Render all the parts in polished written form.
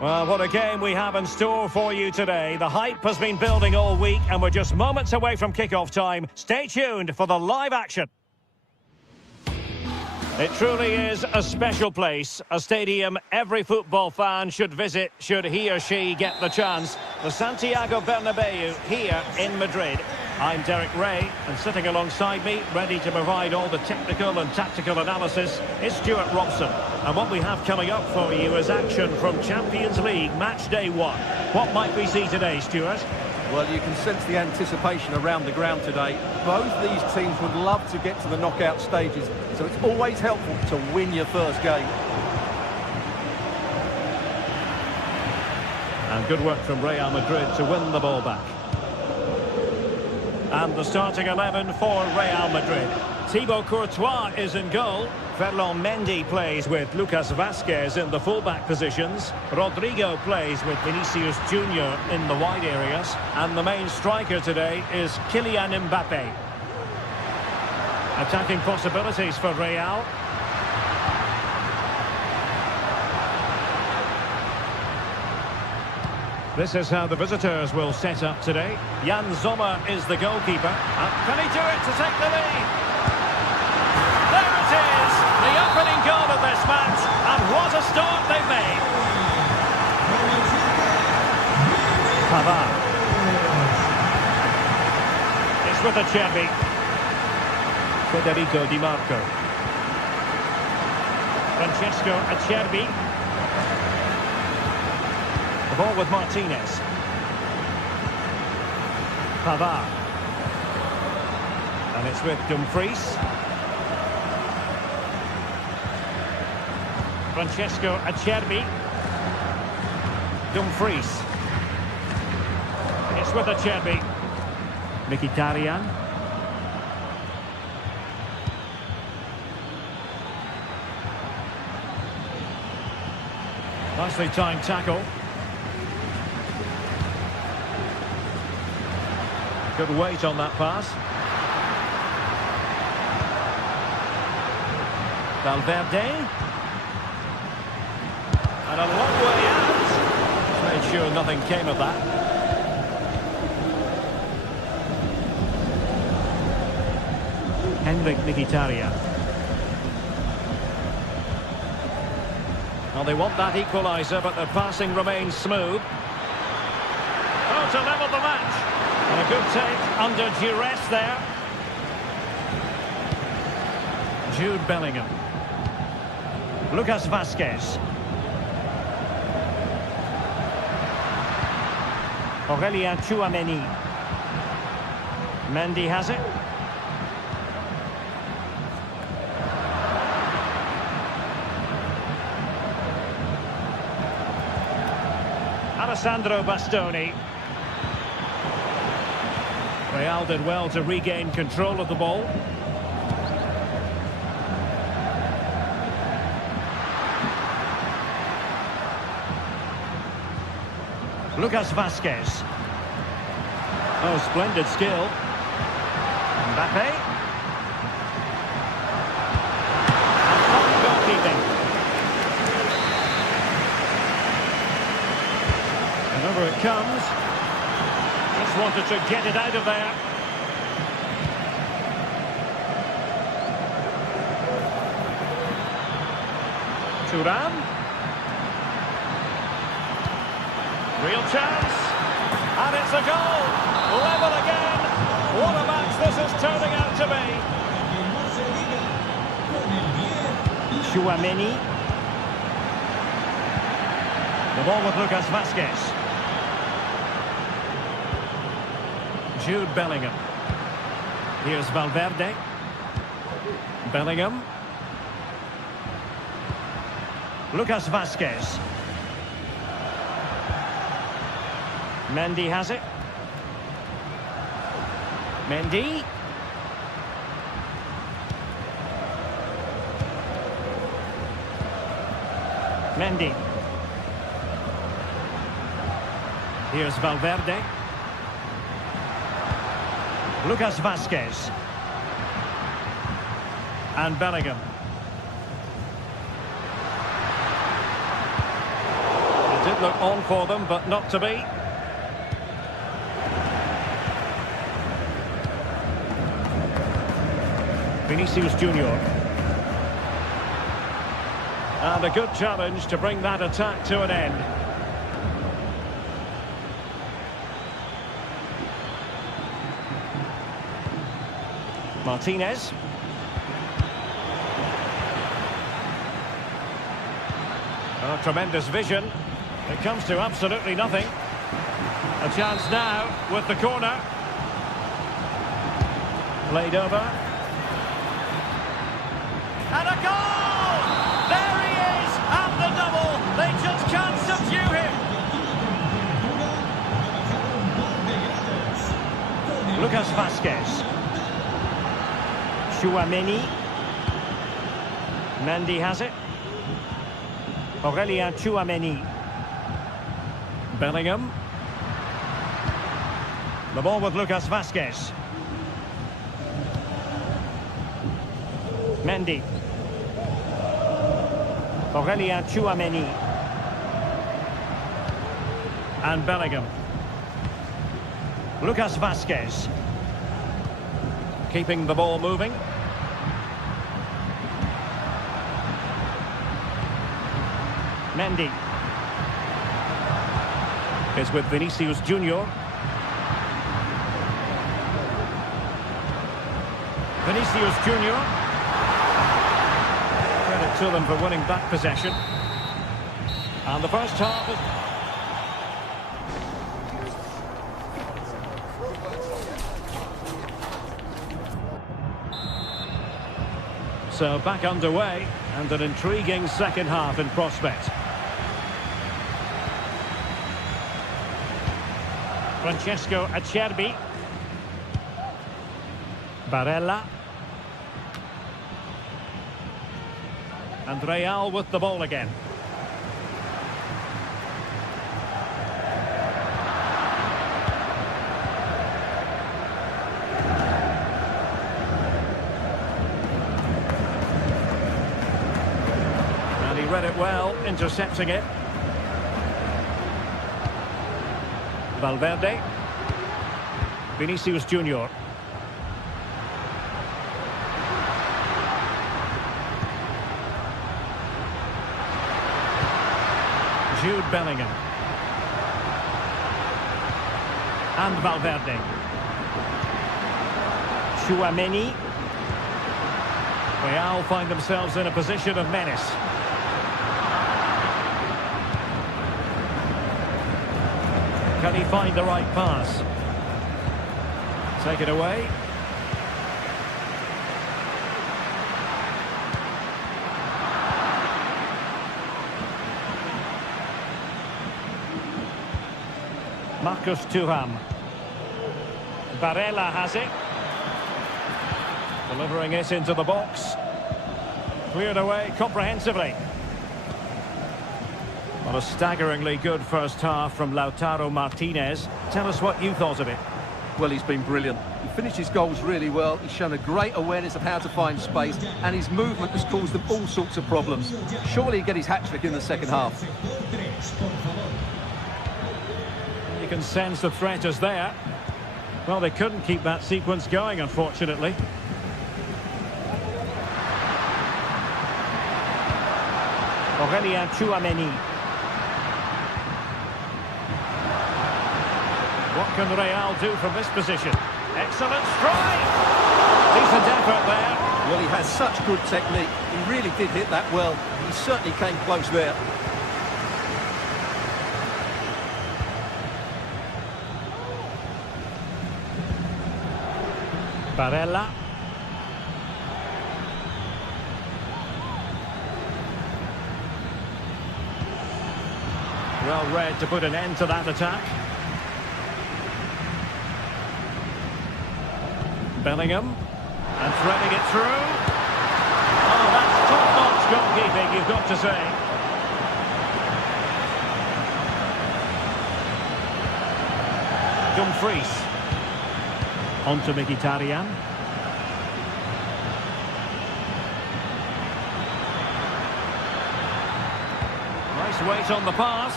Well, what a game we have in store for you today. The hype has been building all week and we're just moments away from kick-off time. Stay tuned for the live action. It truly is a special place, a stadium every football fan should visit should he or she get the chance. The Santiago Bernabeu here in Madrid. I'm Derek Ray, and sitting alongside me, ready to provide all the technical and tactical analysis, is Stuart Robson. And what we have coming up for you is action from Champions League Match Day 1. What might we see today, Stuart? Well, you can sense the anticipation around the ground today. Both these teams would love to get to the knockout stages, so it's always helpful to win your first game. And good work from Real Madrid to win the ball back. And the starting 11 for Real Madrid. Thibaut Courtois is in goal. Ferland Mendy plays with Lucas Vazquez in the fullback positions. Rodrigo plays with Vinicius Junior in the wide areas. And the main striker today is Kylian Mbappe. Attacking possibilities for Real. This is how the visitors will set up today. Jan Sommer is the goalkeeper. Can he do it to take the lead? There it is! The opening goal of this match. And what a start they've made. Pavard. It's with Acerbi. Federico Di Marco. Francesco Acerbi. Ball with Martinez. Pavard. And it's with Dumfries. Francesco Acerbi. Dumfries. It's with Acerbi. Mkhitaryan. Nicely timed tackle. Good weight on that pass. Valverde. And a long way out. Made sure nothing came of that. Henrik Mkhitaryan. Well, they want that equaliser, but their passing remains smooth. Oh, to level the match. And a good take under duress there. Jude Bellingham. Lucas Vazquez. Aurélien Tchouameni. Mendy has it. Alessandro Bastoni. Real did well to regain control of the ball. Lucas Vazquez. Oh, splendid skill. Mbappe. And fine goalkeeping. And over it comes. Just wanted to get it out of there. Thuram. Real chance. And it's a goal. Level again. What a match this is turning out to be. Tchouameni. The ball with Lucas Vazquez. Jude Bellingham. Here's Valverde. Bellingham. Lucas Vazquez. Mendy has it. Mendy. Mendy. Here's Valverde. Lucas Vazquez. And Bellingham. Did look on for them, but not to be. Vinicius Junior. And a good challenge to bring that attack to an end. Martinez. Oh, tremendous vision. It comes to absolutely nothing. A chance now with the corner. Played over. And a goal! There he is! And the double! They just can't subdue him! Lucas Vazquez. Chouameni. Mendy has it. Aurelien Chouameni. Bellingham. The ball with Lucas Vazquez. Mendy. Aurelien Chouameni. And Bellingham. Lucas Vazquez. Keeping the ball moving. Mendy. Is with Vinicius Junior. Vinicius Junior. Credit to them for winning back possession. And the first half is... So back underway, and an intriguing second half in prospect. Francesco Acerbi. Barella. And Real with the ball again. And he read it well, intercepting it. Valverde. Vinicius Junior. Jude Bellingham. And Valverde. Chouameni. Real find themselves in a position of menace. Can he find the right pass? Take it away. Marcus Thuram. Barella has it. Delivering it into the box. Cleared away comprehensively. What a staggeringly good first half from Lautaro Martinez. Tell us what you thought of it. Well, he's been brilliant. He finished his goals really well. He's shown a great awareness of how to find space, and his movement has caused them all sorts of problems. Surely he'll get his hat-trick in the second half. You can sense the threat is there. Well, they couldn't keep that sequence going, unfortunately. Aurelien Chouameni. What can Real do from this position? Excellent strike! Decent effort there. Well, he has such good technique. He really did hit that well. He certainly came close there. Barella. Well read to put an end to that attack. Bellingham. And threading it through. Oh, that's top-notch goalkeeping, you've got to say. Dumfries. On to Mkhitaryan. Nice weight on the pass.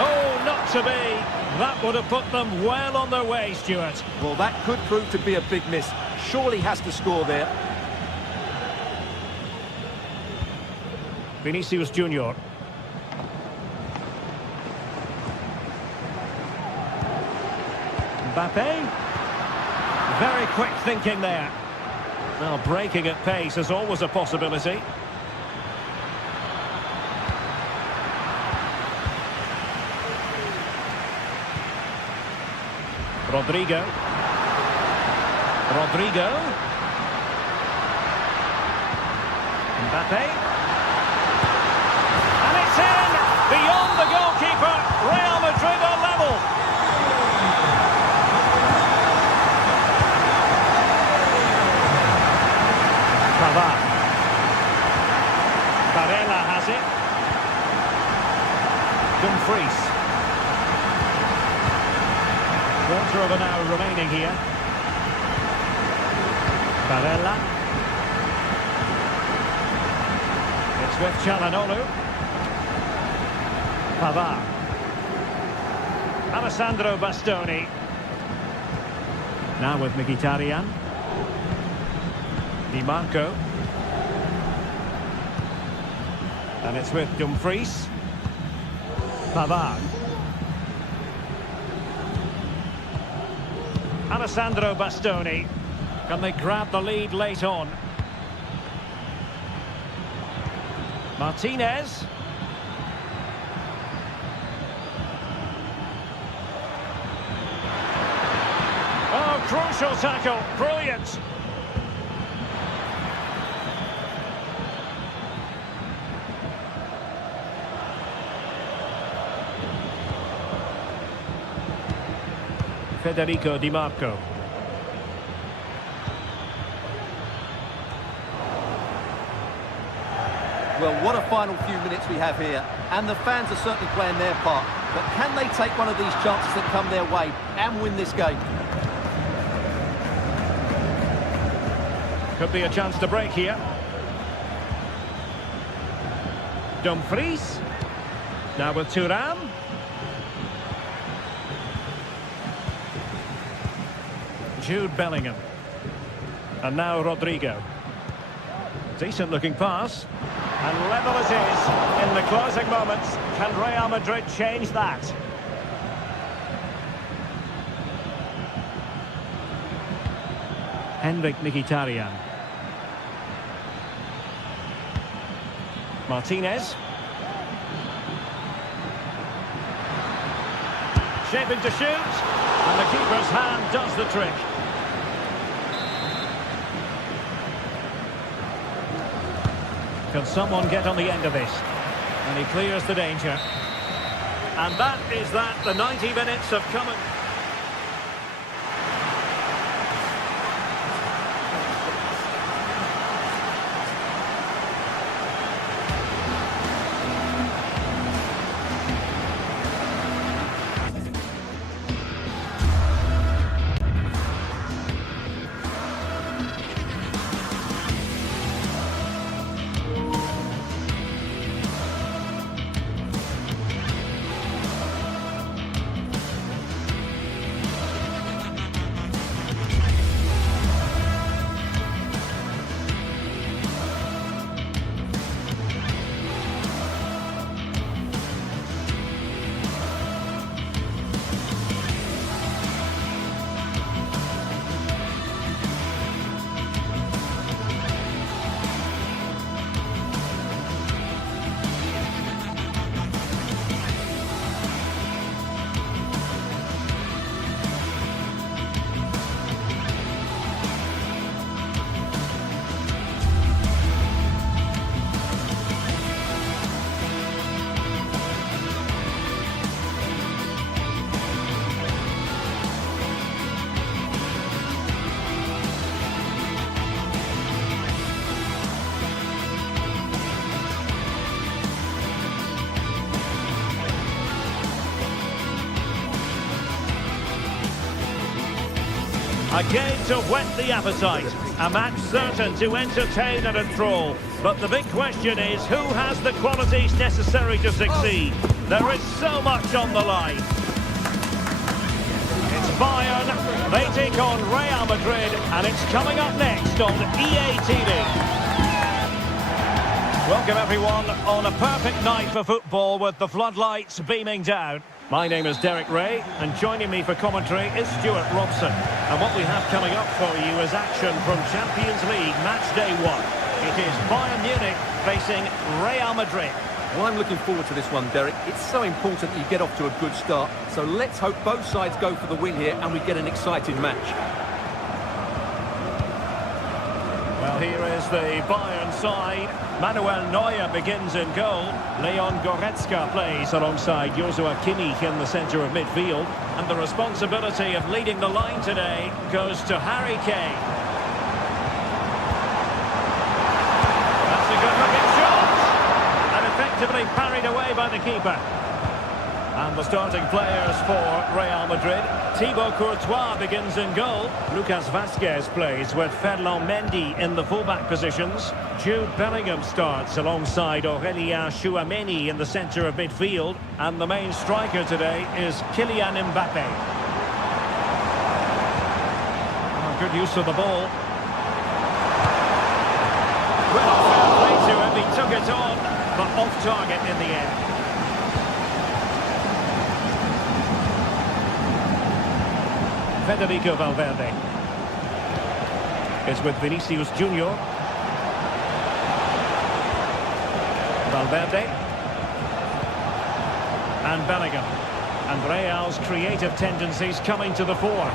Oh, not to be. That would have put them well on their way, Stuart. Well, that could prove to be a big miss. Surely has to score there. Vinicius Junior. Mbappe. Very quick thinking there. Well, breaking at pace is always a possibility. Rodrigo. Mbappe. And it's in! Beyond the goalkeeper. Real Madrid are level. Pavard. Barella has it. Dumfries. Quarter of an hour remaining here. Barella. It's with Çalhanoğlu. Pavard. Alessandro Bastoni. Now with Mkhitaryan. Di Marco. And it's with Dumfries. Pavard. Alessandro Bastoni. Can they grab the lead late on? Martinez. Oh, crucial tackle. Brilliant. Federico Di Marco. Well, what a final few minutes we have here. And the fans are certainly playing their part. But can they take one of these chances that come their way and win this game? Could be a chance to break here. Dumfries. Now with Thuram. Jude Bellingham. And now Rodrigo. Decent looking pass. And level it is in the closing moments. Can Real Madrid change that? Henrik Mkhitaryan. Martinez. Shaping to shoot. And the keeper's hand does the trick. Can someone get on the end of this? And he clears the danger. And that is that. The 90 minutes have come. A game to whet the appetite. A match certain to entertain and enthrall. But the big question is, who has the qualities necessary to succeed? There is so much on the line. It's Bayern. They take on Real Madrid, and it's coming up next on EA TV. Welcome everyone on a perfect night for football with the floodlights beaming down. My name is Derek Ray, and joining me for commentary is Stuart Robson. And what we have coming up for you is action from Champions League match day 1. It is Bayern Munich facing Real Madrid. Well, I'm looking forward to this one, Derek. It's so important that you get off to a good start. So let's hope both sides go for the win here and we get an exciting match. Well, here is the Bayern side. Manuel Neuer begins in goal. Leon Goretzka plays alongside Joshua Kimmich in the centre of midfield. And the responsibility of leading the line today goes to Harry Kane. That's a good-looking shot! And effectively parried away by the keeper. And the starting players for Real Madrid. Thibaut Courtois begins in goal. Lucas Vazquez plays with Ferland Mendy in the fullback positions. Jude Bellingham starts alongside Aurélien Tchouameni in the centre of midfield. And the main striker today is Kylian Mbappe. Oh, good use of the ball. Well, fair play to him. He took it on, but off target in the end. Federico Valverde is with Vinicius Junior. Valverde and Bellingham, and Real's creative tendencies coming to the fore,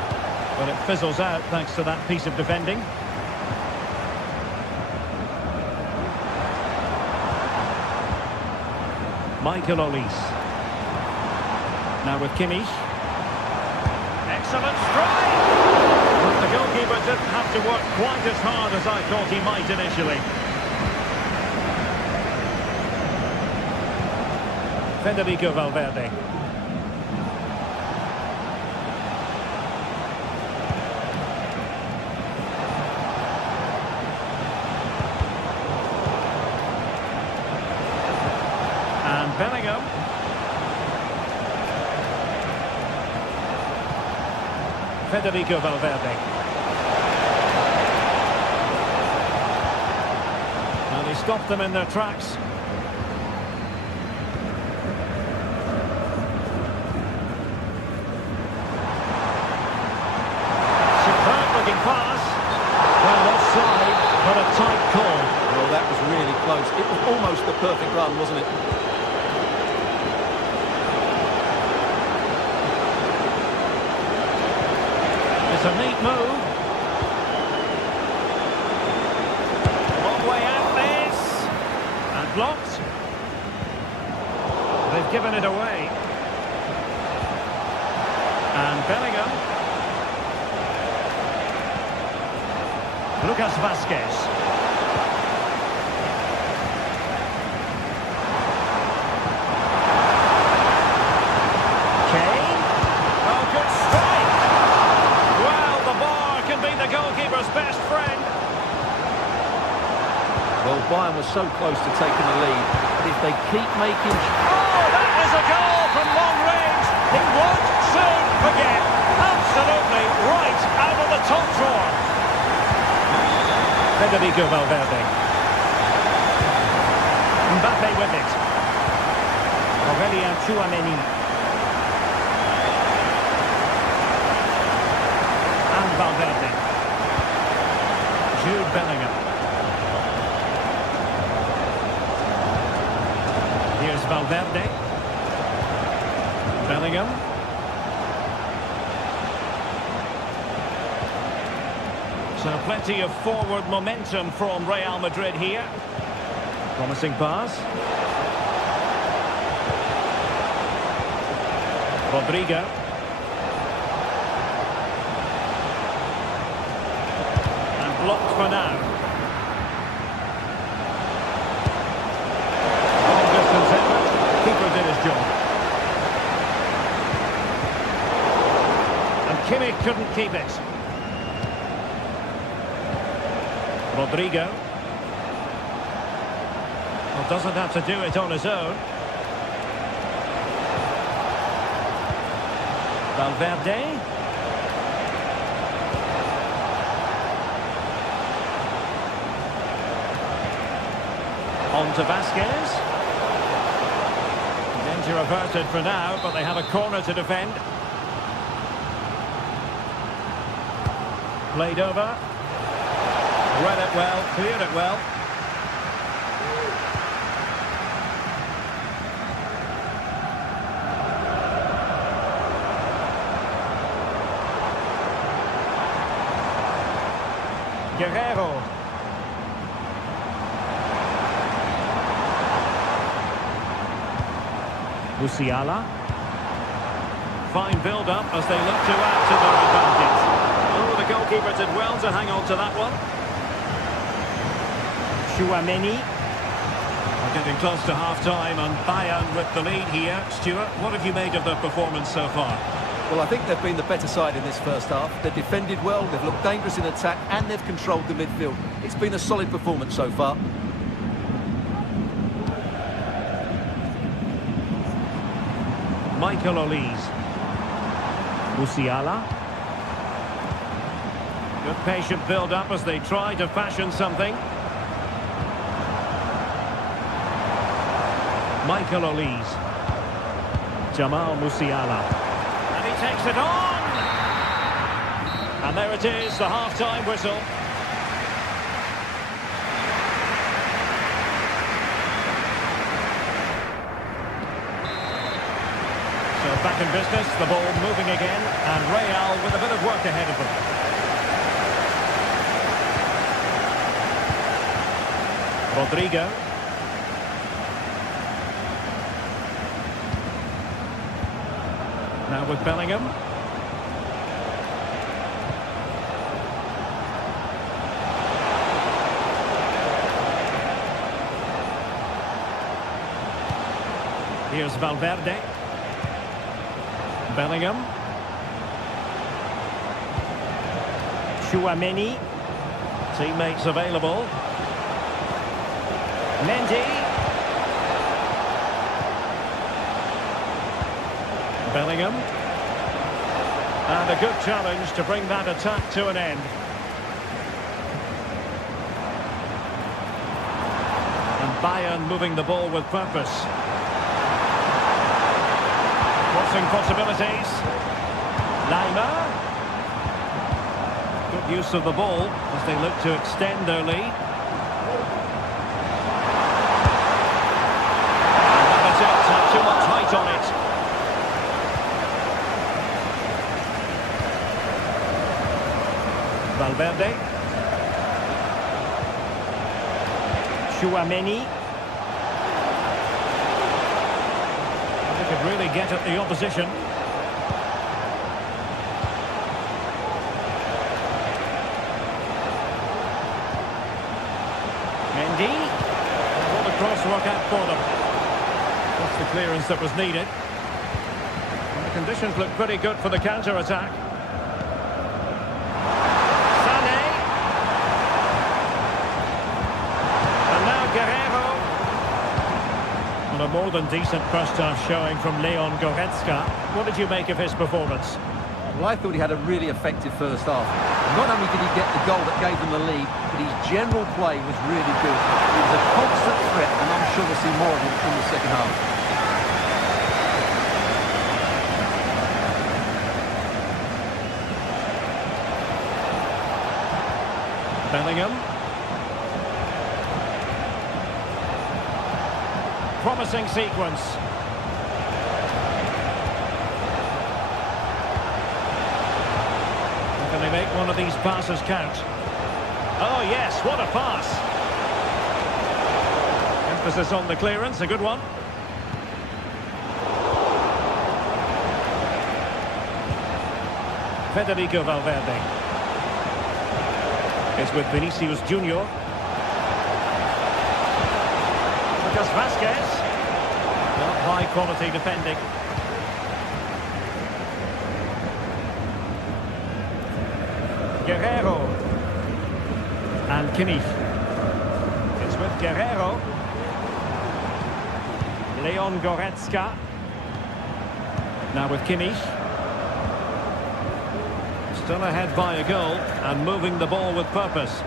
but it fizzles out thanks to that piece of defending. Michael Olise now with Kimmich. Excellent strike! But the goalkeeper didn't have to work quite as hard as I thought he might initially. Federico Valverde. And Bellingham. Federico Valverde. And he stopped them in their tracks. Superb looking pass. Well, offside, but a tight call. Well, that was really close. It was almost the perfect run, wasn't it? It's a neat move. Long way out this. And blocked. They've given it away. And Bellingham. Lucas Vazquez. Kane. Oh, good strike. Well, the bar can be the goalkeeper's best friend. Well, Bayern was so close to taking the lead. But if they keep making... Oh, that is a goal from long range. He won't soon forget. Absolutely right out of the top drawer. Federico Valverde. Mbappe with it. Aurélien Tchouameni. And Valverde. Jude Bellingham. Here's Valverde. Bellingham. So plenty of forward momentum from Real Madrid here. Promising pass. Rodrigo. And blocked for now. Long distance effort. Keeper did his job. And Kimmich couldn't keep it. Rodrigo. Well, doesn't have to do it on his own. Valverde. On to Vasquez. Danger averted for now, but they have a corner to defend. Played over. Read it well, cleared it well. Guerrero. Musiala. Fine build-up as they look to add to their advantage. Oh, the goalkeeper did well to hang on to that one. Chouameni. Getting close to half-time and Bayern with the lead here. Stuart, what have you made of their performance so far? Well, I think they've been the better side in this first half. They've defended well, they've looked dangerous in attack, and they've controlled the midfield. It's been a solid performance so far. Michael Olise. Musiala. Good patient build-up as they try to fashion something. Michael Olise. Jamal Musiala. And he takes it on! And there it is, the half-time whistle. So back in business, the ball moving again, and Real with a bit of work ahead of them. Rodrigo. Now with Bellingham. Here's Valverde. Bellingham. Chouameni. Teammates available. Mendy. Bellingham. And a good challenge to bring that attack to an end. And Bayern moving the ball with purpose. Crossing possibilities. Neymar. Good use of the ball as they look to extend their lead. And that's it, not too much height on it. Valverde. Chouameni. They could really get at the opposition. Mendy. What a cross work out for them. That's the clearance that was needed. And the conditions look pretty good for the counter-attack. A more than decent first-half showing from Leon Goretzka. What did you make of his performance? Well, I thought he had a really effective first half. Not only did he get the goal that gave them the lead, but his general play was really good. He was a constant threat, and I'm sure we'll see more of him in the second half. Bellingham. Promising sequence. Can they make one of these passes count? Oh yes, what a pass. Emphasis on the clearance, a good one. Federico Valverde. It's with Vinicius Junior. Lucas Vasquez. Not high quality defending. Guerrero. And Kimmich. It's with Guerrero. Leon Goretzka. Now with Kimmich. Still ahead by a goal and moving the ball with purpose.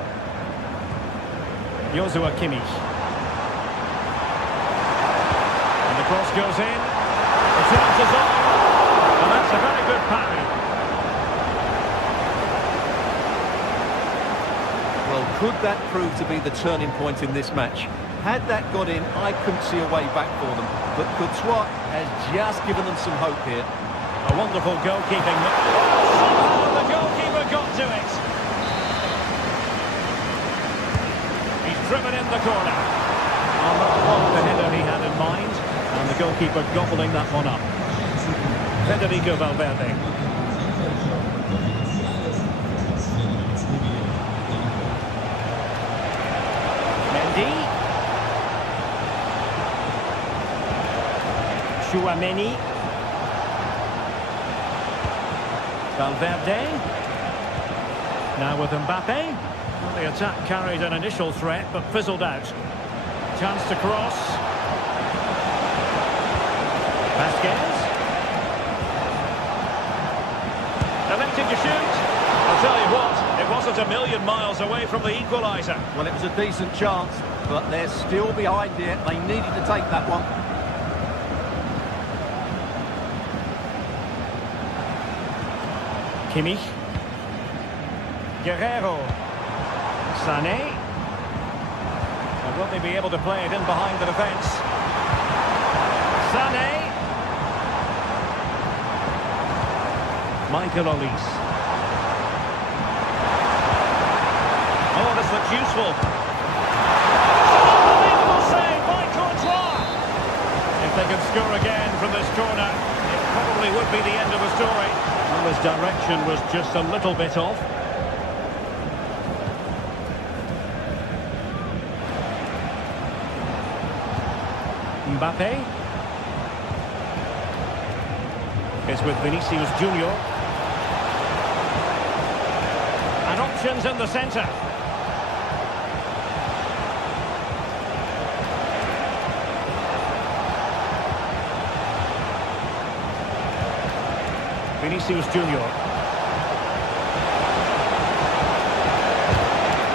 Joshua Kimmich. And the cross goes in. The chance is on. And that's a very good parry. Well, could that prove to be the turning point in this match? Had that got in, I couldn't see a way back for them. But Courtois has just given them some hope here. A wonderful goalkeeping. Somehow the goalkeeper got to it. He's driven in the corner. Oh, not quite the header he had in mind. And the goalkeeper gobbling that one up. Federico Valverde. Mendy. Chouameni. Valverde. Now with Mbappe. Well, the attack carried an initial threat, but fizzled out. Chance to cross. Vasquez. Elected to shoot. I'll tell you what, it wasn't a million miles away from the equaliser. Well, it was a decent chance, but they're still behind it. They needed to take that one. Kimmich. Guerrero. Sané. And will they be able to play it in behind the defence? Sané. Michael Olise. Oh, this looks useful. Unbelievable save by Courtois. If they could score again from this corner, it probably would be the end of the story. Well, his direction was just a little bit off. Mbappe. It's with Vinicius Junior. And options in the centre. Vinicius Junior.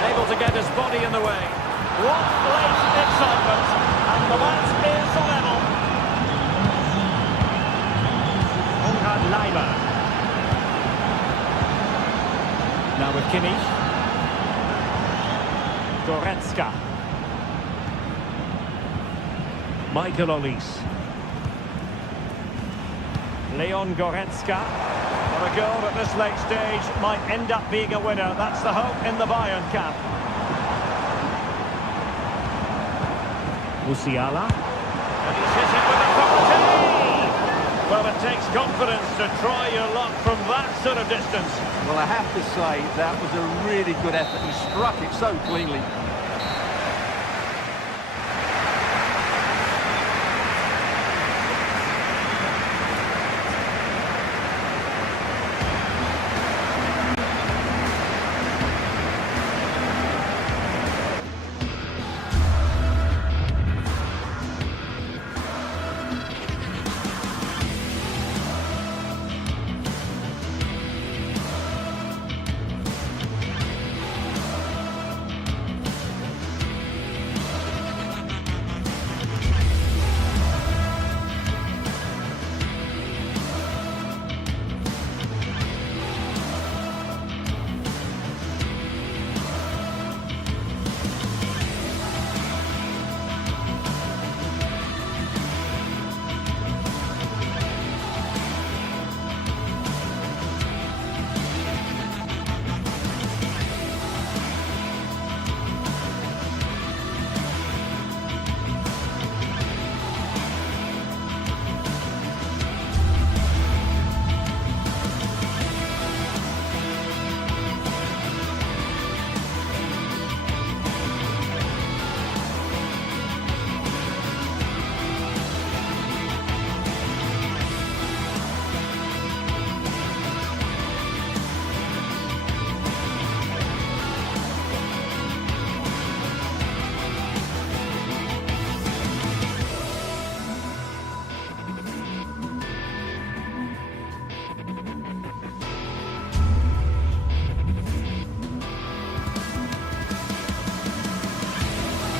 Able to get his body in the way. What late excitement. And the match is level. Konrad Leimer. Now with Kimmich. Goretzka. Michael Olise. Leon Goretzka. For a goal at this late stage might end up being a winner. That's the hope in the Bayern camp. Musiala. And he's hit it with authority. Well, it takes confidence to try your luck from that sort of distance. Well, I have to say, that was a really good effort. He struck it so cleanly.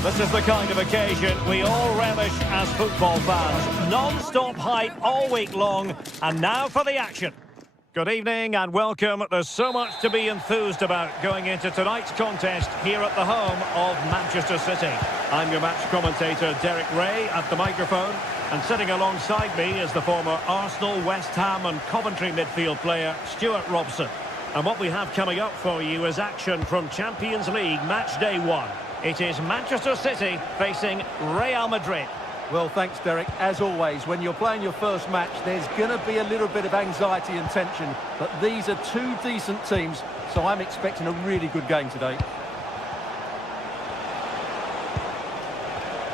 This is the kind of occasion we all relish as football fans. Non-stop hype all week long, and now for the action. Good evening and welcome. There's so much to be enthused about going into tonight's contest here at the home of Manchester City. I'm your match commentator Derek Ray at the microphone, and sitting alongside me is the former Arsenal, West Ham and Coventry midfield player Stuart Robson. And what we have coming up for you is action from Champions League match day 1. It is Manchester City facing Real Madrid. Well, thanks, Derek. As always, when you're playing your first match, there's going to be a little bit of anxiety and tension. But these are two decent teams, so I'm expecting a really good game today.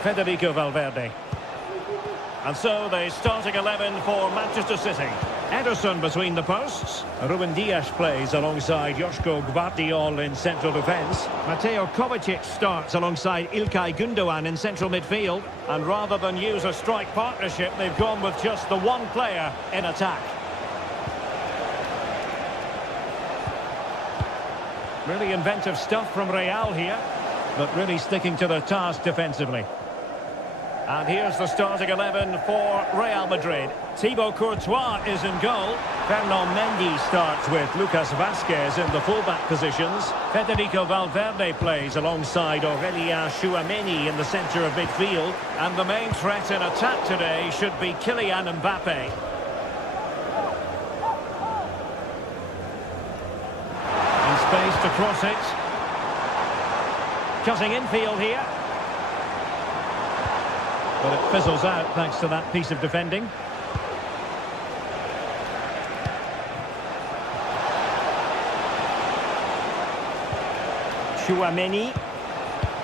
Federico Valverde. And so the starting 11 for Manchester City. Ederson between the posts. Ruben Dias plays alongside Joško Gvardiol in central defence. Mateo Kovacic starts alongside İlkay Gündoğan in central midfield. And rather than use a strike partnership, they've gone with just the one player in attack. Really inventive stuff from Real here, but really sticking to their task defensively. And here's the starting 11 for Real Madrid. Thibaut Courtois is in goal. Fernand Mendy starts with Lucas Vázquez in the fullback positions. Federico Valverde plays alongside Aurélien Tchouaméni in the centre of midfield. And the main threat in attack today should be Kylian Mbappé. In space to cross it. Cutting infield here. But it fizzles out thanks to that piece of defending. Tchouaméni.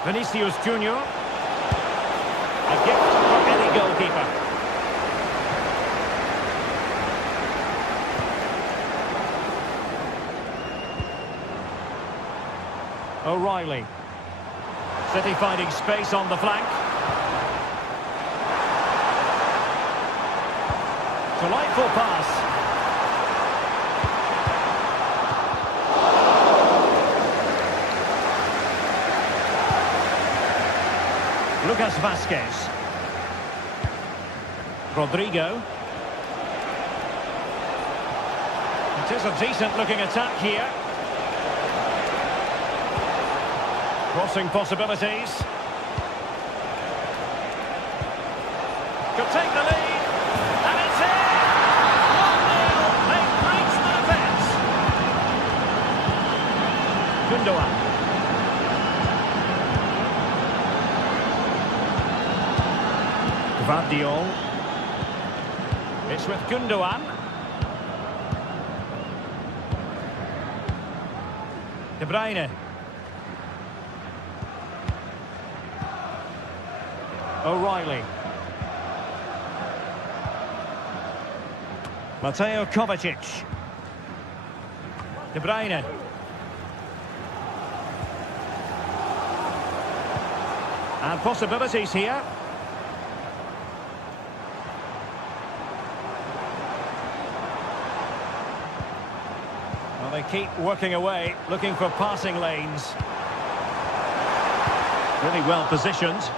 Vinicius Junior. A gift for any goalkeeper. O'Reilly. City finding space on the flank. Delightful pass. Lucas Vázquez. Rodrigo. It is a decent-looking attack here. Crossing possibilities. Could take the lead. And it's in! 1-0. They've breached the defence. Gündoğan. Gvardiol. It's with Gündoğan. De Bruyne. O'Reilly. Mateo Kovacic. De Bruyne. And possibilities here. Well, they keep working away, looking for passing lanes. Really well positioned.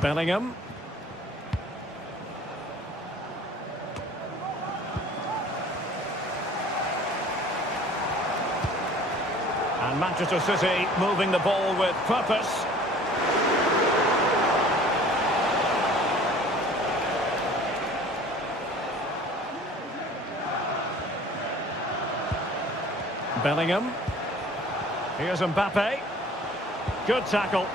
Bellingham. And Manchester City moving the ball with purpose. Bellingham. Here's Mbappé. Good tackle.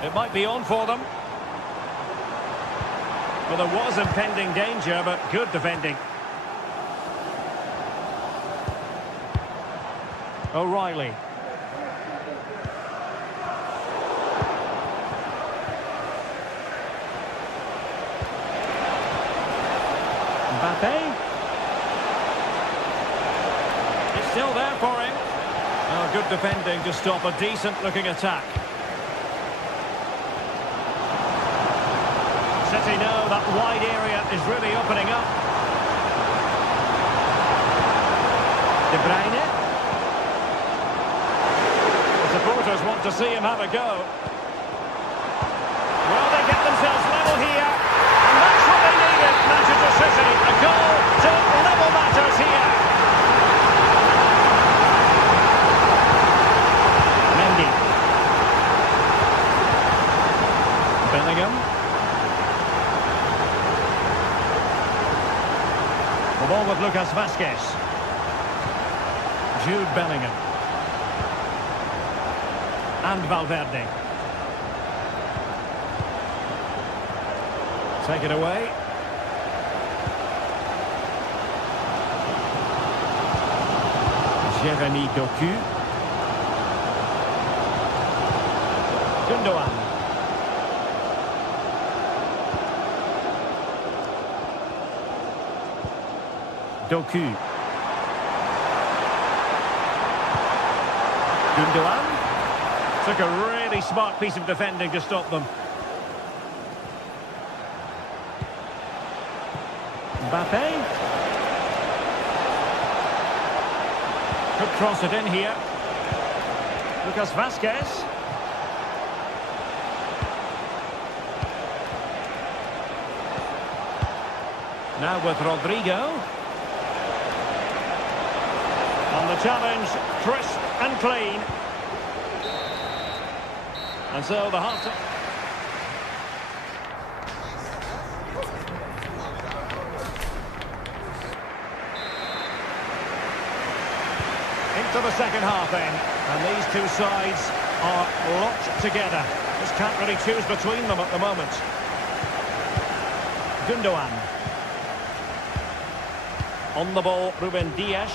It might be on for them. Well, there was impending danger, but good defending. O'Reilly. Mbappé. It's still there for him. Oh, good defending to stop a decent-looking attack. City know that wide area is really opening up. De Bruyne. The supporters want to see him have a go. Well, they get themselves level here. And that's what they needed, Manchester City. A goal to level matters here. Mendy. Bellingham. The ball with Lucas Vazquez. Jude Bellingham. And Valverde. Take it away. Jeremy Doku. Gundogan. Doku. Gundogan. Took a really smart piece of defending to stop them. Mbappe. Could cross it in here. Lucas Vazquez. Now with Rodrigo. And the challenge, crisp and clean. And so the half... Into the second half then, and these two sides are locked together. Just can't really choose between them at the moment. Gundogan. On the ball, Ruben Dias.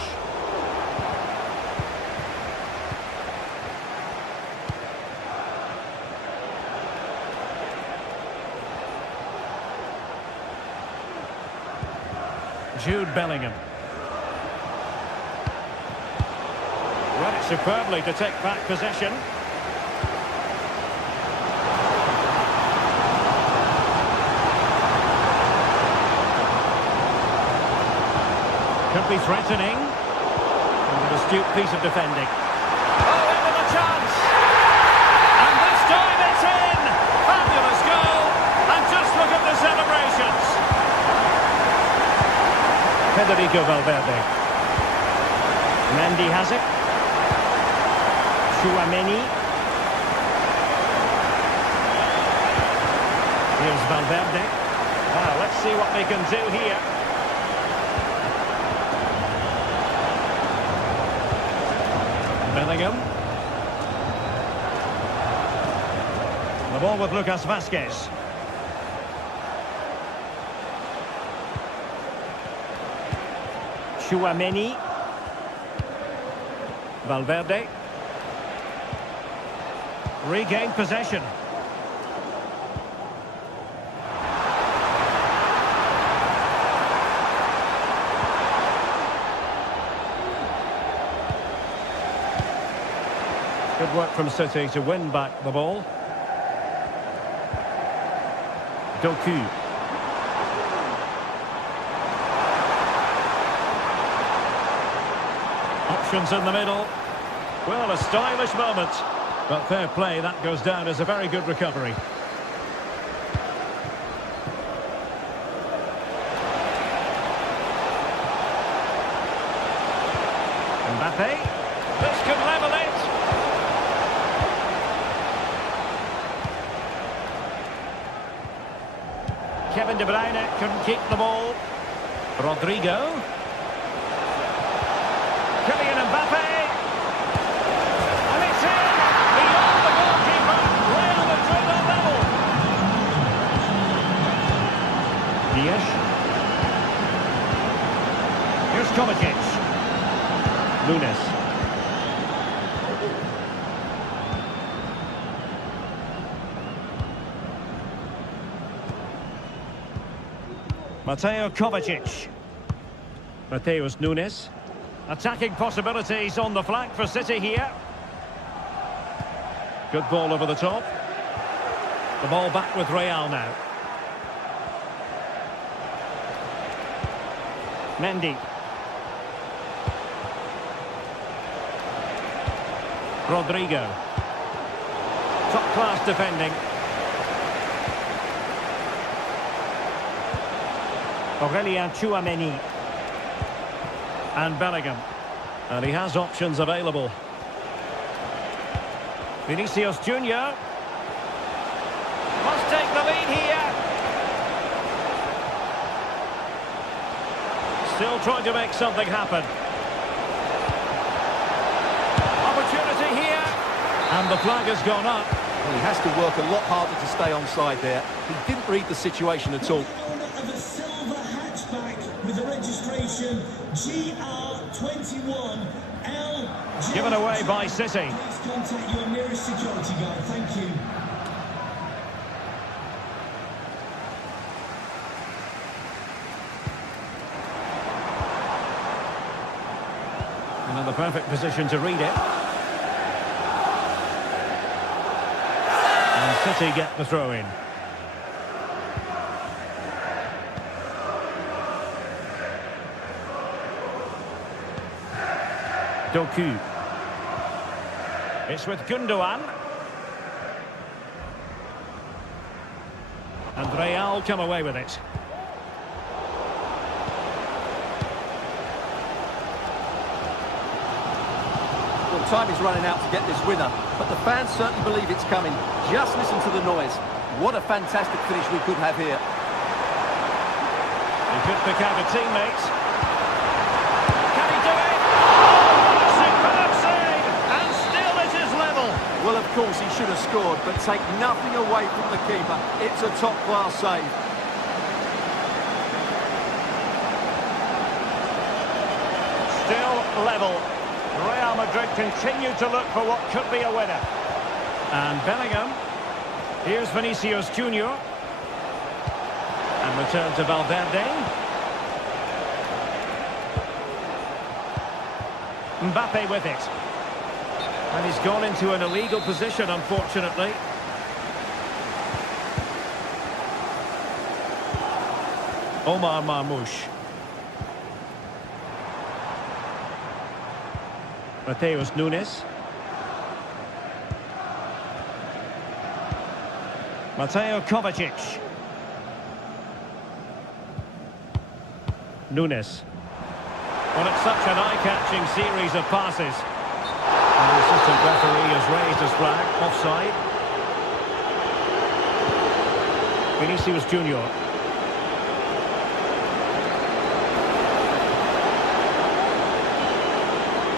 Jude Bellingham. Read it superbly to take back possession. Could be threatening. And an astute piece of defending. Oh, into the chance! And this time it's in! Fabulous goal! And just look at the celebrations! Federico Valverde. Mendy has it. Chouameni. Here's Valverde. Well, let's see what they can do here. Bellingham. The ball with Lucas Vazquez. Chouameni. Valverde. Regain possession. Good work from City to win back the ball. Doku. Options in the middle. Well, a stylish moment. But fair play, that goes down as a very good recovery. Mbappe. This could level it. Kevin De Bruyne couldn't keep the ball. Rodrigo. Kylian Mbappe. And it's in! Beyond the goalkeeper. Well and truly level. Dias. Here's Kovacic. Nunes. Mateo Kovacic. Mateus Nunes. Attacking possibilities on the flank for City here. Good ball over the top. The ball back with Real now. Rodrigo. Top-class defending. Aurelien Tchouameni. And Bellingham. And he has options available. Vinicius Junior. Must take the lead here. Still trying to make something happen. Opportunity here. And the flag has gone up. Well, he has to work a lot harder to stay onside there. He didn't read the situation at all. Of a silver hatchback with the registration GR21L. Given away by City. Please contact your nearest security guard. Thank you. Another perfect position to read it. And City get the throw in. Doku. It's with Gundogan. And Real come away with it. Well, time is running out to get this winner, but the fans certainly believe it's coming. Just listen to the noise. What a fantastic finish we could have here. He could pick out a teammate. Can he do it? Oh, a superb save! And still it is level. Well, of course, he should have scored, but take nothing away from the keeper. It's a top-class save. Still level. Real Madrid continue to look for what could be a winner. And Bellingham. Here's Vinicius Junior. And return to Valverde. Mbappe with it. And he's gone into an illegal position, unfortunately. Omar Marmoush. Mateus Nunes. Mateo Kovacic. Nunes. Well, it's such an eye-catching series of passes. And the assistant referee has raised his flag. Offside. Vinicius Junior.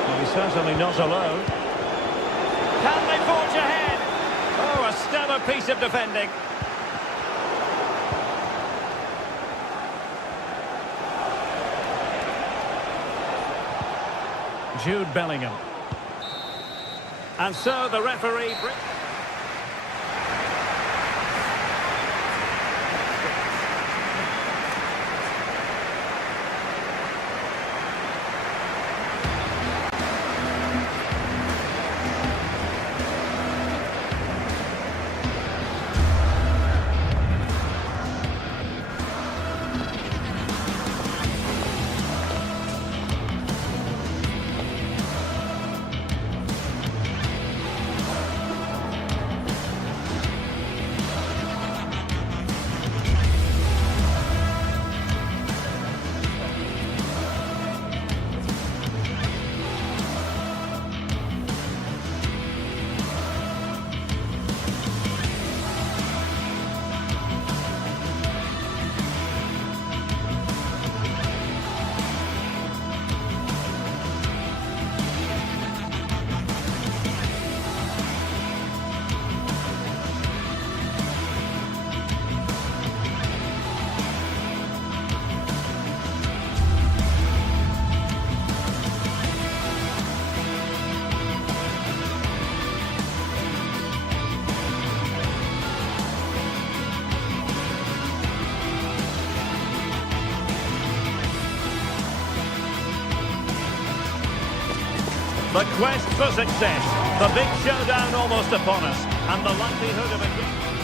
Well, he's certainly not alone. Can they forge ahead? Oh, a stellar piece of defending. Jude Bellingham. And so the referee... The quest for success. The big showdown almost upon us, and the likelihood of a...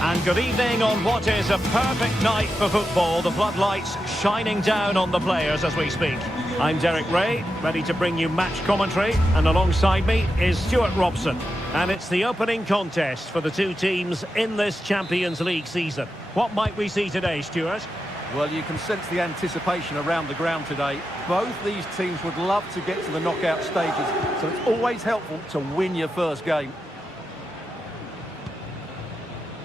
And good evening on what is a perfect night for football. The floodlights shining down on the players as we speak. I'm Derek Ray, ready to bring you match commentary, and alongside me is Stuart Robson. And it's the opening contest for the two teams in this Champions League season. What might we see today, Stuart? Well, you can sense the anticipation around the ground today. Both these teams would love to get to the knockout stages, so it's always helpful to win your first game.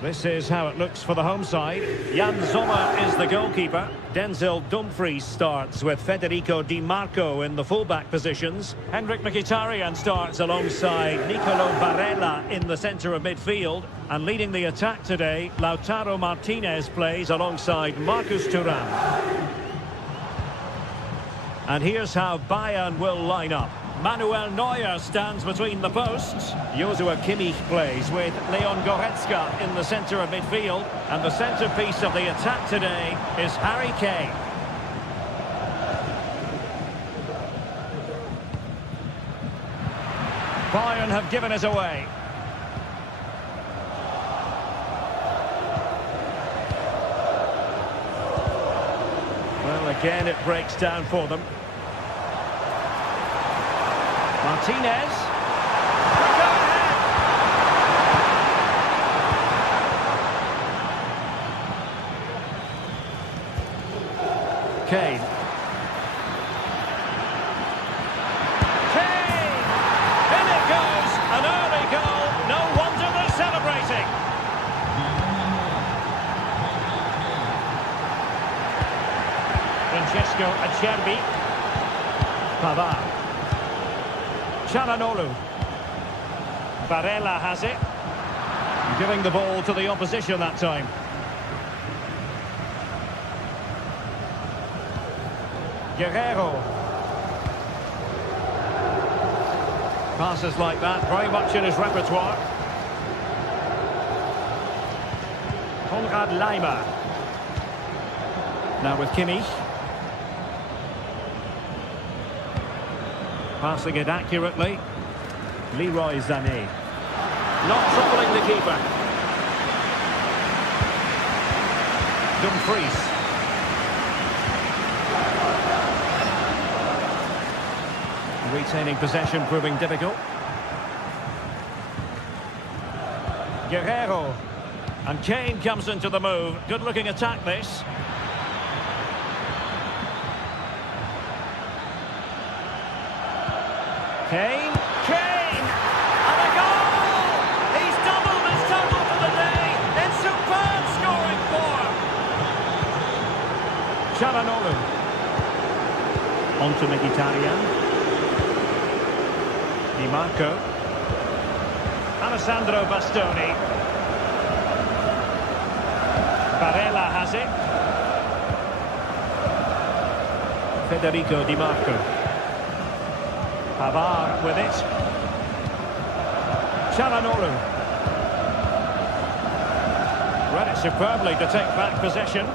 This is how it looks for the home side. Jan Sommer is the goalkeeper. Denzel Dumfries starts with Federico Di Marco in the fullback positions. Henrik Mkhitaryan starts alongside Nicolo Barella in the centre of midfield. And leading the attack today, Lautaro Martinez plays alongside Marcus Thuram. And here's how Bayern will line up. Manuel Neuer stands between the posts. Joshua Kimmich plays with Leon Goretzka in the centre of midfield. And the centrepiece of the attack today is Harry Kane. Bayern have given us away. Well, again, it breaks down for them. Martinez. Go ahead. Kane. In it goes. An early goal. No wonder they're celebrating. Francesco Acerbi. Pavard. Çalhanoğlu. Barella has it. Giving the ball to the opposition that time. Guerrero. Passes like that, very much in his repertoire. Konrad Laimer. Now with Kimmich. Passing it accurately. Leroy Sané. Not troubling the keeper. Dumfries. Retaining possession proving difficult. Guerrero. And Kane comes into the move. Good looking attack this. Kane, and a goal! He's doubled his total for the day in superb scoring form. Çalhanoğlu. On to Mkhitaryan. Di Marco. Alessandro Bastoni. Barella has it. Federico Di Marco. Pavard with it. Çalhanoğlu. Read it superbly to take back possession.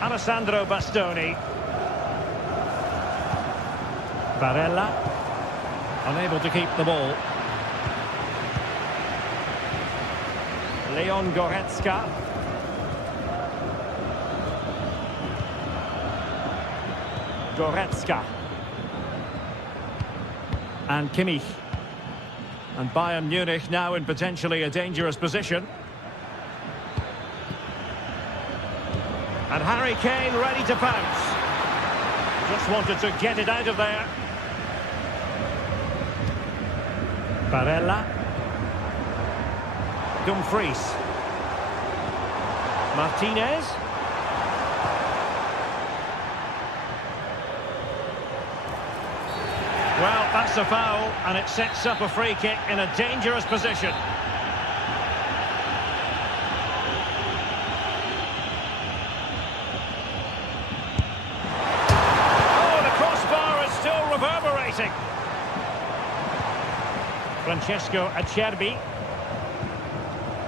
Alessandro Bastoni. Barella. Unable to keep the ball. Leon Goretzka. Goretzka. And Kimmich. And Bayern Munich now in potentially a dangerous position. And Harry Kane ready to pounce. Just wanted to get it out of there. Barella. Dumfries. Martinez. Well, that's a foul, and it sets up a free kick in a dangerous position. Oh, the crossbar is still reverberating. Francesco Acerbi.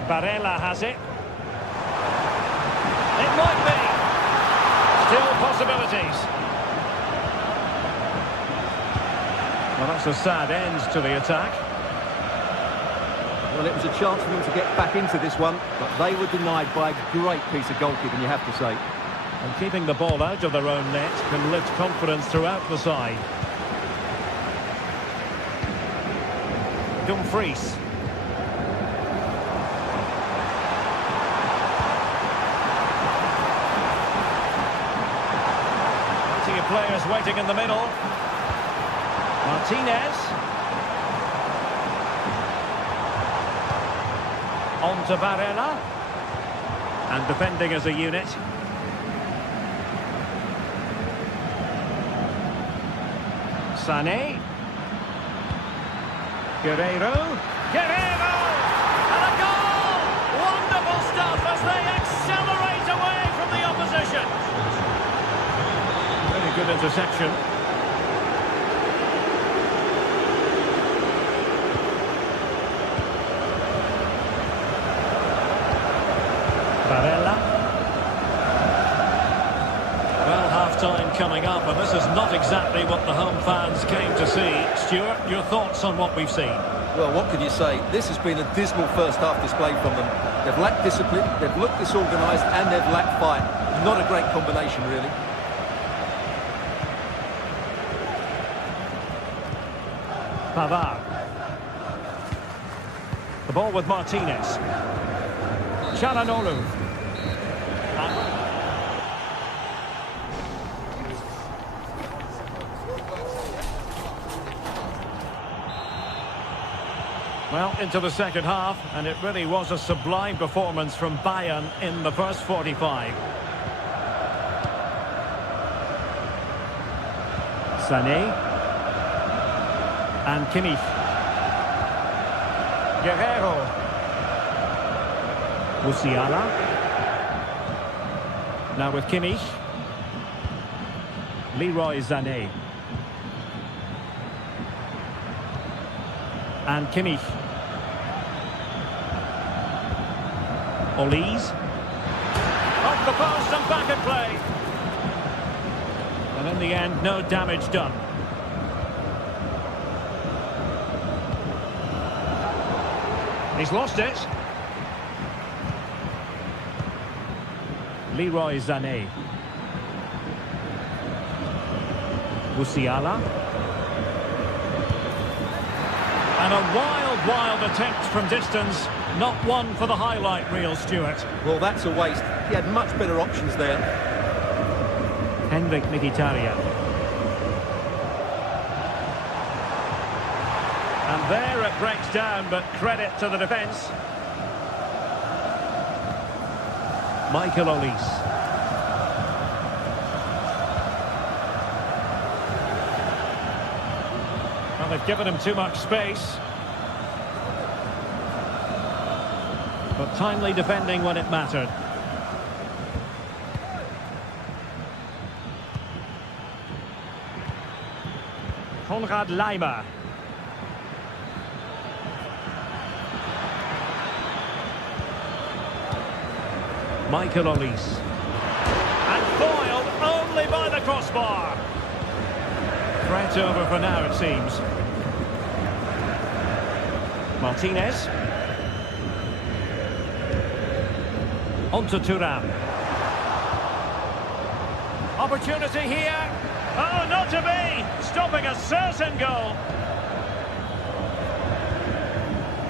Barella has it. It might be. Still possibilities. Well, that's a sad end to the attack. Well, it was a chance for them to get back into this one, but they were denied by a great piece of goalkeeping, you have to say. And keeping the ball out of their own net can lift confidence throughout the side. Dumfries. Plenty of players waiting in the middle. Martinez. On to Varela. And defending as a unit. Sané. Guerreiro. Guerreiro! And a goal! Wonderful stuff as they accelerate away from the opposition. Very good interception. Varela. Well, half-time coming up, and this is not exactly what the home fans came to see. Stuart, your thoughts on what we've seen? Well, what can you say? This has been a dismal first half display from them. They've lacked discipline, they've looked disorganised, and they've lacked fight. Not a great combination, really. Pavard. The ball with Martinez. Çalhanoğlu. Well, into the second half, and it really was a sublime performance from Bayern in the first 45. Sané. And Kimmich. Guerreiro. Musiala. Now with Kimmich. Leroy Sané. And Kimmich. Olise. Off the post and back in play. And in the end, no damage done. He's lost it. Leroy Sané. Musiala. And a wild attempt from distance. Not one for the highlight reel, Stuart. Well, that's a waste. He had much better options there. Henrik Mkhitaryan. And there it breaks down, but credit to the defence. Michael Olise. Well, they've given him too much space. But timely defending when it mattered. Konrad Laimer. Michael Olise. And foiled only by the crossbar. Threat over for now, it seems. Martinez. On to Thuram. Opportunity here. Oh, not to be. Stopping a certain goal.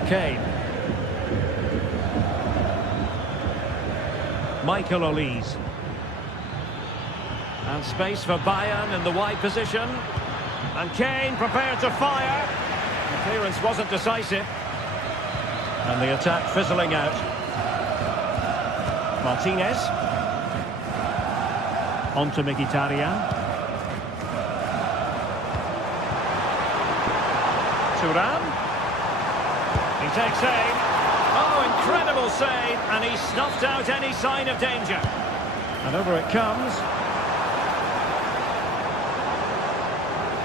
Kane. Michael Olise. And space for Bayern in the wide position. And Kane prepared to fire. The clearance wasn't decisive. And the attack fizzling out. Martinez. On to Mkhitaryan. Thuram. He takes aim. Oh, incredible save. And he snuffed out any sign of danger. And over it comes.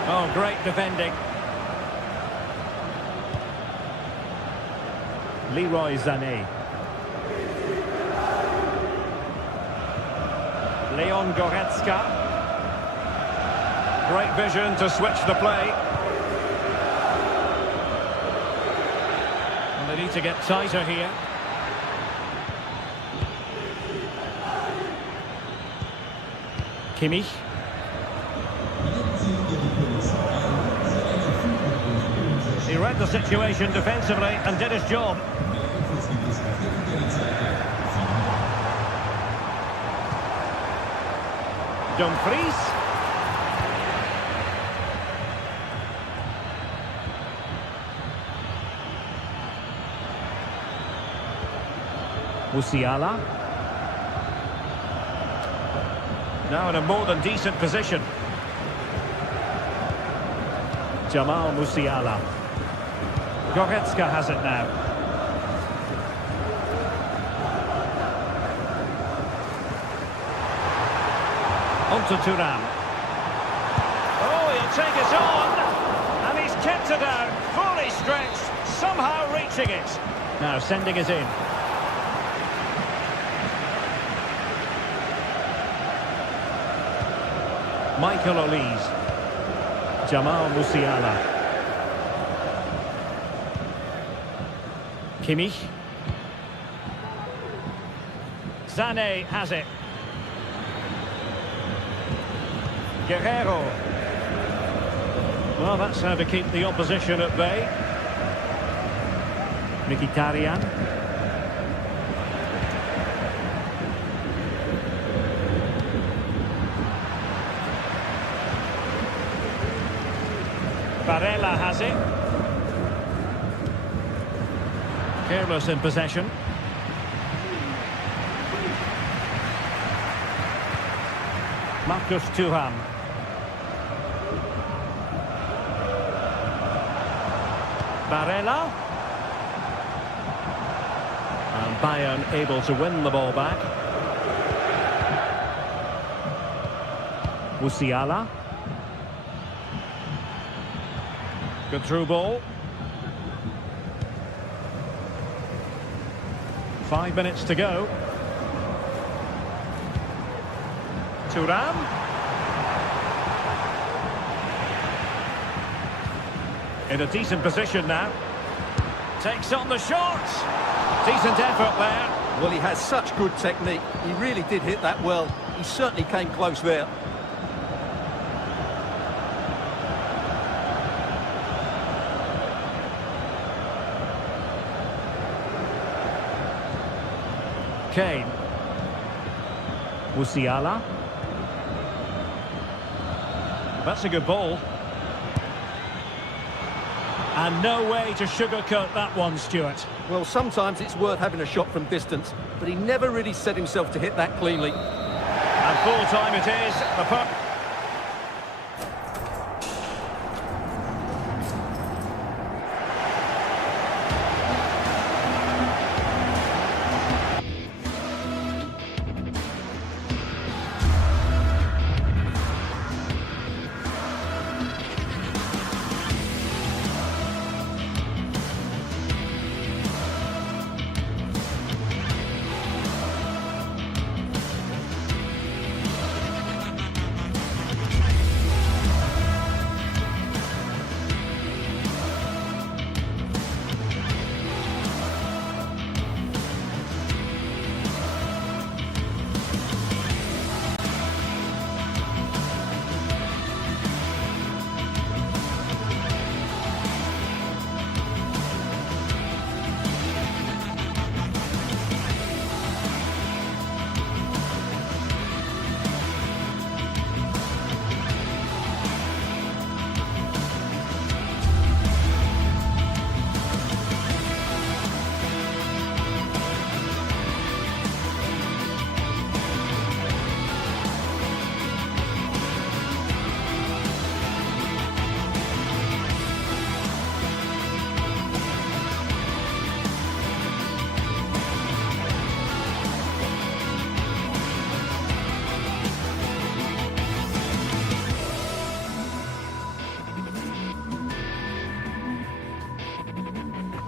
Oh, great defending. Leroy Sané. Leon Goretzka. Great vision to switch the play. And they need to get tighter here. Kimmich. He read the situation defensively and did his job. Dumfries. Musiala. Now in a more than decent position. Jamal Musiala. Goretzka has it now. On to Thuram. Oh, he'll take it on. And he's kept it out. Fully stretched. Somehow reaching it. Now sending it in. Michael Olise. Jamal Musiala. Kimmich. Sané has it. Guerrero. Well, that's how to keep the opposition at bay. Mkhitaryan. Barella has it. Careless in possession. Marcus Thuram. Barella. And Bayern able to win the ball back. Musiala. Good through ball. 5 minutes to go. Thuram. In a decent position now. Takes on the shot. Decent effort there. Well, he has such good technique. He really did hit that well. He certainly came close there. Kane. Musiala. That's a good ball. And no way to sugarcoat that one, Stuart. Well, sometimes it's worth having a shot from distance, but he never really set himself to hit that cleanly. And full time it is. The puck.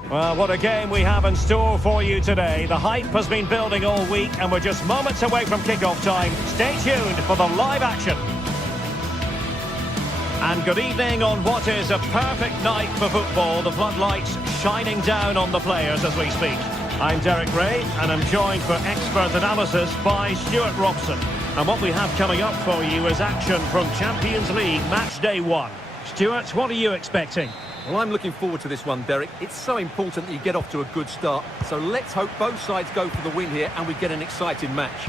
Well, what a game we have in store for you today. The hype has been building all week and we're just moments away from kick-off time. Stay tuned for the live action. And good evening on what is a perfect night for football. The floodlights shining down on the players as we speak. I'm Derek Ray and I'm joined for expert analysis by Stuart Robson. And what we have coming up for you is action from Champions League match day 1. Stuart, what are you expecting? Well, I'm looking forward to this one, Derek. It's so important that you get off to a good start. So let's hope both sides go for the win here and we get an exciting match.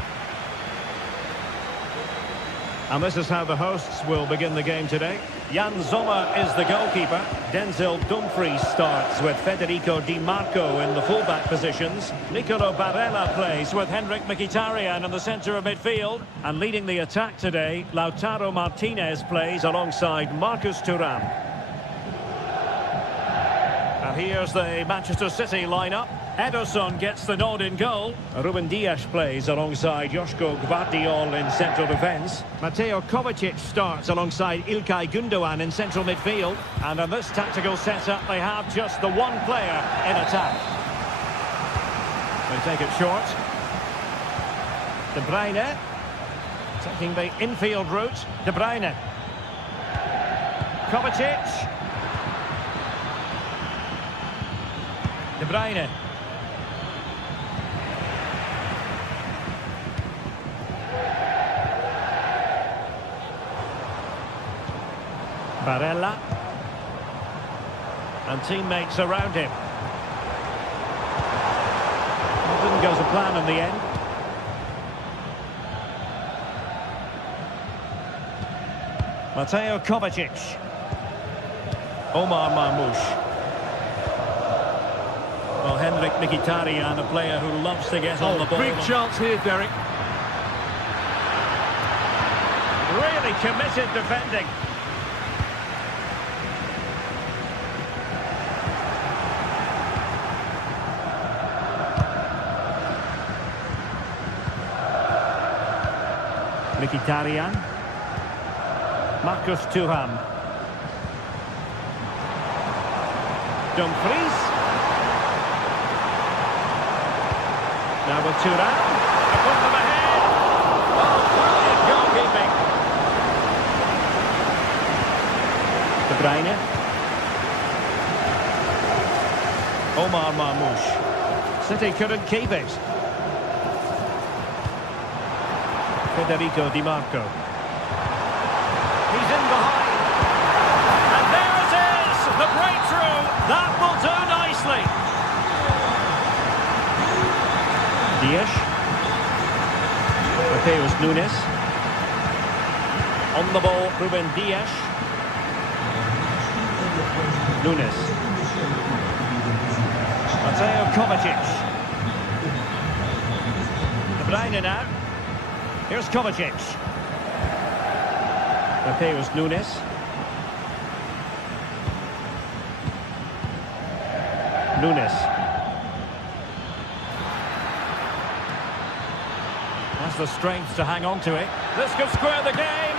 And this is how the hosts will begin the game today. Jan Sommer is the goalkeeper. Denzel Dumfries starts with Federico Di Marco in the fullback positions. Nicolo Barella plays with Henrik Mkhitaryan in the centre of midfield. And leading the attack today, Lautaro Martinez plays alongside Marcus Thuram. And here's the Manchester City lineup. Ederson gets the nod in goal. Ruben Dias plays alongside Joško Gvardiol in central defence. Mateo Kovacic starts alongside Ilkay Gundogan in central midfield. And in this tactical setup, they have just the one player in attack. They take it short. De Bruyne taking the infield route. De Bruyne. Kovacic. De Bruyne. Barella. And teammates around him. It didn't go to plan in the end. Mateo Kovacic. Omar Marmoush. Well, Henrik Mkhitaryan, a player who loves to get on the ball. Big chance here, Derek. Really committed defending. Mkhitaryan. Marcus Thuram. Dumfries. Now with Thuram. A put them ahead. Oh, brilliant goalkeeping. De Bruyne. Omar Marmoush. City couldn't keep it. Federico Di Marco. He's in behind. And there it is! The breakthrough! That will do nicely. Dias. Mateus Nunes. On the ball, Ruben Dias. Nunes. Mateo Kovacic. De Bruyne now. Here's Kovacic. Mateus Nunes. Nunes. Has the strength to hang on to it. This could square the game.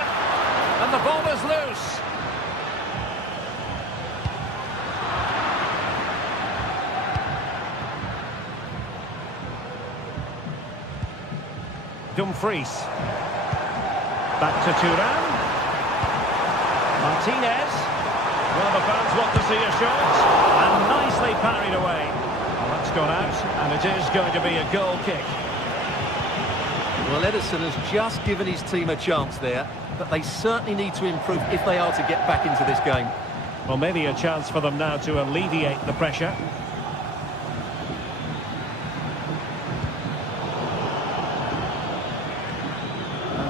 And the ball is loose. Dumfries. Back to Thuram. Martinez. Well, the fans want to see a shot. And nicely parried away. Well, that's gone out, and it is going to be a goal kick. Well, Ederson has just given his team a chance there, but they certainly need to improve if they are to get back into this game. Well, maybe a chance for them now to alleviate the pressure.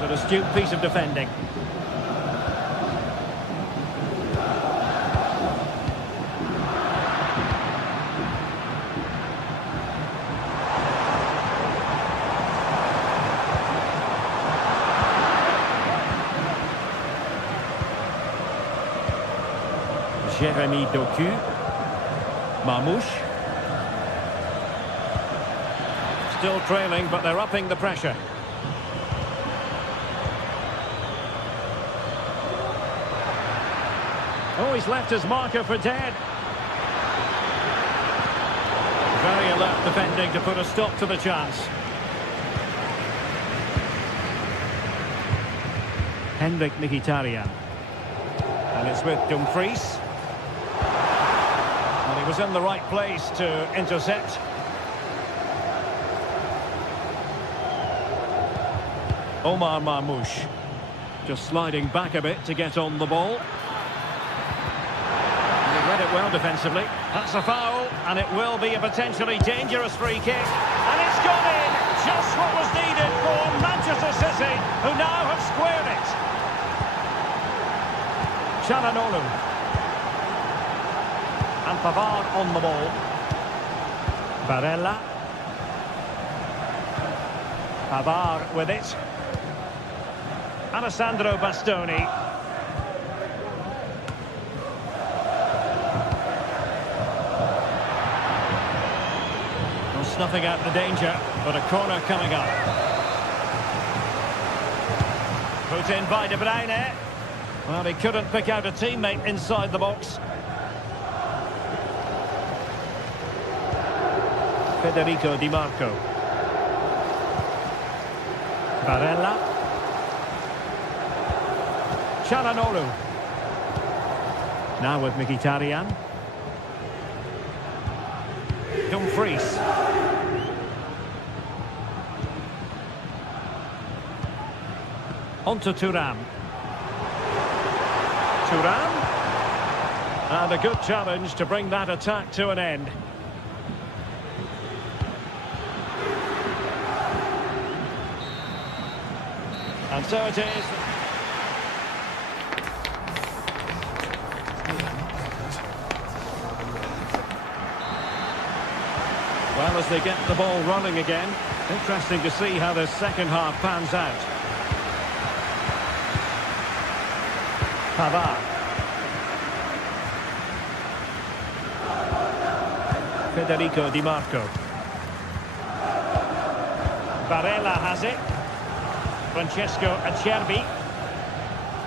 An astute piece of defending. Jérémy Doku. Marmoush. Still trailing, but they're upping the pressure. Oh, he's left his marker for dead. Very alert defending to put a stop to the chance. Henrik Mkhitaryan. And it's with Dumfries. And he was in the right place to intercept. Omar Marmoush. Just sliding back a bit to get on the ball. And he read it well defensively. That's a foul, and it will be a potentially dangerous free kick. And it's gone in! Just what was needed for Manchester City, who now have squared it. Çalhanoğlu. And Pavard on the ball. Barella. Pavard with it. Alessandro Bastoni. Well, snuffing out the danger, but a corner coming up. Put in by De Bruyne. Well, he couldn't pick out a teammate inside the box. Federico Di Marco. Barella. Çalhanoğlu. Now with Mkhitaryan. Dumfries. On to Thuram. Thuram. And a good challenge to bring that attack to an end. And so it is. Well, as they get the ball running again, interesting to see how the second half pans out. Pavard. Federico Di Marco. Barella has it. Francesco Acerbi.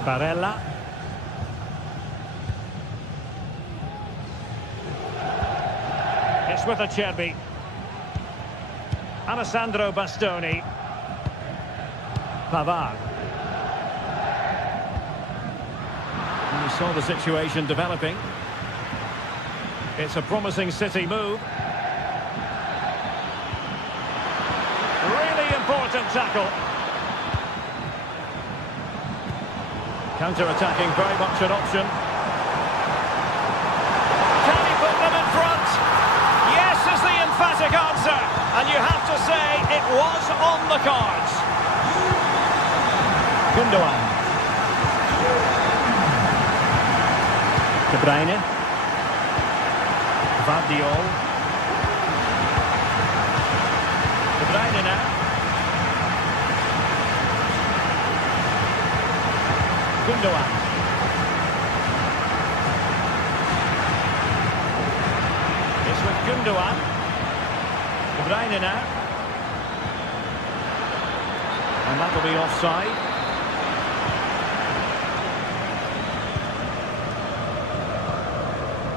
Barella. It's with Acerbi. Alessandro Bastoni. Pavard. And you saw the situation developing. It's a promising City move. Really important tackle. Counter-attacking, very much an option. Can he put them in front? Yes is the emphatic answer. And you have to say it was on the cards. Gundogan. De Bruyne. Vardiol. De Bruyne now. Gundogan. It's with Gundogan. De Bruyne now. And that will be offside.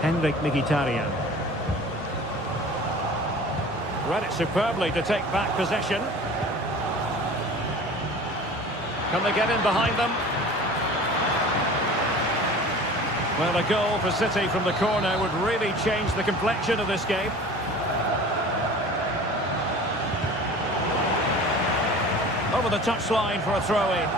Henrik Mkhitaryan. Read it superbly to take back possession. Can they get in behind them? Well, a goal for City from the corner would really change the complexion of this game. Over the touchline for a throw-in.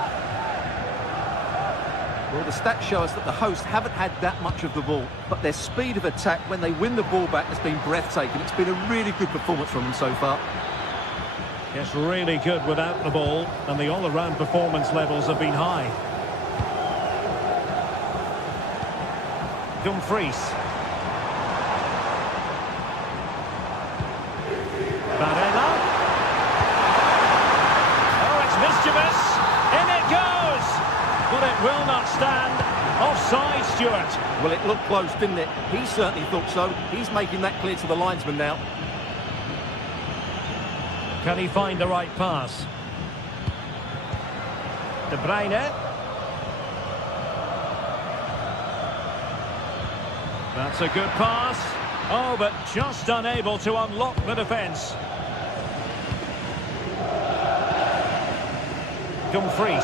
Well, the stats show us that the hosts haven't had that much of the ball, but their speed of attack when they win the ball back has been breathtaking. It's been a really good performance from them so far. Yes, really good without the ball, and the all-around performance levels have been high. Dumfries. Barella. Oh, it's mischievous. In it goes. But it will not stand. Offside, Stuart. Well, it looked close, didn't it? He certainly thought so. He's making that clear to the linesman now. Can he find the right pass? De Bruyne. That's a good pass. Oh, but just unable to unlock the defence. Dumfries.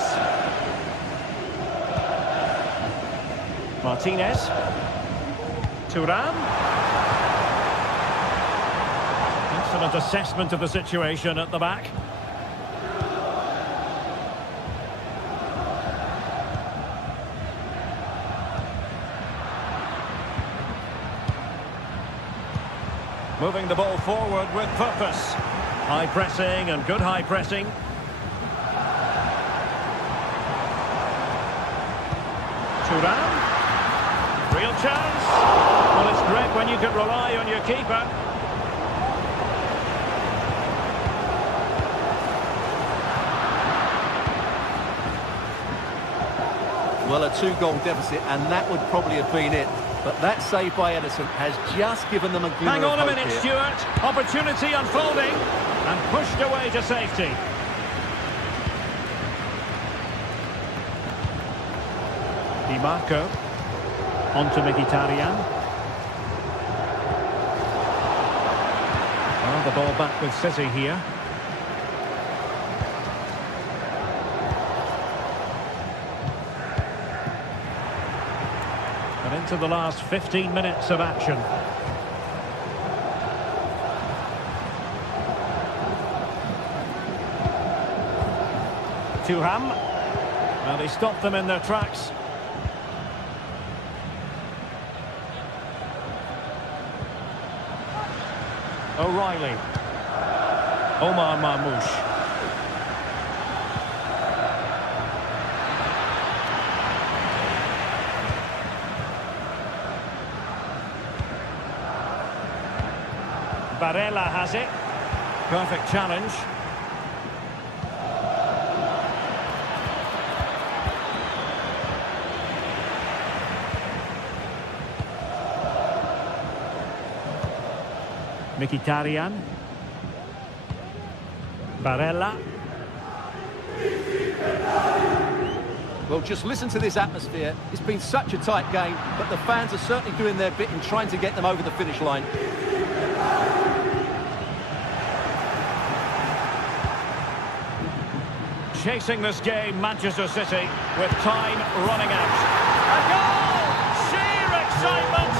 Martinez. Thuram. Excellent assessment of the situation at the back. Moving the ball forward with purpose. High pressing and good high pressing. Thuram. Real chance. Well, it's great when you can rely on your keeper. Well, a 2-goal deficit, and that would probably have been it. But that save by Edison has just given them a glimmer Hang on a of hope minute, here. Stuart. Opportunity unfolding. And pushed away to safety. Di Marco. On to Mkhitaryan. Well, the ball back with City here. And into the last 15 minutes of action. Thuram. Well, he stopped them in their tracks. O'Reilly. Omar Marmoush. Barella has it. Perfect challenge. Mkhitaryan. Barella. Well, just listen to this atmosphere. It's been such a tight game, but the fans are certainly doing their bit in trying to get them over the finish line. Chasing this game, Manchester City, with time running out. A goal! Sheer excitement!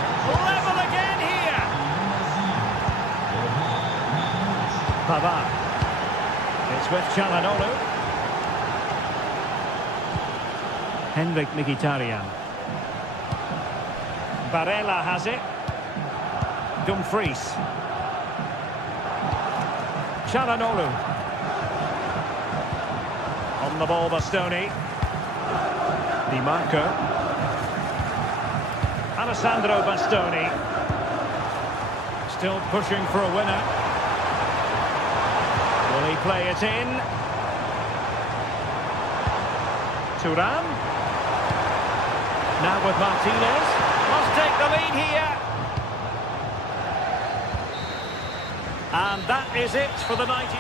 Level again here! Pavard. It's with Çalhanoğlu. Henrik Mkhitaryan. Barella has it. Dumfries. Çalhanoğlu. On the ball, Bastoni. Di Marco. Alessandro Bastoni. Still pushing for a winner. Will he play it in? Thuram. Now with Martinez. Must take the lead here. And that is it for the 90.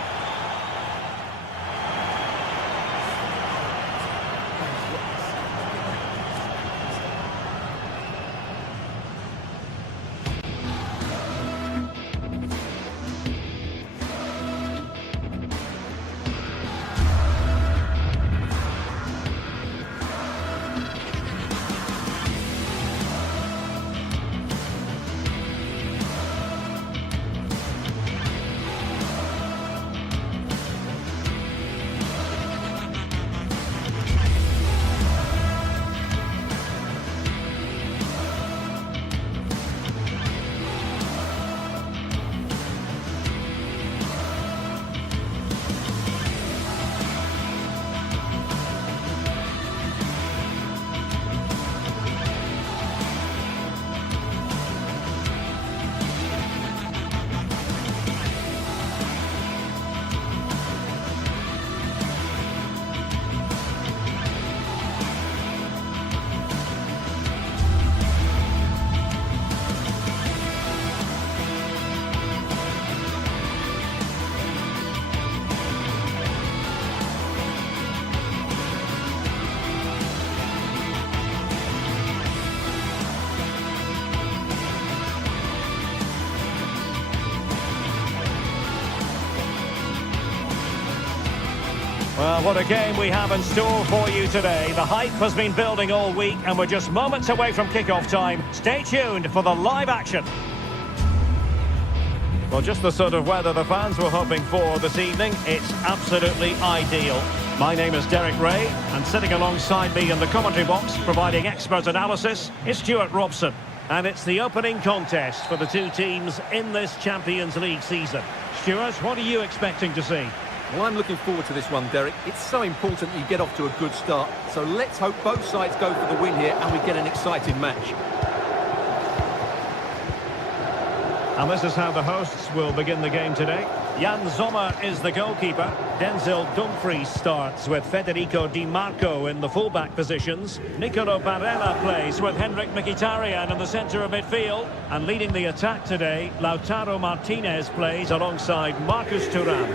Well, what a game we have in store for you today. The hype has been building all week and we're just moments away from kick-off time. Stay tuned for the live action. Well, just the sort of weather the fans were hoping for this evening. It's absolutely ideal. My name is Derek Ray, and sitting alongside me in the commentary box, providing expert analysis, is Stuart Robson. And it's the opening contest for the two teams in this Champions League season. Stuart, what are you expecting to see? Well, I'm looking forward to this one, Derek. It's so important that you get off to a good start. So let's hope both sides go for the win here and we get an exciting match. And this is how the hosts will begin the game today. Jan Sommer is the goalkeeper. Denzel Dumfries starts with Federico Di Marco in the fullback positions. Nicolo Barella plays with Henrik Mkhitaryan in the centre of midfield. And leading the attack today, Lautaro Martinez plays alongside Marcus Thuram.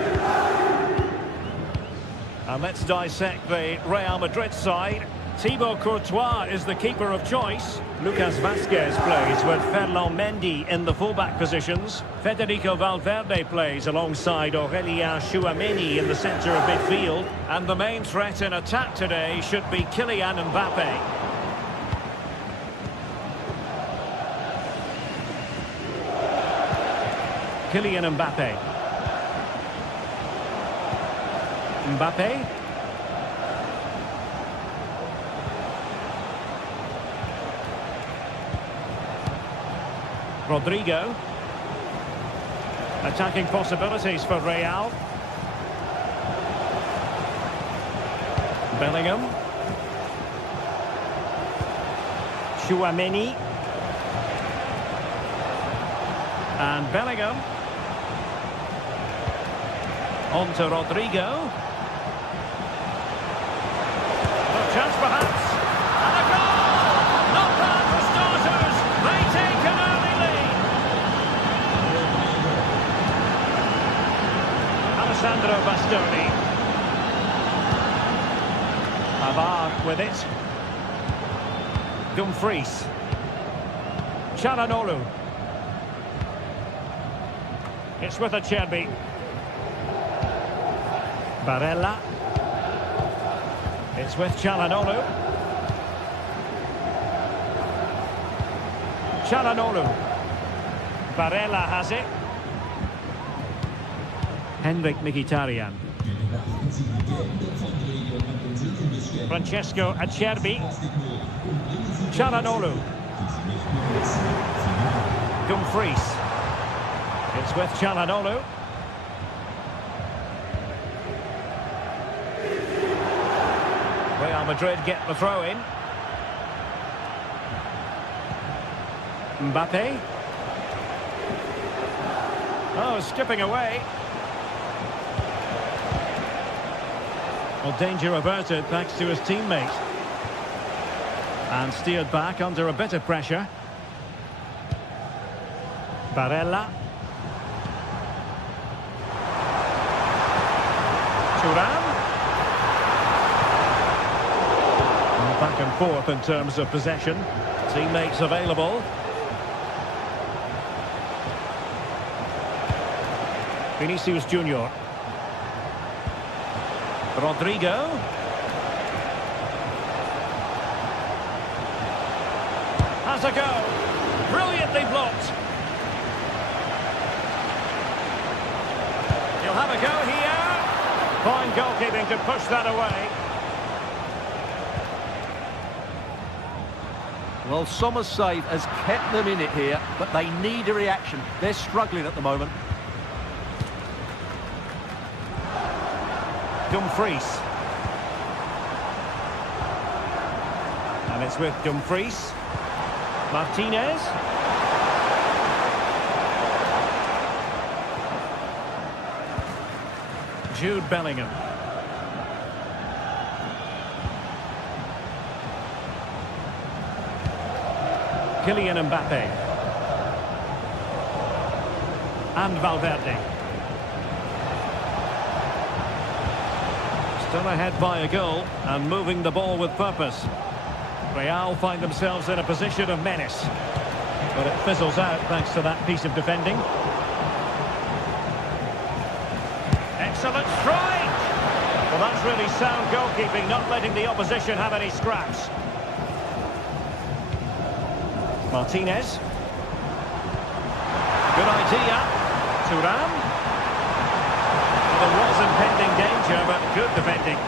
And let's dissect the Real Madrid side. Thibaut Courtois is the keeper of choice. Lucas Vazquez plays with Ferland Mendy in the fullback positions. Federico Valverde plays alongside Aurélien Tchouameni in the centre of midfield. And the main threat in attack today should be Kylian Mbappe. Kylian Mbappe. Mbappe. Rodrigo. Attacking possibilities for Real. Bellingham. Tchouameni. And Bellingham. On to Rodrigo. A chance perhaps. And a goal! Not bad for starters. They take an early lead. Alessandro Bastoni. Pavard with it. Dumfries. Çalhanoğlu. It's with Acerbi. Barella. It's with Çalhanoğlu. Çalhanoğlu. Barella has it. Henrik Mkhitaryan. Francesco Acerbi. Çalhanoğlu. Dumfries. It's with Çalhanoğlu. Real Madrid get the throw in. Mbappe. Oh, skipping away. Well, danger averted thanks to his teammate. And steered back under a bit of pressure. Barella. Thuram. Back and forth in terms of possession. Teammates available. Vinicius Junior. Rodrigo. Has a go. Brilliantly blocked. He'll have a go here. Fine goalkeeping to push that away. Well, Sommer's save has kept them in it here, but they need a reaction. They're struggling at the moment. Dumfries. And it's with Dumfries. Martinez. Jude Bellingham. Kylian Mbappe. And Valverde. Still ahead by a goal and moving the ball with purpose. Real find themselves in a position of menace. But it fizzles out thanks to that piece of defending. Excellent strike! Well, that's really sound goalkeeping, not letting the opposition have any scraps. Martinez. Good idea. Thuram. There was impending danger, but good defending.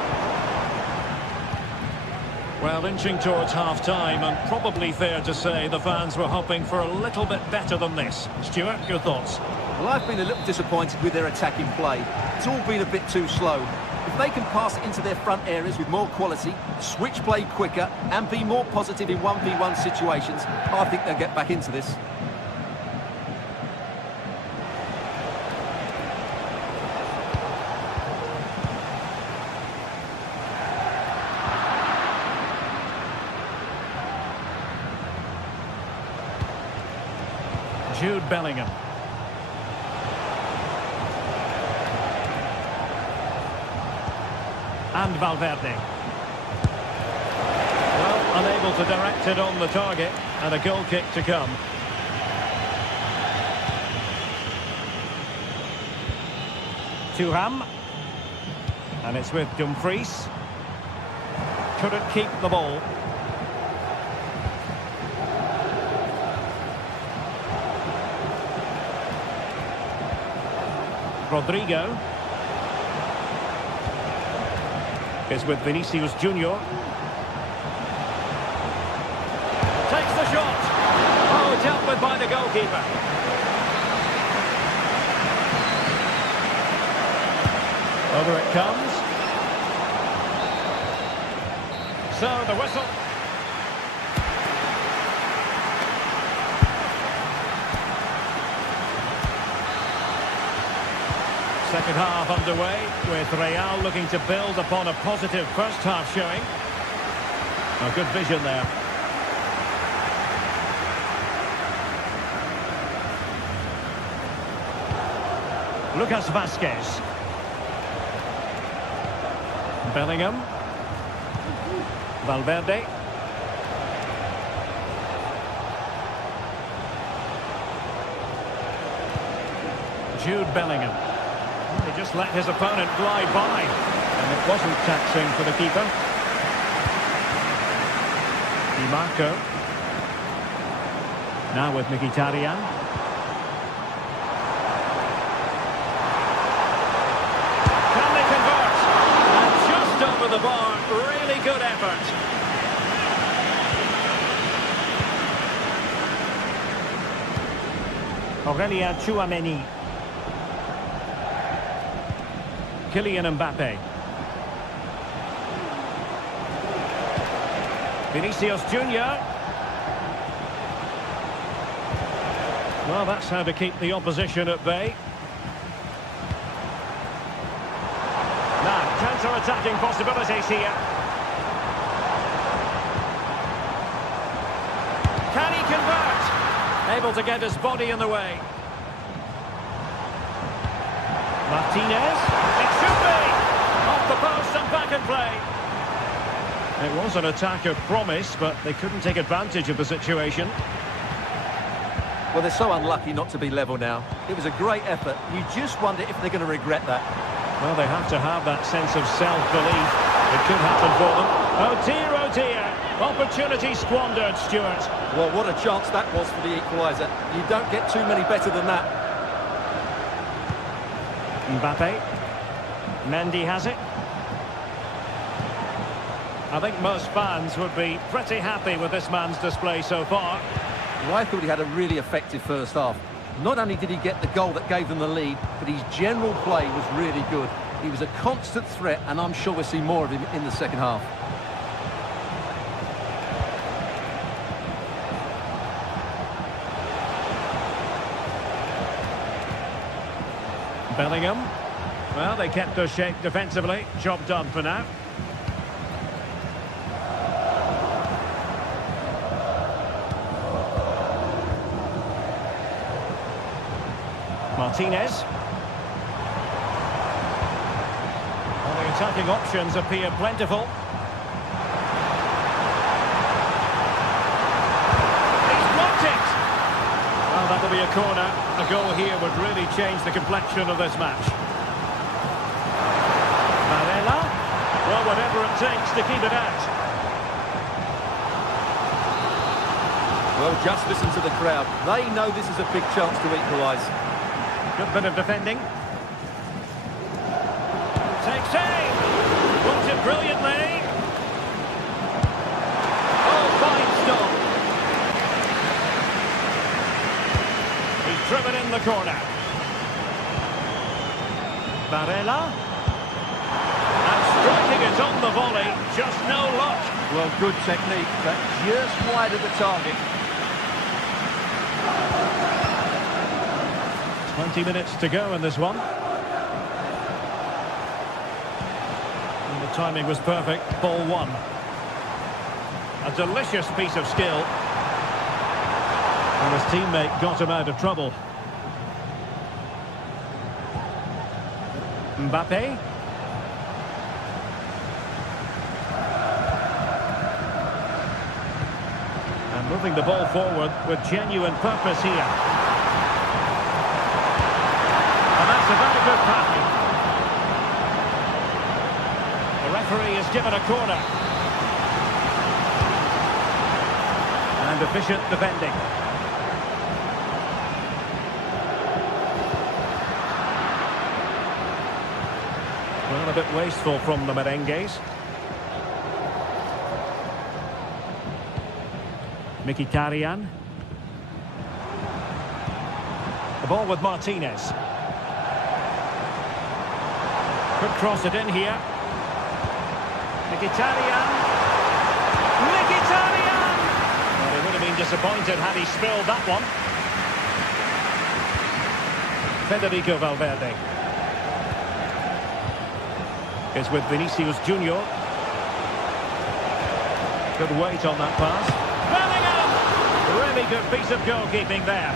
Well, inching towards half-time, and probably fair to say the fans were hoping for a little bit better than this. Stuart, your thoughts? Well, I've been a little disappointed with their attacking play. It's all been a bit too slow. If they can pass it into their front areas with more quality, switch play quicker, and be more positive in 1v1 situations, I think they'll get back into this. Jude Bellingham. And Valverde. Well, unable to direct it on the target, and a goal kick to come. Thuram. And it's with Dumfries. Couldn't keep the ball. Rodrigo is with Vinicius Junior. Takes the shot. Oh, dealt with by the goalkeeper. Over it comes. So the whistle. Second half underway, with Real looking to build upon a positive first half showing. A good vision there. Lucas Vazquez. Bellingham. Valverde. Jude Bellingham. He just let his opponent glide by, and it wasn't taxing for the keeper. Di Marco. Now with Mkhitaryan. Can they convert? And just over the bar, really good effort. Aurélien Tchouameni. Kylian Mbappe. Vinicius Junior. Well, that's how to keep the opposition at bay. Now, counter-attacking possibilities here. Can he convert? Able to get his body in the way. Martinez. It should be! Off the post and back in play. It was an attack of promise, but they couldn't take advantage of the situation. Well, they're so unlucky not to be level now. It was a great effort. You just wonder if they're going to regret that. Well, they have to have that sense of self-belief. It could happen for them. Oh dear, oh dear. Opportunity squandered, Stuart. Well, what a chance that was for the equaliser. You don't get too many better than that. Mbappe. Mendy has it. I think most fans would be pretty happy with this man's display so far. Well, I thought he had a really effective first half. Not only did he get the goal that gave them the lead, but his general play was really good. He was a constant threat, and I'm sure we'll see more of him in the second half. Bellingham. Well, they kept their shape defensively. Job done for now. Martinez. Well, the attacking options appear plentiful. He's blocked it! Well, that'll be a corner. A goal here would really change the complexion of this match. Varela. Well, whatever it takes to keep it out. Well, just listen to the crowd. They know this is a big chance to equalise. Good bit of defending. Takes aim. Puts it brilliantly. Oh, fine stop. He's driven in the corner. Barella. And striking it on the volley. Just no luck. Well, good technique, but just wide of the target. 20 minutes to go in this one. And the timing was perfect. Ball one. A delicious piece of skill. And his teammate got him out of trouble. Mbappe. And moving the ball forward with genuine purpose here. And that's a very good passing. The referee has given a corner. And efficient defending. Well, a bit wasteful from the merengues. Mkhitaryan. The ball with Martinez. Could cross it in here. Mkhitaryan. Mkhitaryan! Well, he would have been disappointed had he spilled that one. Federico Valverde. It's with Vinicius Junior. Good weight on that pass. Bellingham! Really good piece of goalkeeping there.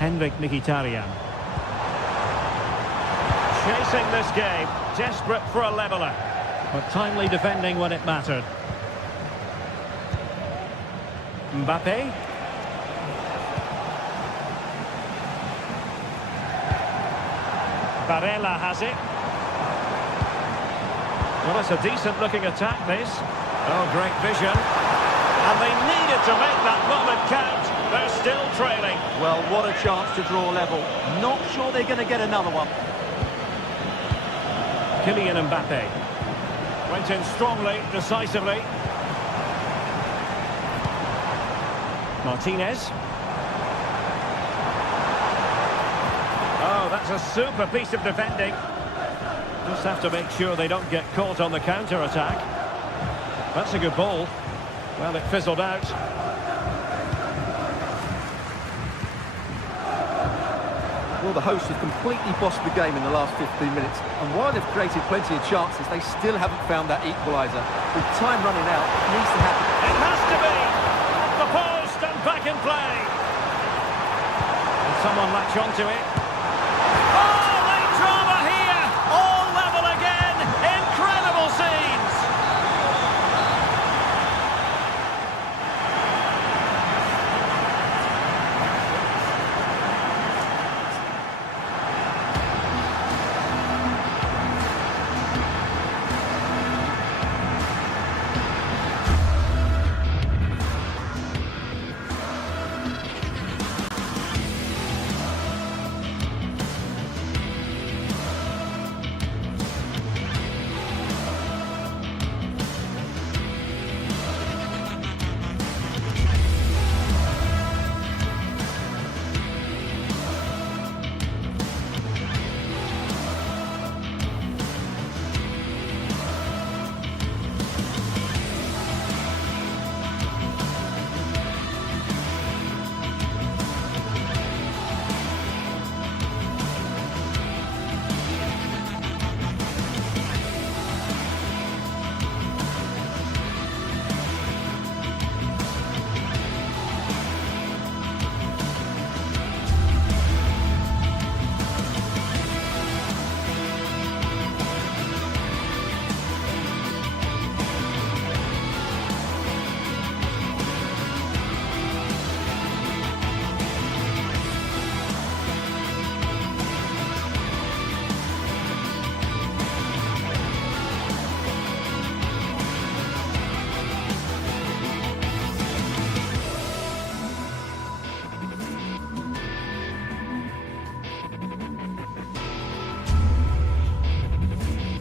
Henrik Mkhitaryan. Chasing this game, desperate for a leveller, but timely defending when it mattered. Mbappe. Barella has it. Well, it's a decent-looking attack, this. Oh, great vision. And they needed to make that moment count. They're still trailing. Well, what a chance to draw level. Not sure they're going to get another one. Kylian Mbappe. Went in strongly, decisively. Martinez. Oh, that's a super piece of defending. Just have to make sure they don't get caught on the counter-attack. That's a good ball. Well, it fizzled out. Well, the hosts have completely bossed the game in the last 15 minutes. And while they've created plenty of chances, they still haven't found that equaliser. With time running out, it needs to happen. It has to be! The post and back in play. Can someone latch onto it? Oh, late drama here! All level again! Incredible scenes!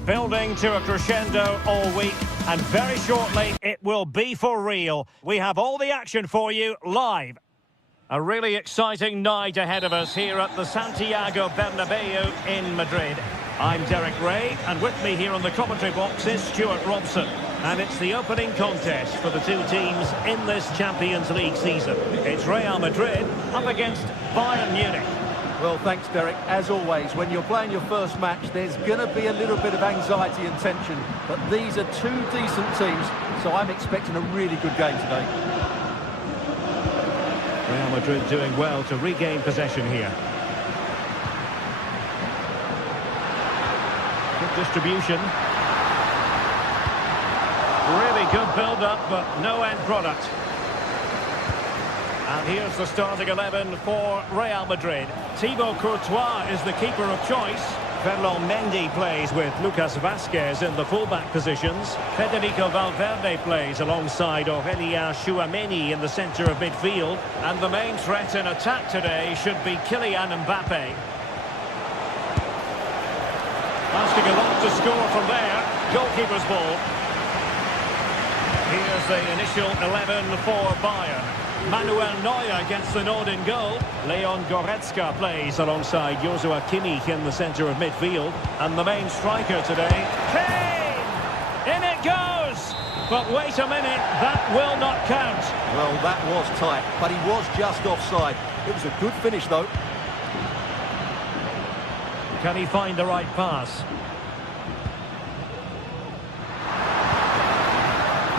building to a crescendo all week, and very shortly it will be for real. We have all the action for you live. A really exciting night ahead of us here at the Santiago Bernabeu in Madrid. I'm Derek Ray, and with me here on the commentary box is Stuart Robson. And it's the opening contest for the two teams in this Champions League season. It's Real Madrid up against Bayern Munich. Well, thanks, Derek. As always, when you're playing your first match, there's going to be a little bit of anxiety and tension. But these are two decent teams, so I'm expecting a really good game today. Real Madrid doing well to regain possession here. Good distribution. Really good build-up, but no end product. And here's the starting 11 for Real Madrid. Thibaut Courtois is the keeper of choice. Ferland Mendy plays with Lucas Vazquez in the fullback positions. Federico Valverde plays alongside Aurélien Tchouaméni in the centre of midfield. And the main threat in attack today should be Kylian Mbappe. Asking a lot to score from there. Goalkeeper's ball. Here's the initial 11 for Bayern. Manuel Neuer gets the nod in goal. Leon Goretzka plays alongside Joshua Kimmich in the centre of midfield. And the main striker today, Kane! In it goes! But wait a minute, that will not count. Well, that was tight, but he was just offside. It was a good finish, though. Can he find the right pass?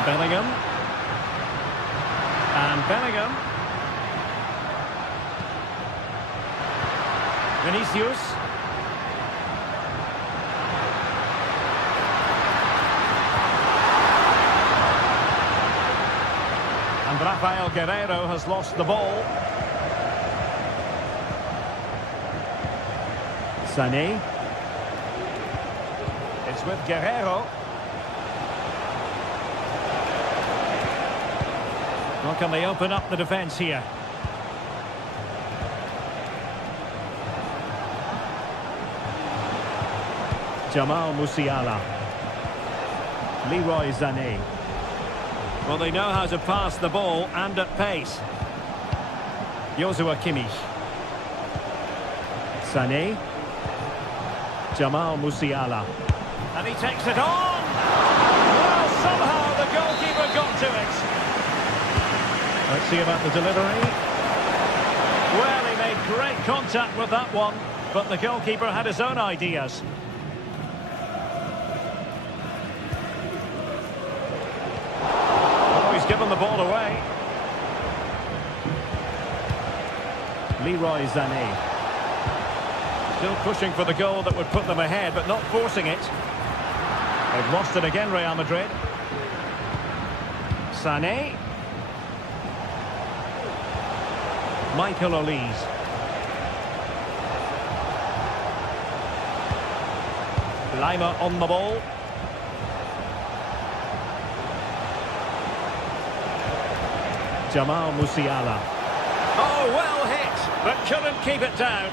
Bellingham. And Bellingham. Vinicius. And Rafael Guerreiro has lost the ball. Sané. It's with Guerreiro. Well, can they open up the defence here? Jamal Musiala. Leroy Sané. Well, they know how to pass the ball and at pace. Joshua Kimmich. Sané. Jamal Musiala. And he takes it on! Well, somehow the goalkeeper got to it. Let's see about the delivery. Well, he made great contact with that one, but the goalkeeper had his own ideas. Oh, he's given the ball away. Leroy Sané. Still pushing for the goal that would put them ahead, but not forcing it. They've lost it again, Real Madrid. Sané. Michael Olise. Lima on the ball. Jamal Musiala. Oh, well hit, but couldn't keep it down.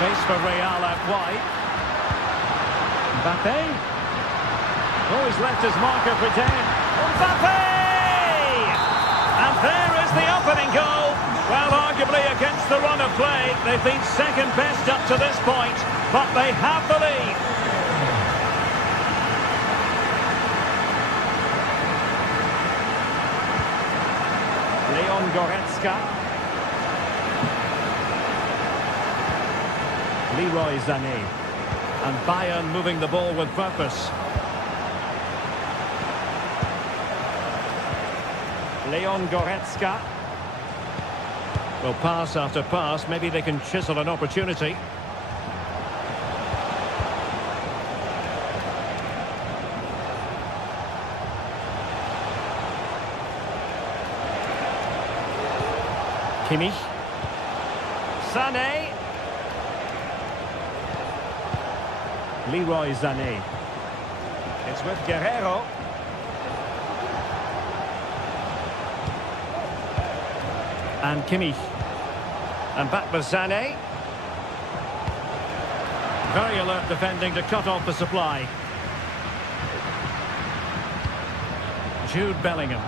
Space for Real out wide. Mbappe. Oh, he's left his marker for dead. Mbappe! And there is the opening goal. Well, arguably against the run of play, they've been second best up to this point, but they have the lead. Leon Goretzka. Leroy Sané. And Bayern moving the ball with purpose. Leon Goretzka. Well, pass after pass, maybe they can chisel an opportunity. Kimmich. Sané. Leroy Sané. It's with Guerreiro. And Kimmich. And back with Sané. Very alert defending to cut off the supply. Jude Bellingham.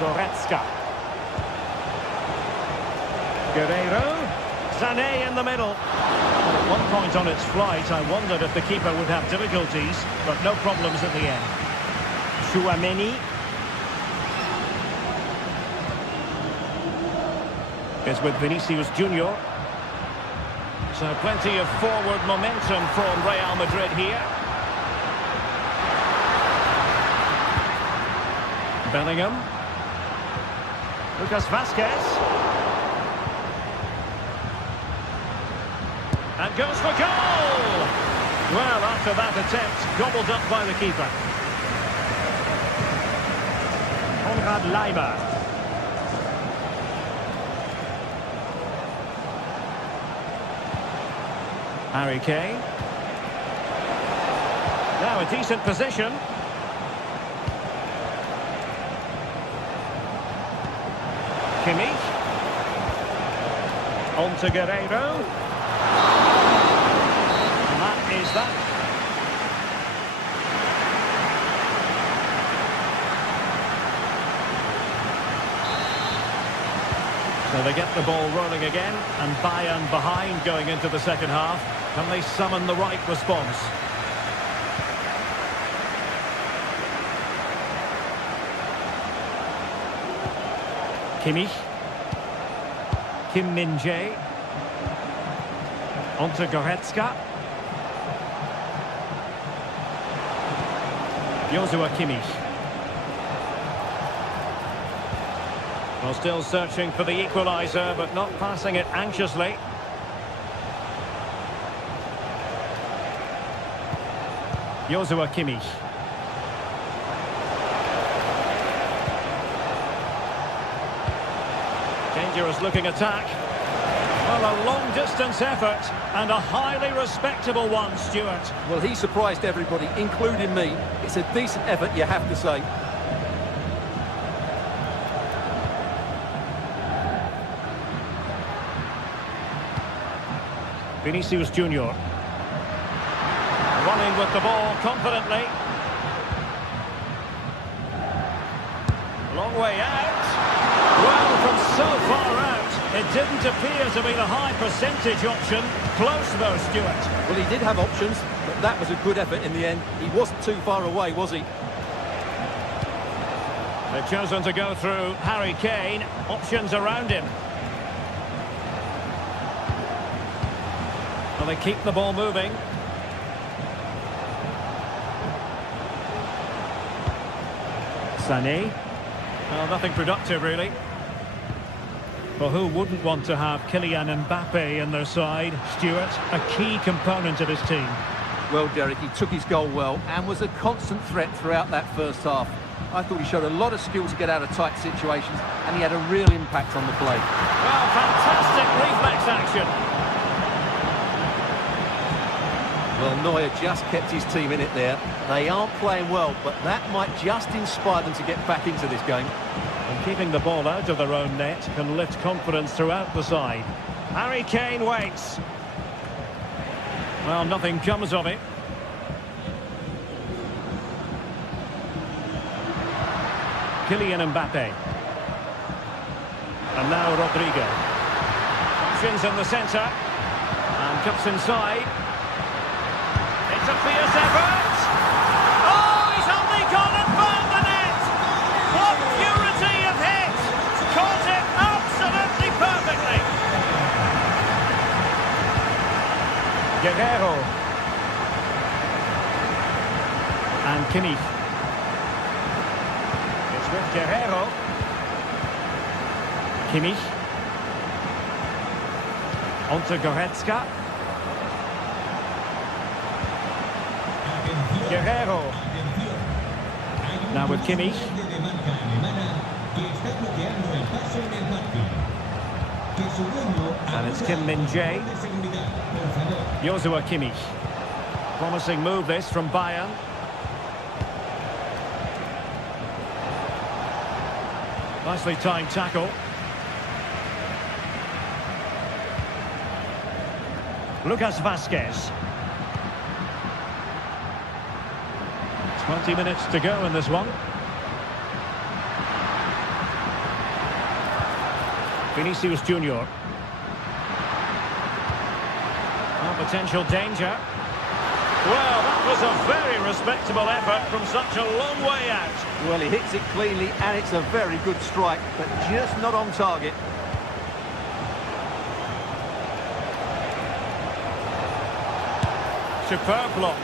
Goretzka. Guerreiro. Sané in the middle. At one point on its flight, I wondered if the keeper would have difficulties, but no problems at the end. Chouameni. Is with Vinicius Junior. So plenty of forward momentum from Real Madrid here. Bellingham. Lucas Vazquez. And goes for goal! Well, after that attempt, gobbled up by the keeper. Konrad Laimer. Harry Kane. Now a decent position. Kimmich. On to Guerreiro. And that is that. So they get the ball rolling again, and Bayern behind going into the second half. Can they summon the right response? Kimmich. Kim Min-jae. On to Goretzka. Joshua Kimmich. Well, still searching for the equaliser, but not passing it anxiously. Joshua Kimmich. Dangerous looking attack. Well, a long distance effort and a highly respectable one, Stuart. Well, he surprised everybody, including me. It's a decent effort, you have to say. Vinicius Junior. Running with the ball confidently. Long way out. Well, from so far out, it didn't appear to be the high percentage option. Close though, Stuart. Well, he did have options, but that was a good effort in the end. He wasn't too far away, was he? They've chosen to go through Harry Kane. Options around him. Well, they keep the ball moving. Sané. Well, nothing productive, really. Well, who wouldn't want to have Kylian Mbappe in their side? Stuart, a key component of his team. Well, Derek, he took his goal well and was a constant threat throughout that first half. I thought he showed a lot of skill to get out of tight situations, and he had a real impact on the play. Well, fantastic reflex action. Well, Neuer just kept his team in it there. They aren't playing well, but that might just inspire them to get back into this game. And keeping the ball out of their own net can lift confidence throughout the side. Harry Kane waits. Well, nothing comes of it. Kylian Mbappe. And now Rodrigo. Options in the centre. And cuts inside. It's a fierce effort. Oh, he's only gone and found the net. What purity of hit. Caught it absolutely perfectly. Guerreiro. And Kimmich. It's with Guerreiro. Kimmich. On to Goretzka. Guerreiro. Now with Kimmich. And it's Kim Min-jae. Joshua Kimmich. Promising move this from Bayern. Nicely timed tackle. Lucas Vasquez. 20 minutes to go in this one. Vinicius Junior. Oh, potential danger. Well, that was a very respectable effort from such a long way out. Well, he hits it cleanly, and it's a very good strike, but just not on target. Superb block.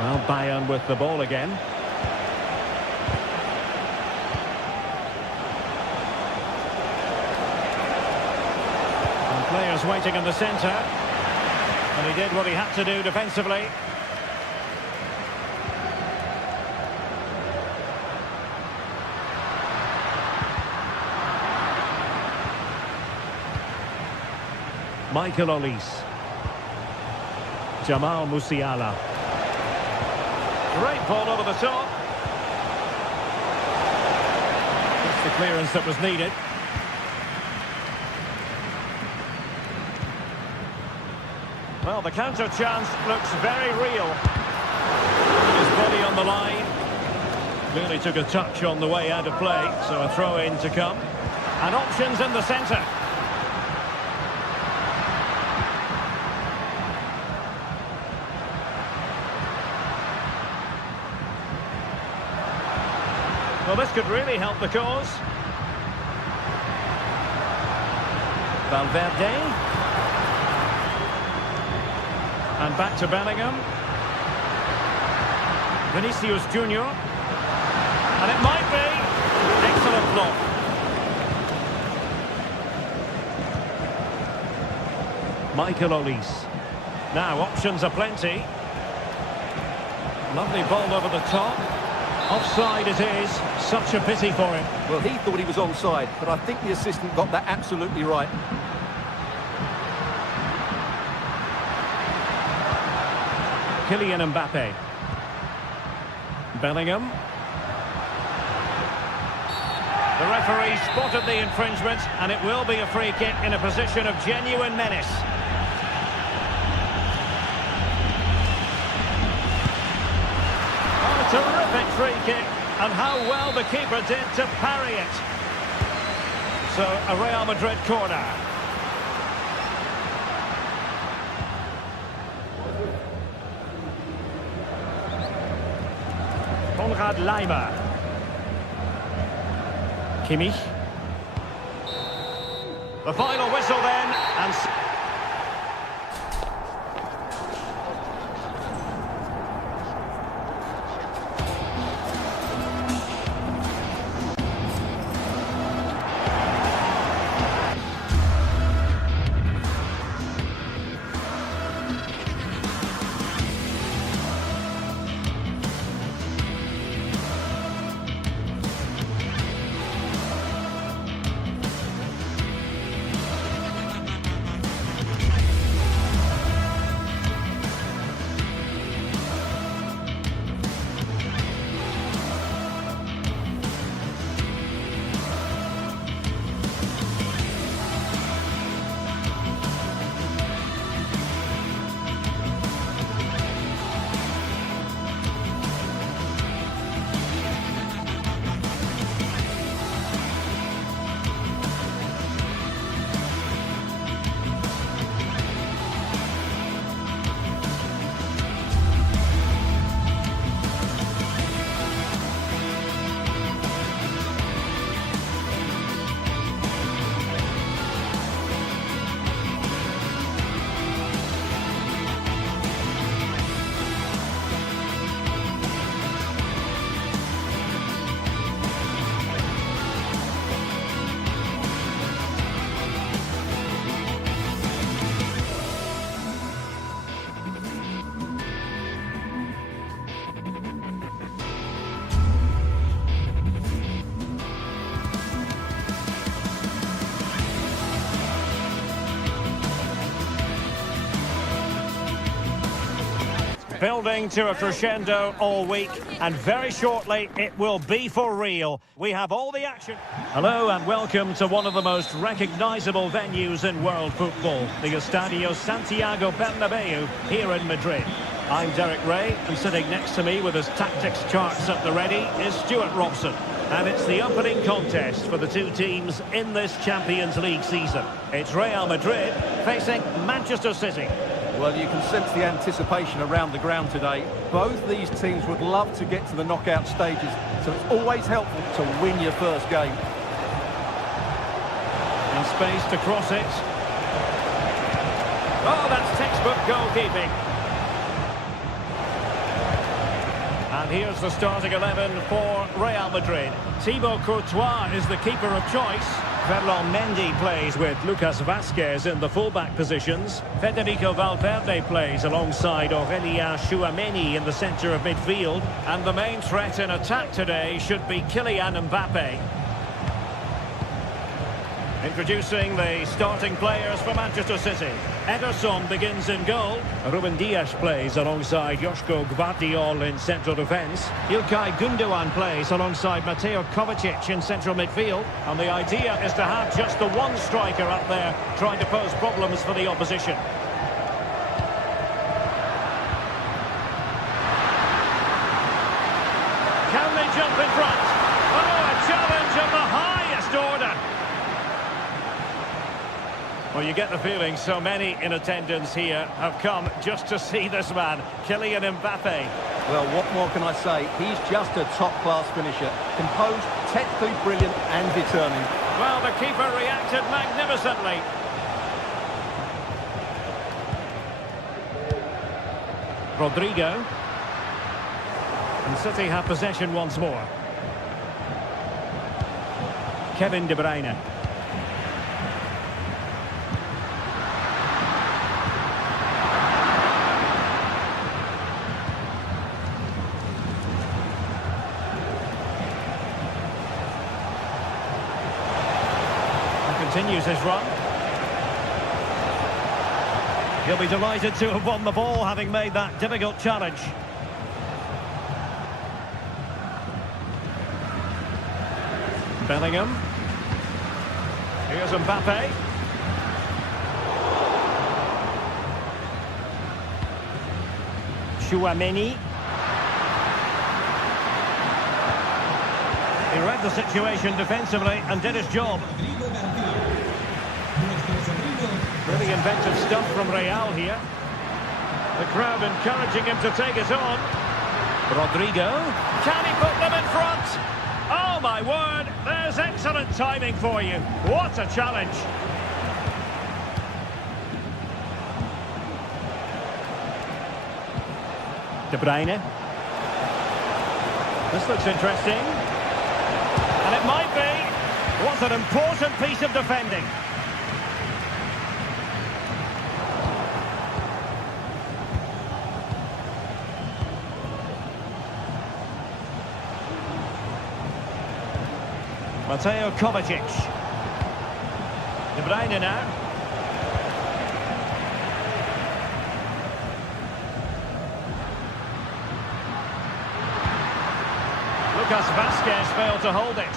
Well, Bayern with the ball again. And players waiting in the centre. And he did what he had to do defensively. Michael Olise. Jamal Musiala. Great ball over the top. That's the clearance that was needed. Well, the counter chance looks very real. His body on the line. Clearly took a touch on the way out of play, so a throw-in to come. And options in the centre. Well, this could really help the cause. Valverde. And back to Bellingham. Vinicius Junior. And it might be. Excellent block. Michael Olise. Now, options are plenty. Lovely ball over the top. Offside it is. Such a pity for him. Well, he thought he was onside, but I think the assistant got that absolutely right. Kylian Mbappe. Bellingham. The referee spotted the infringement, and it will be a free kick in a position of genuine menace. Oh, terrific free kick, and how well the keeper did to parry it. So, a Real Madrid corner. Konrad Laimer. Kimmich. The final whistle then, and... building to a crescendo all week, and very shortly it will be for real. We have all the action. Hello and welcome to one of the most recognisable venues in world football, the Estadio Santiago Bernabeu here in Madrid. I'm Derek Ray, and sitting next to me with his tactics charts at the ready is Stuart Robson. And it's the opening contest for the two teams in this Champions League season. It's Real Madrid facing Manchester City. Well, you can sense the anticipation around the ground today. Both these teams would love to get to the knockout stages, so it's always helpful to win your first game. And space to cross it. Oh, that's textbook goalkeeping. And here's the starting 11 for Real Madrid. Thibaut Courtois is the keeper of choice. Ferland Mendy plays with Lucas Vazquez in the fullback positions. Federico Valverde plays alongside Aurélien Tchouameni in the centre of midfield. And the main threat in attack today should be Kylian Mbappe. Introducing the starting players for Manchester City. Ederson begins in goal. Ruben Dias plays alongside Joško Gvardiol in central defence. İlkay Gündoğan plays alongside Mateo Kovacic in central midfield. And the idea is to have just the one striker up there trying to pose problems for the opposition. Can they jump in front? Oh, a challenge of the highest order. Well, you get the feeling so many in attendance here have come just to see this man, Kylian Mbappe. Well, what more can I say? He's just a top-class finisher. Composed, technically brilliant and determined. Well, the keeper reacted magnificently. Rodrigo. And City have possession once more. Kevin De Bruyne. Continues his run. He'll be delighted to have won the ball, having made that difficult challenge. Bellingham. Here's Mbappe. Tchouameni. He read the situation defensively and did his job. Really inventive stuff from Real here. The crowd encouraging him to take it on. Rodrigo. Can he put them in front? Oh my word, there's excellent timing for you. What a challenge. De Bruyne. This looks interesting. And it might be. What an important piece of defending. Mateo Kovacic. De Bruyne now. Lucas Vazquez failed to hold it.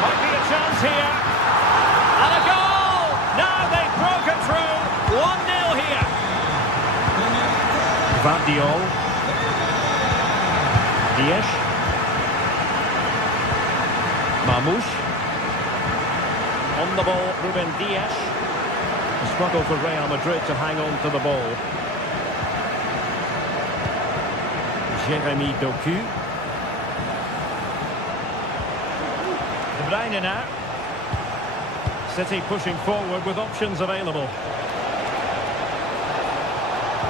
Might be a chance here. And a goal! Now they've broken through. 1-0 here. Gvardiol. Dias. Mamouche. On the ball, Ruben Dias. A struggle for Real Madrid to hang on to the ball. Jérémy Doku. De Bruyne now. City pushing forward with options available.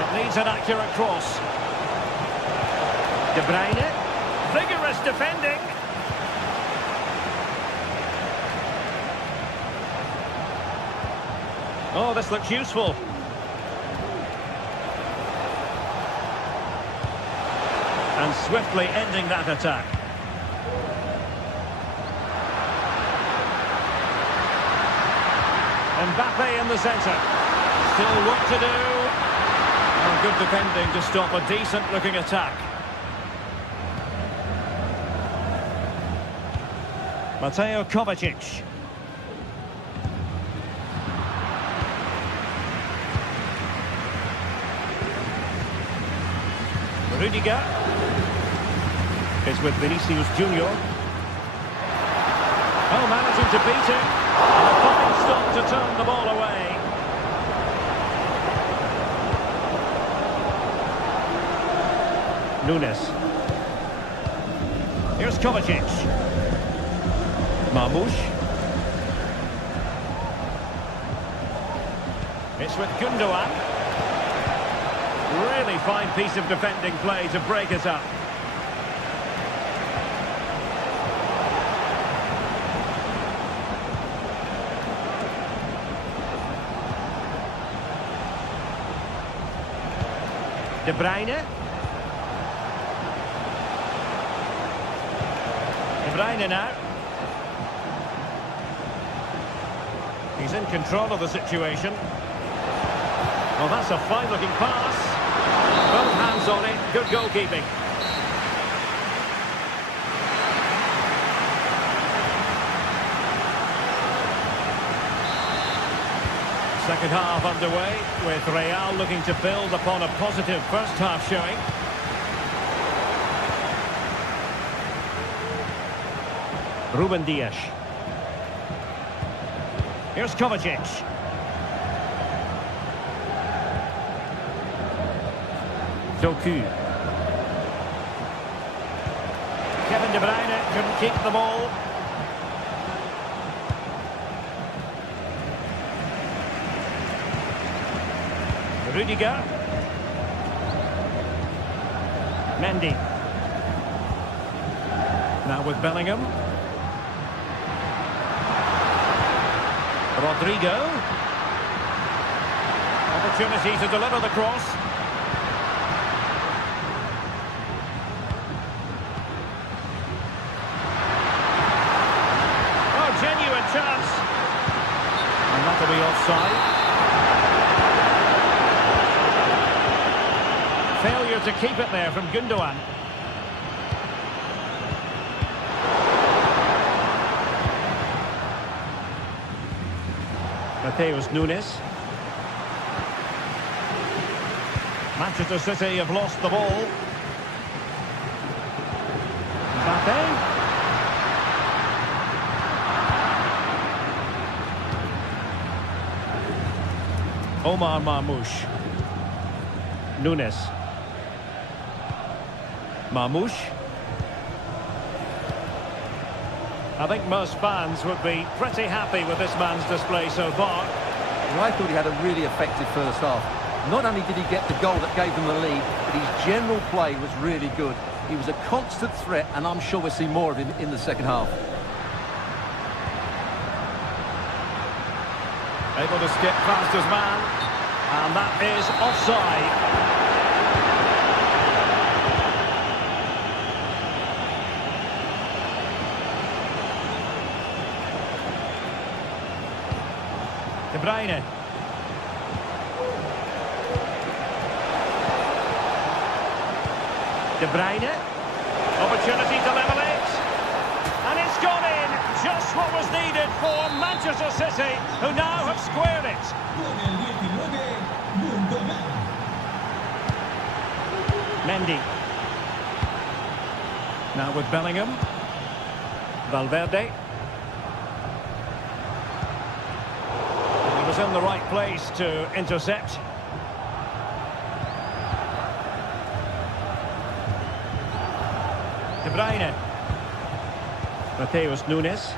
It needs an accurate cross. De Bruyne, vigorous defending. Oh, this looks useful. And swiftly ending that attack. Mbappe in the centre. Still work to do. Oh, good defending to stop a decent-looking attack. Mateo Kovacic. Rudiger is with Vinicius Junior. Oh, managing to beat him. And a fine stop to turn the ball away. Nunes. Here's Kovacic. Marmoush. It's with Gundogan. Really fine piece of defending play to break it up. De Bruyne. De Bruyne now. He's in control of the situation. Well, that's a fine-looking pass. Both hands on it. Good goalkeeping. Second half underway, with Real looking to build upon a positive first half showing. Ruben Dias. Here's Kovacic. Doku. Kevin De Bruyne couldn't keep the ball. Rudiger. Mendy. Now with Bellingham. Rodrigo. Opportunity to deliver the cross. Oh, genuine chance. And that'll be offside. Failure to keep it there from Gundogan. Mateus Nunes. Manchester City have lost the ball. Mbappe. Omar Marmoush. Nunes. Marmoush. I think most fans would be pretty happy with this man's display so far. Well, I thought he had a really effective first half. Not only did he get the goal that gave them the lead, but his general play was really good. He was a constant threat, and I'm sure we'll see more of him in the second half. Able to skip past his man, and that is offside. De Bruyne. De Bruyne. Opportunity to level it. And it's gone in. Just what was needed for Manchester City, who now have squared it. Mendy. Now with Bellingham. Valverde. Was in the right place to intercept. De Bruyne. Mateus Nunes.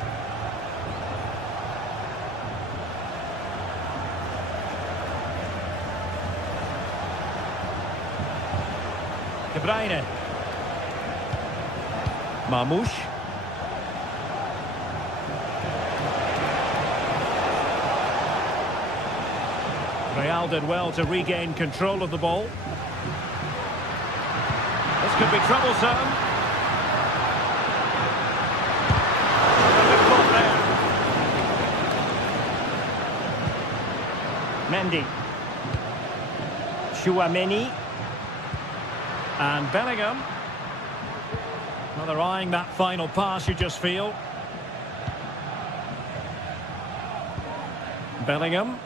De Bruyne. Marmoush. Real did well to regain control of the ball. This could be troublesome. Mendy. Chouameni. And Bellingham. Well, they're eyeing that final pass, you just feel. Bellingham.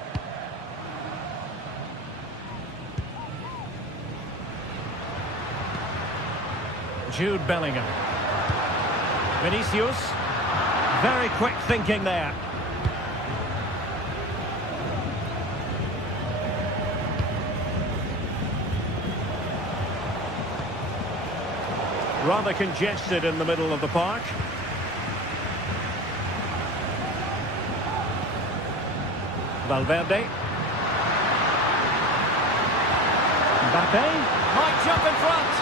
Jude Bellingham. Vinicius. Very quick thinking there. Rather congested in the middle of the park. Valverde. Mbappe. Might jump in front.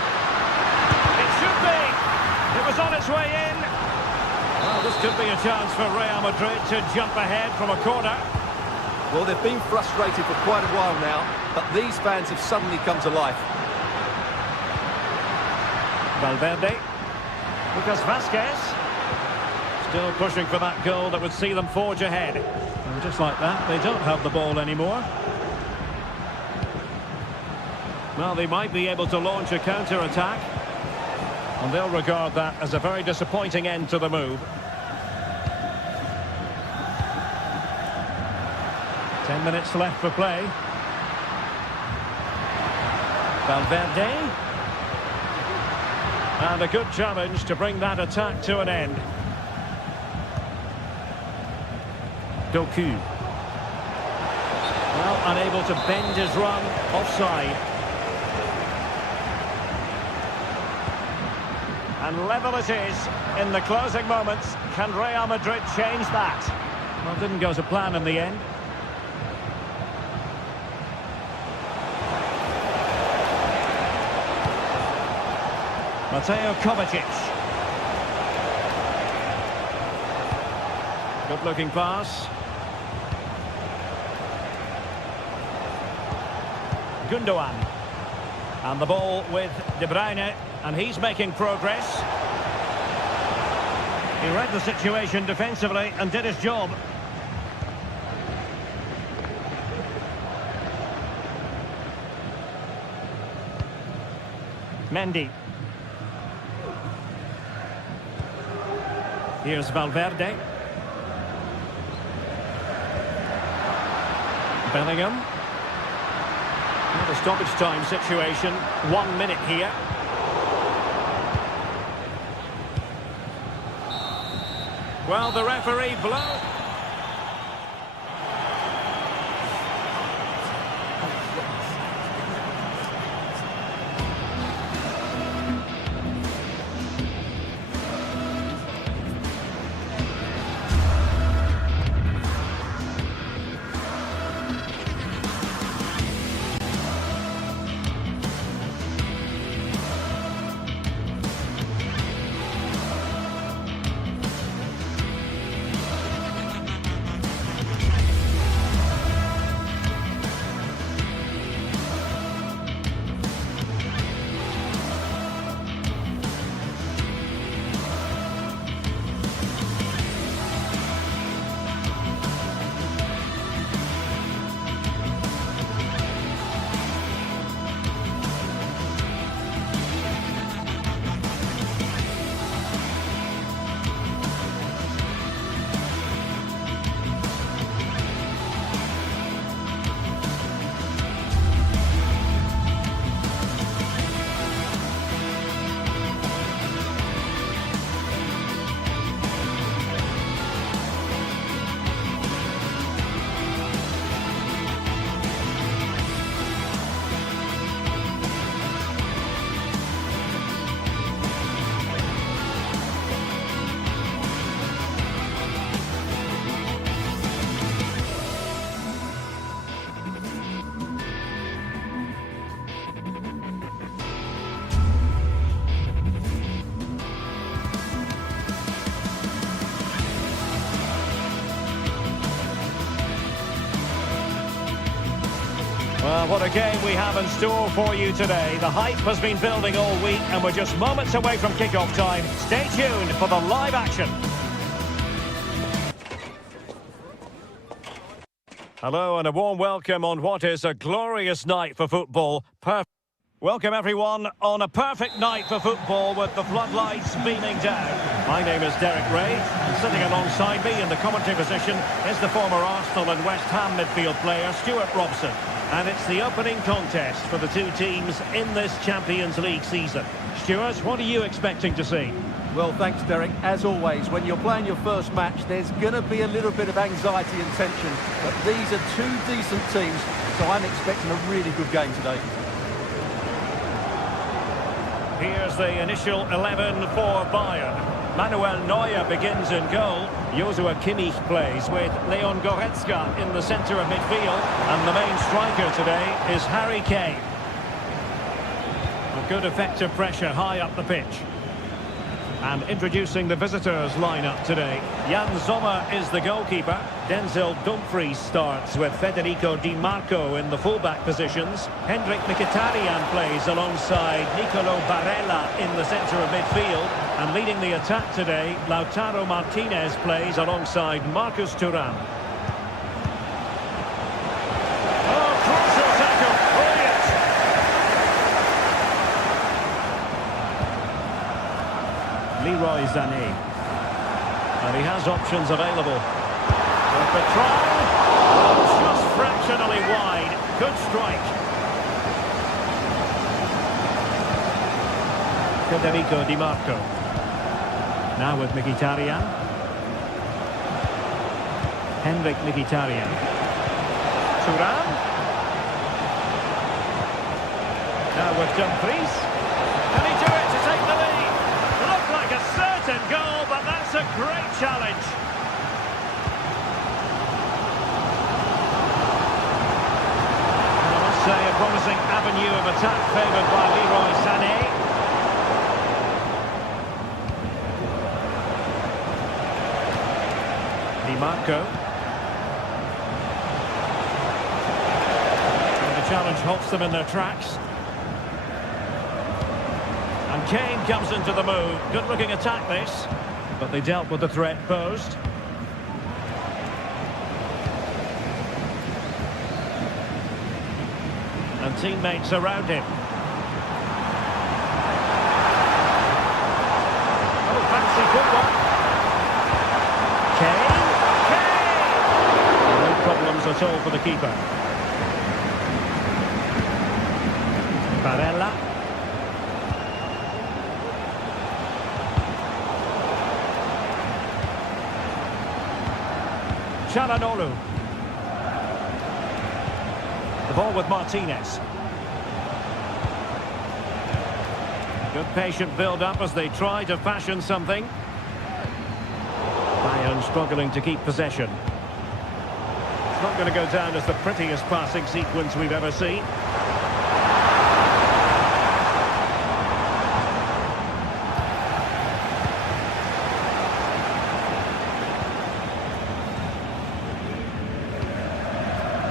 It should be. It was on its way in. Well, this could be a chance for Real Madrid to jump ahead from a corner. Well, they've been frustrated for quite a while now, but these fans have suddenly come to life. Valverde. Lucas Vazquez. Still pushing for that goal that would see them forge ahead. And just like that, they don't have the ball anymore. Well, they might be able to launch a counter-attack. And they'll regard that as a very disappointing end to the move. 10 minutes left for play. Valverde. And a good challenge to bring that attack to an end. Doku. Well, unable to bend his run, offside. And level it is in the closing moments. Can Real Madrid change that? Well, didn't go to plan in the end. Mateo Kovacic. Good looking pass. Gundogan. And the ball with De Bruyne, and he's making progress. He read the situation defensively and did his job. Mendy. Here's Valverde. Bellingham. The stoppage time situation. 1 minute here. Well, the referee blows. Well, what a game we have in store for you today. The hype has been building all week and we're just moments away from kick-off time. Stay tuned for the live action. Hello and a warm welcome on what is a glorious night for football. Welcome everyone on a perfect night for football with the floodlights beaming down. My name is Derek Ray. Sitting alongside me in the commentary position is the former Arsenal and West Ham midfield player Stuart Robson. And it's the opening contest for the two teams in this Champions League season. Stuart, what are you expecting to see? Well, thanks, Derek. As always, when you're playing your first match, there's going to be a little bit of anxiety and tension. But these are two decent teams, so I'm expecting a really good game today. Here's the initial 11 for Bayern. Manuel Neuer begins in goal. Joshua Kimmich plays with Leon Goretzka in the centre of midfield. And the main striker today is Harry Kane. A good effective pressure high up the pitch. And introducing the visitors lineup today. Jan Sommer is the goalkeeper. Denzel Dumfries starts with Federico Di Marco in the fullback positions. Hendrik Mkhitaryan plays alongside Nicolo Barella in the centre of midfield. And leading the attack today, Lautaro Martinez plays alongside Marcus Thuram. Oh, crucial tackle! Brilliant! Leroy Sané. And he has options available. With the try, just fractionally wide. Good strike. Federico Di Marco. Now with Mkhitaryan. Hendrik Mkhitaryan. Thuram. Now with Dumfries. Can he do it to take the lead? Looked like a certain goal, but that's a great challenge. A promising avenue of attack favoured by Leroy Sané. Di Marco. And the challenge halts them in their tracks. And Kane comes into the move. Good looking attack this. But they dealt with the threat posed. And teammates around him. Oh, fancy football. Kane! No problems at all for the keeper. Barella. Çalhanoğlu. The ball with Martinez. Good patient build-up as they try to fashion something. Bayern struggling to keep possession. It's not going to go down as the prettiest passing sequence we've ever seen.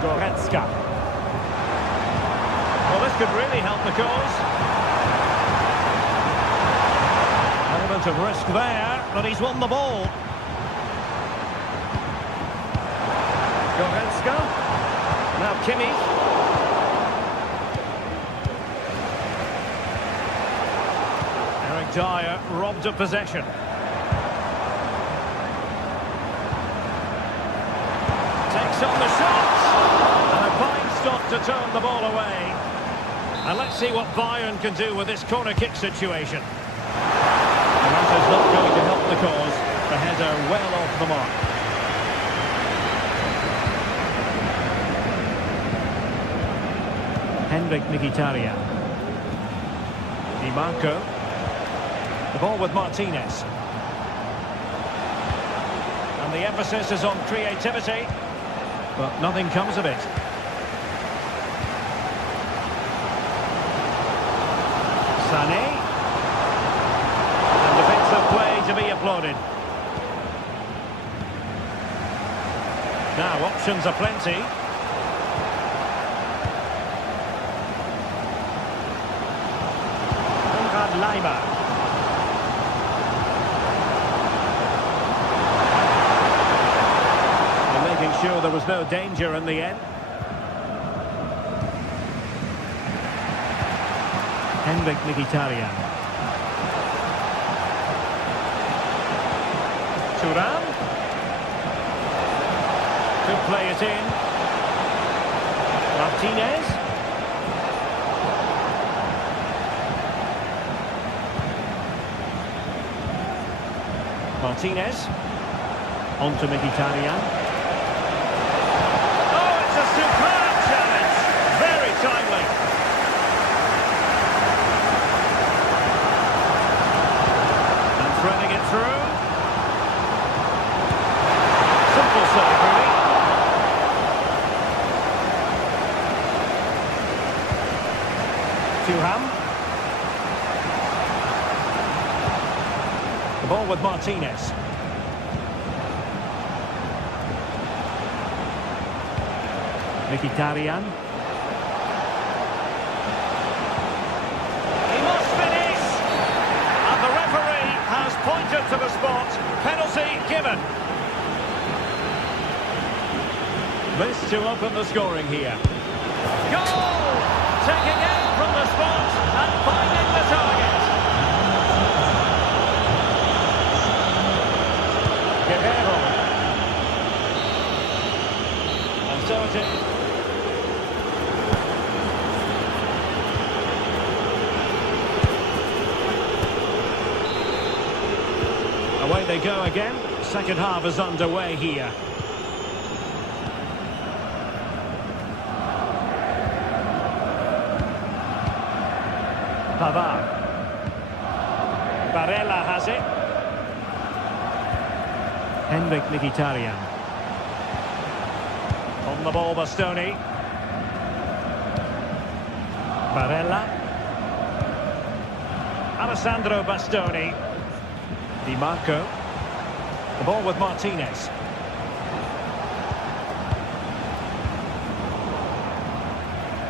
Goretzka. Well, this could really help the cause. Element of risk there, but he's won the ball. Goretzka. Now Kimmich. Eric Dyer robbed of possession. Takes on the shot. And a fine stop to turn the ball away. And let's see what Bayern can do with this corner kick situation. And that is not going to help the cause. The header well off the mark. Hendrik Mkhitaryan. Di Marco. The ball with Martinez. And the emphasis is on creativity. But nothing comes of it. Sané. And defensive play to be applauded. Now options are plenty. Lima. And making sure there was no danger in the end. Mkhitaryan. Thuram. Could play it in. Martinez. Martinez. On to Mkhitaryan. Oh, it's a superb challenge. Very timely. And threading it through. Simple save, really. Thuram. The ball with Martinez. Mkhitaryan. He must finish! And the referee has pointed to the spot. Penalty given. This to open the scoring here. Goal! Taking aim from the spot and finding the target. Guerrero. And so it is. Away they go again. Second half is underway here. Pavard. Barella has it. Mkhitaryan. On the ball, Bastoni. Barella. Alessandro Bastoni. Di Marco. The ball with Martinez.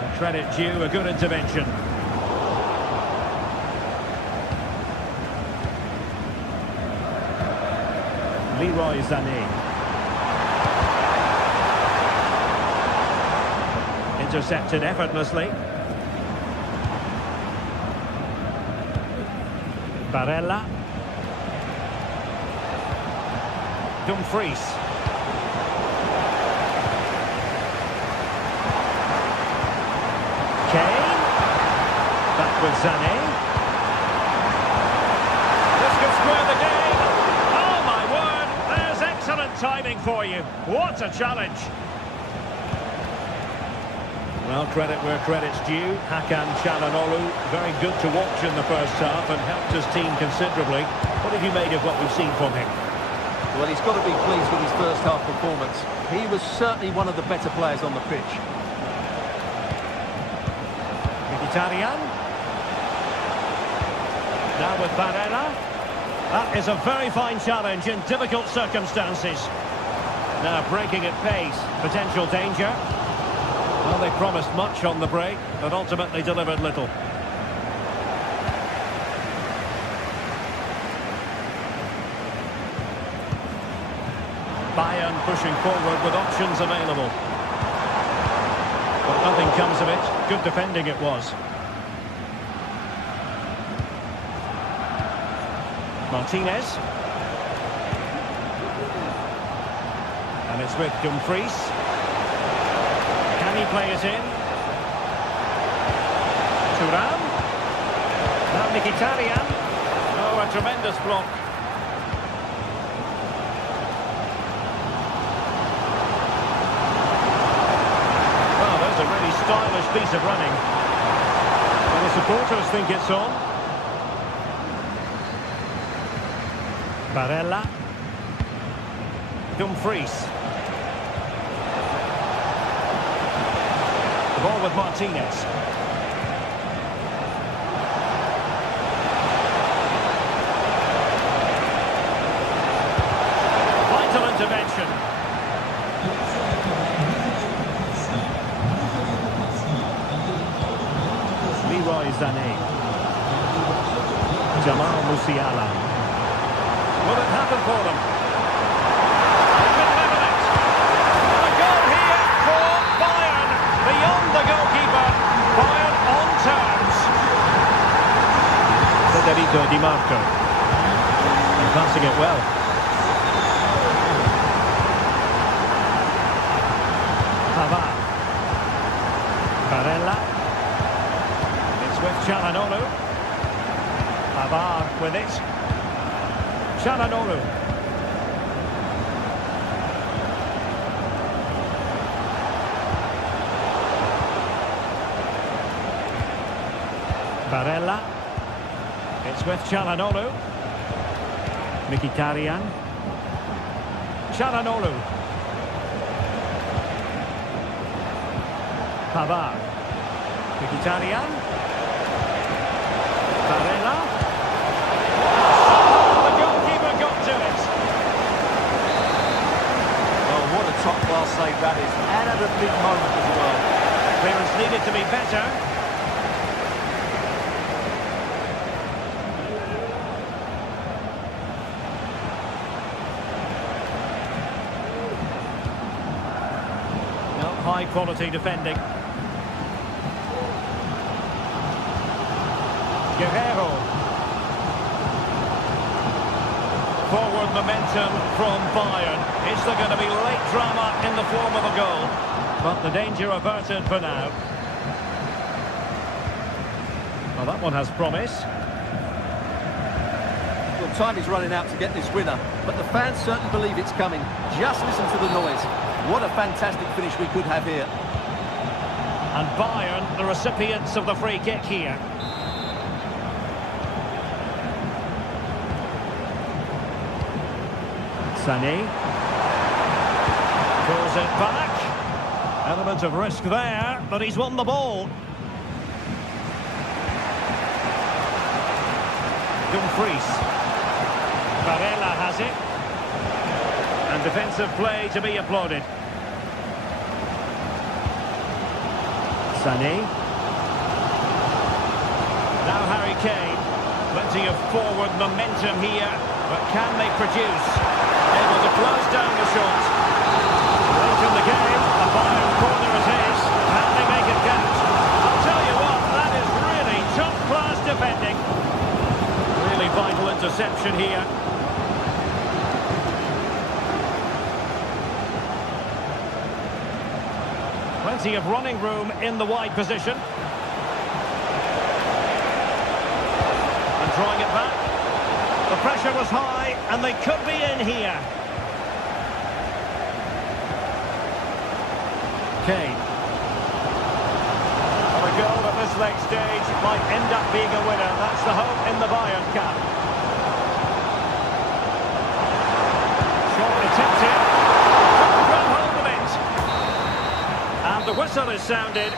A credit due, a good intervention. Leroy Sané. Intercepted effortlessly. Barella. Dumfries. Kane. Back with Sané. This could square the game. Oh my word, there's excellent timing for you. What a challenge. Well, credit where credit's due. Hakan Çalhanoğlu, very good to watch in the first half and helped his team considerably. What have you made of what we've seen from him? Well, he's got to be pleased with his first half performance. He was certainly one of the better players on the pitch. Mkhitaryan. Now with Barella. That is a very fine challenge in difficult circumstances. Now breaking at pace. Potential danger. Well, they promised much on the break, but ultimately delivered little. Bayern pushing forward with options available. But nothing comes of it. Good defending it was. Martinez. And it's with Dumfries. Can he play it in? Thuram. Now Mkhitaryan. Oh, a tremendous block. Well, there's a really stylish piece of running. And the supporters think it's on. Barella. Dumfries. The ball with Martinez. Vital intervention. Leroy Sané. Jamal Musiala. Will it happen for them? They could level it. A goal! Federico Di Marco. And passing it well. Pavard. Barella. It's with Çalhanoğlu. Pavard with it. Çalhanoğlu. Barella. It's with Çalhanoğlu. Mkhitaryan. Çalhanoğlu. Pavard. Mkhitaryan. Barella. The goalkeeper got to it. Oh, what a top-class save that is. And at a big moment as well. Clearance needed to be better. High quality defending. Guerrero. Forward momentum from Bayern. Is there going to be late drama in the form of a goal? But the danger averted for now. Well, that one has promise. Well, time is running out to get this winner, but the fans certainly believe it's coming. Just listen to the noise. What a fantastic finish we could have here. And Bayern, the recipients of the free kick here. Sané. Pulls it back. Element of risk there, but he's won the ball. Dumfries. Barella has it. And defensive play to be applauded. Sané. Now Harry Kane. Plenty of forward momentum here, but can they produce? Able to close down the shot. Late in the game, a Bayern corner it is. Can they make it count? I'll tell you what, that is really top-class defending. Really vital interception here. Plenty of running room in the wide position. And drawing it back. The pressure was high, and they could be in here. Kane. Well, a goal at this late stage might end up being a winner. That's the hope in the Bayern camp. Short attempted. Couldn't grab hold of it. And the whistle is sounded.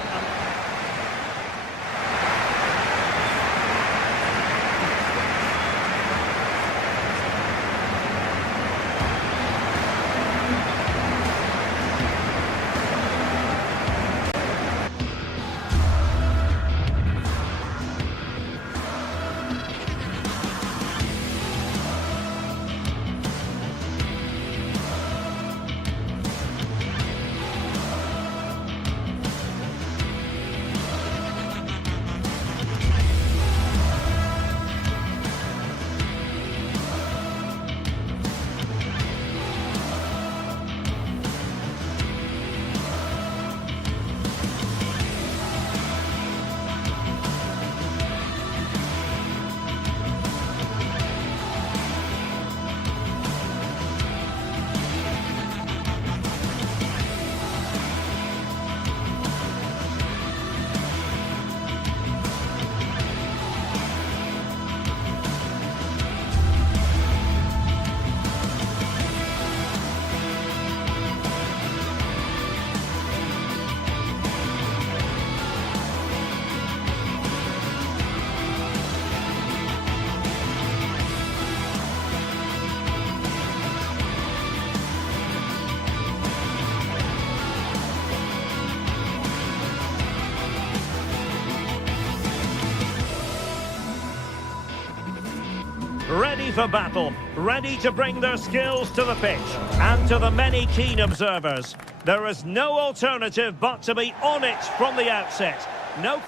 Ready for battle, ready to bring their skills to the pitch. And to the many keen observers, there is no alternative but to be on it from the outset. No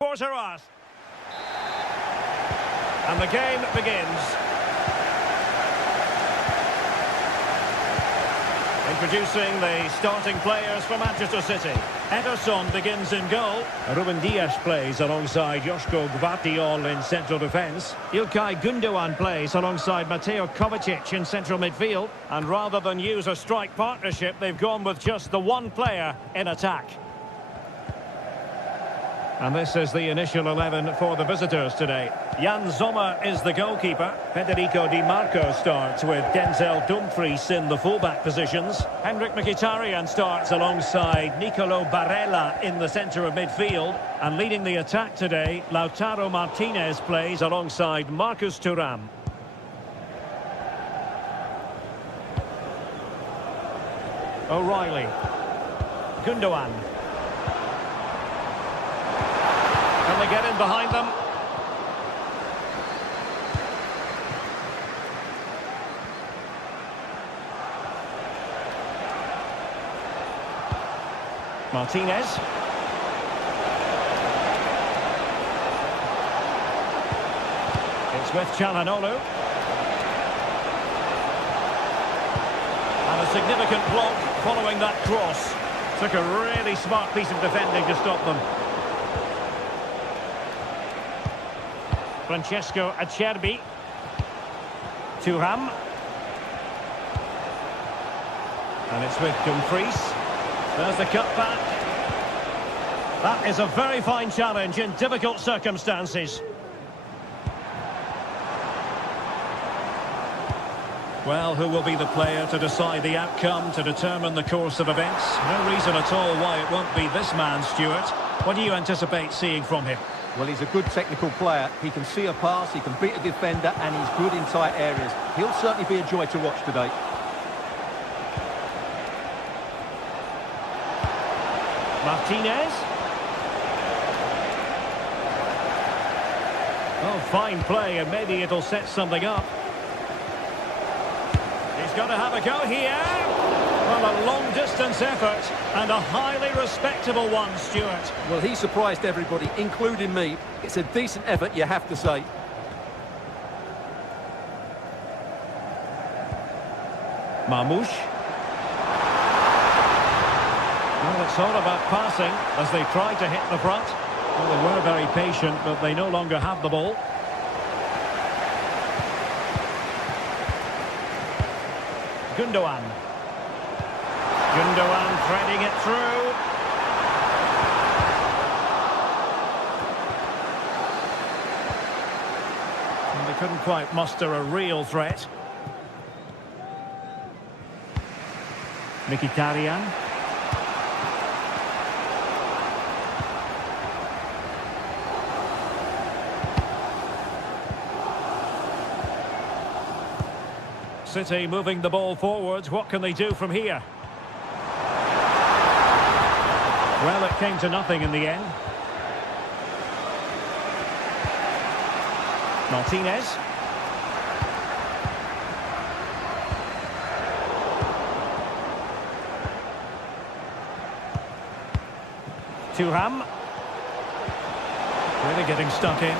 Porteras. And the game begins. Introducing the starting players for Manchester City. Ederson begins in goal. Ruben Dias plays alongside Joško Gvardiol in central defence. Ilkay Gundogan plays alongside Mateo Kovacic in central midfield. And rather than use a strike partnership, they've gone with just the one player in attack. And this is the initial 11 for the visitors today. Jan Sommer is the goalkeeper. Federico Di Marco starts with Denzel Dumfries in the fullback positions. Henrik Mkhitaryan starts Alongside Nicolo Barella in the centre of midfield. and leading the attack today. Lautaro Martinez plays alongside Marcus Thuram. O'Reilly. Gundogan. Can they get in behind them? Martinez. It's with Çalhanoğlu. And a significant block following that cross. Took a really smart piece of defending to stop them. Francesco Acerbi. Thuram. And it's with Dumfries. There's the cutback. That is a very fine challenge in difficult circumstances. Well, who will be the player to decide the outcome, to determine the course of events? No reason at all why it won't be this man, Stuart. What do you anticipate seeing from him? Well, he's a good technical player. He can see a pass, he can beat a defender, and he's good in tight areas. He'll certainly be a joy to watch today. Martinez. Oh, fine play, and maybe it'll set something up. He's got to have a go here. Well, a long-distance effort, and a highly respectable one, Stuart. Well, he surprised everybody, including me. It's a decent effort, you have to say. Marmoush. Well, it's all about passing as they tried to hit the front. Well, they were very patient, but they no longer have the ball. Gundogan. Gundogan threading it through. And they couldn't quite muster a real threat. Mkhitaryan. City moving the ball forwards. What can they do from here? Well, it came to nothing in the end. Martinez. Thuram. Really getting stuck in.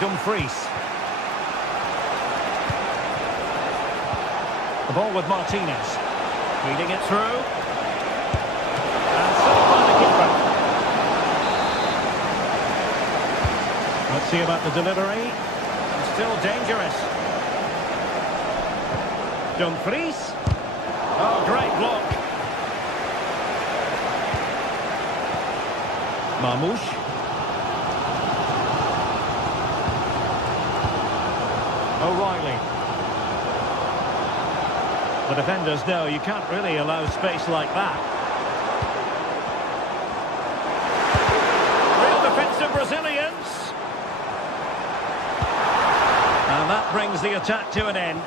Dumfries. The ball with Martinez. Feeding it through. And saved by the keeper. Let's see about the delivery. Still dangerous. Dumfries. Oh, great block. Marmoush. O'Reilly. The defenders know you can't really allow space like that. Real defensive Brazilians. And that brings the attack to an end.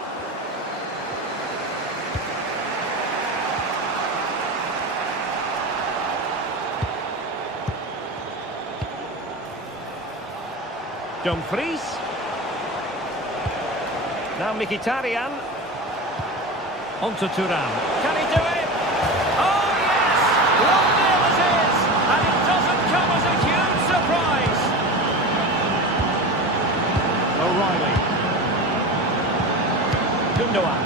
Dumfries. Now Mkhitaryan. On to Thuram. Can he do it? Oh, yes! 1-0 it is! And it doesn't come as a huge surprise. O'Reilly. Gundogan.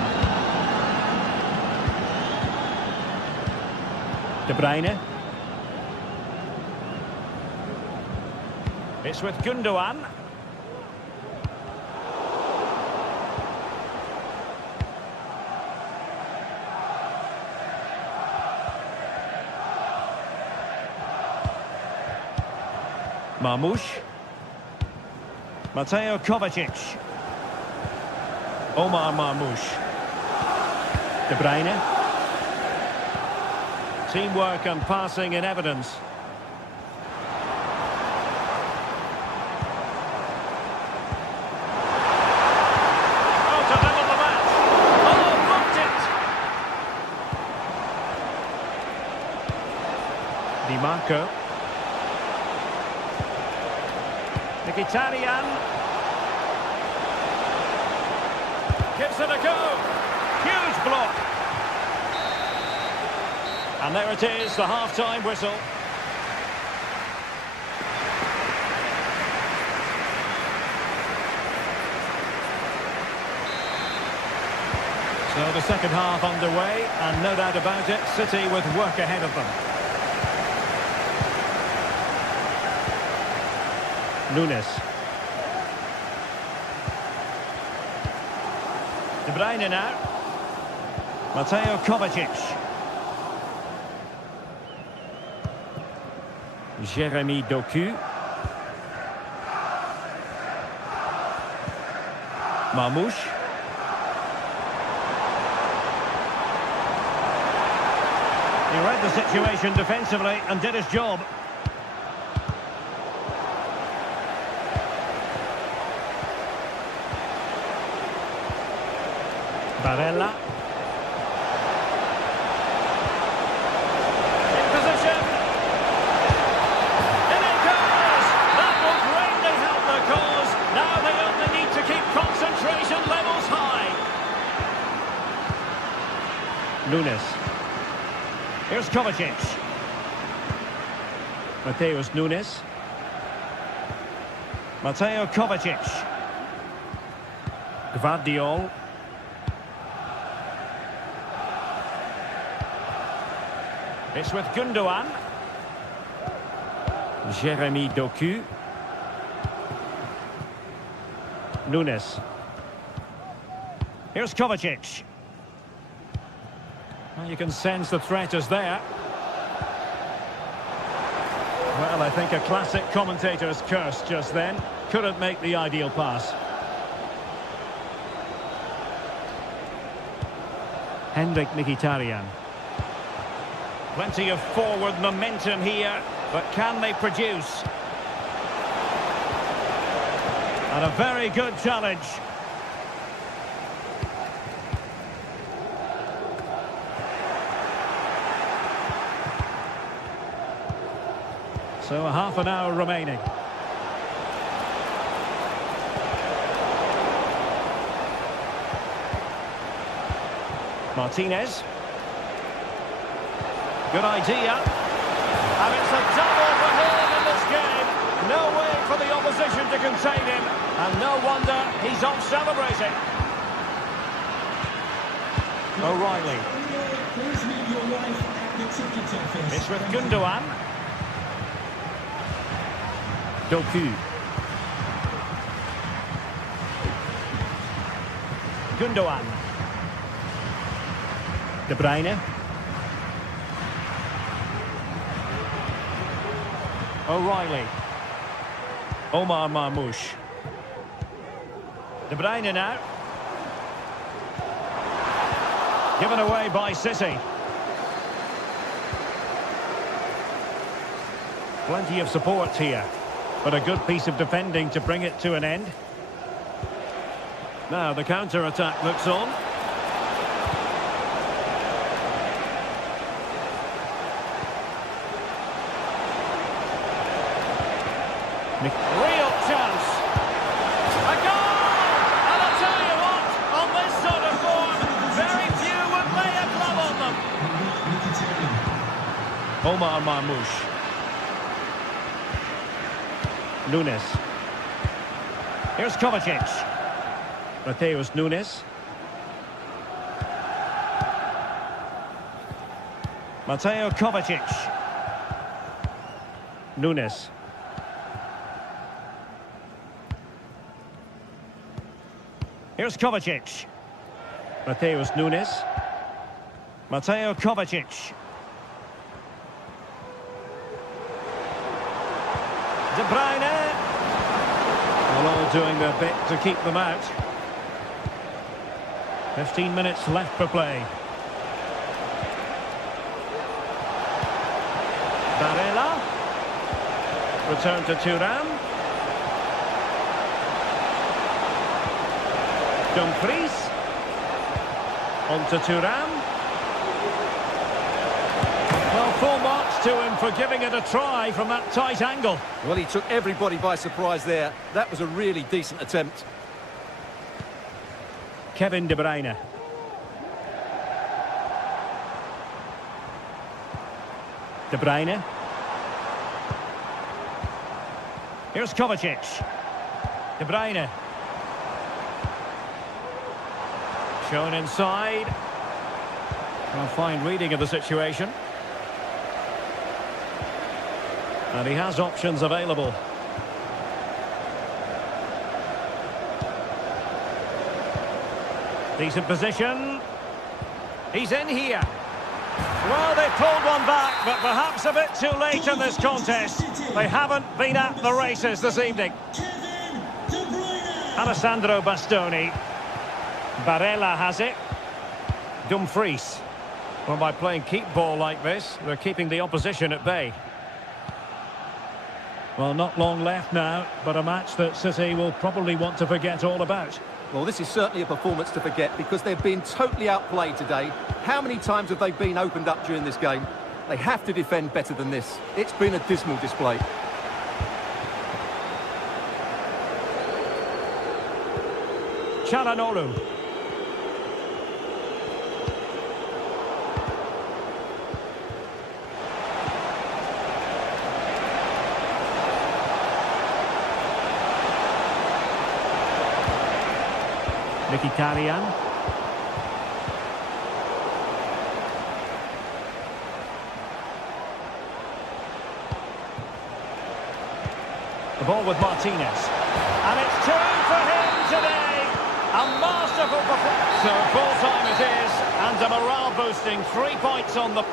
De Bruyne. It's with Gundogan. Marmoush. Mateo Kovacic. Omar Marmoush. De Bruyne. Teamwork and passing in evidence. Oh, to level the match. Oh, booked it. Di Marco. Mkhitaryan gives it a go. Huge block. And there it is, the half-time whistle. So the second half underway, and no doubt about it, City with work ahead of them. Nunes. De Bruyne now. Mateo Kovacic. Jeremy Doku. Marmoush. He read the situation defensively and did his job. Barella. In position. In it goes! That will greatly help the cause. Now they only need to keep concentration levels high. Nunes. Here's Kovacic. Mateus Nunes. Mateo Kovacic. Gvardiol. It's with Gundogan. Jeremy Doku. Nunes. Here's Kovacic. Well, you can sense the threat is there. Well, I think a classic commentator's curse just then. Couldn't make the ideal pass. Henrik Mkhitaryan. Plenty of forward momentum here, but can they produce? And a very good challenge. So a half an hour remaining. Martinez. Good idea. And it's a double for him in this game. No way for the opposition to contain him. And no wonder he's off celebrating. O'Reilly. It's with Gundogan. Doku. Gundogan. De Bruyne. O'Reilly. Omar Marmoush. De Bruyne now. Given away by City. Plenty of support here, but a good piece of defending to bring it to an end. Now the counter-attack looks on. Real chance. A goal! And I'll tell you what, on this sort of form, very few would Marmouche. Nunes. Here's Kovacic. Mateus Nunes. Mateo Kovacic. Nunes. Here's Kovacic. Mateus Nunes. Mateo Kovacic. De Bruyne. Well, all doing their bit to keep them out. 15 minutes left for play. Barella. Return to Thuram. Dumfries. On to Thuram. Well, full marks to him for giving it a try from that tight angle. Well, he took everybody by surprise there. That was a really decent attempt. Kevin De Bruyne. De Bruyne. Here's Kovacic. De Bruyne. Shown inside. A fine reading of the situation. And he has options available. Decent position. He's in here. Well, they pulled one back, but perhaps a bit too late in this contest. They haven't been at the races this evening. Alessandro Bastoni. Barella has it. Dumfries. Well, by playing keep ball like this, they're keeping the opposition at bay. Well, not long left now, but a match that City will probably want to forget all about. Well, this is certainly a performance to forget because they've been totally outplayed today. How many times have they been opened up during this game? They have to defend better than this. It's been a dismal display. Çalhanoğlu. Mkhitaryan. The ball with Martinez. And it's two for him today. A masterful performance. So full time it is. And a morale boosting 3 points on the...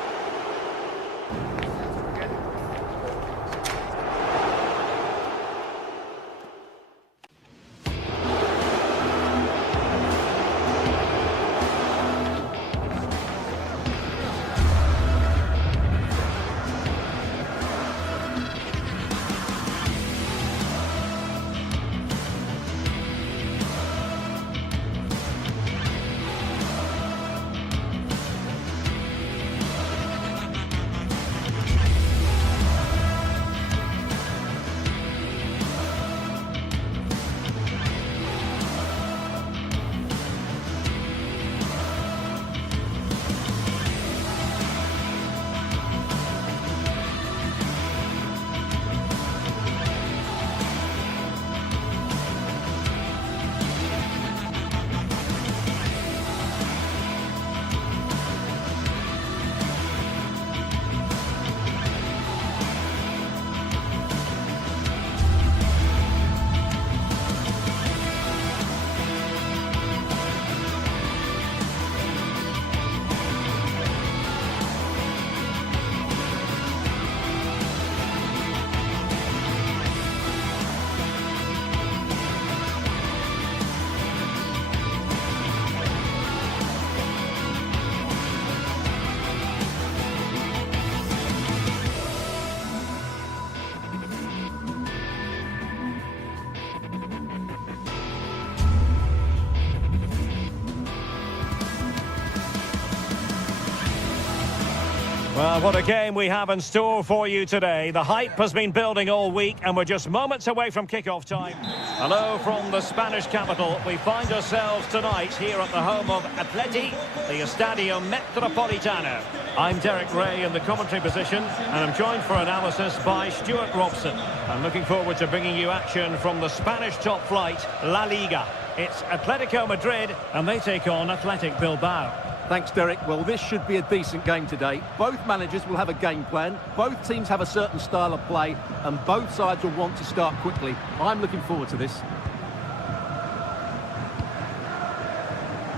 Well, what a game we have in store for you today. The hype has been building all week and we're just moments away from kick-off time. Hello from the Spanish capital. We find ourselves tonight here at the home of Atleti, the Estadio Metropolitano. I'm Derek Ray in the commentary position and I'm joined for analysis by Stuart Robson. I'm looking forward to bringing you action from the Spanish top flight, La Liga. It's Atletico Madrid and they take on Athletic Bilbao. Thanks, Derek. Well, this should be a decent game today. Both managers will have a game plan. Both teams have a certain style of play, and both sides will want to start quickly. I'm looking forward to this.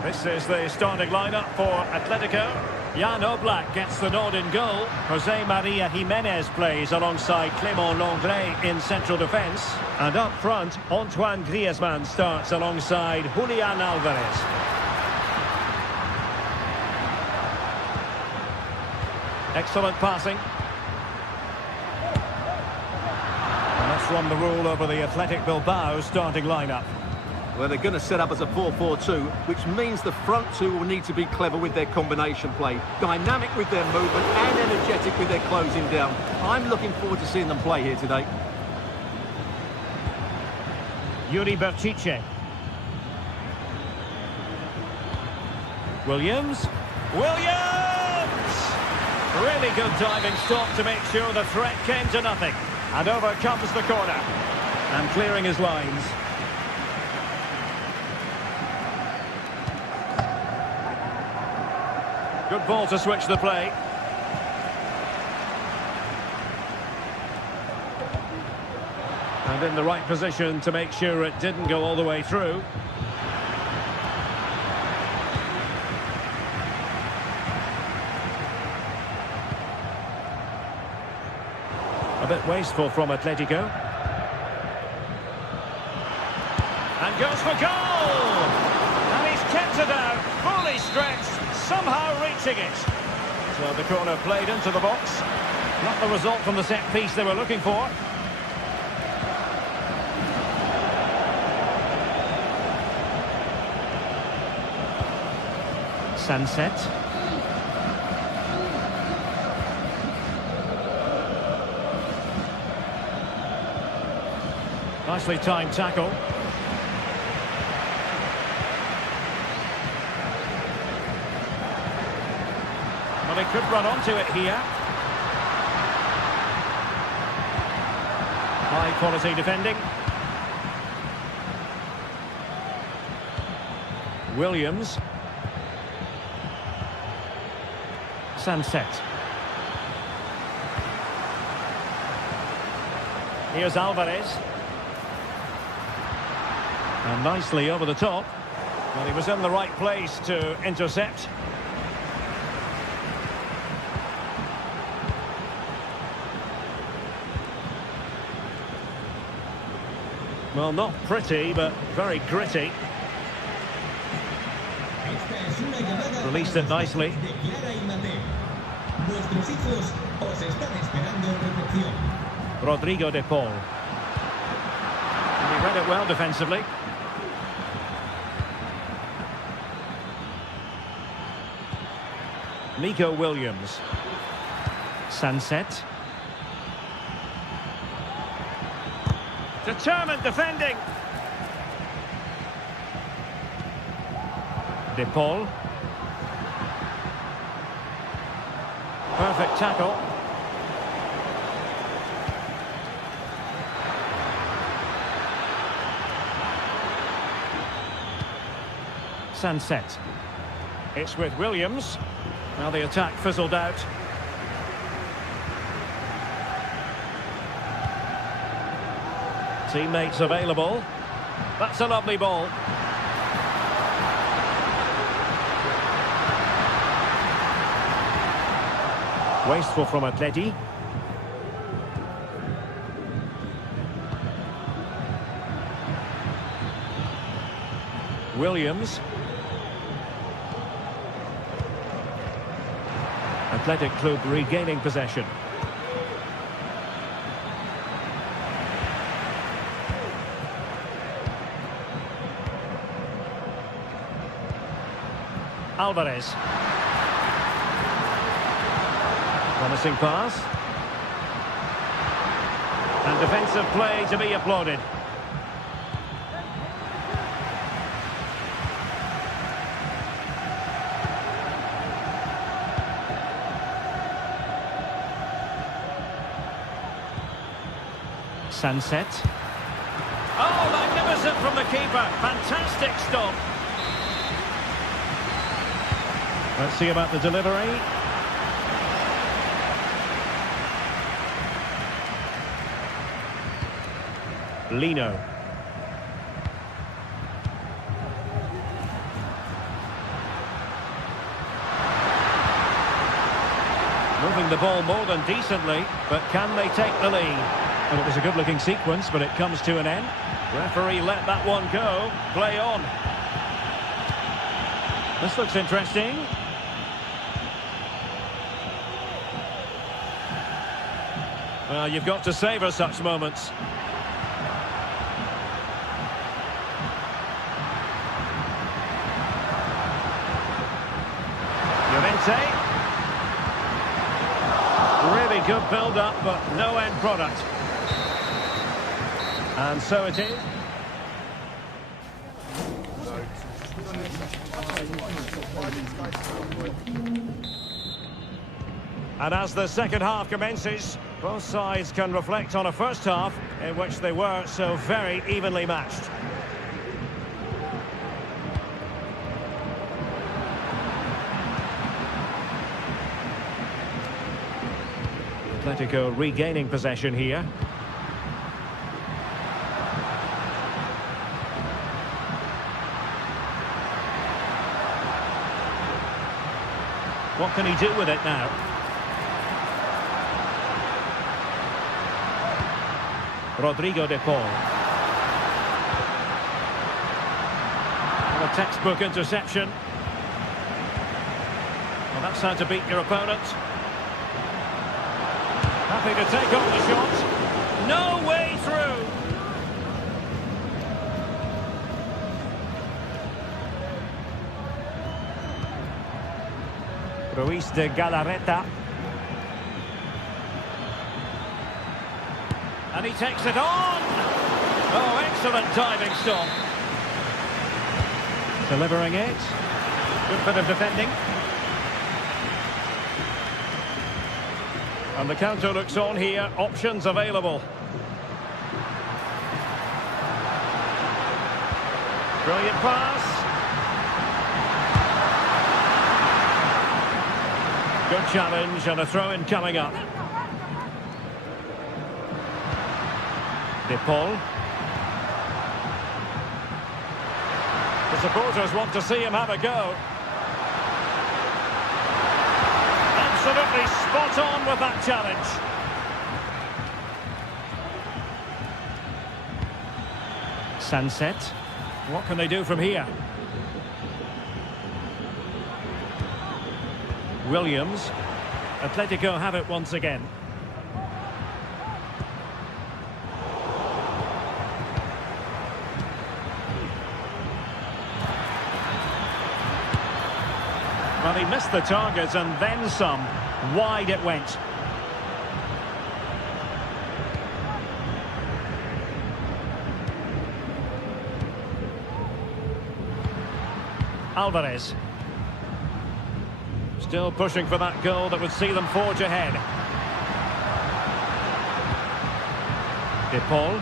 This is the starting lineup for Atletico. Jan Oblak gets the nod in goal. Jose Maria Jimenez plays alongside Clément Lenglet in central defence. And up front, Antoine Griezmann starts alongside Julián Álvarez. Excellent passing. And let's run the rule over the Athletic Bilbao starting lineup. Well, they're going to set up as a 4-4-2, which means the front two will need to be clever with their combination play, dynamic with their movement and energetic with their closing down. I'm looking forward to seeing them play here today. Yuri Berchiche. Williams. Really good diving stop to make sure the threat came to nothing. And over comes the corner. And clearing his lines. Good ball to switch the play. And in the right position to make sure it didn't go all the way through. A bit wasteful from Atletico. And goes for goal! And he's kept it out, fully stretched, somehow reaching it. So the corner played into the box. Not the result from the set piece they were looking for. Sunset. Nicely timed tackle. Well, he could run onto it here. High quality defending. Williams. Sunset. Here's Álvarez. And nicely over the top. Well, he was in the right place to intercept. Well, not pretty, but very gritty. Released it nicely. Rodrigo de Paul. And he read it well defensively. Nico Williams. Sunset. Determined defending. De Paul. Perfect tackle. Sunset. It's with Williams. Now the attack fizzled out. Teammates available. That's a lovely ball. Wasteful from Atleti. Williams. Athletic Club regaining possession. Álvarez. Promising pass. And defensive play to be applauded. Sunset. Oh, magnificent from the keeper. Fantastic stop. Let's see about the delivery. Lino. Moving the ball more than decently, but can they take the lead? And it was a good-looking sequence, but it comes to an end. Referee let that one go. Play on. This looks interesting. Well, you've got to savour such moments. Really good build-up, but no end product. And so it is. And as the second half commences, both sides can reflect on a first half in which they were so very evenly matched. Atletico regaining possession here. What can he do with it now? Rodrigo de Paul. And a textbook interception. Well, that's how to beat your opponent. Happy to take on the shot. No way through. Ruiz de Galarreta. And he takes it on. Oh, excellent diving stop. Delivering it. Good bit of defending. And the counter looks on here. Options available. Brilliant pass. Good challenge and a throw-in coming up. De Paul. The supporters want to see him have a go. Absolutely spot on with that challenge. Sunset. What can they do from here? Williams. Atletico have it once again. Well, he missed the target and then some. Wide it went. Alvarez. Still pushing for that goal that would see them forge ahead. De Paul.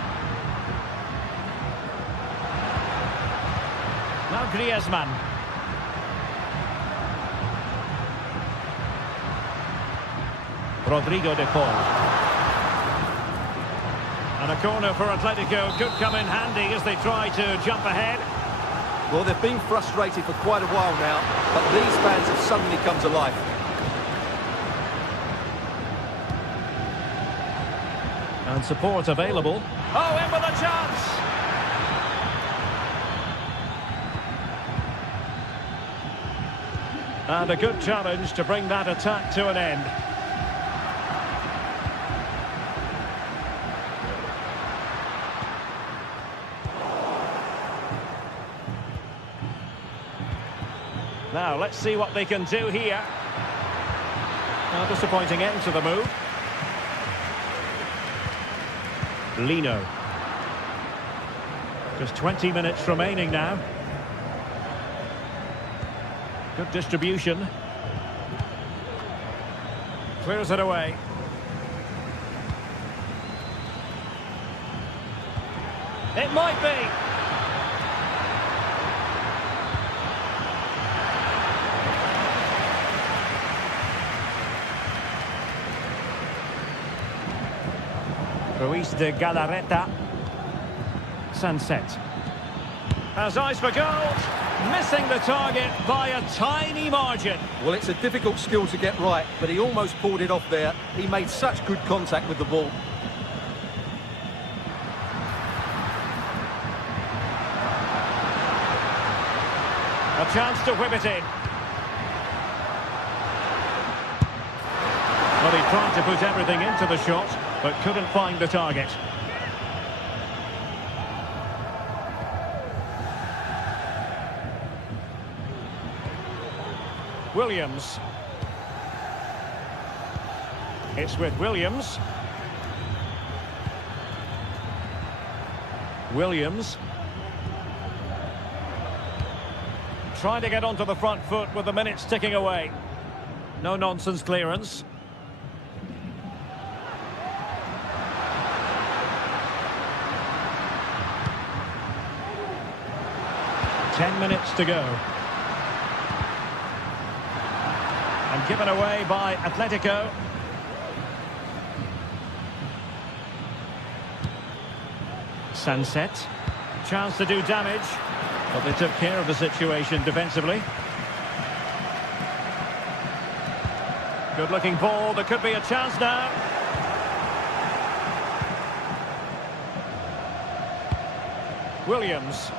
Now Griezmann. Rodrigo de Paul. And a corner for Atletico could come in handy as they try to jump ahead. Well, they've been frustrated for quite a while now, but these fans have suddenly come to life. And support available. Oh, in with a chance! And a good challenge to bring that attack to an end. Now, let's see what they can do here. A disappointing end to the move. Lino. Just 20 minutes remaining now. Good distribution. Clears it away. It might be. Ruiz de Galarreta. Sunset. Has eyes for goal. Missing the target by a tiny margin. Well, it's a difficult skill to get right, but he almost pulled it off there. He made such good contact with the ball. A chance to whip it in. Well, he tried to put everything into the shot, but couldn't find the target. Williams. It's with Williams. Williams. Trying to get onto the front foot with the minutes ticking away. No nonsense clearance. Ten minutes to go. And given away by Atletico. Sunset. Chance to do damage. But they took care of the situation defensively. Good looking ball. There could be a chance now. Williams.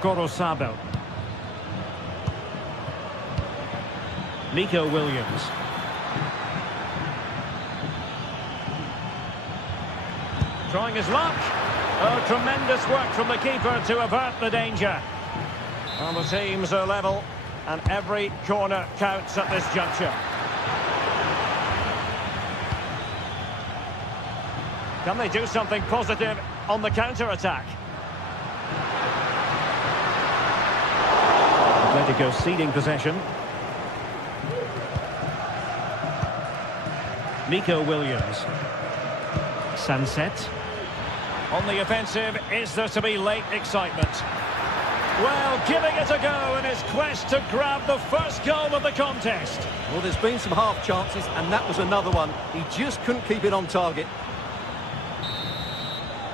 Gorosabel. Nico Williams. Trying his luck. Oh, tremendous work from the keeper to avert the danger. Well, the teams are level, and every corner counts at this juncture. Can they do something positive on the counter-attack? Atletico ceding possession. Nico Williams. Sunset. On the offensive, is there to be late excitement? Well, giving it a go in his quest to grab the first goal of the contest. Well, there's been some half chances, and that was another one. He just couldn't keep it on target.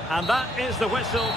And that is the whistle.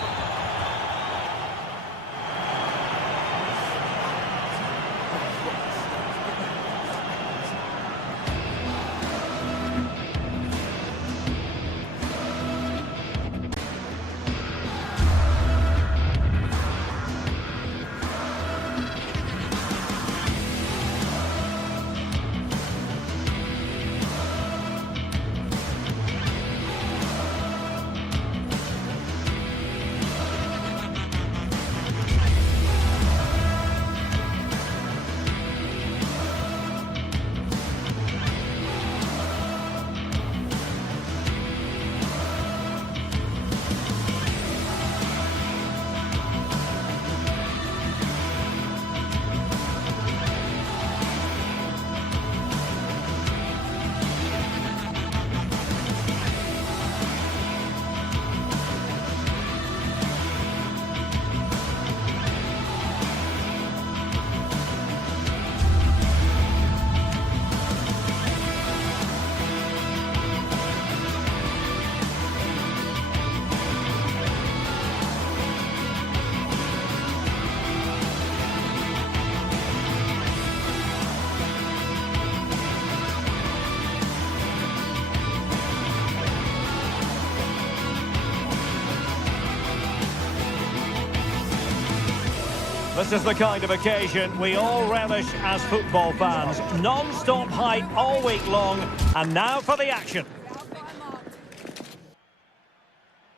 This is the kind of occasion we all relish as football fans. Non-stop hype all week long, and now for the action.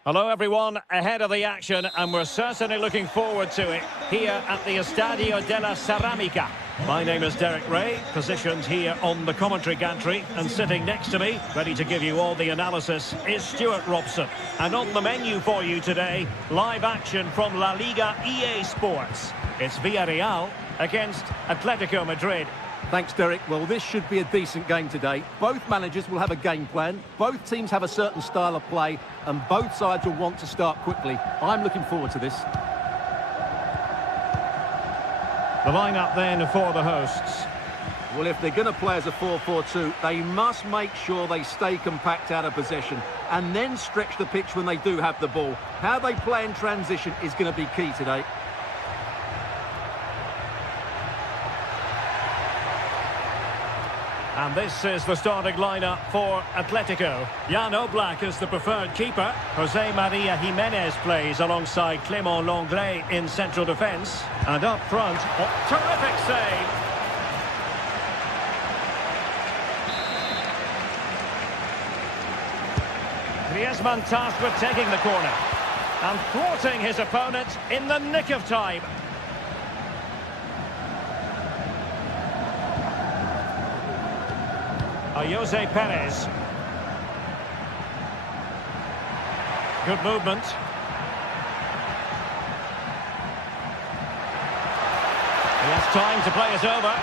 Hello everyone, ahead of the action, and we're certainly looking forward to it here at the Estadio de la Ceramica. My name is Derek Ray, positioned here on the commentary gantry, and sitting next to me, ready to give you all the analysis, is Stuart Robson. And on the menu for you today, live action from La Liga EA Sports. It's Villarreal against Atletico Madrid. Thanks, Derek. Well, this should be a decent game today. Both managers will have a game plan. Both teams have a certain style of play, and both sides will want to start quickly. I'm looking forward to this. The lineup then for the hosts. Well, if they're going to play as a 4-4-2, they must make sure they stay compact out of possession and then stretch the pitch when they do have the ball. How they play in transition is going to be key today. And this is the starting lineup for Atletico. Jan Oblak is the preferred keeper. Jose Maria Jimenez plays alongside Clément Lenglet in central defence. And up front, terrific save. Griezmann tasked with taking the corner and thwarting his opponent in the nick of time. Jose Perez. Good movement. He has time to play it over.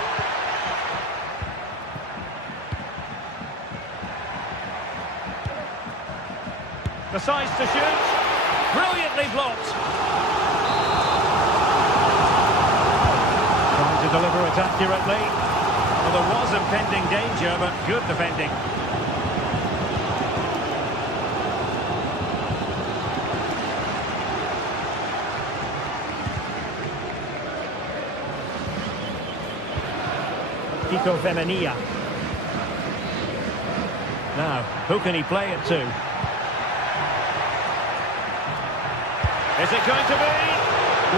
Decides to shoot. Brilliantly blocked. Trying to deliver it accurately. Well, there was impending danger, but good defending. Kiko Femenia. Now, who can he play it to? Is it going to be?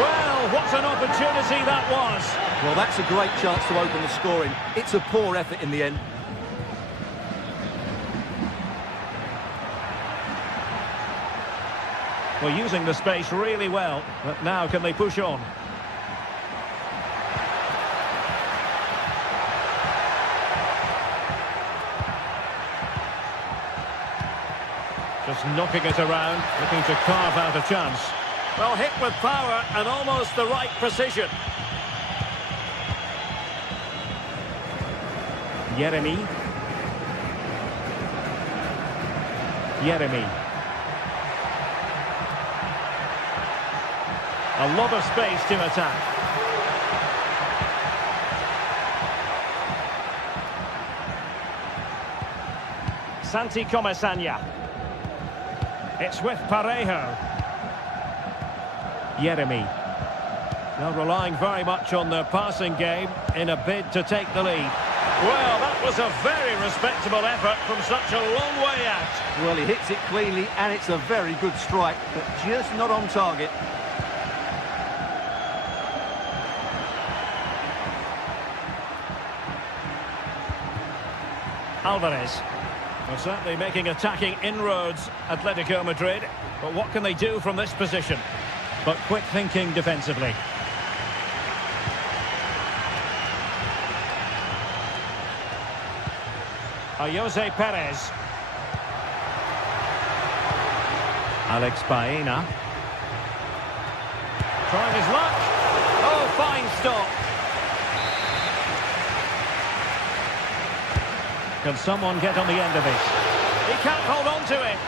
Well, what an opportunity that was. Well, that's a great chance to open the scoring. It's a poor effort in the end. Well, using the space really well, but now can they push on? Just knocking it around, looking to carve out a chance. Well, hit with power and almost the right precision. Yeremy. A lot of space to attack. Santi Comesaña. It's with Parejo. Yeremy. Now relying very much on their passing game in a bid to take the lead. Well, that was a very respectable effort from such a long way out. Well, he hits it cleanly, and it's a very good strike, but just not on target. Alvarez. Well, certainly making attacking inroads, Atletico Madrid. But what can they do from this position? But quick thinking defensively. Jose Perez. Alex Baena. Trying his luck. Oh, fine stop. Can someone get on the end of it? He can't hold on to it.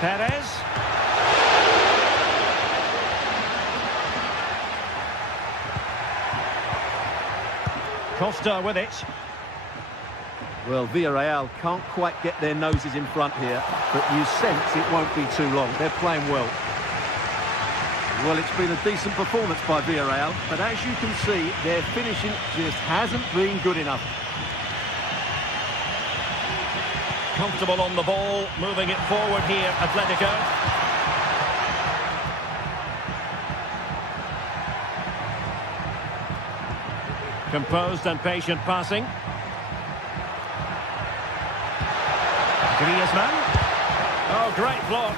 Perez. Costa with it. Well, Villarreal can't quite get their noses in front here, but you sense it won't be too long. They're playing well. Well, it's been a decent performance by Villarreal, but as you can see, their finishing just hasn't been good enough. Comfortable on the ball, moving it forward here, Atletico. Composed and patient passing. Griezmann. Oh, great block.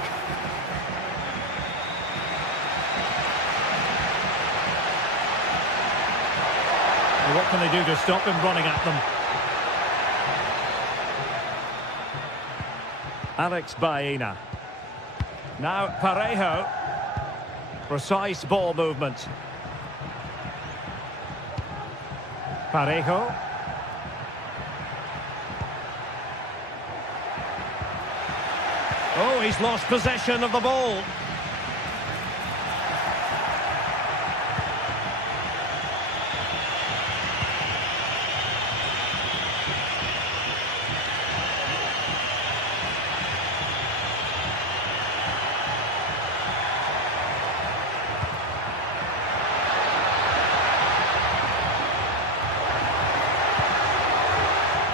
So what can they do to stop him running at them? Alex Baena. Now Parejo. Precise ball movement. Parejo. Oh, he's lost possession of the ball.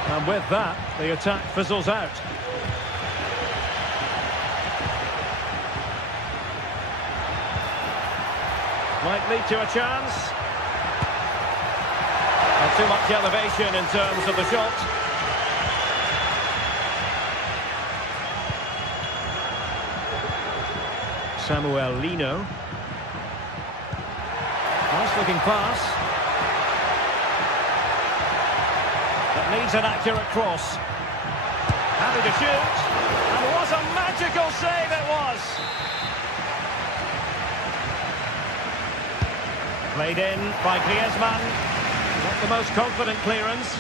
And with that, the attack fizzles out. Might lead to a chance. Not too much elevation in terms of the shot. Samuel Lino. Nice looking pass. That needs an accurate cross. Happy to shoot. And what a magical save it was. Played in by Griezmann. Not the most confident clearance.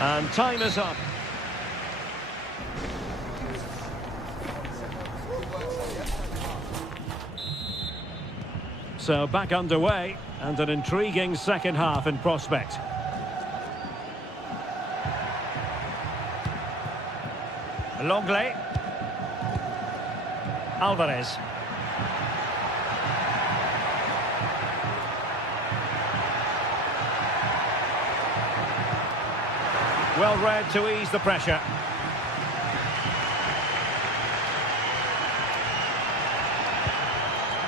And time is up. So back underway, and an intriguing second half in prospect. Longley. Alvarez. Well read to ease the pressure.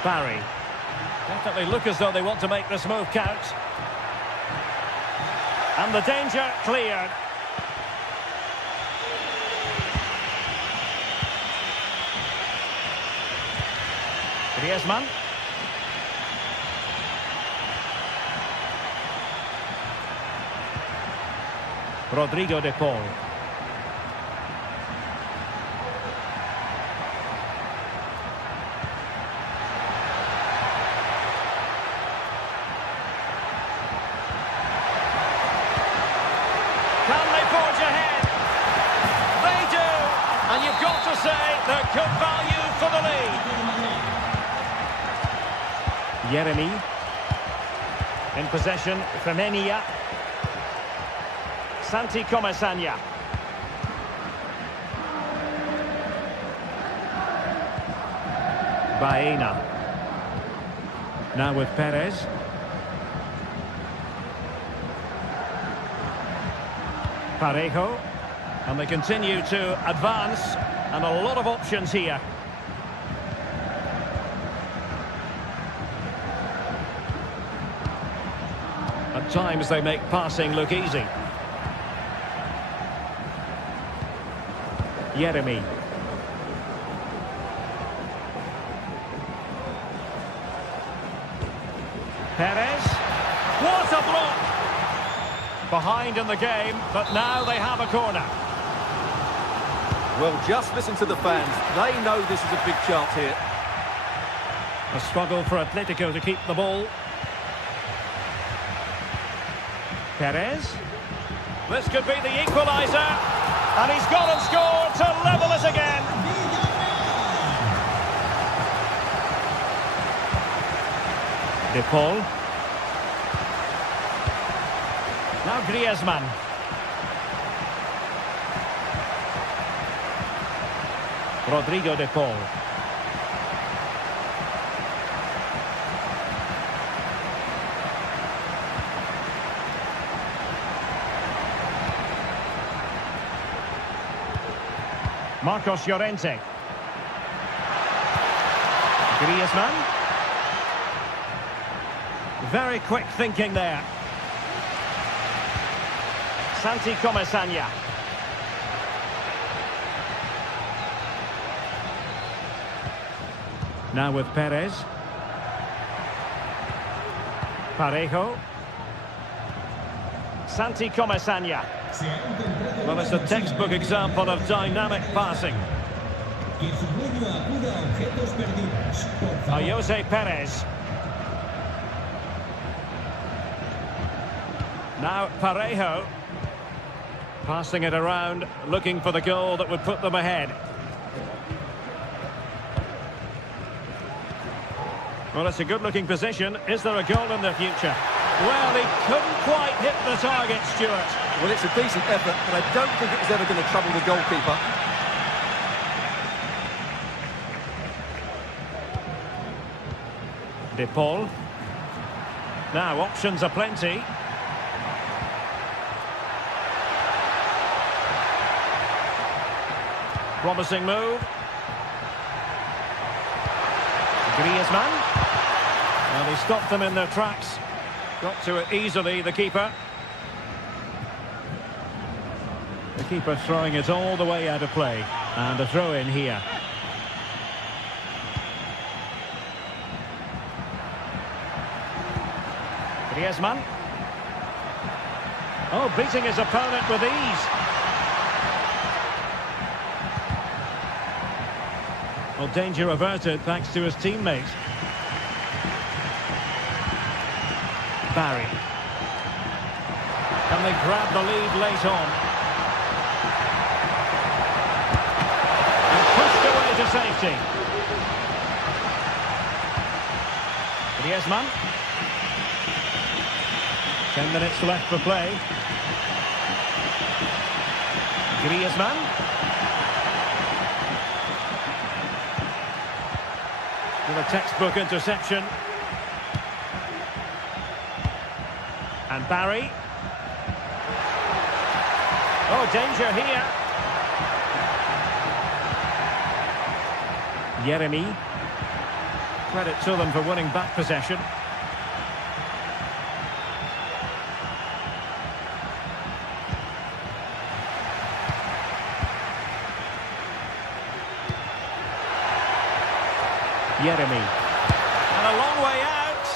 Barry. Definitely look as though they want to make this move count. And the danger cleared. Griezmann. Rodrigo de Paul. Can they forge ahead? They do! And you've got to say they're good value for the lead. Yeremy. In possession, Femenia. Santi Comesaña. Baena. Now with Perez. Parejo. And they continue to advance. And a lot of options here. At times they make passing look easy. Yeremy. Perez. What a block! Behind in the game, but now they have a corner. Well, just listen to the fans. They know this is a big chance here. A struggle for Atletico to keep the ball. Perez. This could be the equaliser. And he's gone and scored to level us again. De Paul. Now Griezmann. Rodrigo de Paul. Marcos Llorente. Griezmann. Very quick thinking there. Santi Comesaña. Now with Perez. Parejo. Santi Comesaña. Well, it's a textbook example of dynamic passing. Jose Perez. Now Parejo. Passing it around, looking for the goal that would put them ahead. Well, it's a good-looking position. Is there a goal in the future? Well, he couldn't quite hit the target, Stuart. Well, it's a decent effort, but I don't think it was ever going to trouble the goalkeeper. De Paul. Now, options are plenty. Promising move. Griezmann. Well, he stopped them in their tracks. Got to it easily, the keeper. The keeper throwing it all the way out of play. And a throw in here. Griezmann. Oh, beating his opponent with ease. Well, danger averted thanks to his teammate. Barry. Can they grab the lead late on? And pushed away to safety. Griezmann. 10 minutes left for play. Griezmann. With a textbook interception. And Barry. Oh, danger here. Yeremy. Credit to them for winning back possession. Yeremy. And a long way out.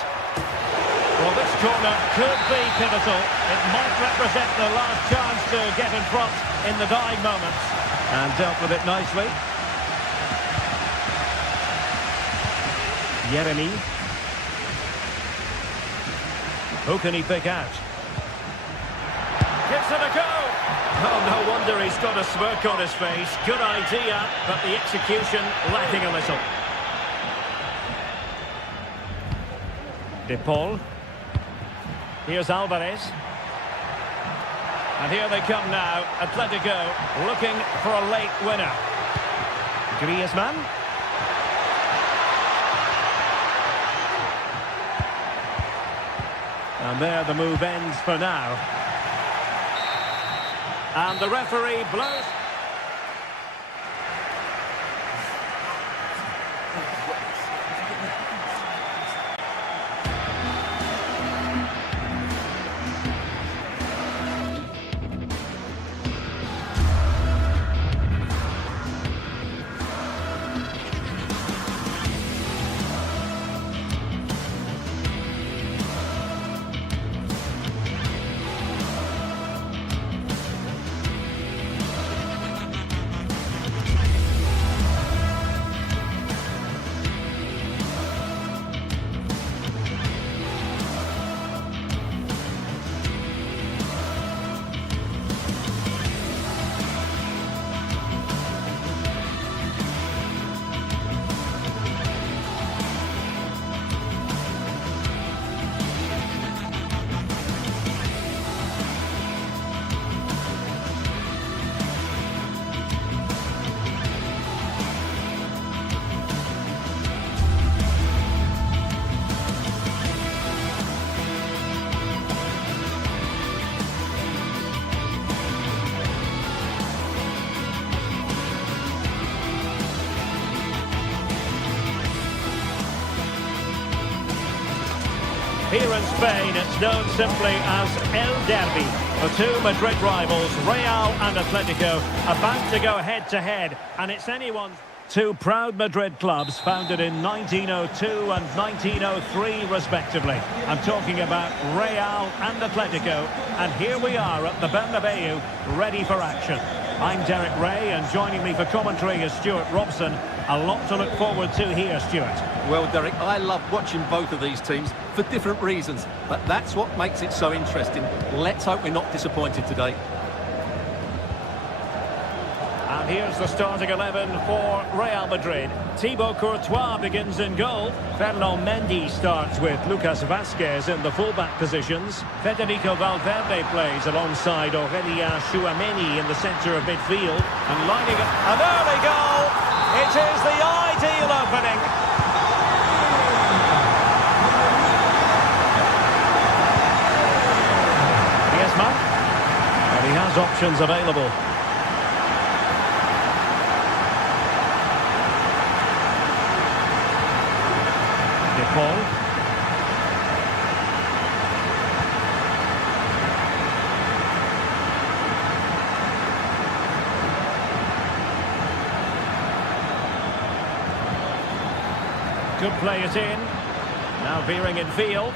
Well, this corner could be pivotal. It might represent the last chance to get in front in the dying moments. And dealt with it nicely. Yeremy. Who can he pick out? Gives it a go. Oh, no wonder he's got a smirk on his face. Good idea, but the execution lacking a little. De Paul. Here's Alvarez. And here they come now. Atletico looking for a late winner. Griezmann. And there the move ends for now. And the referee blows. Here in Spain, it's known simply as El Derby. The two Madrid rivals, Real and Atletico, about to go head-to-head, and it's anyone's... Two proud Madrid clubs founded in 1902 and 1903 respectively. I'm talking about Real and Atletico, and here we are at the Bernabeu, ready for action. I'm Derek Ray, and joining me for commentary is Stuart Robson. A lot to look forward to here, Stuart. Well, Derek, I love watching both of these teams for different reasons, but that's what makes it so interesting. Let's hope we're not disappointed today. And here's the starting 11 for Real Madrid. Thibaut Courtois begins in goal. Fernand Mendy starts with Lucas Vazquez in the fullback positions. Federico Valverde plays alongside Aurélien Tchouaméni in the centre of midfield. And lining up an early goal. It is the ideal opening. Griezmann. And he has options available. Paul. Could play it in. Now veering in field.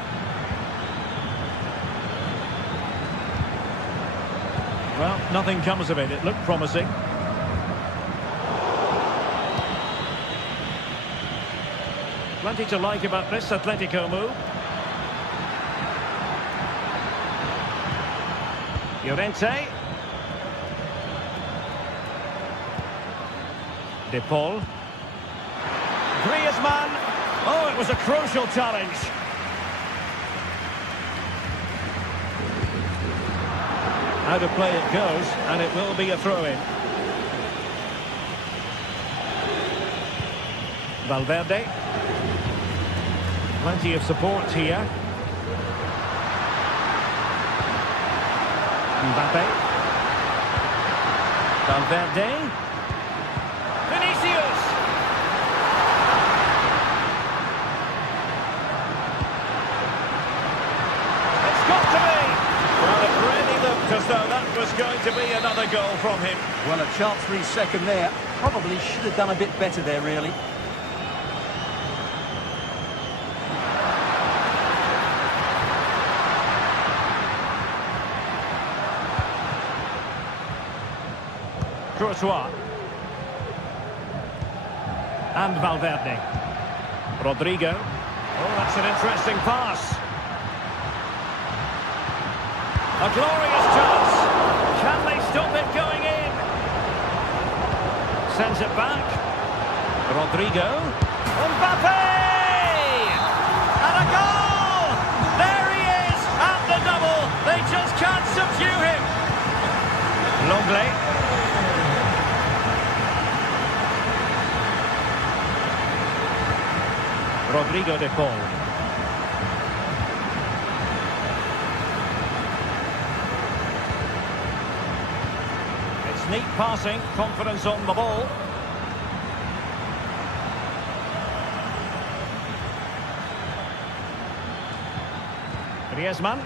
Well, nothing comes of it. It looked promising. Plenty to like about this Atletico move. Llorente. De Paul. Griezmann. Oh, it was a crucial challenge. Out of play it goes, and it will be a throw-in. Valverde. Plenty of support here. Mbappe. Valverde. Vinicius. It's got to be. Well, it really looked as though that was going to be another goal from him. Well, a chance for his second there. Probably should have done a bit better there, really. Courtois. And Valverde. Rodrigo. Oh, that's an interesting pass. A glorious chance. Can they stop it going in? Sends it back. Rodrigo. Mbappe! And a goal! There he is at the double. They just can't subdue him. Longley. Rodrigo de Paul. It's neat passing, confidence on the ball. Griezmann.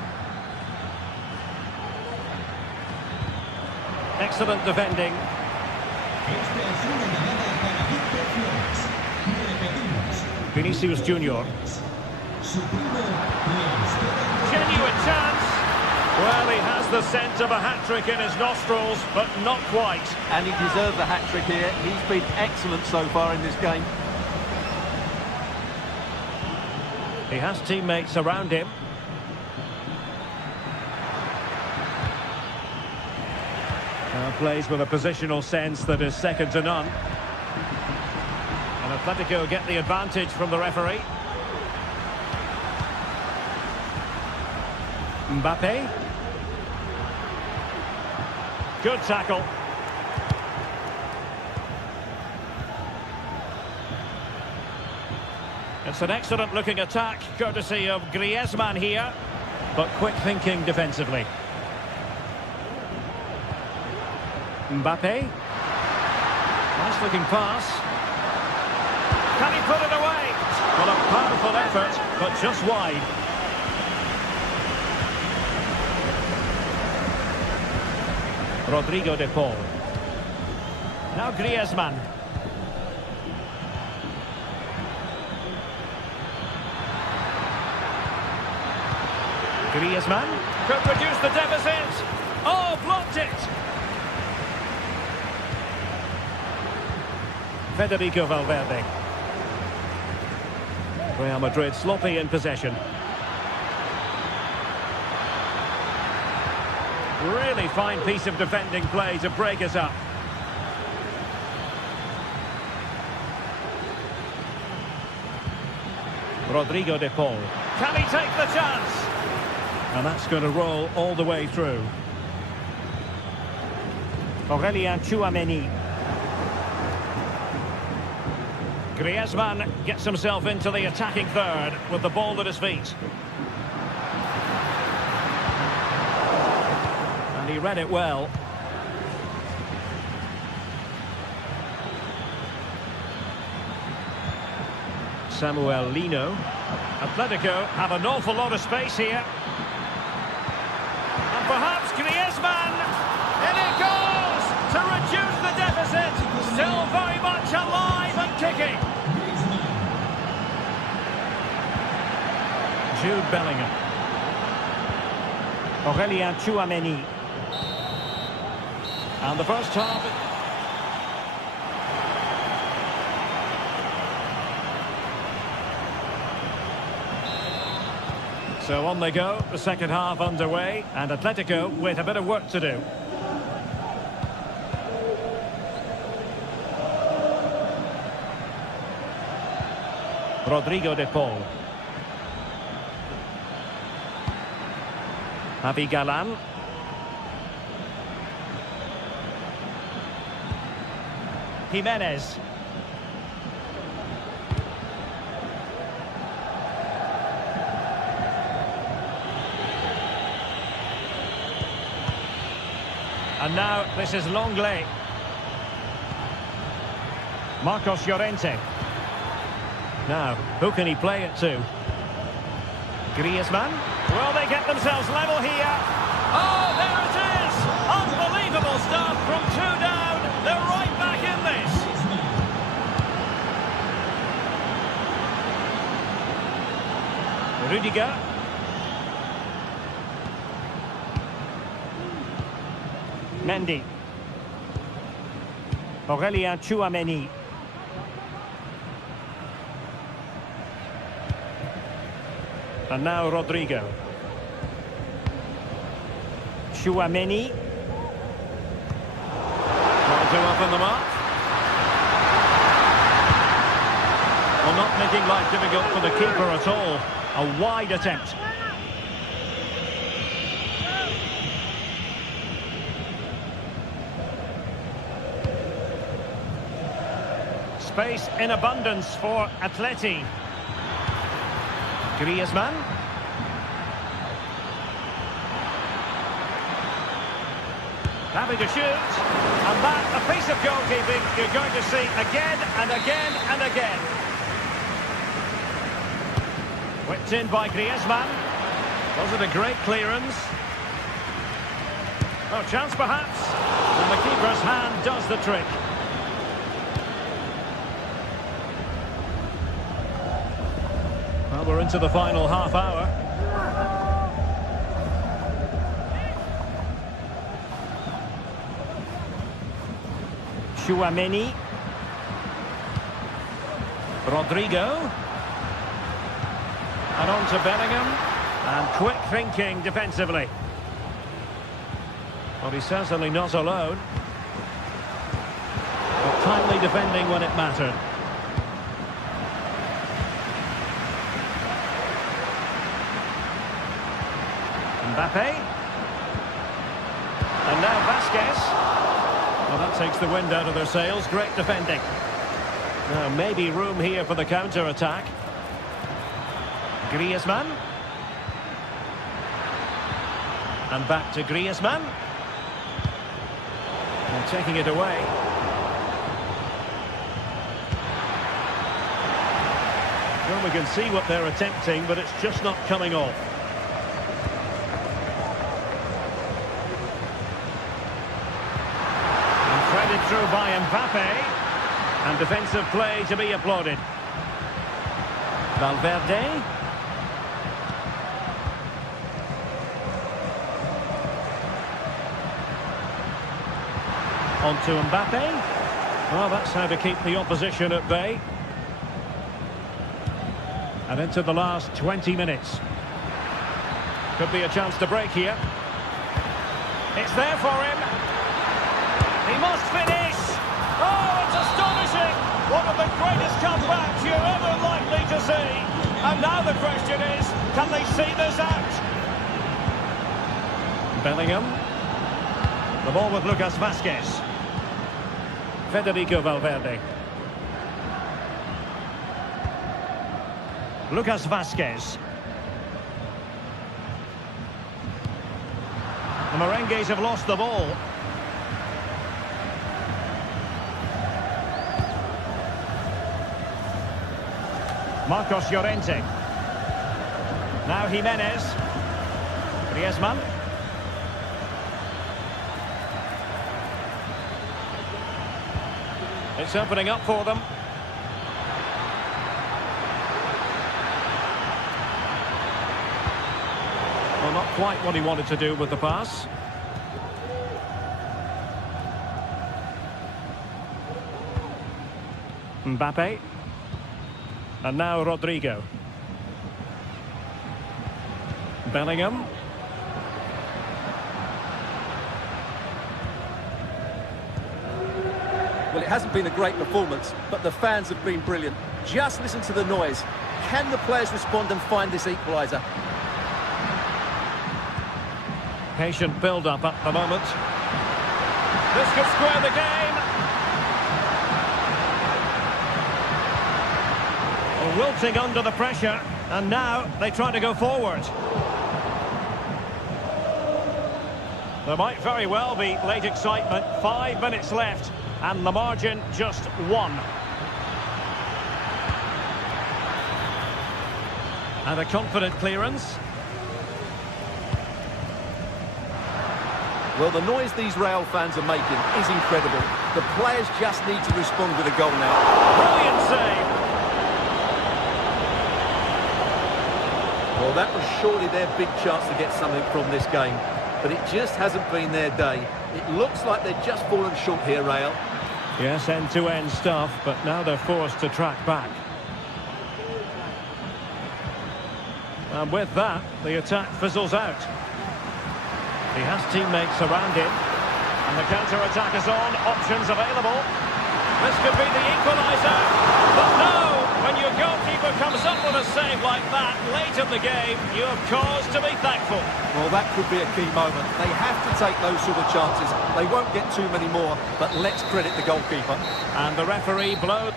Excellent defending. Vinicius Junior. Genuine chance. Well, he has the scent of a hat-trick in his nostrils, but not quite. And he deserved the hat-trick here. He's been excellent so far in this game. He has teammates around him. Plays with a positional sense that is second to none. And Atletico get the advantage from the referee. Mbappe. Good tackle. It's an excellent looking attack, courtesy of Griezmann here, but quick thinking defensively. Mbappe. Nice looking pass. Can he put it away? Well, a powerful effort, but just wide. Rodrigo de Paul. Now Griezmann. Griezmann could reduce the deficit. Oh, blocked it. Federico Valverde. Real Madrid sloppy in possession. Really fine piece of defending play to break us up. Rodrigo de Paul. Can he take the chance? And that's going to roll all the way through. Aurélien Tchouaméni. Griezmann gets himself into the attacking third with the ball at his feet. And he read it well. Samuel Lino. Atletico have an awful lot of space here. And perhaps Griezmann. In it goes to reduce the deficit. Still very much alive and kicking. Jude Bellingham. Aurélien Tchouaméni. And the first half. So on they go, the second half underway, and Atletico with a bit of work to do. Rodrigo de Paul. Javi Galán. Jimenez. And now this is Longley. Marcos Llorente. Now, who can he play it to? Griezmann. Will they get themselves level here? Oh, there it is! Unbelievable stuff from two down. They're right back in this. Rudiger. Mendy. Aurélien Tchouaméni. And now Rodrigo. Tchouaméni. Trying to open them up. Well, not making life difficult for the keeper at all. A wide attempt. Space in abundance for Atleti. Griezmann. Having to shoot. And that, a piece of goalkeeping you're going to see again and again and again. Whipped in by Griezmann. Was it a great clearance? Oh, chance perhaps. And the keeper's hand does the trick. Well, we're into the final half hour. Tchouaméni. Rodrigo. And on to Bellingham. And quick thinking defensively. Well, he's certainly not alone. But timely defending when it mattered. Mbappe. And now Vasquez. Well, that takes the wind out of their sails. Great defending. Now, maybe room here for the counter-attack. Griezmann. And back to Griezmann. And taking it away. Well, we can see what they're attempting, but it's just not coming off. Through by Mbappe, and defensive play to be applauded. Valverde. On to Mbappe. Well, that's how to keep the opposition at bay. And into the last 20 minutes. Could be a chance to break here. It's there for him. He must finish. Oh, it's astonishing. One of the greatest comebacks you're ever likely to see. And now the question is, can they see this out? Bellingham. The ball with Lucas Vazquez. Federico Valverde. Lucas Vazquez. The Merengues have lost the ball. Marcos Llorente. Now Jimenez. Griezmann. It's opening up for them. Well, not quite what he wanted to do with the pass. Mbappe. And now Rodrigo. Bellingham. Well, it hasn't been a great performance, but the fans have been brilliant. Just listen to the noise. Can the players respond and find this equaliser? Patient build-up at the moment. This could square the game. Wilting under the pressure, and now they try to go forward. There might very well be late excitement. 5 minutes left, and the margin just 1. And a confident clearance. Well, the noise these Real fans are making is incredible. The players just need to respond with a goal now. Brilliant save. Well, that was surely their big chance to get something from this game. But it just hasn't been their day. It looks like they've just fallen short here, Real. Yes, end-to-end stuff, but now they're forced to track back. And with that, the attack fizzles out. He has teammates around him. And the counter-attack is on. Options available. This could be the equaliser. But no! When your goalkeeper comes up with a save like that late in the game, you have cause to be thankful. Well, that could be a key moment. They have to take those sort of chances. They won't get too many more, but let's credit the goalkeeper. And the referee blows.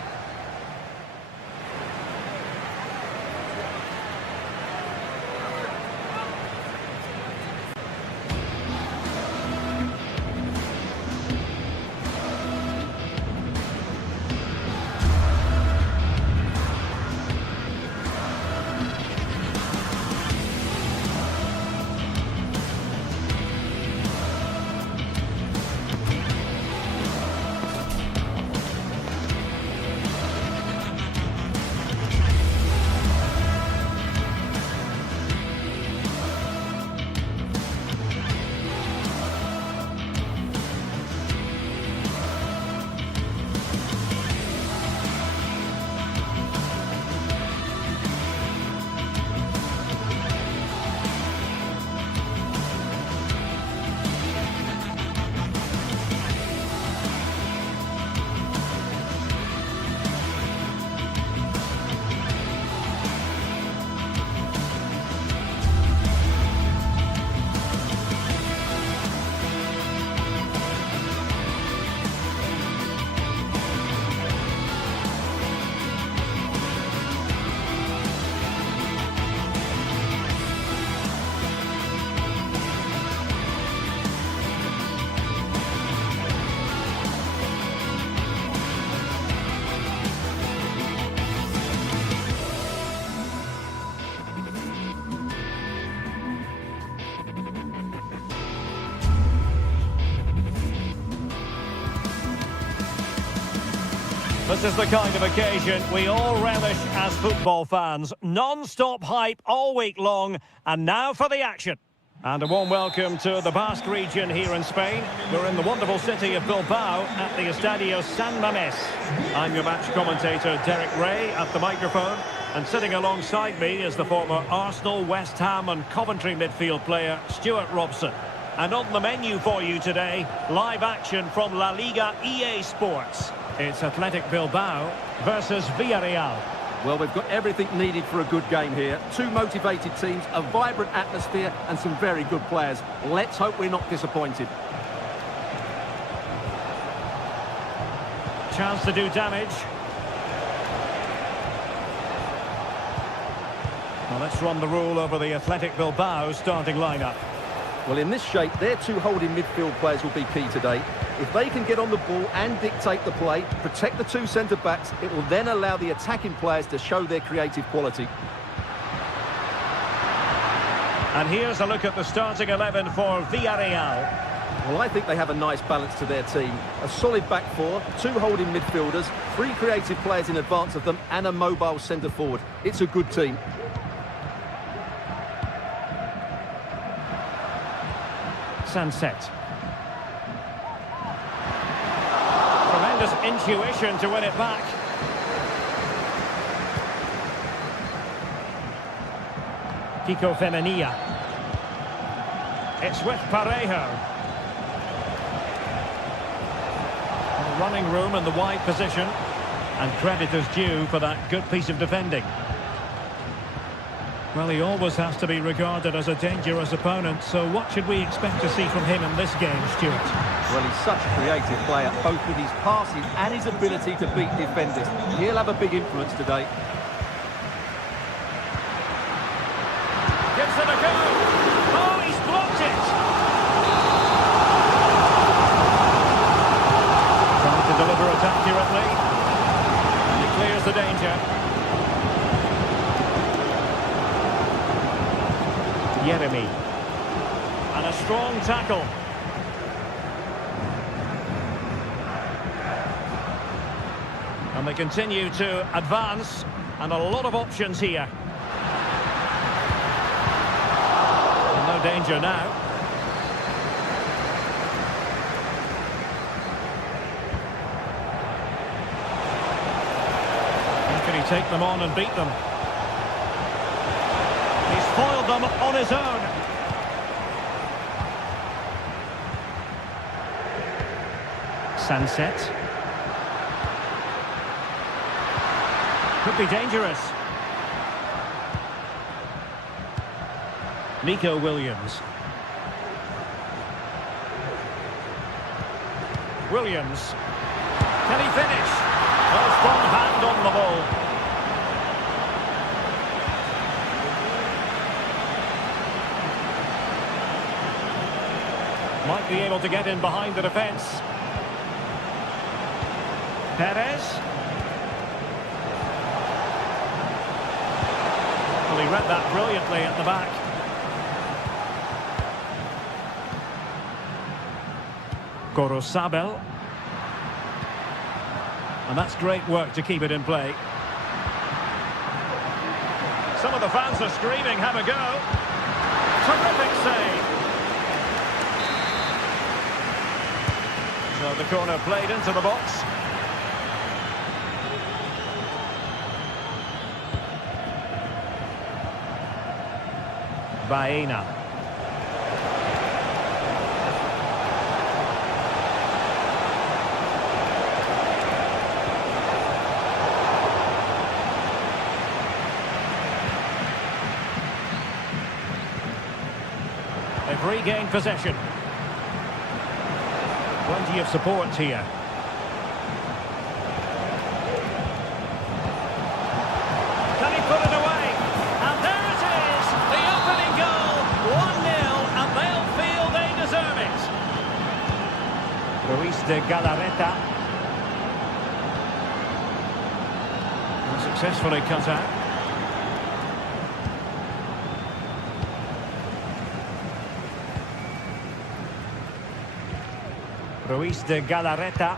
This is the kind of occasion we all relish as football fans. Non-stop hype all week long, and now for the action. And a warm welcome to the Basque region here in Spain. We're in the wonderful city of Bilbao at the Estadio San Mamés. I'm your match commentator, Derek Ray, at the microphone. And sitting alongside me is the former Arsenal, West Ham and Coventry midfield player, Stuart Robson. And on the menu for you today, live action from La Liga EA Sports. It's Athletic Bilbao versus Villarreal. Well, we've got everything needed for a good game here. Two motivated teams, a vibrant atmosphere and some very good players. Let's hope we're not disappointed. Chance to do damage. Well, let's run the rule over the Athletic Bilbao starting lineup. Well, in this shape, their two holding midfield players will be key today. If they can get on the ball and dictate the play, protect the two centre-backs, it will then allow the attacking players to show their creative quality. And here's a look at the starting 11 for Villarreal. Well, I think they have a nice balance to their team. A solid back four, two holding midfielders, three creative players in advance of them, and a mobile centre-forward. It's a good team. Sunset. Tremendous intuition to win it back. Kiko Femenia. It's with Parejo. Running room in the wide position. And credit is due for that good piece of defending. Well, he always has to be regarded as a dangerous opponent, so what should we expect to see from him in this game, Stuart? Well, he's such a creative player, both with his passing and his ability to beat defenders. He'll have a big influence today. Gives it a go! Oh, he's blocked it! Trying to deliver it accurately. And he clears the danger. Jeremy. And a strong tackle. And they continue to advance, and a lot of options here. And no danger now. How can he take them on and beat them? Foiled them on his own. Sunset. Could be dangerous. Nico Williams. Williams. Can he finish? Oh, strong hand on the ball. Might be able to get in behind the defence. Perez. Well, he read that brilliantly at the back. Gorosabel. And that's great work to keep it in play. Some of the fans are screaming, have a go. Terrific save. So the corner played into the box. Baena. They've regained possession. Plenty of support here. Can he put it away? And there it is! The opening goal! 1-0, and they'll feel they deserve it. Ruiz de Galarreta. And successfully cut out. Ruiz de Galarreta.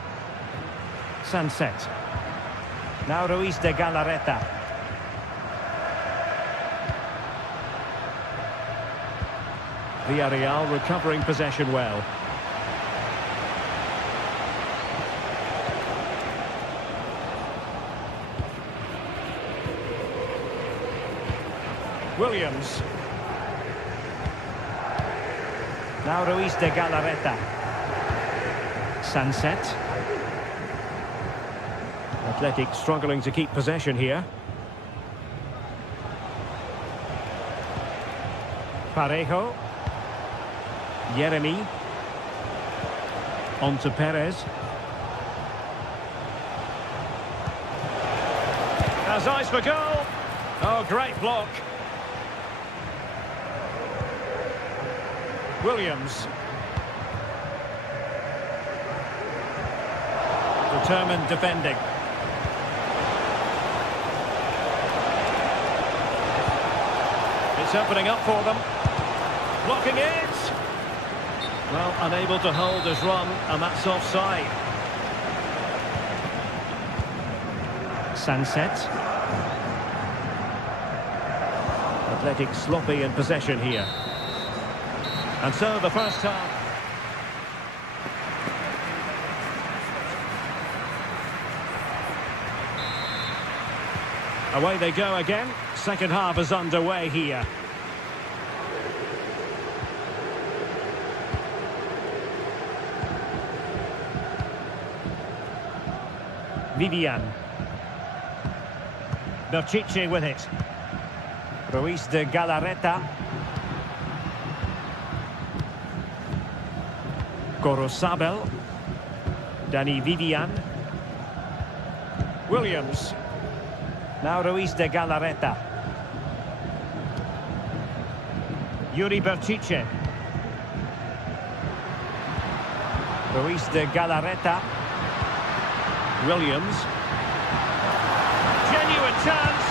Sunset. Now Ruiz de Galarreta. Villarreal recovering possession well. Williams. Now Ruiz de Galarreta. Sunset. Athletic struggling to keep possession here. Parejo. Yeremy. On to Perez. Has eyes for goal. Oh, great block. Williams. Determined defending. It's opening up for them. Blocking it. Well, unable to hold his run, and that's offside. Sunset. Athletic sloppy in possession here. And so the first half. Away they go again. Second half is underway here. Vivian. Berchiche with it. Ruiz de Galarreta. Gorosabel. Dani Vivian. Williams. Now Ruiz de Galarreta. Yuri Berchiche. Ruiz de Galarreta. Williams. Genuine chance.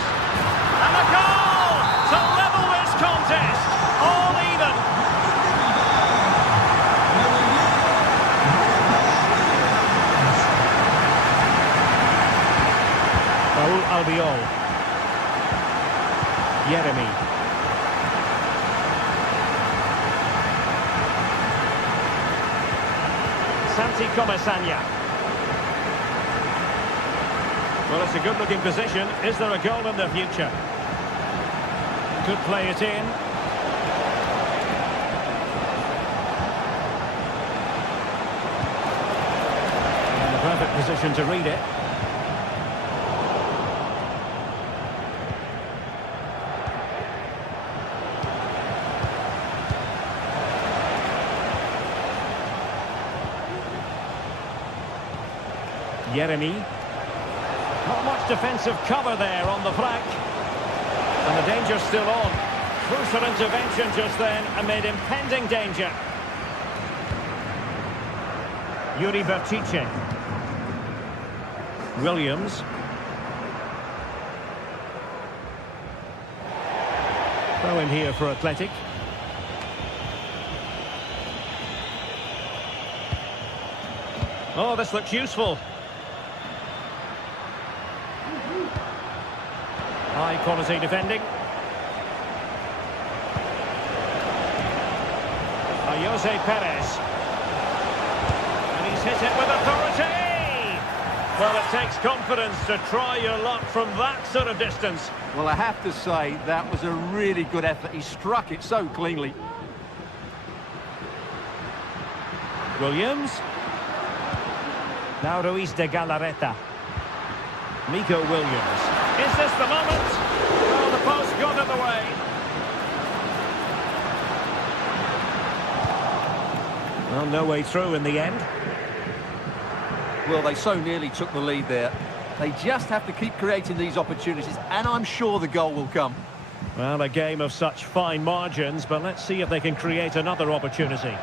And a goal to level this contest. All even. Raúl Albiol. Yeremy. Santi Comesaña. Well, it's a good-looking position. Is there a goal in the future? Could play it in. In the perfect position to read it. Yeremy. Not much defensive cover there on the flank. And the danger's still on. Crucial intervention just then amid impending danger. Yuri Berchiche. Williams. Throw in here for Athletic. Oh, this looks useful. High quality defending. Jose Perez. And he's hit it with authority. Well, it takes confidence to try your luck from that sort of distance. Well, I have to say, that was a really good effort. He struck it so cleanly. Williams. Now Ruiz de Galarreta. Nico Williams. Is this the moment? Well, the post got in the way. Well, no way through in the end. Well, they so nearly took the lead there. They just have to keep creating these opportunities, and I'm sure the goal will come. Well, a game of such fine margins, but let's see if they can create another opportunity.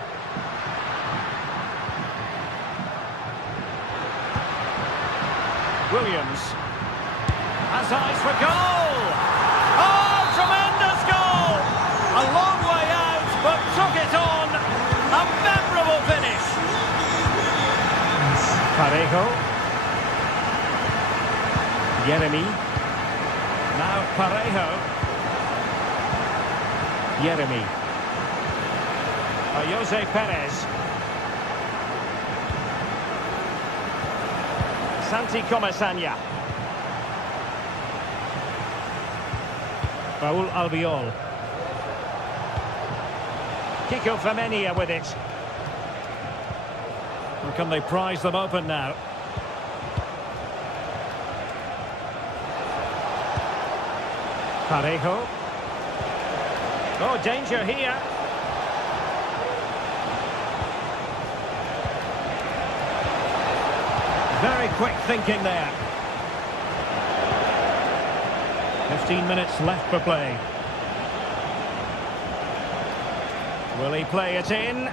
Williams has eyes for goal. Oh, tremendous goal! A long way out, but took it on. A memorable finish. Parejo. Yeremy. Now Parejo. Yeremy. Jose Perez. Santi Comesaña. Raúl Albiol. Kiko Femenia with it. Or can they prize them open now? Parejo. Oh, danger here. Very quick thinking there. 15 minutes left for play. Will he play it in?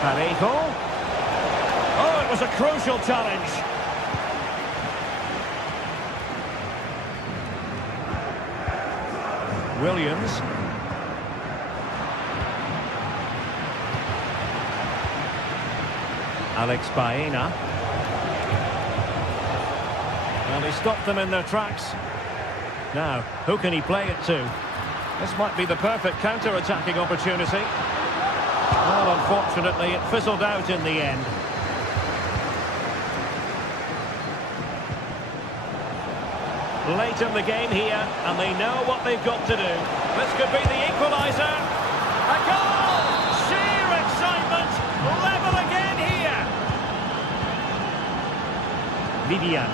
Parejo. Oh, it was a crucial challenge. Williams. Alex Baena. Well, he stopped them in their tracks. Now, who can he play it to? This might be the perfect counter-attacking opportunity. Well, unfortunately, it fizzled out in the end. Late in the game here, and they know what they've got to do. This could be the equaliser. A goal! Sheer excitement! Level again here! Vivian.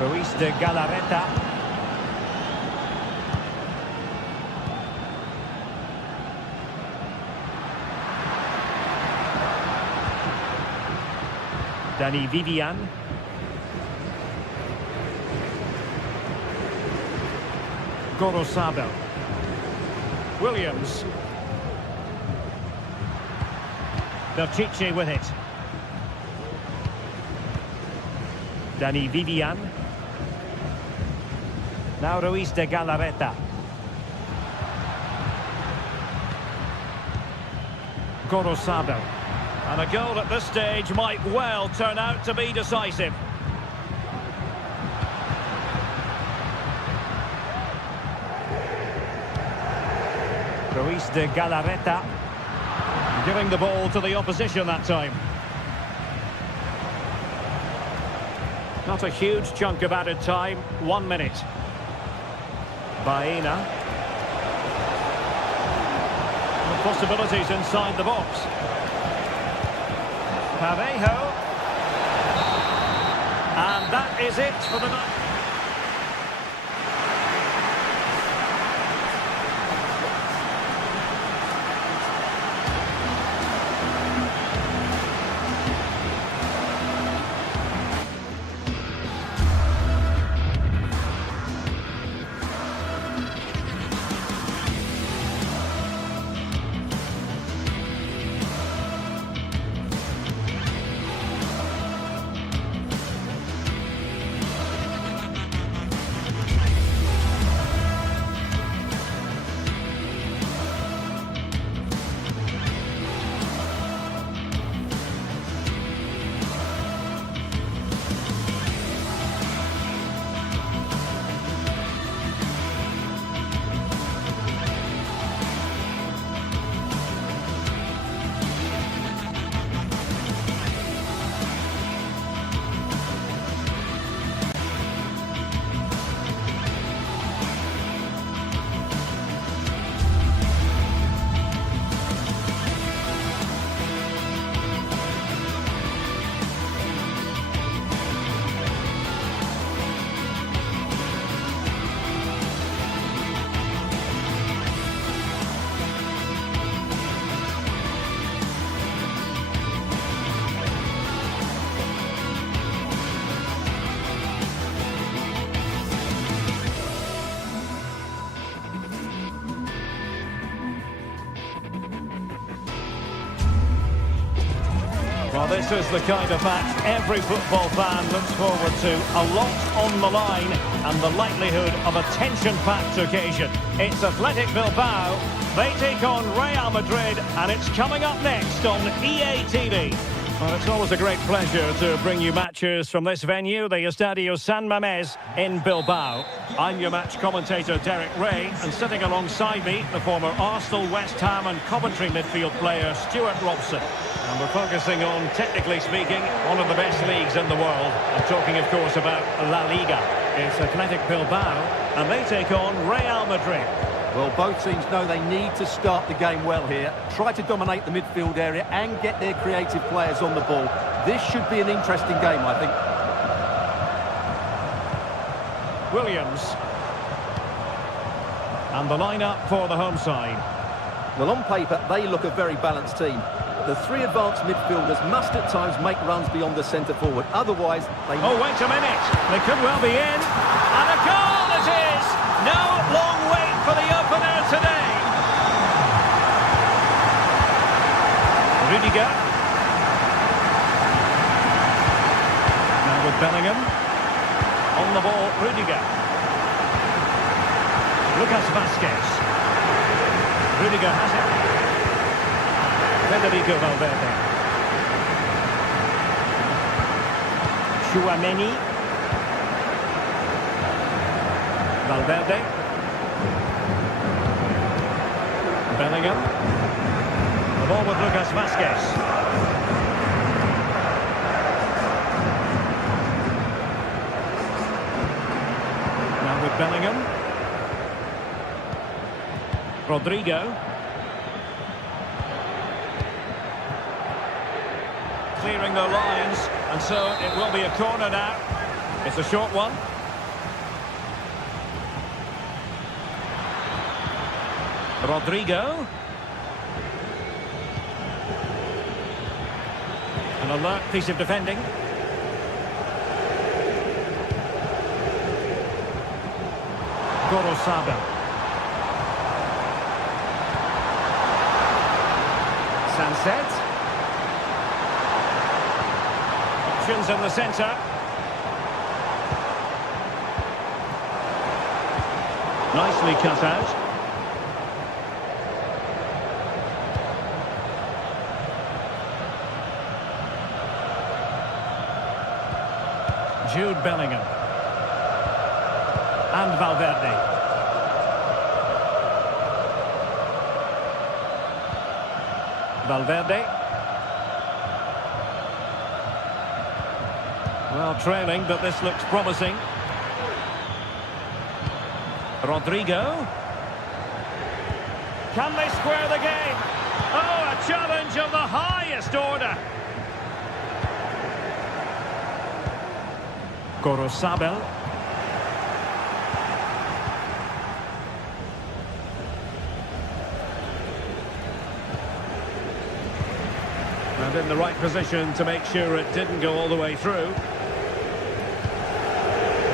Ruiz de Galarreta. Dani Vivian. Gorosabel. Williams. Belchiche with it. Dani Vivian. Now Ruiz de Galarreta. Gorosabel. And a goal at this stage might well turn out to be decisive. Ruiz de Galarreta. Giving the ball to the opposition that time. Not a huge chunk of added time. 1 minute. Baena. Possibilities inside the box. Parejo. And that is it for the night. Well, this is the kind of match every football fan looks forward to. A lot on the line and the likelihood of a tension-packed occasion. It's Athletic Bilbao. They take on Real Madrid, and it's coming up next on EA TV. Well, it's always a great pleasure to bring you matches from this venue, the Estadio San Mamés in Bilbao. I'm your match commentator, Derek Ray, and sitting alongside me, the former Arsenal, West Ham and Coventry midfield player, Stuart Robson. And we're focusing on, technically speaking, one of the best leagues in the world. I'm talking, of course, about La Liga. It's Athletic Bilbao, and they take on Real Madrid. Well, both teams know they need to start the game well here. Try to dominate the midfield area and get their creative players on the ball. This should be an interesting game, I think. Williams. And the lineup for the home side. Well, on paper, they look a very balanced team. The three advanced midfielders must at times make runs beyond the centre forward. Otherwise, they... Oh, wait a minute. They could well be in. And a goal it is! No long wait for the opener today. Rudiger. Now with Bellingham. On the ball, Rudiger. Lucas Vazquez. Rudiger has it. Federico Valverde. Chouameni. Valverde. Bellingham. The ball with Lucas Vazquez. Now with Bellingham. Rodrigo. Clearing their lines, and so it will be a corner now. It's a short one. Rodrigo. An alert piece of defending. Gorosabel. Sunset. Options in the centre. Nicely cut out. Jude Bellingham. And Valverde. Valverde. Well, trailing, but this looks promising. Rodrigo. Can they square the game? Oh, a challenge of the highest order. Gorosabel. And in the right position to make sure it didn't go all the way through.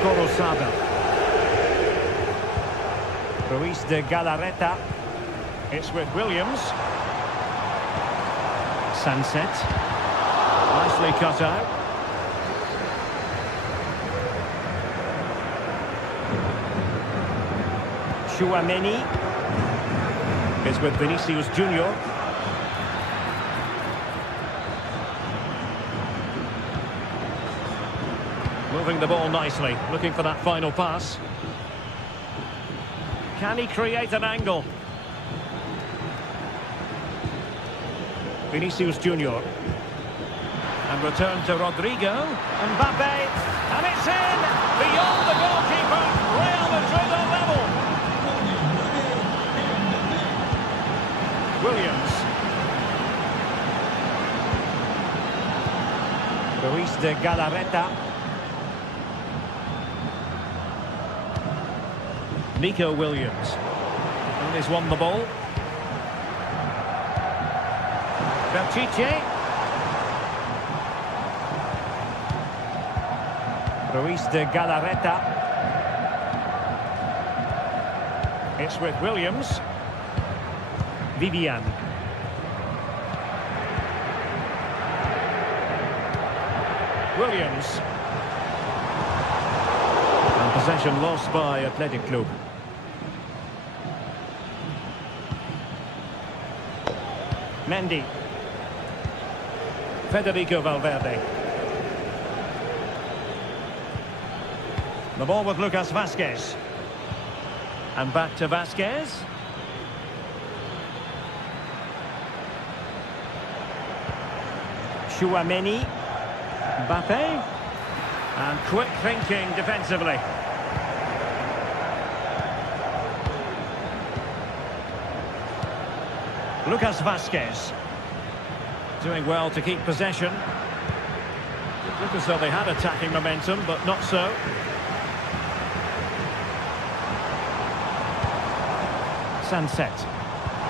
Gorosabel. Ruiz de Galarreta. It's with Williams. Sunset. Nicely cut out. Chouameni is with Vinicius Junior. Moving the ball nicely, looking for that final pass. Can he create an angle? Vinicius Junior. And return to Rodrigo. Mbappe. And it's in! Beyond the goalkeeper. Real Madrid are level. Williams. Ruiz de Galarreta. Nico Williams. And he's won the ball. Belchiche. Ruiz de Galarreta. It's with Williams. Vivian. Williams. And possession lost by Athletic Club. Mendy. Federico Valverde. The ball with Lucas Vazquez. And back to Vazquez. Chouameni. Mbappe. And quick thinking defensively. Lucas Vazquez. Doing well to keep possession. It looked as though they had attacking momentum, but not so. Sunset.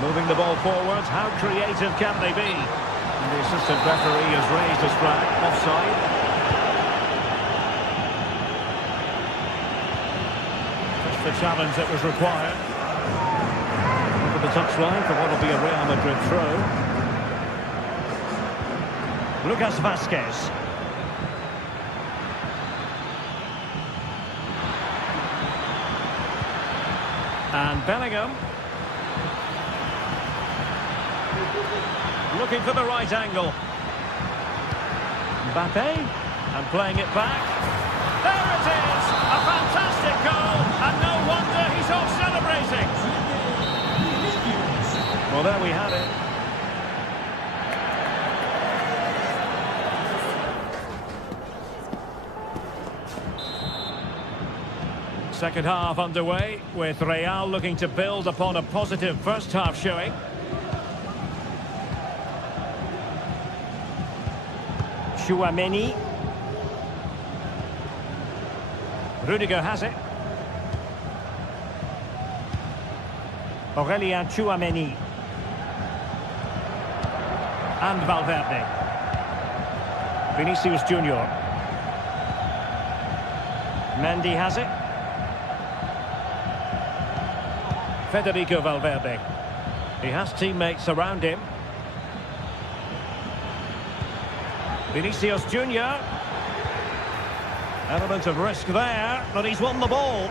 Moving the ball forward. How creative can they be? And the assistant referee has raised his flag. Offside. Just the challenge that was required. Over the touchline for what will be a Real Madrid throw. Lucas Vazquez. And Bellingham. Looking for the right angle. Mbappe. And playing it back. There it is! A fantastic goal! And no wonder he's off celebrating. Well, there we have it. Second half underway, with Real looking to build upon a positive first half showing. Chouameni. Rudiger has it. Aurélien Chouameni. And Valverde. Vinicius Junior. Mendy has it. Federico Valverde. He has teammates around him. Vinicius Junior. Element of risk there, but he's won the ball.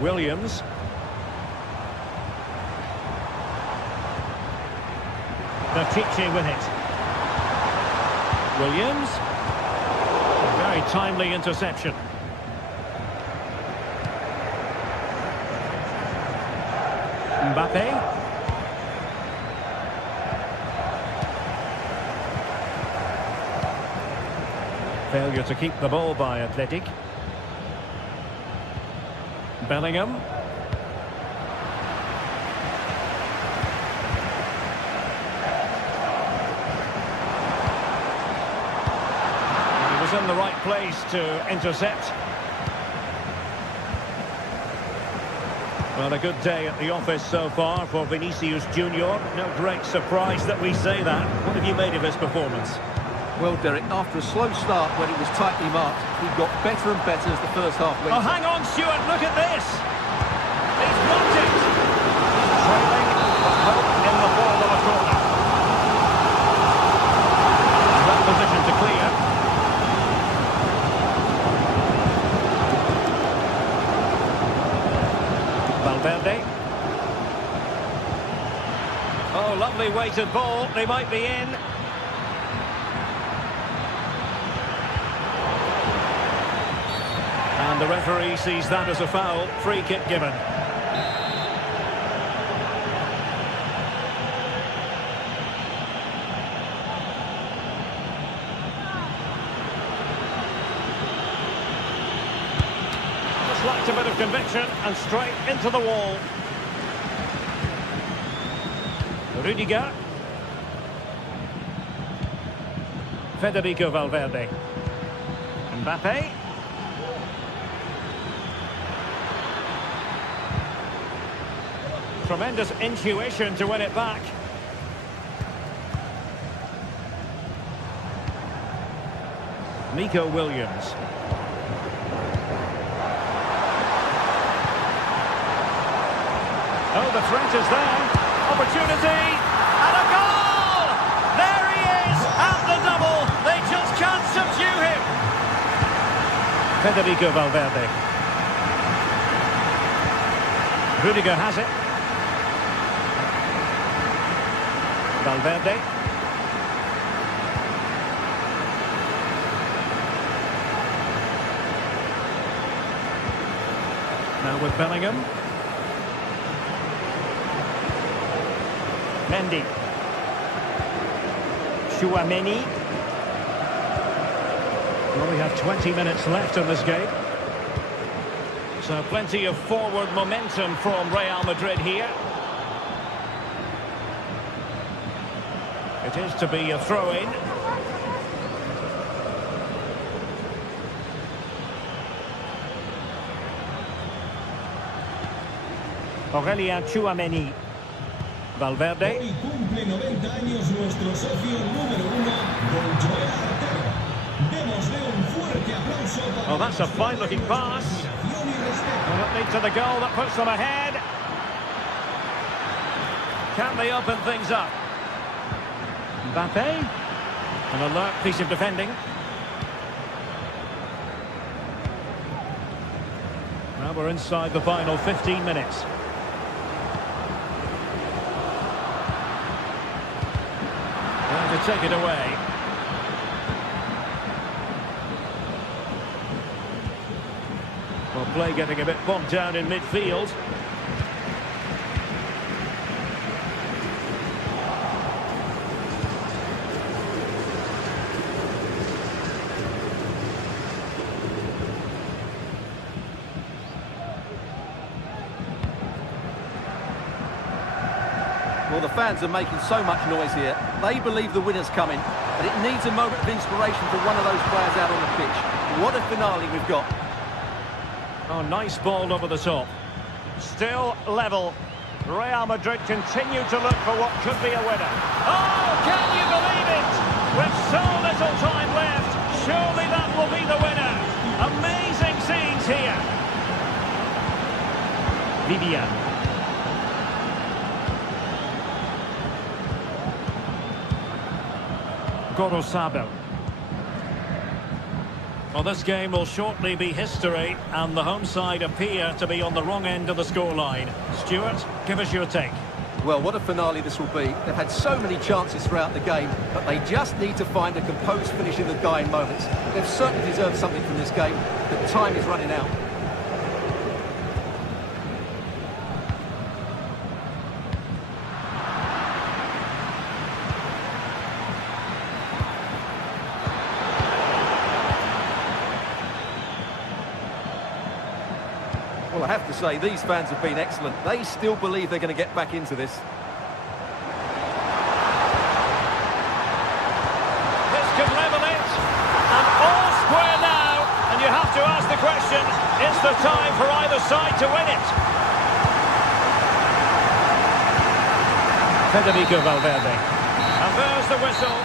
Williams. Bertici with it. Williams. A very timely interception. Mbappe. Failure to keep the ball by Athletic. Bellingham. He was in the right place to intercept. Well, a good day at the office so far for Vinicius Junior. No great surprise that we say that. What have you made of his performance? Well, Derek, after a slow start when it was tightly marked, he got better and better as the first half went. Oh, hang on, Stuart, look at this! He's blocked it! Trailing, but hope in the ball of a corner. That position to clear. Valverde. Oh, lovely weighted ball. They might be in. And the referee sees that as a foul. Free kick given. Just lacked a bit of conviction and straight into the wall. Rudiger. Federico Valverde. Mbappe. Tremendous intuition to win it back. Nico Williams. Oh, the threat is there. Opportunity. And a goal! There he is at the double. They just can't subdue him. Federico Valverde. Rudiger has it. Valverde. Now with Bellingham. Mendy. Chouameni. Well, we have 20 minutes left in this game. So plenty of forward momentum from Real Madrid here. It is to be a throw-in. Aurelien Chouameni. Valverde. Hoy cumple 90 años nuestro socio número 1, Don Joel Artero. Démosle un fuerte aplauso para... Oh, that's a fine-looking pass. admiración y respeto. And it leads to the goal that puts them ahead. Can they open things up? Mbappe. An alert piece of defending. Now we're inside the final 15 minutes. And to take it away. Well, play getting a bit bogged down in midfield. Well, the fans are making so much noise here. They believe the winner's coming, but it needs a moment of inspiration for one of those players out on the pitch. What a finale we've got. Oh, nice ball over the top. Still level. Real Madrid continue to look for what could be a winner. Oh, can you believe it? With so little time left, surely that will be the winner. Amazing scenes here. Vivian. Gorosabel. Well, this game will shortly be history, and the home side appear to be on the wrong end of the scoreline. Stuart, give us your take. Well, what a finale this will be. They've had so many chances throughout the game, but they just need to find a composed finish in the dying moments. They've certainly deserved something from this game, but time is running out. Well, I have to say, these fans have been excellent. They still believe they're going to get back into this. This could level it. And all square now. And you have to ask the question, is the time for either side to win it? Federico Valverde. And there's the whistle.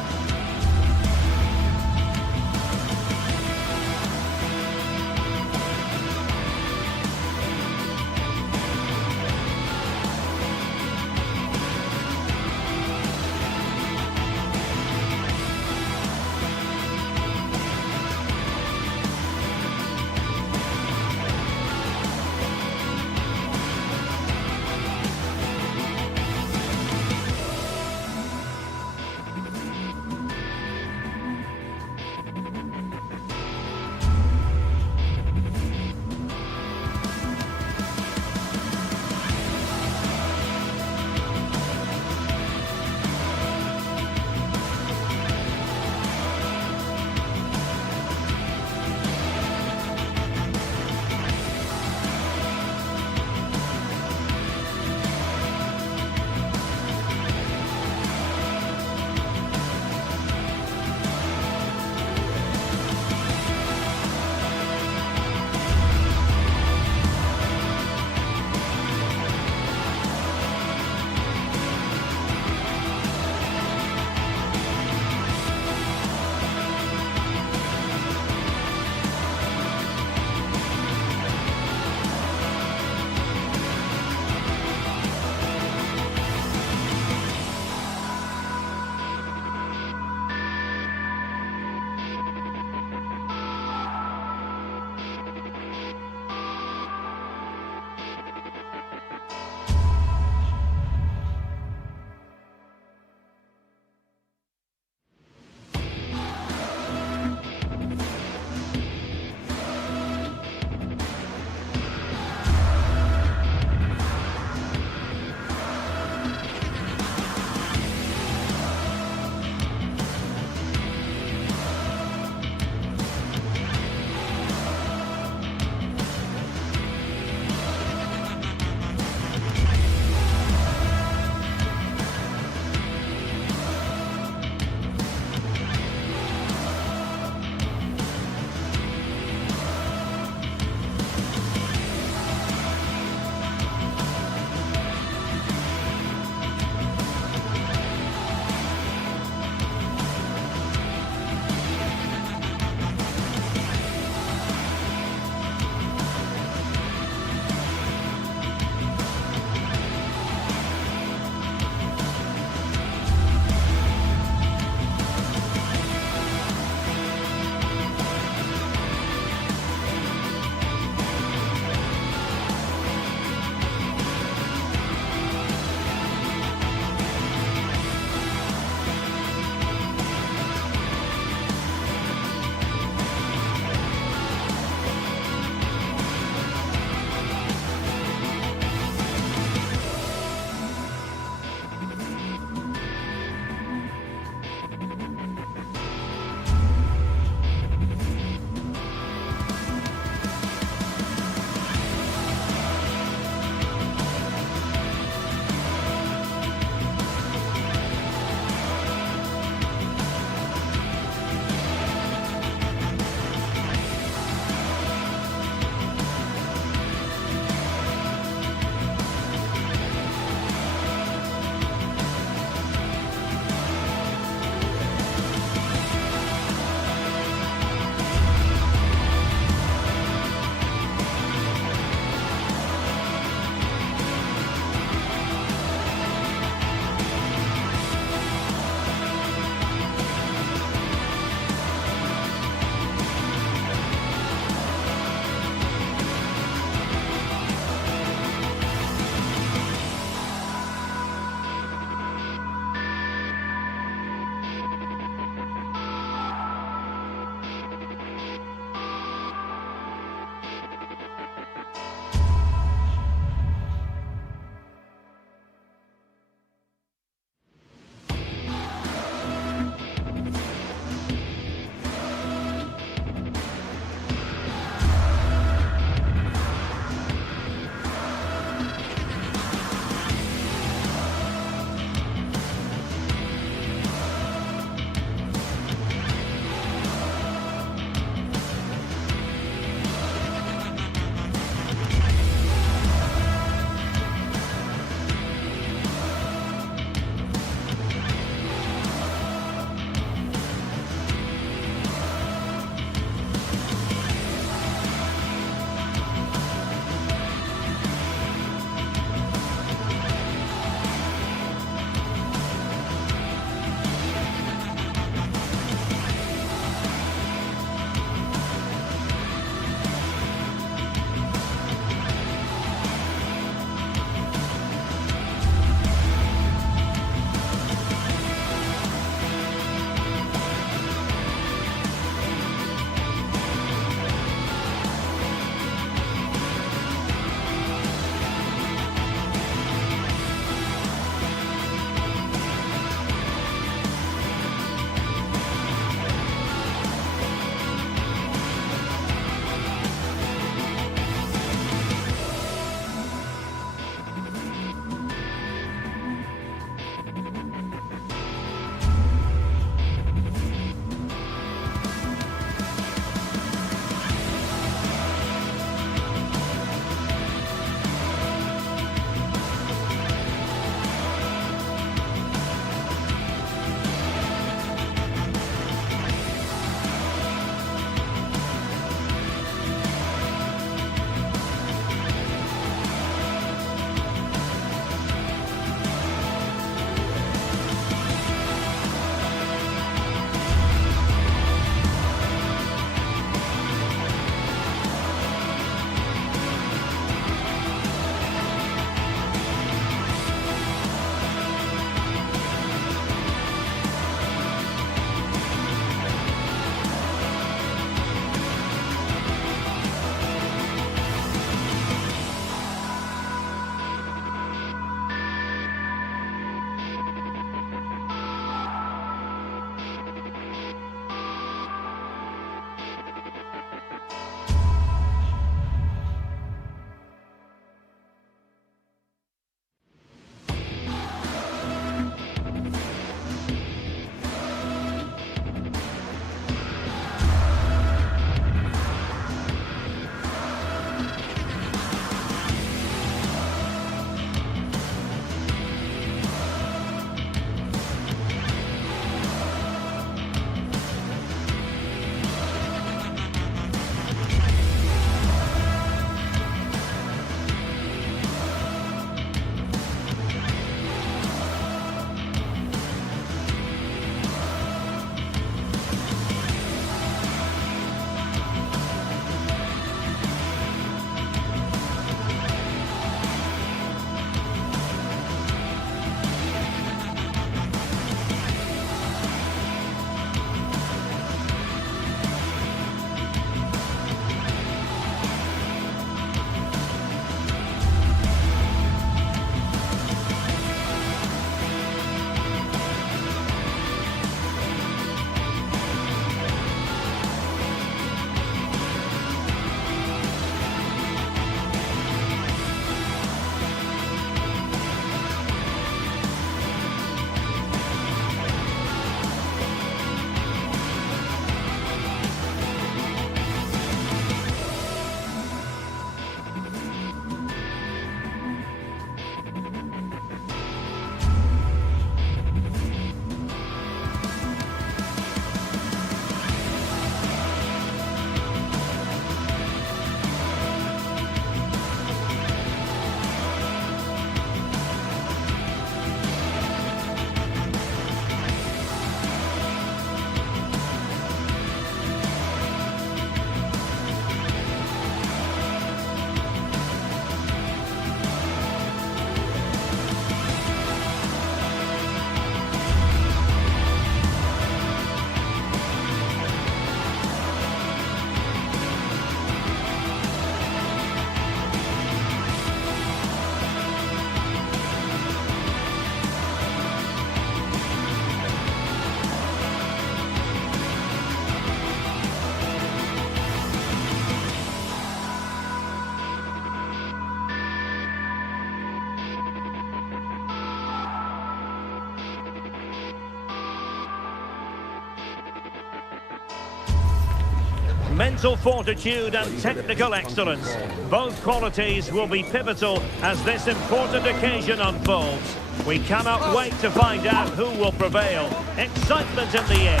Mental fortitude and technical excellence. Both qualities will be pivotal as this important occasion unfolds. We cannot wait to find out who will prevail. Excitement in the air.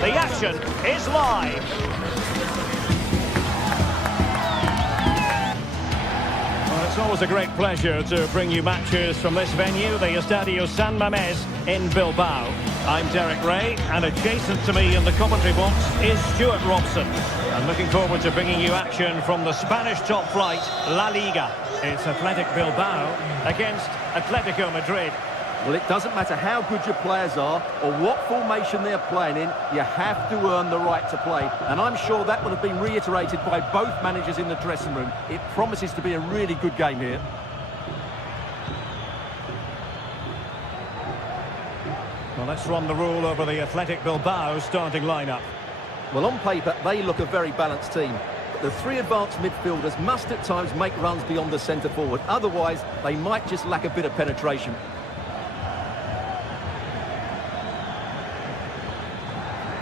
The action is live. Well, it's always a great pleasure to bring you matches from this venue, the Estadio San Mamés in Bilbao. I'm Derek Ray, and adjacent to me in the commentary box is Stuart Robson. I'm looking forward to bringing you action from the Spanish top flight, La Liga. It's Athletic Bilbao against Atletico Madrid. Well, it doesn't matter how good your players are or what formation they're playing in, you have to earn the right to play. And I'm sure that would have been reiterated by both managers in the dressing room. It promises to be a really good game here. Well, let's run the rule over the Athletic Bilbao starting lineup. Well, on paper, they look a very balanced team. But the three advanced midfielders must at times make runs beyond the centre forward. Otherwise, they might just lack a bit of penetration.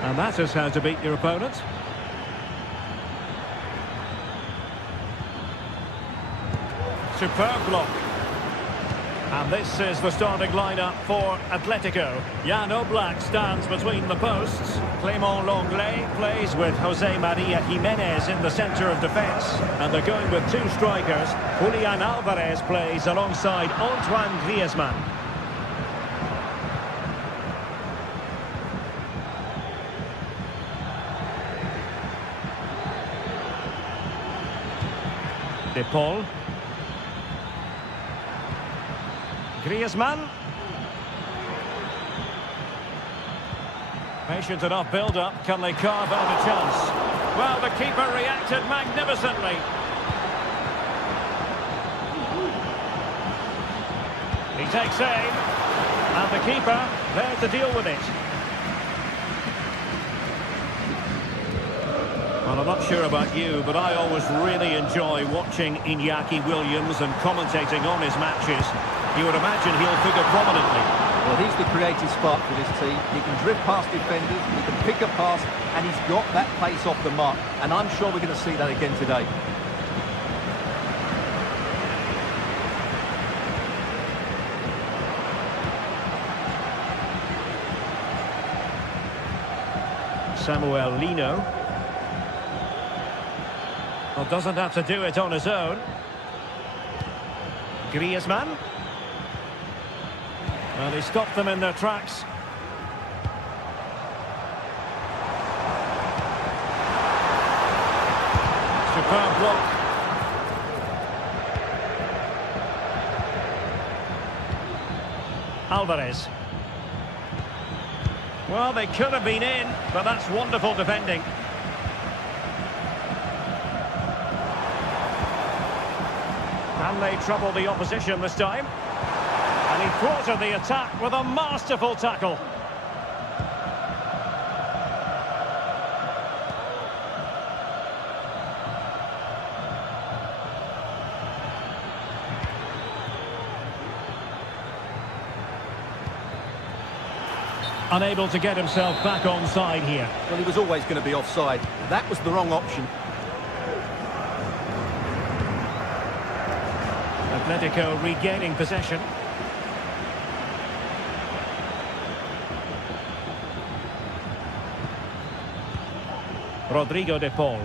And that is how to beat your opponent. Superb block. And this is the starting lineup for Atletico. Jan Oblak stands between the posts. Clément Lenglet plays with Jose Maria Jimenez in the centre of defence. And they're going with two strikers. Julian Alvarez plays alongside Antoine Griezmann. De Paul. Griezmann. Patient enough build-up. Can they carve out a chance? Well, the keeper reacted magnificently. He takes aim. And the keeper there to deal with it. Well, I'm not sure about you, but I always really enjoy watching Iñaki Williams and commentating on his matches. You would imagine he'll figure prominently. Well, he's the creative spark for this team. He can drift past defenders, he can pick a pass, and he's got that pace off the mark. And I'm sure we're going to see that again today. Samuel Lino. Well, doesn't have to do it on his own. Griezmann. Well, he stopped them in their tracks. Superb block. Alvarez. Well, they could have been in, but that's wonderful defending. And they trouble the opposition this time. And he thwarted the attack with a masterful tackle. Unable to get himself back onside here. Well, he was always going to be offside. That was the wrong option. Atletico regaining possession. Rodrigo de Paul.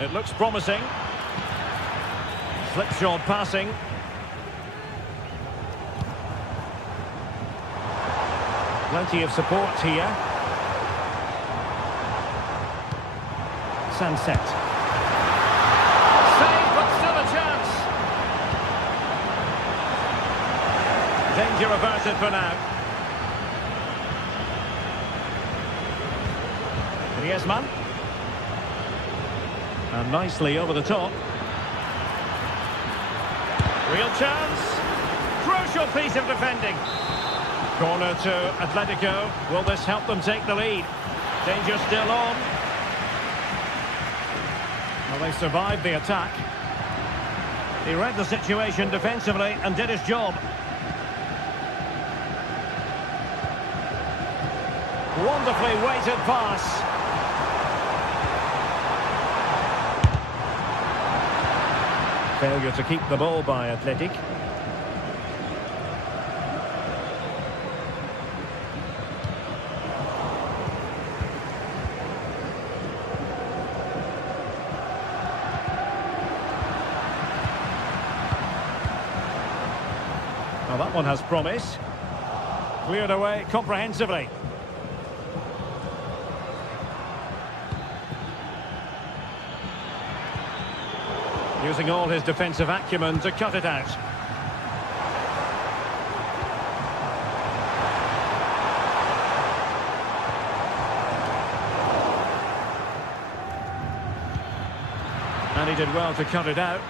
It looks promising. Slipshod passing. Plenty of support here. Sunset. Save, but still a chance. Danger averted for now. Griezmann. And nicely over the top. Real chance. Crucial piece of defending. Corner to Atletico. Will this help them take the lead? Danger still on. Well, they survived the attack. He read the situation defensively and did his job. Wonderfully weighted pass. Failure to keep the ball by Athletic. Well, that one has promise. Cleared away comprehensively. Using all his defensive acumen to cut it out. And he did well to cut it out.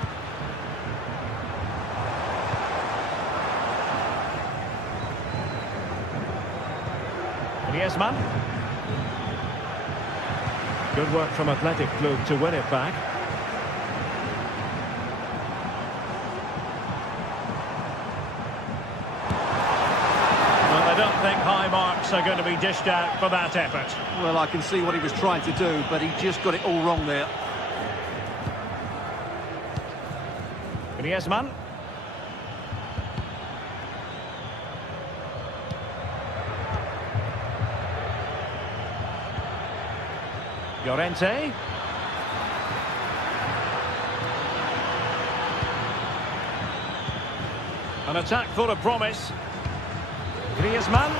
Griezmann. Good work from Athletic Club to win it back. Well, I don't think high marks are going to be dished out for that effort. Well, I can see what he was trying to do, but he just got it all wrong there. Griezmann. Llorente. An attack full of promise. Griezmann.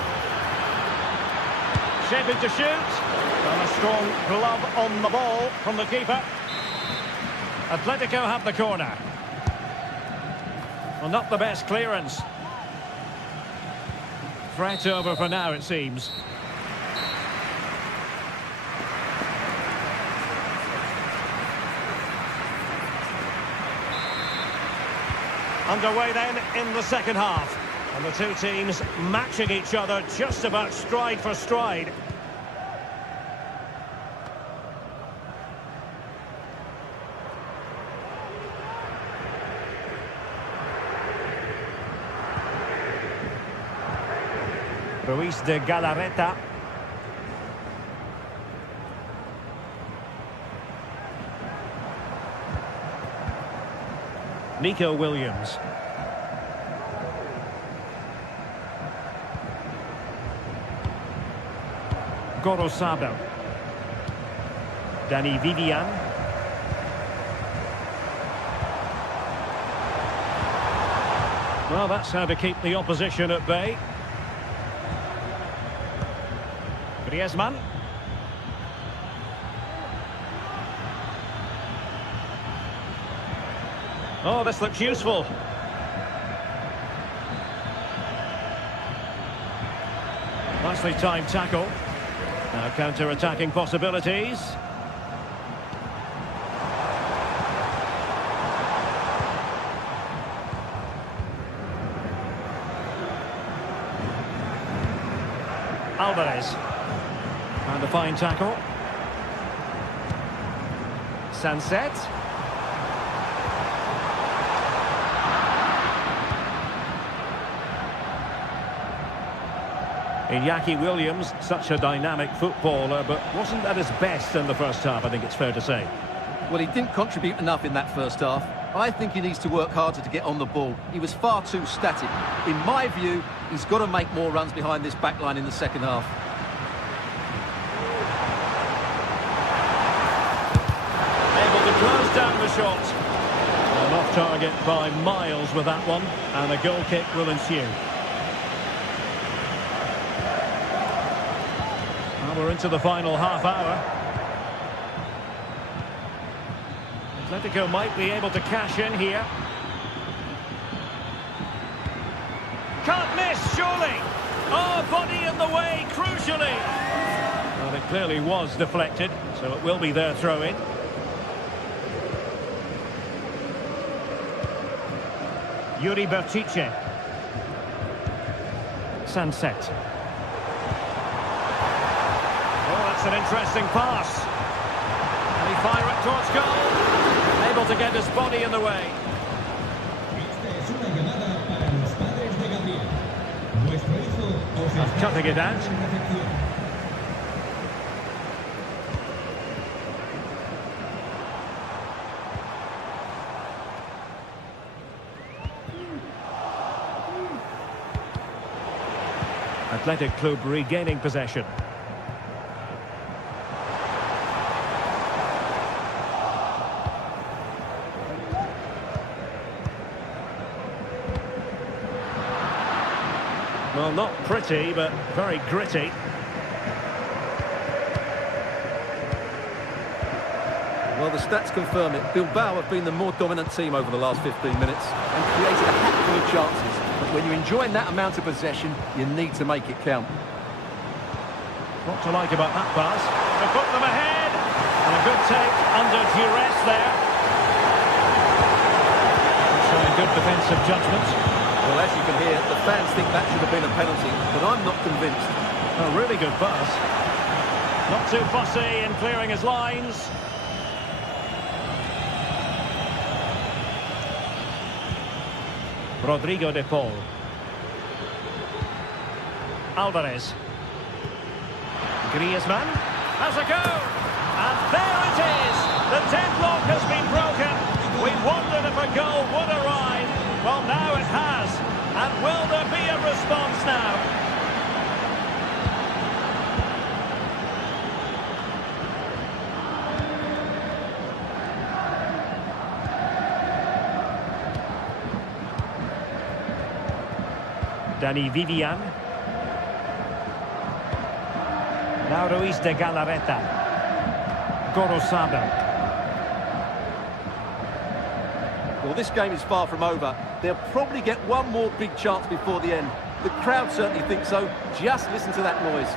Shaping to shoot. And a strong glove on the ball from the keeper. Atletico have the corner. Well, not the best clearance. Threat over for now, it seems. Underway then in the second half. And the two teams matching each other just about stride for stride. Ruiz de Galarreta. Nico Williams. Gorosado. Dani Vivian. Well, that's how to keep the opposition at bay. Griezmann. Oh, this looks useful. Nicely timed tackle. Now counter-attacking possibilities. Alvarez. And a fine tackle. Sunset. Iñaki Williams, such a dynamic footballer, but wasn't at his best in the first half, I think it's fair to say. Well, he didn't contribute enough in that first half. I think he needs to work harder to get on the ball. He was far too static. In my view, he's got to make more runs behind this back line in the second half. Able to close down the shot. And off target by miles with that one, and a goal kick will ensue. We're into the final half hour. Atletico might be able to cash in here. Can't miss, surely. Oh, body in the way, crucially. Well, it clearly was deflected, so it will be their throw-in. Yuri Bertice. Sunset. An interesting pass. And he fire it towards goal. Able to get his body in the way. And cutting it out. Athletic Club regaining possession. Well, not pretty, but very gritty. Well, the stats confirm it. Bilbao have been the more dominant team over the last 15 minutes and created a handful of chances. But when you're enjoying that amount of possession, you need to make it count. What to like about that pass? To put them ahead! And a good take under duress there. Showing good defensive judgment. Well, as you can hear, the fans think that should have been a penalty, but I'm not convinced. A really good pass. Not too fussy in clearing his lines. Rodrigo de Paul. Alvarez. Griezmann has a go. And there it is. The deadlock has been broken. We wondered if a goal would arrive. Well, now it has. And will there be a response now? Dani Vivian. Now Ruiz de Galarreta. Gorosabel. Well, this game is far from over. They'll probably get one more big chance before the end. The crowd certainly think so. Just listen to that noise.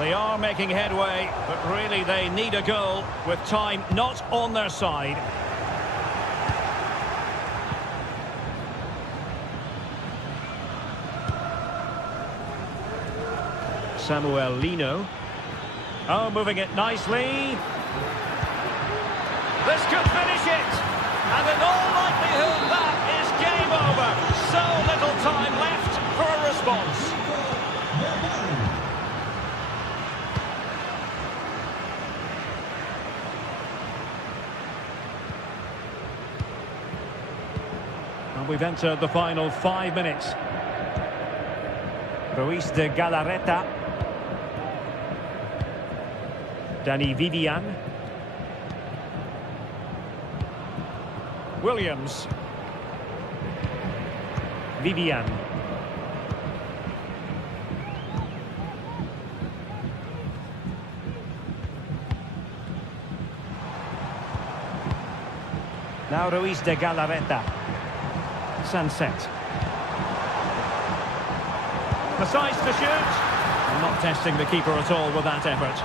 They are making headway, but really they need a goal with time not on their side. Samuel Lino. Oh, moving it nicely. This could finish it. And in all likelihood, that is game over. So little time left for a response. And we've entered the final 5 minutes. Ruiz de Galarreta. Dani Vivian. Williams. Vivian. Now Ruiz de Galarreta. Sunset. Decides to shoot. Not testing the keeper at all with that effort.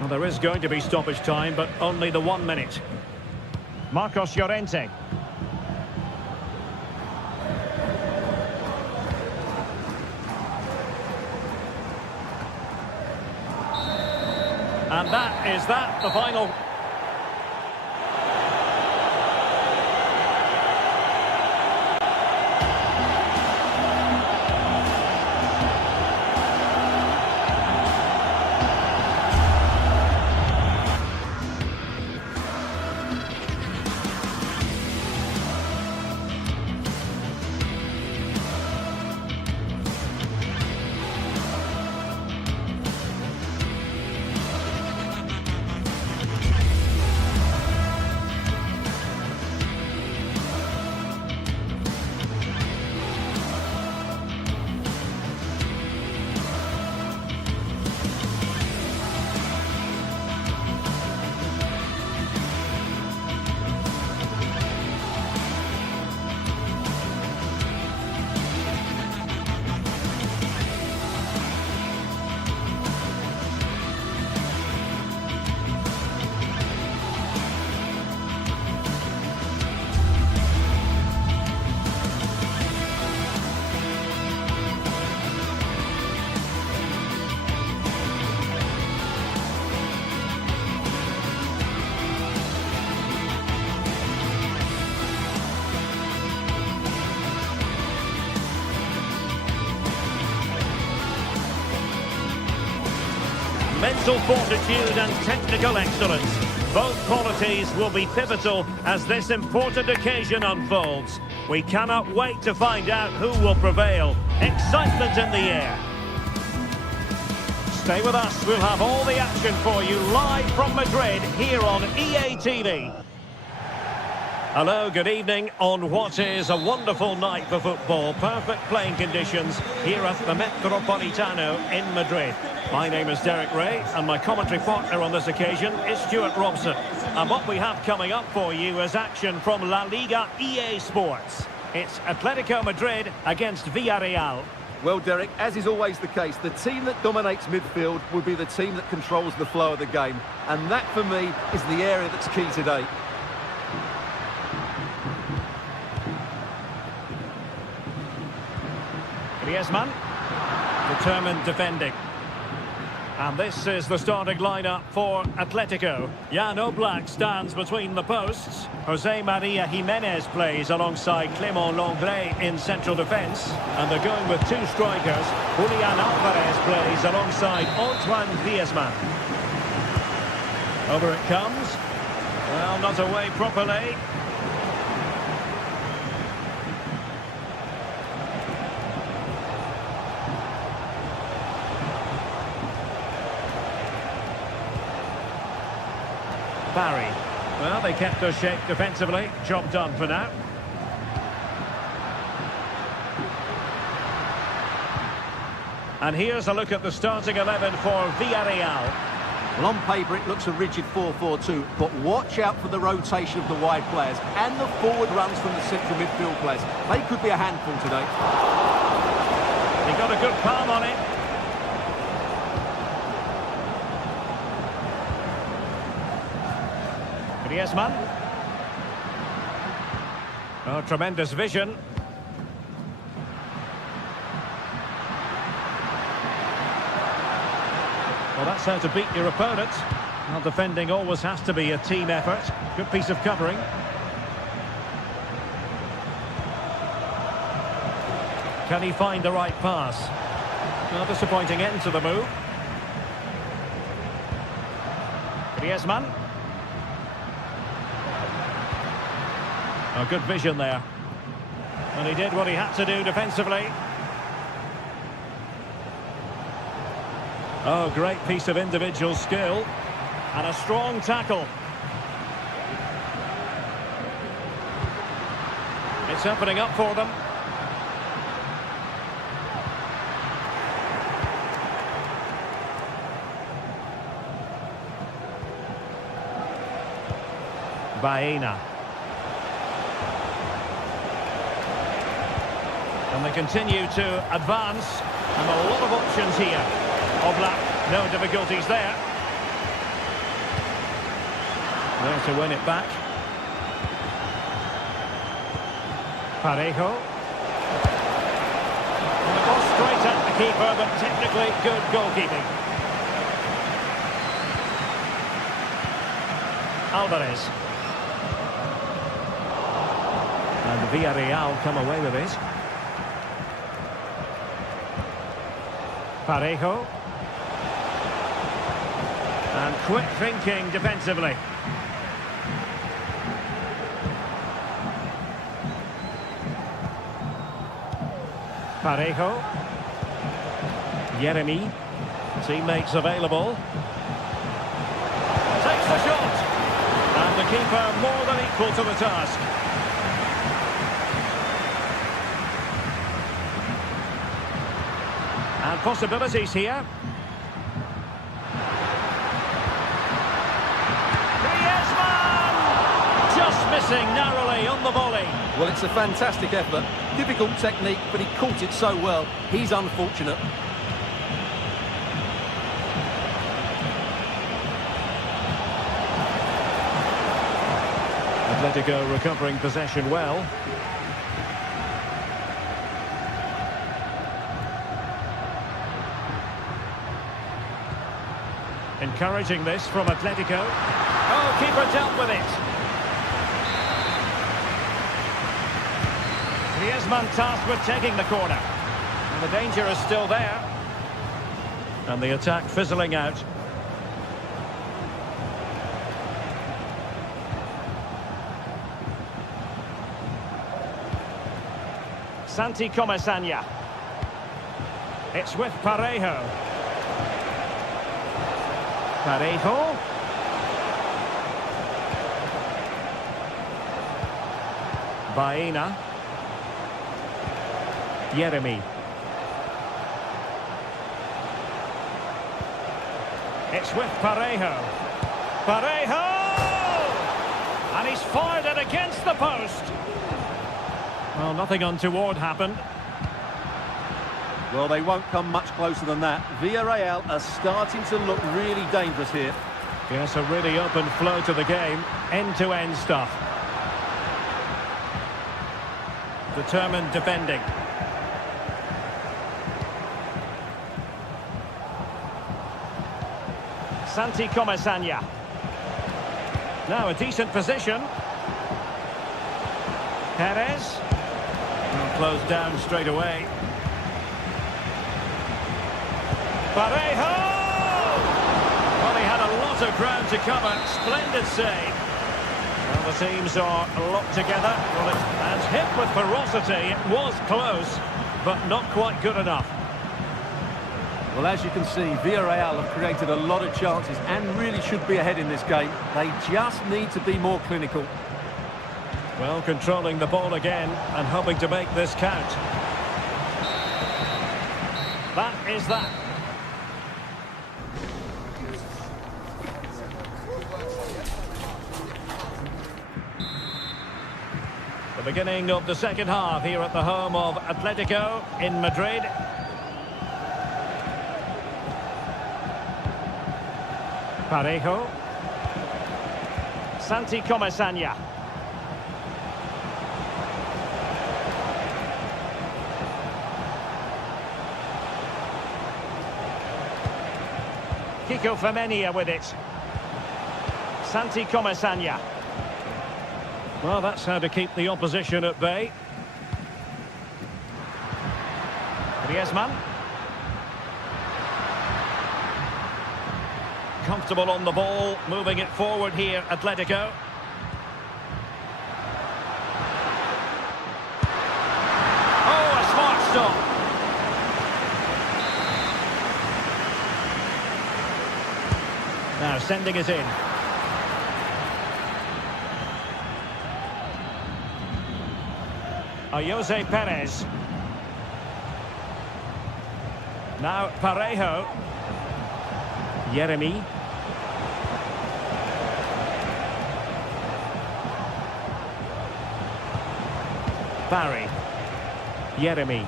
Well, there is going to be stoppage time, but only the 1 minute. Marcos Llorente. And that is the final. mental fortitude and technical excellence. Both qualities will be pivotal as this important occasion unfolds. We cannot wait to find out who will prevail. Excitement in the air. Stay with us, we'll have all the action for you live from Madrid here on EA TV. Hello, good evening on what is a wonderful night for football. Perfect playing conditions here at the Metropolitano in Madrid. My name is Derek Ray and my commentary partner on this occasion is Stuart Robson. And what we have coming up for you is action from La Liga EA Sports. It's Atletico Madrid against Villarreal. Well, Derek, as is always the case, the team that dominates midfield will be the team that controls the flow of the game. And that, for me, is the area that's key today. Griezmann, determined defending. And this is the starting lineup for Atletico. Jan Oblak stands between the posts. Jose Maria Jimenez plays alongside Clément Lenglet in central defence. And they're going with two strikers. Julian Alvarez plays alongside Antoine Griezmann. Over it comes. Well, not away properly. Barry. Well, they kept their shape defensively. Job done for now. And here's a look at the starting 11 for Villarreal. Well, on paper, it looks a rigid 4-4-2, but watch out for the rotation of the wide players and the forward runs from the central midfield players. They could be a handful today. He got a good palm on it. Griezmann. Oh, tremendous vision. Well, that's how to beat your opponent. Well, defending always has to be a team effort. Good piece of covering. Can he find the right pass? Well, disappointing end to the move. Griezmann. Oh, good vision there. And he did what he had to do defensively. Oh, great piece of individual skill. And a strong tackle. It's opening up for them. Baena. And they continue to advance. And a lot of options here. Oblak, no difficulties there. There to win it back. Parejo. And the ball straight at the keeper, but technically good goalkeeping. Alvarez. And Villarreal come away with it. Parejo. And quick thinking defensively. Parejo. Yeremy. Teammates available. Takes the shot. And the keeper more than equal to the task. And possibilities here. Griezmann! Just missing narrowly on the volley. Well, it's a fantastic effort. Difficult technique, but he caught it so well. He's unfortunate. Atletico recovering possession well. Encouraging this from Atletico. Oh, keeper dealt with it. Griezmann tasked with taking the corner. And the danger is still there. And the attack fizzling out. Santi Comesaña. It's with Parejo. Parejo. Baena. Yeremy. It's with Parejo. Parejo! And he's fired it against the post. Well, nothing untoward happened. Well, they won't come much closer than that. Villarreal are starting to look really dangerous here. Yes, a really open flow to the game. End-to-end stuff. Determined defending. Santi Comesaña. Now a decent position. Perez. Closed down straight away. Parejo! Well, he had a lot of ground to cover. Splendid save. Well, the teams are locked together. Well, and hit with ferocity. It was close, but not quite good enough. Well, as you can see, Villarreal have created a lot of chances and really should be ahead in this game. They just need to be more clinical. Well, controlling the ball again and hoping to make this count. That is that. The beginning of the second half here at the home of Atletico in Madrid. Parejo. Santi Comesaña. Kiko Femenia with it. Santi Comesaña. Well, that's how to keep the opposition at bay. Griezmann. Comfortable on the ball, moving it forward here, Atletico. Oh, a smart stop. Now sending it in. Jose Perez. Now Parejo. Yeremy. Barry. Yeremy.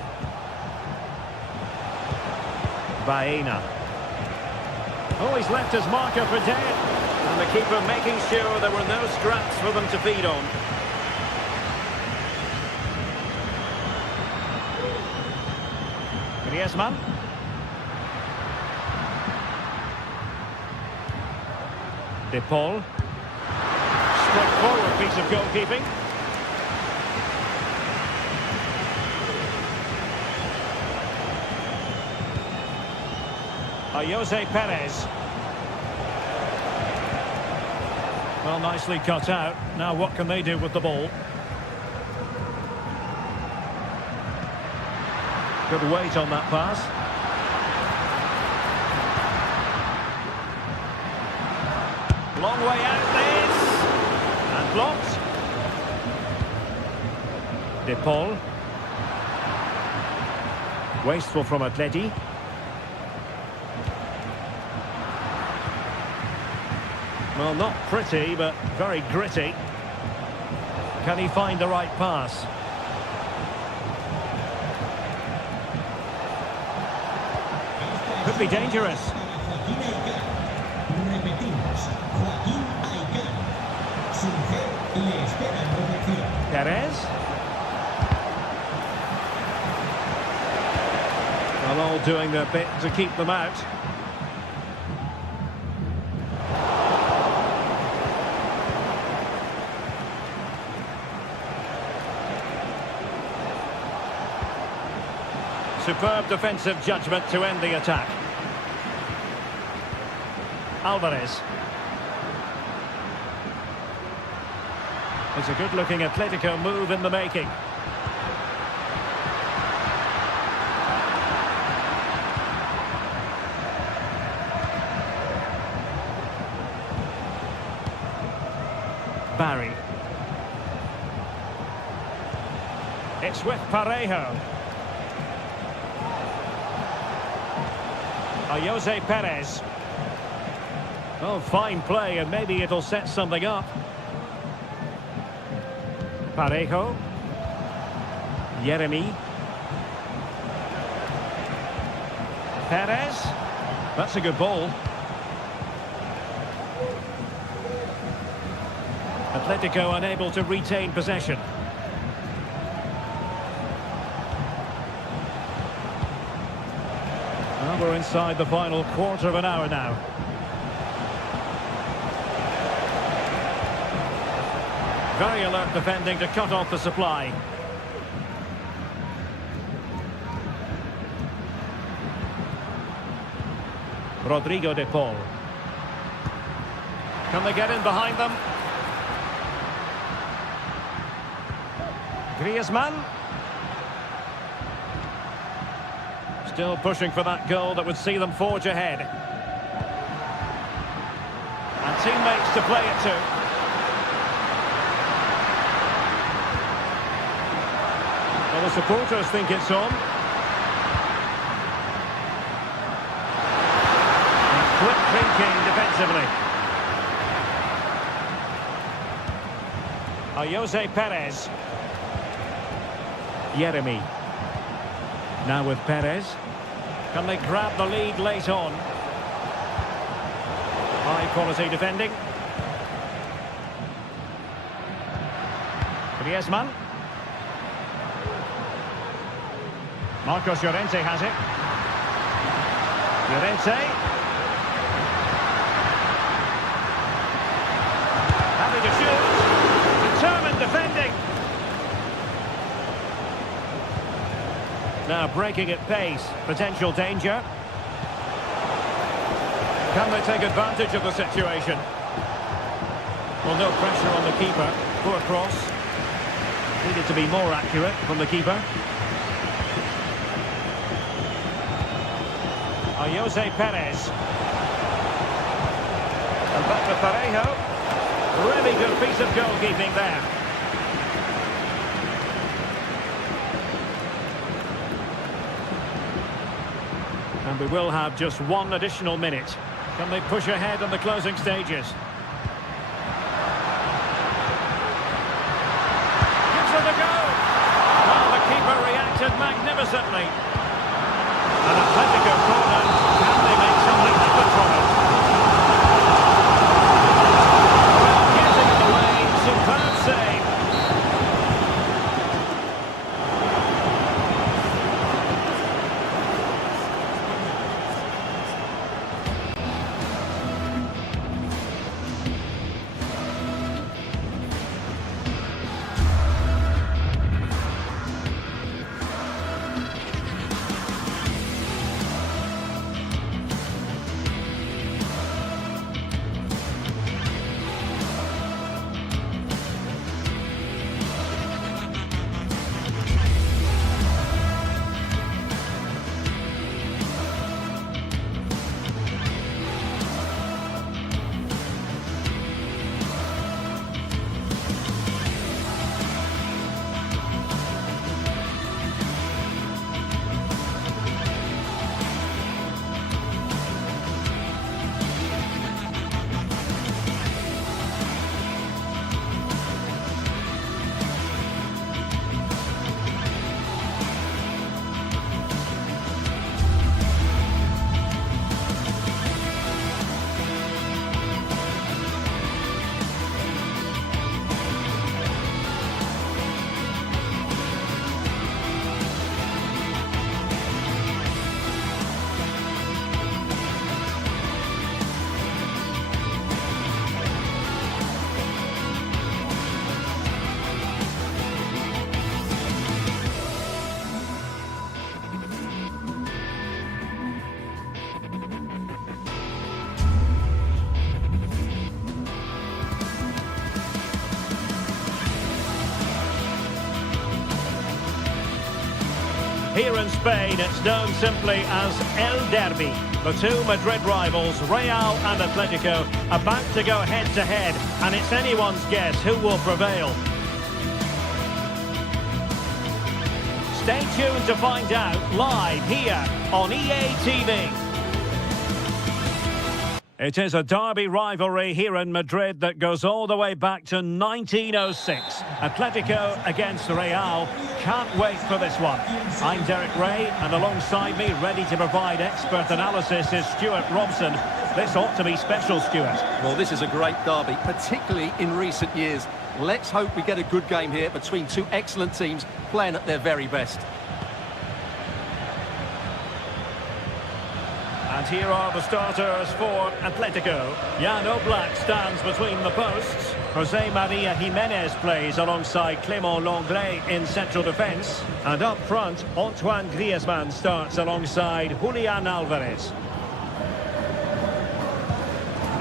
Baena. Oh, he's left his marker for dead. And the keeper making sure there were no scraps for them to feed on. Griezmann. De Paul. Straightforward piece of goalkeeping. Jose Perez. Well, nicely cut out. Now what can they do with the ball? Good weight on that pass. Long way out this. And blocked. De Paul. Wasteful from Atleti. Well, not pretty, but very gritty. Can he find the right pass? Could be dangerous. Perez. Well, all doing their bit to keep them out. Superb defensive judgment to end the attack. Alvarez. It's a good-looking Atletico move in the making. Barry. It's with Parejo. Jose Perez. Oh, fine play, and maybe it'll set something up. Parejo. Yeremy. Perez. That's a good ball. Atletico unable to retain possession. Well, we're inside the final quarter of an hour now. Very alert defending to cut off the supply. Rodrigo de Paul. Can they get in behind them? Griezmann. Still pushing for that goal that would see them forge ahead. And teammates to play it to. Well, the supporters think it's on. And quick thinking defensively. Jose Perez. Yeremy. Now with Perez. Can they grab the lead late on? High quality defending. Griezmann. Marcos Llorente has it. Llorente. Happy to shoot. Determined defending. Now breaking at pace. Potential danger. Can they take advantage of the situation? Well, no pressure on the keeper. Poor cross. Needed to be more accurate from the keeper. Jose Perez. And back to Parejo. Really good piece of goalkeeping there. And we will have just one additional minute. Can they push ahead in the closing stages? Gives it a go. Well, the keeper reacted magnificently. An Atletico corner. Can they make something happen from it? Well, getting in the lane. Superb save. Here in Spain, it's known simply as El Derby. The two Madrid rivals, Real and Atletico, about to go head-to-head, and it's anyone's guess who will prevail. Stay tuned to find out live here on EA TV. It is a derby rivalry here in Madrid that goes all the way back to 1906. Atletico against Real. Can't wait for this one. I'm Derek Ray, and alongside me, ready to provide expert analysis, is Stuart Robson. This ought to be special, Stuart. Well, this is a great derby, particularly in recent years. Let's hope we get a good game here between two excellent teams playing at their very best. And here are the starters for Atletico. Jan Oblak stands between the posts. Jose Maria Jimenez plays alongside Clément Lenglet in central defence. And up front, Antoine Griezmann starts alongside Julian Alvarez.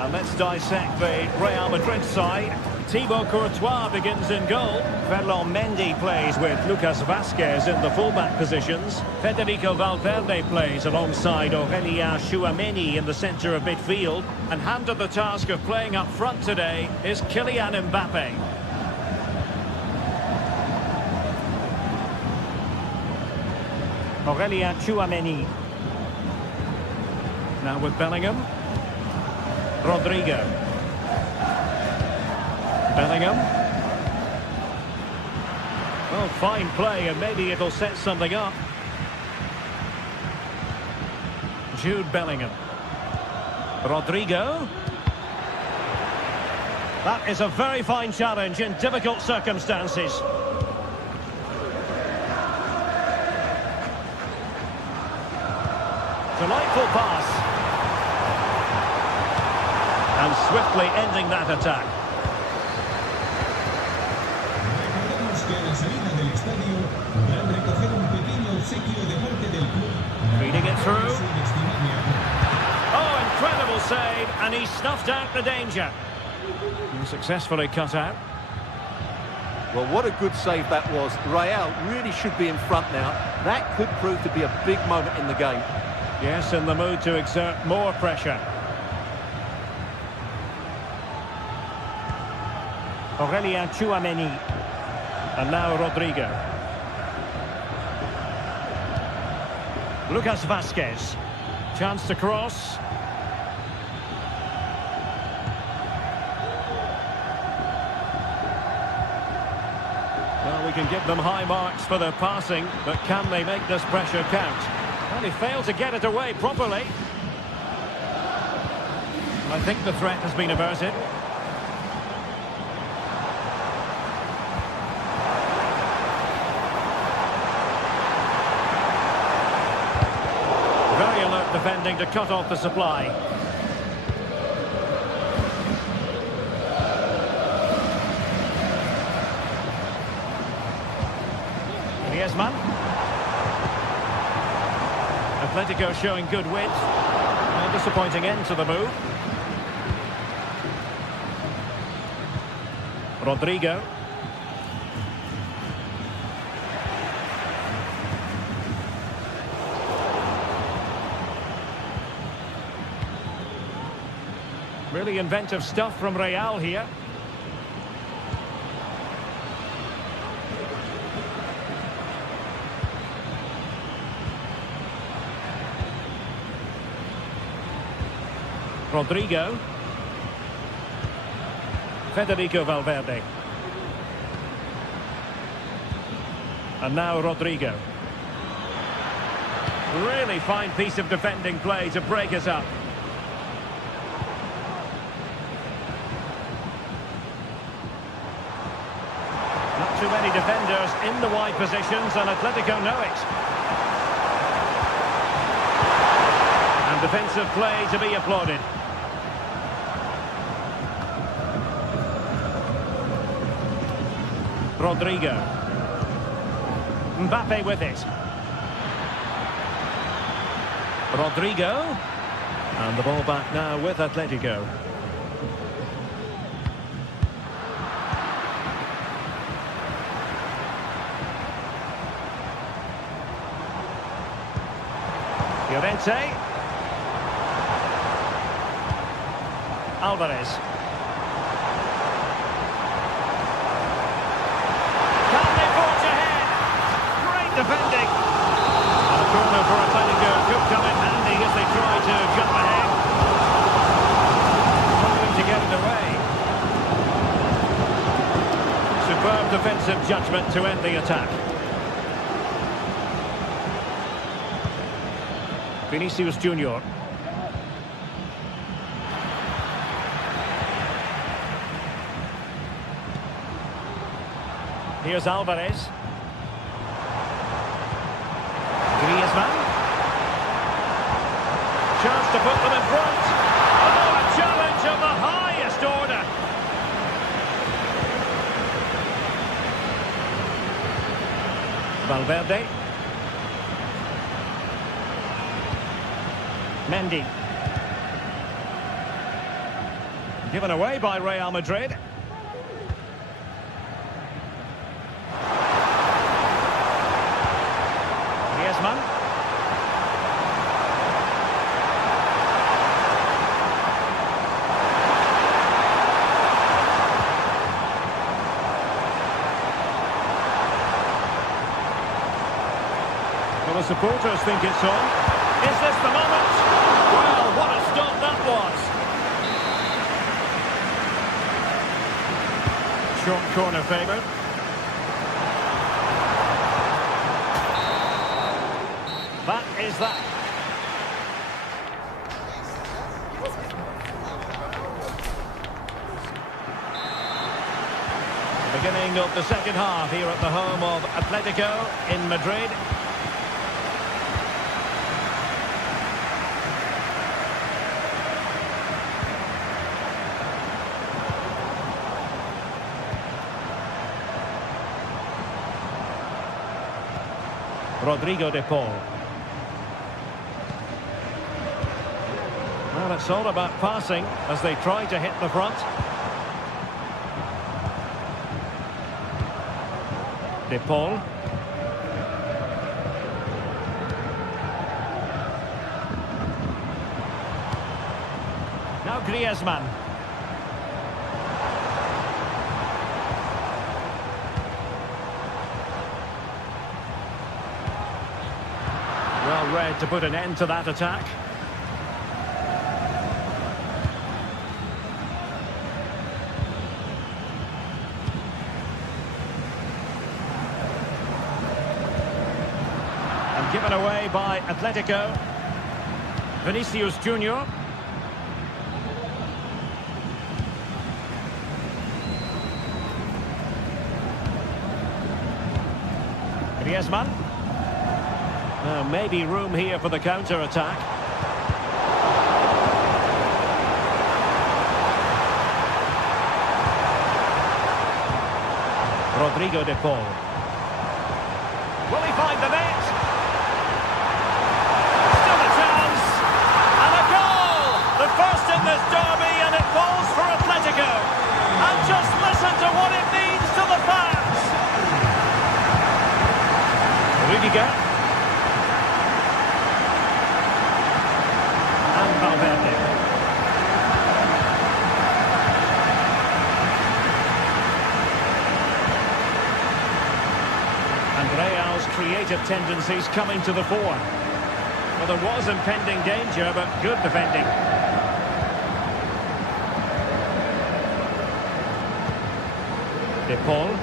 And let's dissect the Real Madrid side. Thibaut Courtois begins in goal. Ferland Mendy plays with Lucas Vázquez in the fullback positions. Federico Valverde plays alongside Aurélien Tchouaméni in the centre of midfield. And handed the task of playing up front today is Kylian Mbappé. Aurélien Tchouaméni. Now with Bellingham. Rodrigo. Bellingham. Well, fine play, and maybe it'll set something up. Jude Bellingham. Rodrigo. That is a very fine challenge in difficult circumstances. Delightful pass. And swiftly ending that attack. Feeding it through. Oh, incredible save, and he snuffed out the danger. And successfully cut out. Well, what a good save that was. Real really should be in front now. That could prove to be a big moment in the game. Yes, in the mood to exert more pressure. Aurélien Tchouaméni. And now Rodrigo. Lucas Vázquez. Chance to cross. Well, we can give them high marks for their passing, but can they make this pressure count? Well, he failed to get it away properly. I think the threat has been averted. Very alert defending to cut off the supply. Griezmann. Atletico showing good width. A disappointing end to the move. Rodrigo. Really inventive stuff from Real here. Rodrigo. Federico Valverde. And now Rodrigo. Really fine piece of defending play to break us up. Not too many defenders in the wide positions, and Atletico know it. And defensive play to be applauded. Rodrigo. Mbappe with it. Rodrigo. And the ball back now with Atletico. Llorente. Alvarez. Can they forge ahead? Great defending. And a corner for Atletico could come in handy as they try to jump ahead. Struggling to get it away. Superb defensive judgment to end the attack. Vinicius Junior. Here's Alvarez. Griezmann. Chance to put them in front. Oh, a challenge of the highest order. Valverde. Mendy. Given away by Real Madrid. Griezmann. Well, the supporters think it's on. Is this the moment? Well, what a stop that was. Short corner favoured. That is that. The beginning of the second half here at the home of Atletico in Madrid. Rodrigo de Paul. Well, it's all about passing as they try to hit the front. De Paul. Now Griezmann. Well read to put an end to that attack. And given away by Atletico. Vinicius Junior. Griezmann. Maybe room here for the counter-attack. Rodrigo de Paul. Will he find the net? Still a chance. And a goal! The first in this derby, and it falls for Atletico. And just listen to what it means to the fans. Rudiger. Valverde. And Real's creative tendencies coming to the fore. Well, there was impending danger, but good defending. De Paul.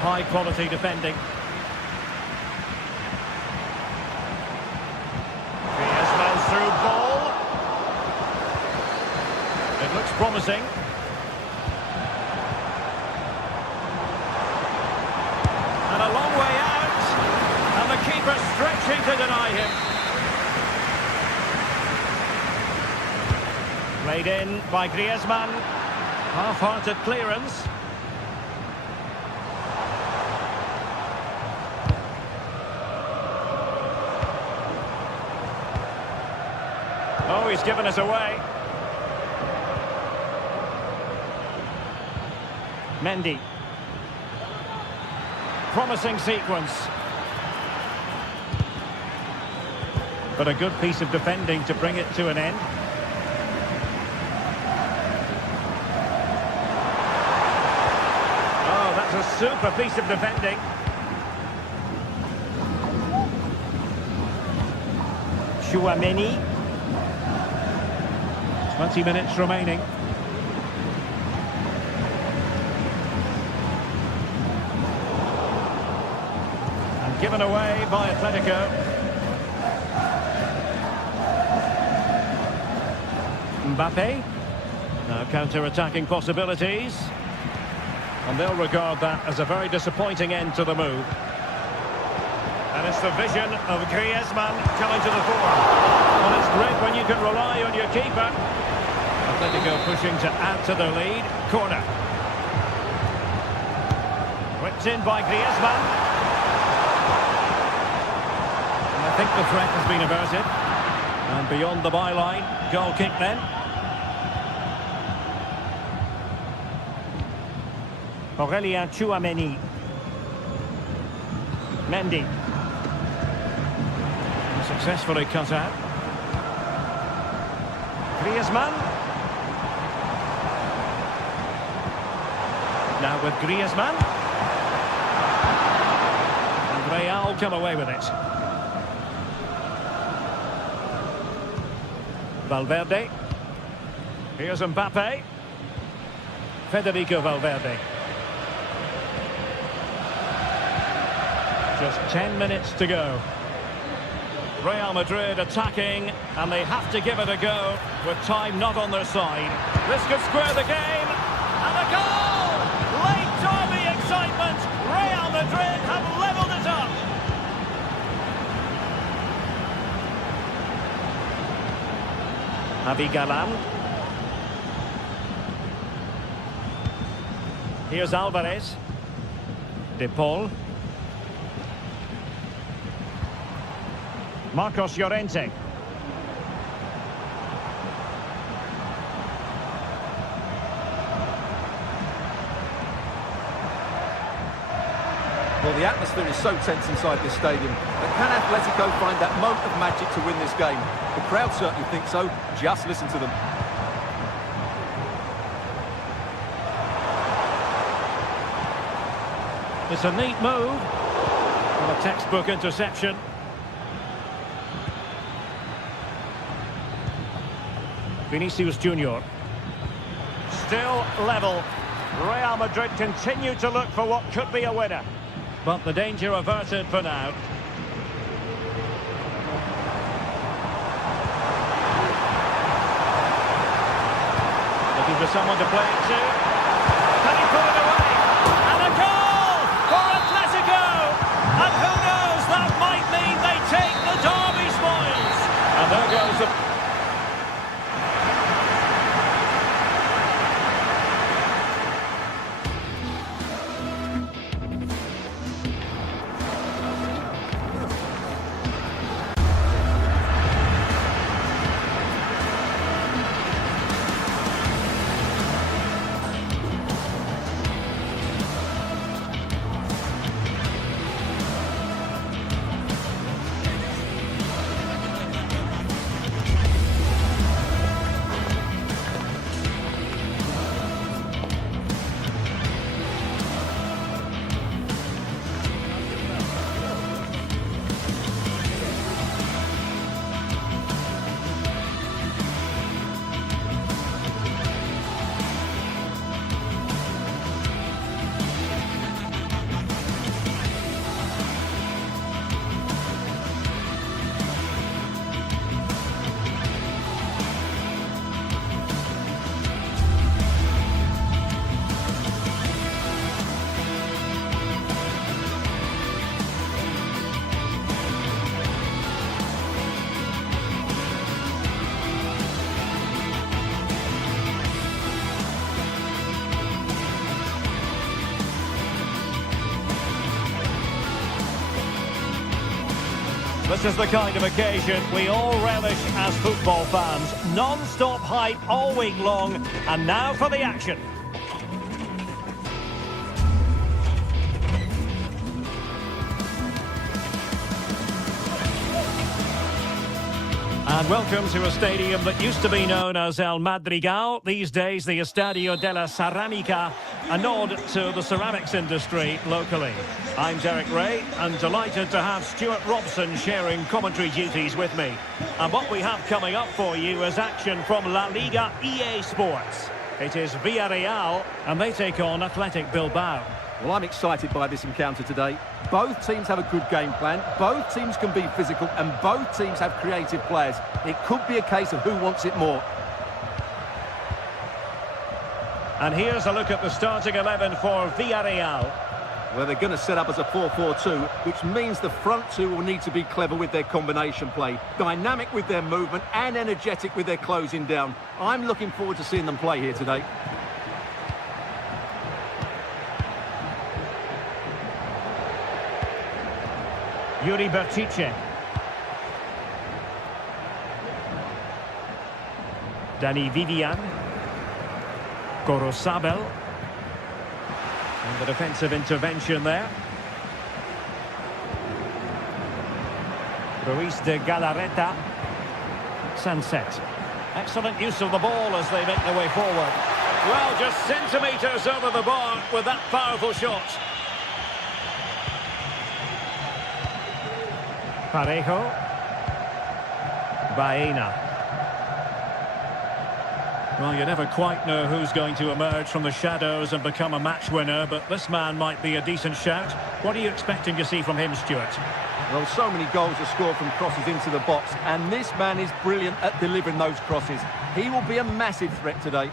High quality defending. Griezmann's through ball. It looks promising. And a long way out. And the keeper stretching to deny him. Played in by Griezmann. Half-hearted clearance. Oh, he's given us away. Mendy. promising sequence. But a good piece of defending to bring it to an end. Oh, that's a super piece of defending. Chouameni. 20 minutes remaining. And given away by Atletico. Mbappe. Now counter-attacking possibilities. And they'll regard that as a very disappointing end to the move. And it's the vision of Griezmann coming to the fore. Well, it's great when you can rely on your keeper. Atletico pushing to add to their lead. Corner. Whipped in by Griezmann. And I think the threat has been averted. And beyond the byline, goal kick then. Aurélien Chouameni. Mendy. Successfully cut out. Griezmann. Now with Griezmann. And Real come away with it. Valverde. Here's Mbappe. Federico Valverde. Just 10 minutes to go. Real Madrid attacking, and they have to give it a go with time not on their side. This could square the game, and a goal! Late derby excitement. Real Madrid have levelled it up. Javi Galán. Here's Alvarez. De Paul. Marcos Llorente. Well, the atmosphere is so tense inside this stadium, but can Atletico find that moment of magic to win this game? The crowd certainly think so. Just listen to them. It's a neat move. Well, a textbook interception. Vinicius Junior. Still level. Real Madrid continue to look for what could be a winner. But the danger averted for now. Looking for someone to play it to. Can he put it away? And a goal for Atletico! And who knows, that might mean they take the derby spoils. And there goes the... This is the kind of occasion we all relish as football fans. Non-stop hype all week long, and now for the action. And welcome to a stadium that used to be known as El Madrigal, these days the Estadio de la Ceramica, a nod to the ceramics industry locally. I'm Derek Ray, and delighted to have Stuart Robson sharing commentary duties with me. And what we have coming up for you is action from La Liga EA Sports. It is Villarreal, and they take on Athletic Bilbao. Well, I'm excited by this encounter today. Both teams have a good game plan, both teams can be physical, and both teams have creative players. It could be a case of who wants it more. And here's a look at the starting 11 for Villarreal. Well, they're going to set up as a 4-4-2, which means the front two will need to be clever with their combination play, dynamic with their movement, and energetic with their closing down. I'm looking forward to seeing them play here today. Yuri Bertice. Dani Vivian. Gorosabel. And the defensive intervention there. Ruiz de Galarreta. Sunset. Excellent use of the ball as they make their way forward. Well, just centimetres over the bar with that powerful shot. Parejo. Baena. Well, you never quite know who's going to emerge from the shadows and become a match winner, but this man might be a decent shout. What are you expecting to see from him, Stuart? Well, so many goals are scored from crosses into the box, and this man is brilliant at delivering those crosses. He will be a massive threat today.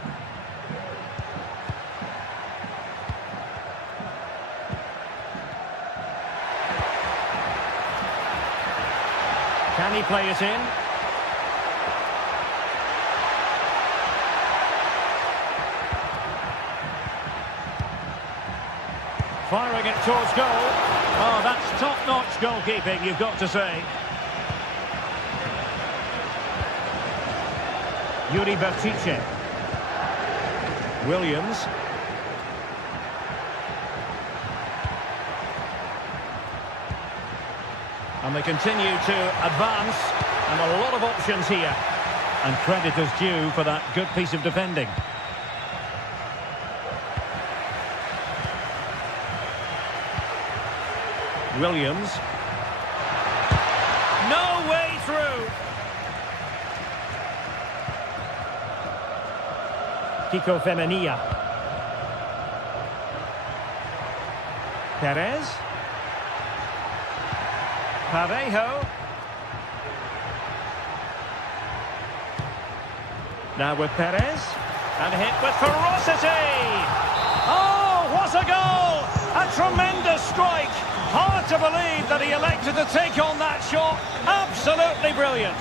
Can he play it in? Firing it towards goal. Oh, that's top-notch goalkeeping, you've got to say. Yuri Bertice. Williams. And they continue to advance, and a lot of options here. And credit is due for that good piece of defending. Williams. No way through. Kiko Femenia. Perez. Parejo. Now with Perez. And hit with ferocity. Oh, what a goal! A tremendous strike. Hard to believe that he elected to take on that shot. Absolutely brilliant.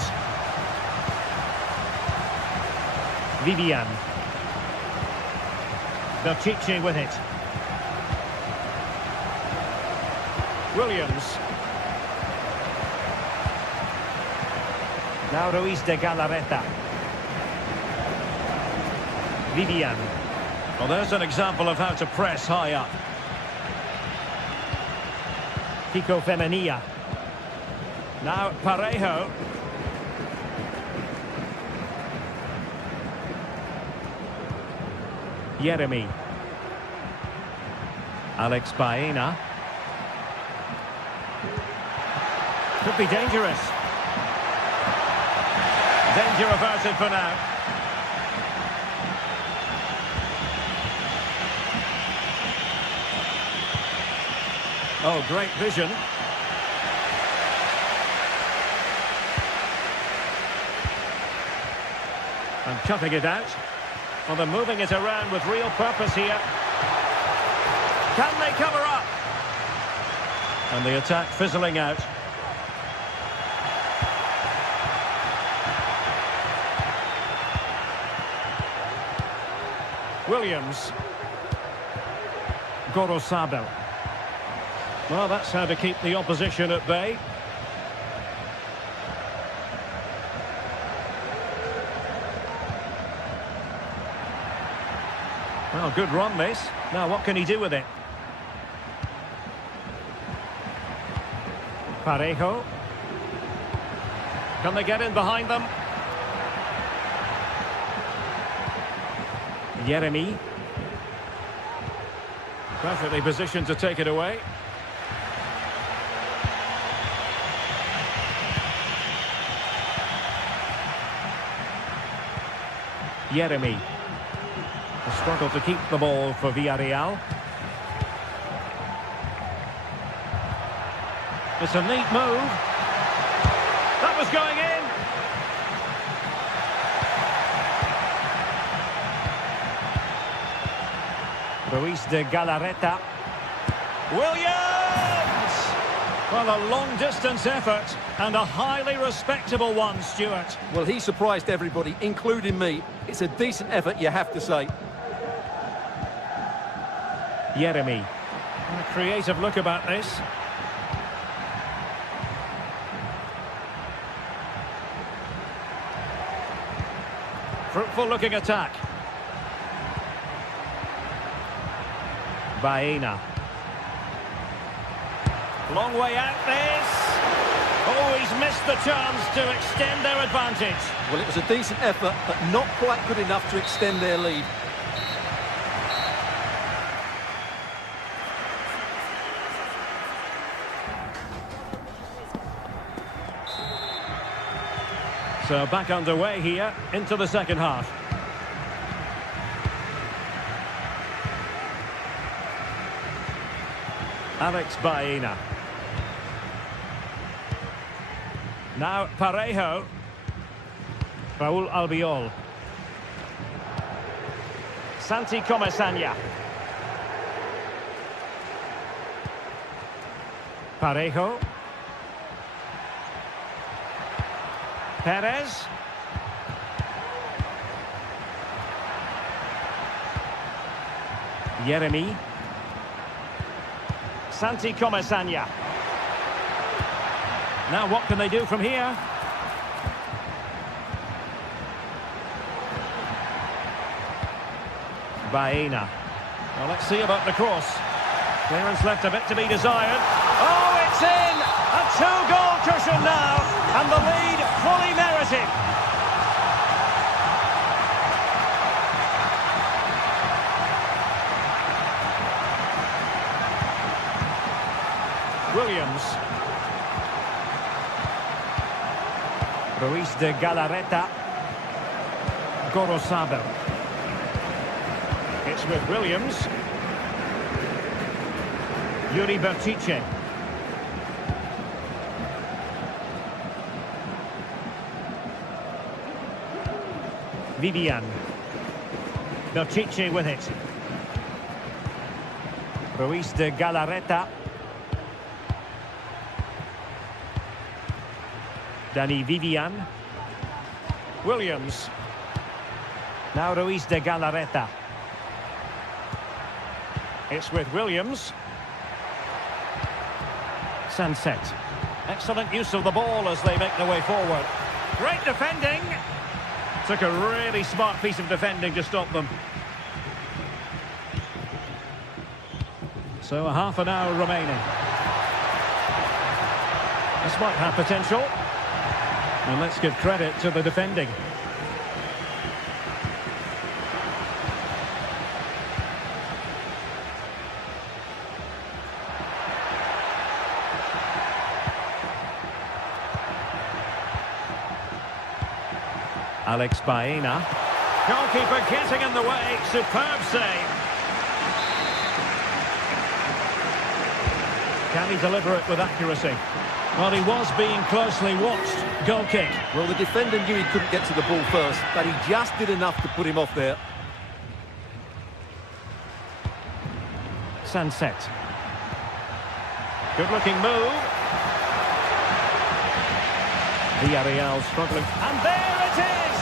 Vivian. Bertice with it. Williams. Now Ruiz de Galarreta. Vivian. Well, there's an example of how to press high up. Kiko Femenia. Now Parejo. Jeremy. Alex Baena. Could be dangerous. Danger averted for now. Oh, great vision. And cutting it out. Well, they're moving it around with real purpose here. Can they cover up? And the attack fizzling out. Williams. Gorosabel. Well, that's how to keep the opposition at bay. Well, good run this. Now, what can he do with it? Parejo. Can they get in behind them? Jeremy. Perfectly positioned to take it away. Jeremy. A struggle to keep the ball for Villarreal. It's a neat move. That was going in. Ruiz de Galarreta. Williams! Well, a long-distance effort and a highly respectable one, Stuart. Well, he surprised everybody, including me. It's a decent effort, you have to say. Jeremy. A creative look about this. Fruitful looking attack. Baena. Long way out this. Oh, he's missed the chance to extend their advantage. Well, it was a decent effort, but not quite good enough to extend their lead. So back underway here into the second half. Alex Baena. Now Parejo. Raúl Albiol. Santi Comesaña. Parejo. Perez. Jeremy. Santi Comesaña. Now what can they do from here? Baena. Well, let's see about the cross. Clearance left a bit to be desired. Oh, it's in! A two-goal cushion now, and the lead fully merited. Williams. Ruiz de Galarreta. Gorosabel. It's with Williams. Yuri Bertice. Vivian. Bertice with it. Ruiz de Galarreta. Danny Vivian. Williams. Now Ruiz de Galarreta. It's with Williams. Sunset. Excellent use of the ball as they make their way forward. Great defending. Took a really smart piece of defending to stop them. So a half an hour remaining. This might have potential. And let's give credit to the defending. Alex Baena. Goalkeeper getting in the way. Superb save. Can he deliver it with accuracy? Well, he was being closely watched. Goal kick. Well, the defender knew he couldn't get to the ball first, but he just did enough to put him off there. Sunset. Good-looking move. Villarreal struggling. And there it is!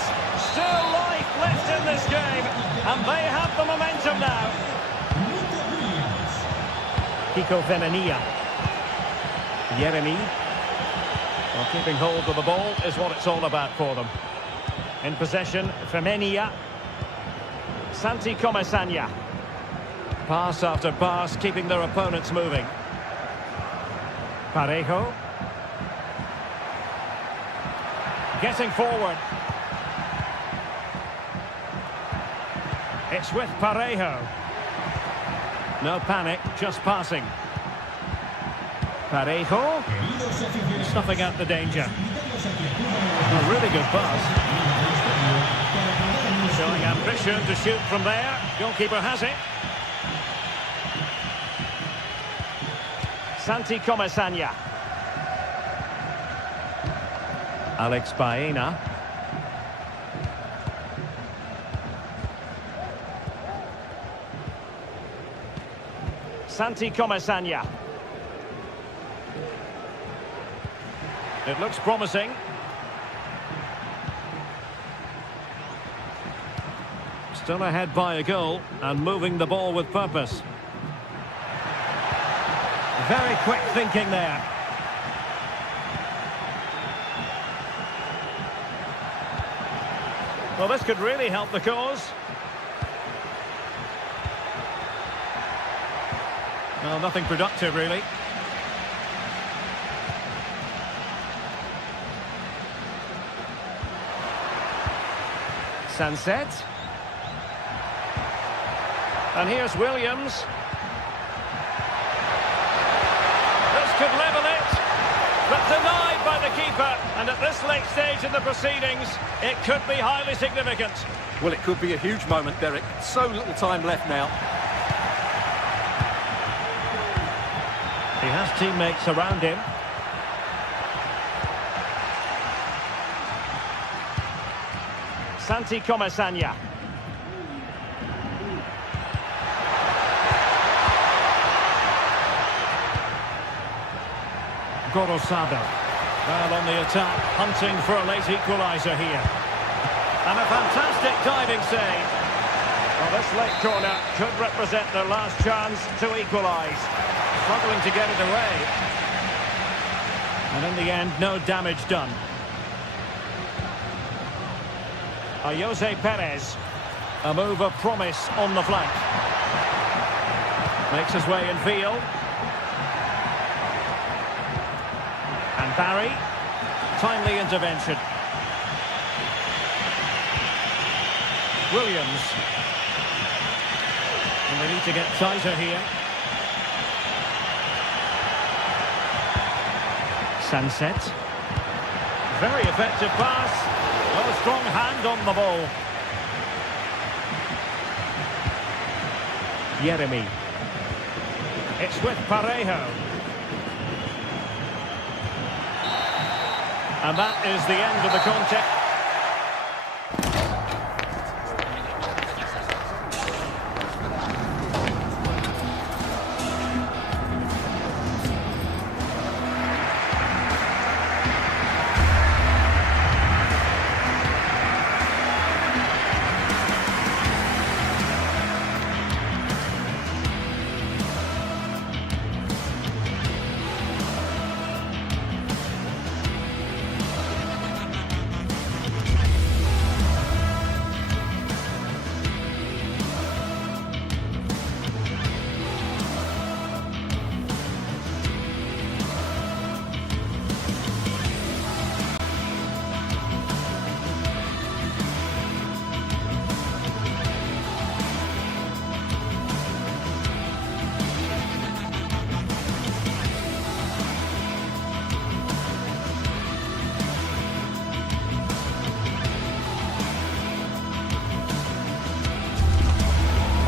Still life left in this game. And they have the momentum now. Kiko Femenia. Jeremy. Well, keeping hold of the ball is what it's all about for them. In possession, Femenia. Santi Comesaña. Pass after pass, keeping their opponents moving. Getting forward. It's with Parejo. No panic, just passing. Parejo. Snuffing out the danger. A really good pass. Showing ambition to shoot from there. Goalkeeper has it. Santi Comesaña. Alex Baena. Santi Comesaña. It looks promising. Still ahead by a goal and moving the ball with purpose. Very quick thinking there. Well, this could really help the cause. Well, nothing productive, really. Sunset. And here's Williams. This could level it, but denied by the keeper. And at this late stage in the proceedings, it could be highly significant. Well, it could be a huge moment, Derek. So little time left now. He has teammates around him. Santi Comesaña. Gorosado. Well, on the attack, hunting for a late equaliser here. And a fantastic diving save. Well, this late corner could represent their last chance to equalise. Struggling to get it away. And in the end, no damage done. Jose Perez. A move of promise on the flank. Makes his way in field. And Barry. Timely intervention. Williams. And they need to get tighter here. Sunset. Very effective pass. Well, a strong hand on the ball. Yeremy. It's with Parejo. And that is the end of the contest.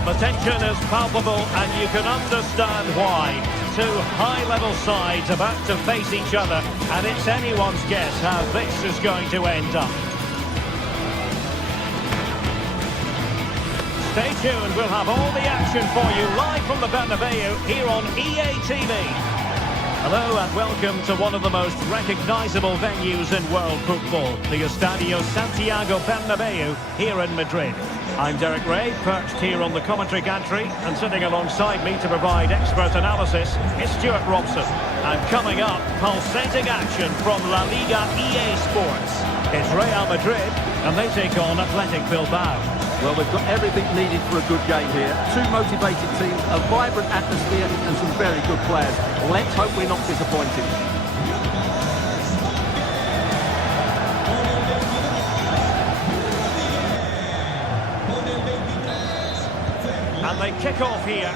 The tension is palpable and you can understand why. Two high-level sides about to face each other, and it's anyone's guess how this is going to end up. Stay tuned, we'll have all the action for you live from the Bernabeu here on EA TV. Hello and welcome to one of the most recognisable venues in world football, the Estadio Santiago Bernabeu here in Madrid. I'm Derek Ray, perched here on the commentary gantry, and sitting alongside me to provide expert analysis is Stuart Robson. And coming up, pulsating action from La Liga EA Sports. It's Real Madrid, and they take on Athletic Bilbao. Well, we've got everything needed for a good game here. Two motivated teams, a vibrant atmosphere, and some very good players. Let's hope we're not disappointed. And they kick off here.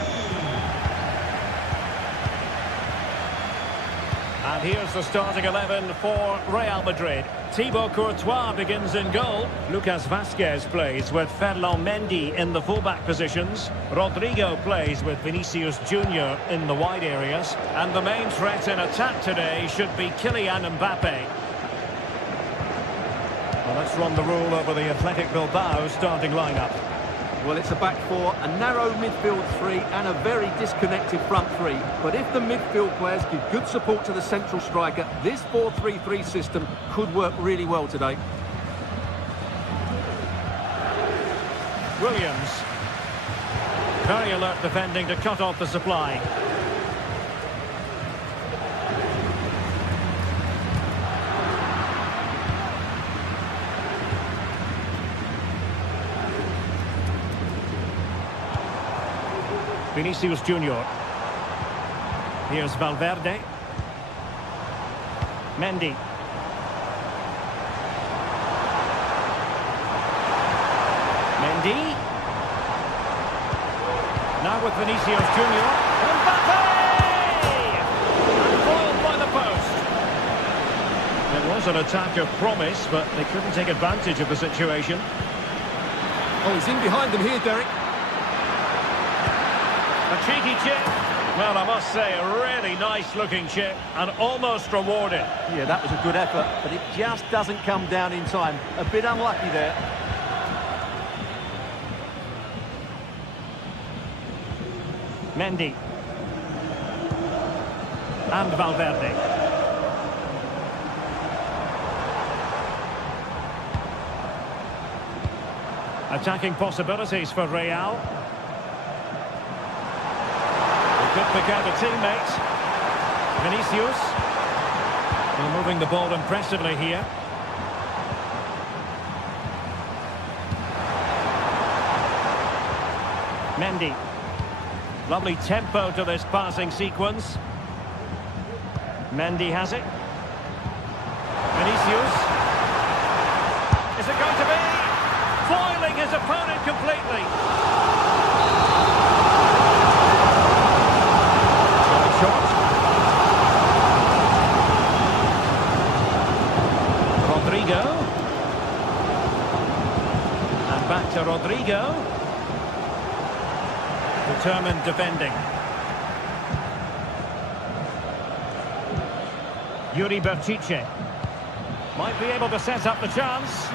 And here's the starting 11 for Real Madrid. Thibaut Courtois begins in goal. Lucas Vazquez plays with Ferland Mendy in the fullback positions. Rodrigo plays with Vinicius Junior in the wide areas. And the main threat in attack today should be Kylian Mbappe. Well, let's run the rule over the Athletic Bilbao starting lineup. Well, it's a back four, a narrow midfield three and a very disconnected front three. But if the midfield players give good support to the central striker, this 4-3-3 system could work really well today. Williams. Very alert defending to cut off the supply. Vinicius Junior. Here's Valverde. Mendy. Mendy. Now with Vinicius Junior. Mbappe! And foiled by the post. It was an attack of promise, but they couldn't take advantage of the situation. Oh, he's in behind them here, Derek. A cheeky chip. Well, I must say, a really nice-looking chip and almost rewarded. Yeah, that was a good effort, but it just doesn't come down in time. A bit unlucky there. Mendy. And Valverde. Attacking possibilities for Real. Good pick out a teammate. Vinicius. They're moving the ball impressively here. Mendy. Lovely tempo to this passing sequence. Mendy has it. Vinicius. Is it going to be? Foiling his opponent completely. Rodrigo. And back to Rodrigo. Determined defending. Yuri Berchiche. Might be able to set up the chance.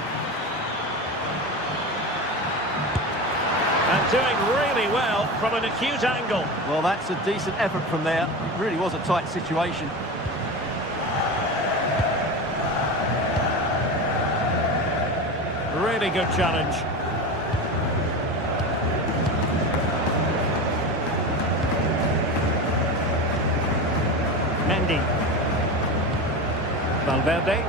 And doing really well from an acute angle. Well, that's a decent effort from there. It really was a tight situation. Really good challenge. Mendy. Valverde.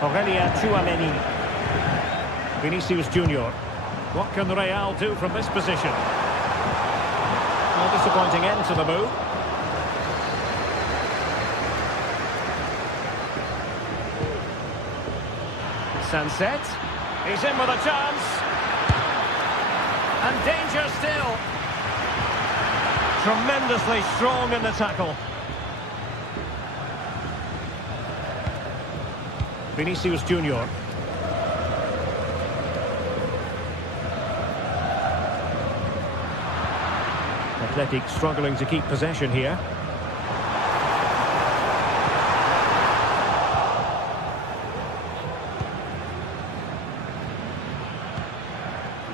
Aurelien Tchouameni. Vinicius Junior. What can Real do from this position? Well, disappointing end to the move. Sunset. He's in with a chance. And danger still. Tremendously strong in the tackle. Vinicius Junior. Athletic struggling to keep possession here.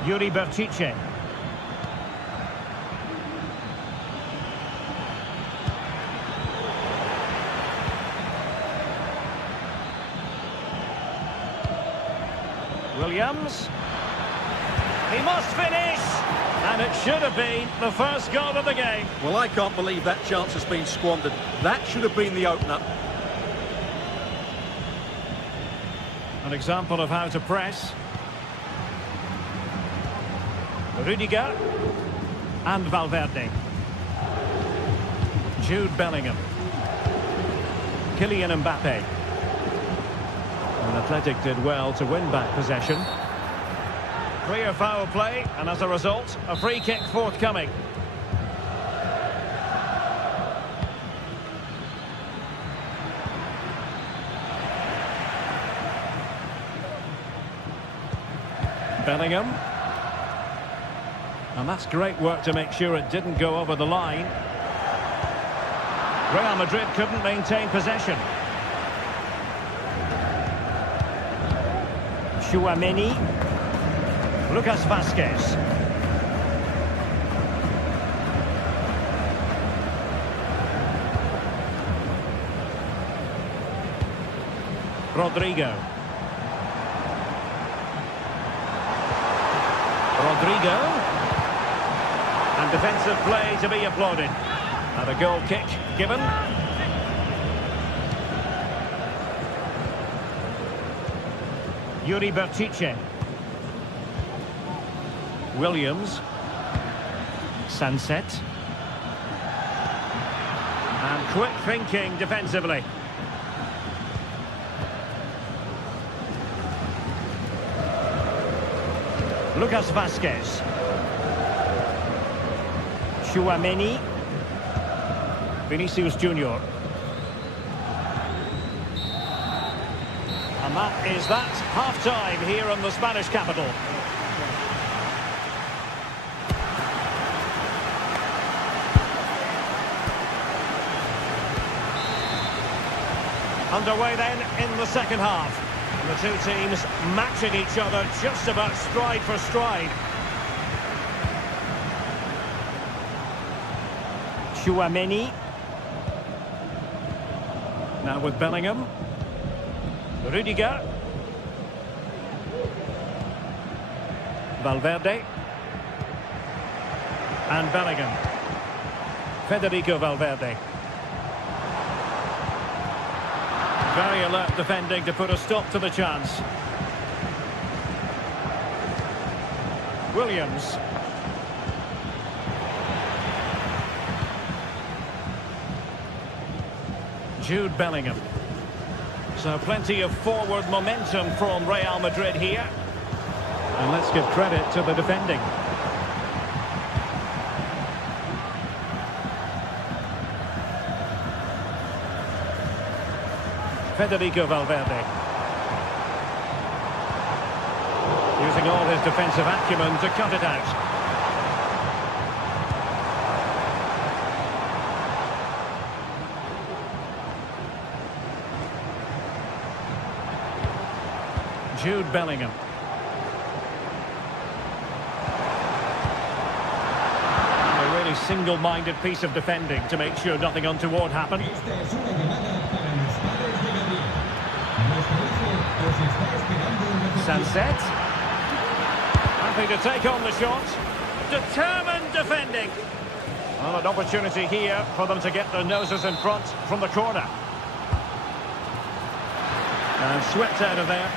Yuri Berchiche. Williams. He must finish. And it should have been the first goal of the game. Well, I can't believe that chance has been squandered. That should have been the opener. An example of how to press. Rudiger and Valverde. Jude Bellingham. Kylian Mbappe. And a Athletic did well to win back possession. Clear foul play, and as a result, a free kick forthcoming. Bellingham. And that's great work to make sure it didn't go over the line. Real Madrid couldn't maintain possession. Tchouaméni. Lucas Vazquez. Rodrigo. And defensive play to be applauded. And a goal kick given. Yuri Bertice. Williams. Sunset. And quick thinking defensively. Lucas Vazquez. Tchouaméni. Vinicius Junior. And that is that. Half-time here in the Spanish capital. Underway then in the second half. And the two teams matching each other just about stride for stride. Tchouaméni. Now with Bellingham. Rudiger. Valverde. And Bellingham. Federico Valverde. Very alert defending to put a stop to the chance. Williams. Jude Bellingham. So plenty of forward momentum from Real Madrid here. And let's give credit to the defending. Federico Valverde. Using all his defensive acumen to cut it out. Jude Bellingham. A really single-minded piece of defending to make sure nothing untoward happened. Sunset. Happy to take on the shot. Determined defending. Well, an opportunity here for them to get their noses in front from the corner. And swept out of there.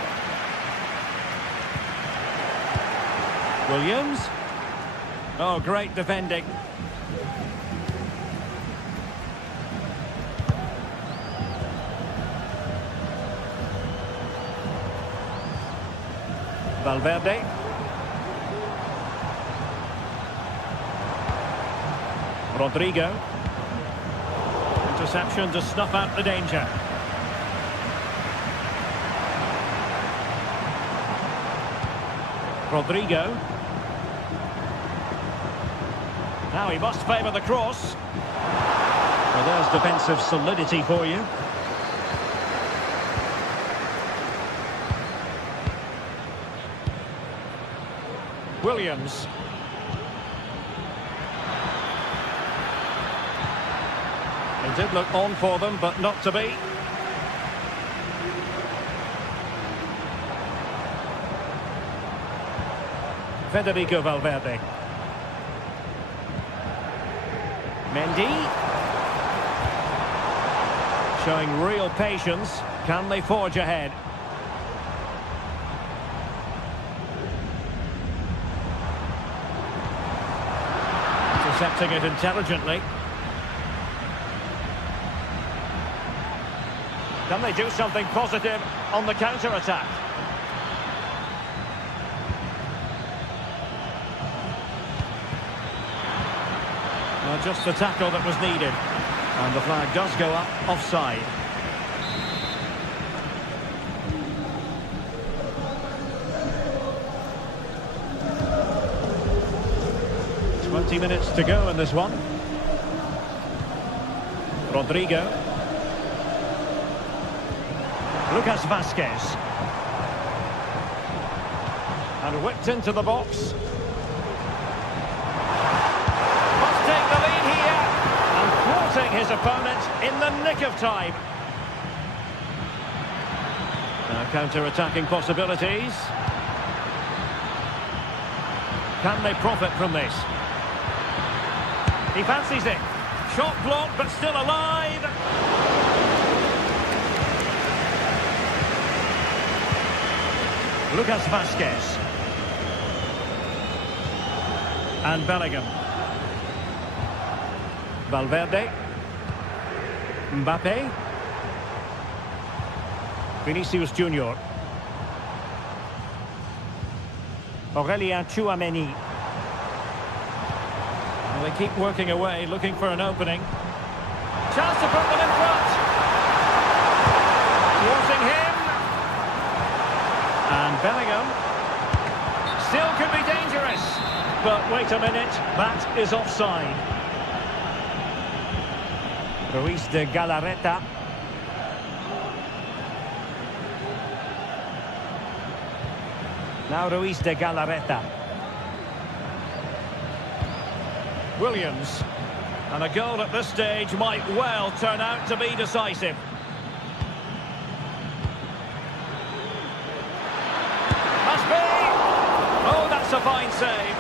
Williams. Oh, great defending. Valverde. Rodrigo. Interception to snuff out the danger. Rodrigo. Now he must favour the cross. Well, there's defensive solidity for you. Williams. It did look on for them, but not to be. Federico Valverde. Mendy. Showing real patience. Can they forge ahead? Intercepting it intelligently. Can they do something positive on the counter-attack? Well, just the tackle that was needed. And the flag does go up, offside. Minutes to go in this one. Rodrigo. Lucas Vazquez. And whipped into the box. Must take the lead here. And thwarting his opponent in the nick of time. Now counter-attacking possibilities. Can they profit from this? He fancies it. Shot blocked, but still alive. Lucas Vazquez. And Bellingham. Valverde. Mbappe. Vinicius Junior. Aurélien Tchouaméni. Well, they keep working away, looking for an opening. Chance to put them in front. Thwarting him. And Bellingham. Still could be dangerous. But wait a minute, that is offside. Ruiz de Galarreta. Now Ruiz de Galarreta. Williams. And a goal at this stage might well turn out to be decisive. Must be! Oh, that's a fine save.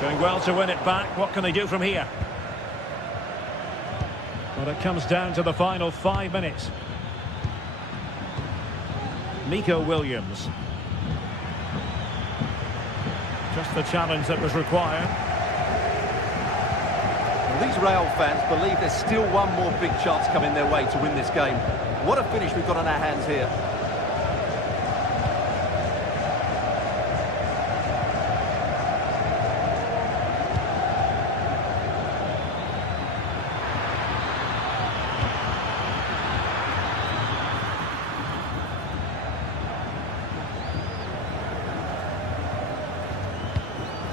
Doing well to win it back. What can they do from here? Well, it comes down to the final 5 minutes. Nico Williams. Just the challenge that was required. Well, these Real fans believe there's still one more big chance coming their way to win this game. What a finish we've got on our hands here.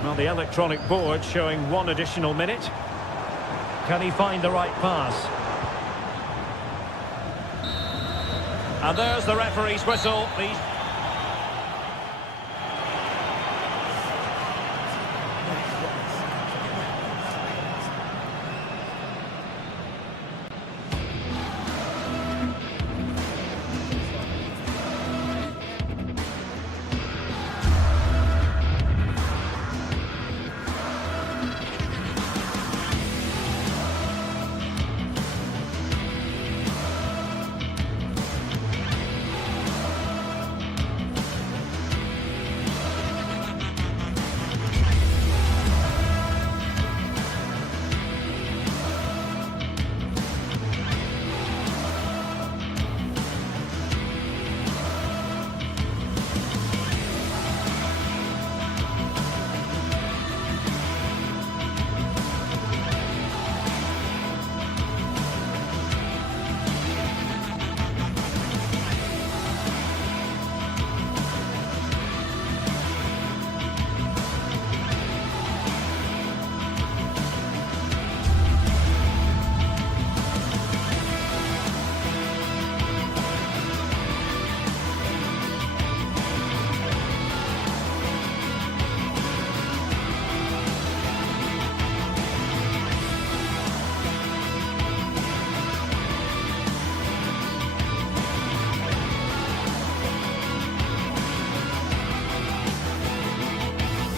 Well, the electronic board showing 1 additional minute. Can he find the right pass? And there's the referee's whistle.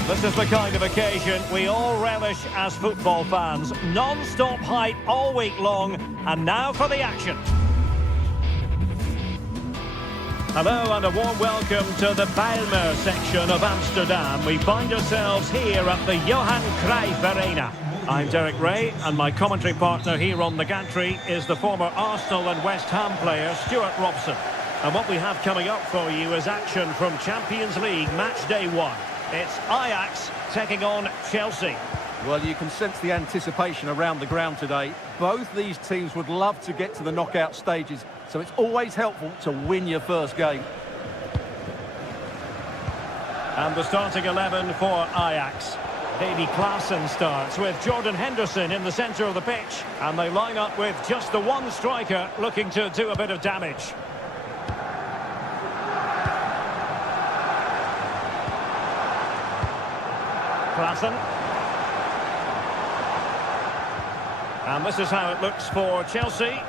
This is the kind of occasion we all relish as football fans. Non-stop hype all week long, and now for the action. Hello and a warm welcome to the Bijlmer section of Amsterdam. We find ourselves here at the Johan Cruijff Arena. I'm Derek Ray, and my commentary partner here on the gantry is the former Arsenal and West Ham player Stuart Robson. And what we have coming up for you is action from Champions League match day 1. It's Ajax taking on Chelsea. Well, you can sense the anticipation around the ground today. Both these teams would love to get to the knockout stages, so it's always helpful to win your first game. And the starting 11 for Ajax. Davy Klaassen starts with Jordan Henderson in the centre of the pitch. And they line up with just the one striker looking to do a bit of damage. Klaassen. And this is how it looks for Chelsea.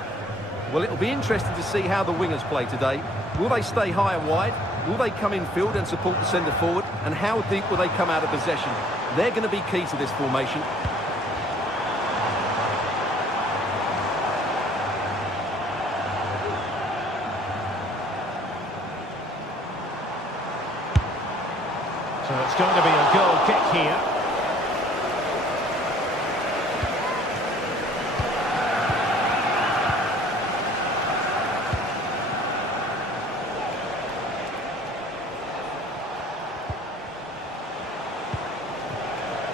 Well, it'll be interesting to see how the wingers play today. Will they stay high and wide? Will they come in field and support the centre forward? And how deep will they come out of possession? They're going to be key to this formation. So it's going to be a goal kick here.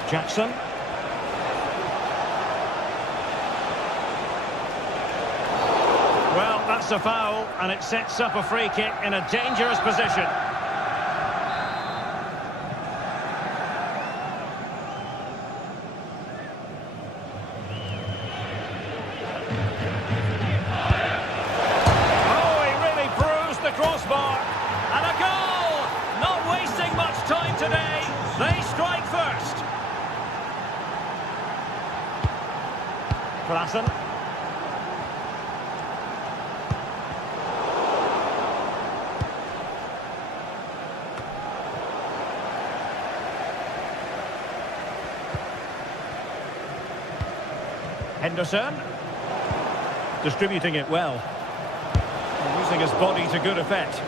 Jackson. Well, that's a foul, and it sets up a free kick in a dangerous position. Oh, he really bruised the crossbar. And a goal! Not wasting much time today. They strike first. Klaassen. Henderson. Distributing it well. And using his body to good effect.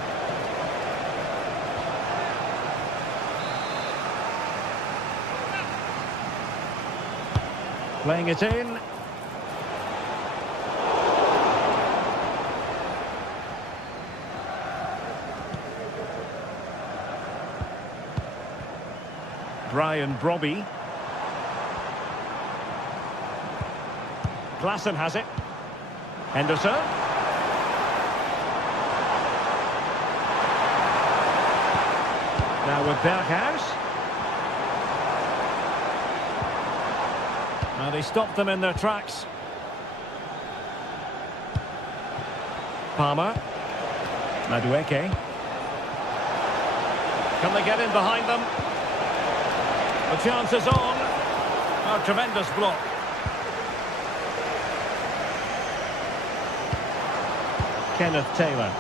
Playing it in. Brian Brobby. Klaassen has it. Henderson. Now with Berghuis. Now they stopped them in their tracks. Palmer. Madueke. Can they get in behind them? The chance is on. A tremendous block. Kenneth Taylor.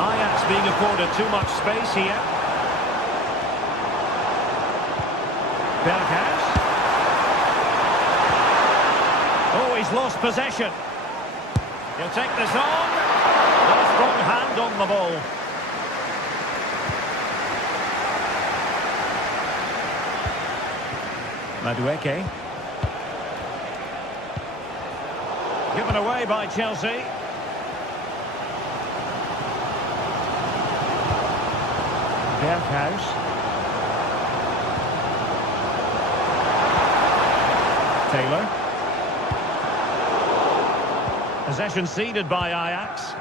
Ajax being afforded too much space here. Berghuis. Oh, he's lost possession. He'll take this on. And a strong hand on the ball. Madueke. Given away by Chelsea. Berghuis. Taylor. Possession ceded by Ajax.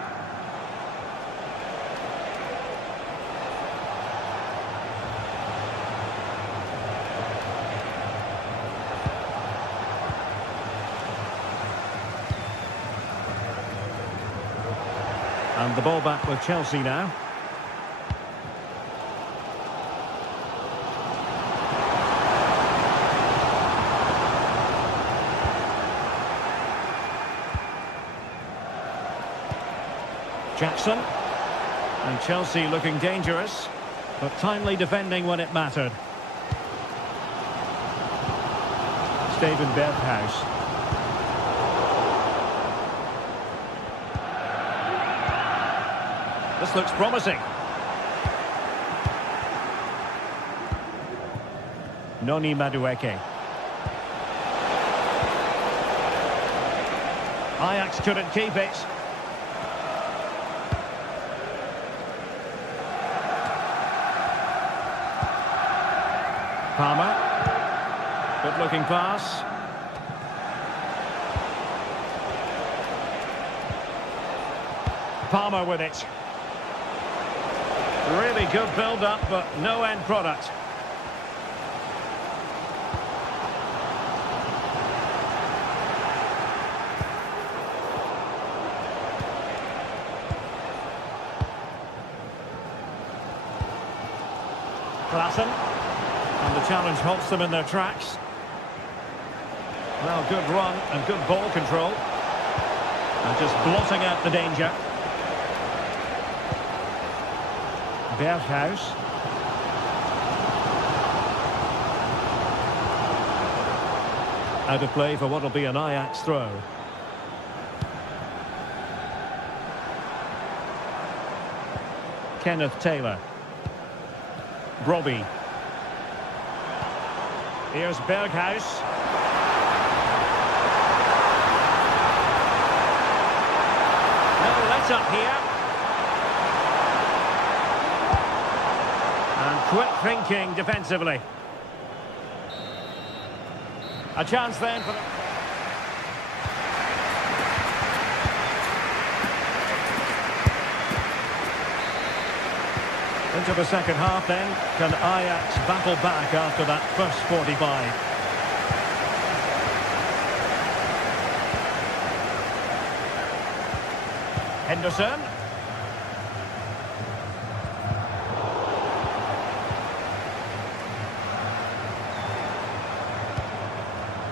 And the ball back with Chelsea now. Jackson. And Chelsea looking dangerous, but timely defending when it mattered. Steven Berghuis. This looks promising. Noni Madueke. Ajax couldn't keep it. Palmer. Good looking pass. Palmer with it. Really good build-up, but no end product. Klassen. And the challenge halts them in their tracks. Well, good run and good ball control. And just blotting out the danger. Berghuis. Out of play for what will be an Ajax throw. Kenneth Taylor. Robbie. Here's Berghuis. No let-up here. And quick thinking defensively. A chance then for the... Into the second half then. Can Ajax battle back after that first 45? Henderson.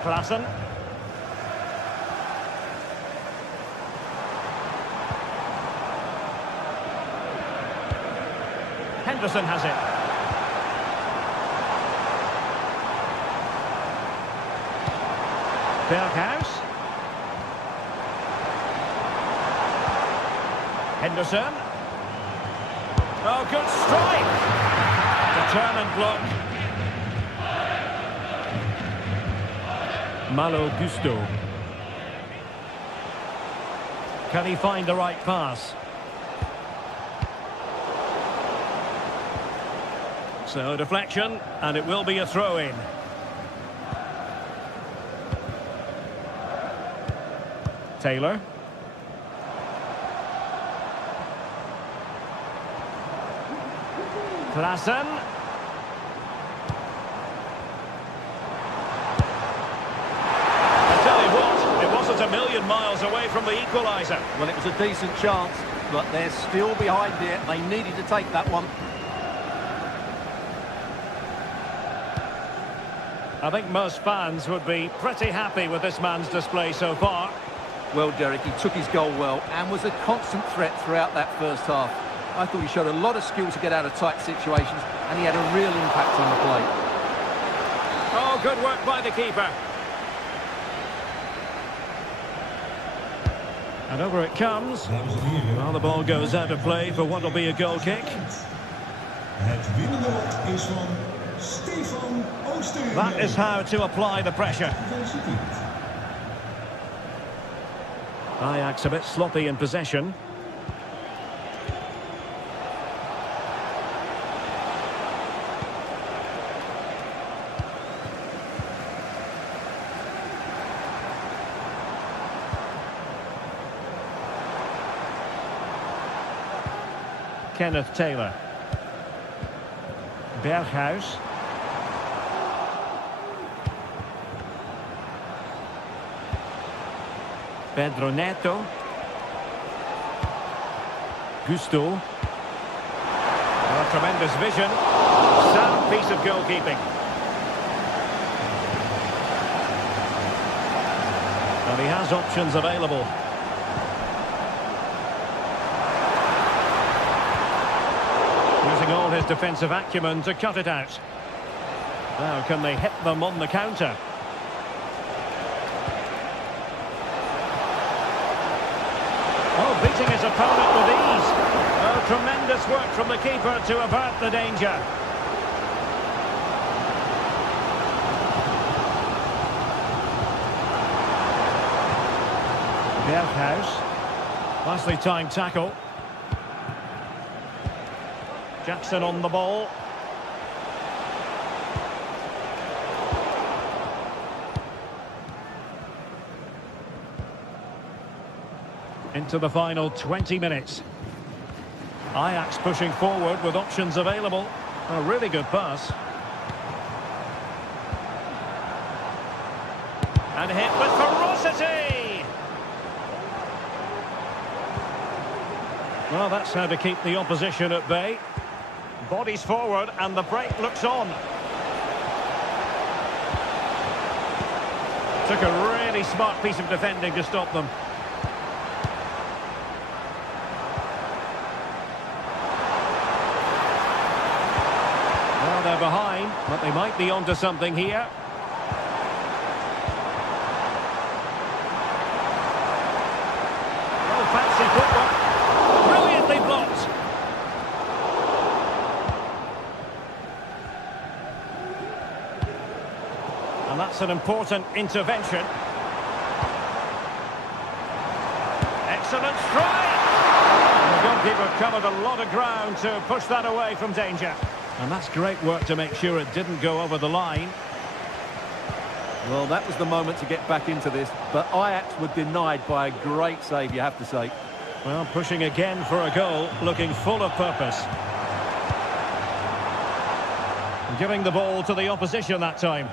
Klassen. Henderson has it. Berghuis. Henderson. Oh, good strike! Determined block. Malo Gusto. Can he find the right pass? So deflection, and it will be a throw-in. Taylor. Klassen. I tell you what, it wasn't a million miles away from the equaliser. Well, it was a decent chance, but they're still behind here. They needed to take that one. I think most fans would be pretty happy with this man's display so far. Well, Derek, he took his goal well and was a constant threat throughout that first half. I thought he showed a lot of skill to get out of tight situations, and he had a real impact on the play. Oh, good work by the keeper. And over it comes. Well, the ball goes out of play for what will be a goal kick. Het winnende lot is van Stefan Ooster. That is how to apply the pressure. Ajax a bit sloppy in possession. Kenneth Taylor. Berghuis. Pedro Neto. Gusto. Oh, tremendous vision. Sound piece of goalkeeping. And he has options available. Using all his defensive acumen to cut it out. Now, can they hit them on the counter? Oh, beating his opponent with ease. Oh, tremendous work from the keeper to avert the danger. Berghuis. Nicely timed tackle. Jackson on the ball. Into the final 20 minutes. Ajax pushing forward with options available. A really good pass. And hit with ferocity! Well, that's how to keep the opposition at bay. Bodies forward and the break looks on. Took a really smart piece of defending to stop them. Well, they're behind, but they might be onto something here. Oh, fancy footwork. Brilliantly blocked. And that's an important intervention. Excellent strike! The goalkeeper covered a lot of ground to push that away from danger. And that's great work to make sure it didn't go over the line. Well, that was the moment to get back into this, but Ajax were denied by a great save, you have to say. Well, pushing again for a goal, looking full of purpose. Giving the ball to the opposition that time.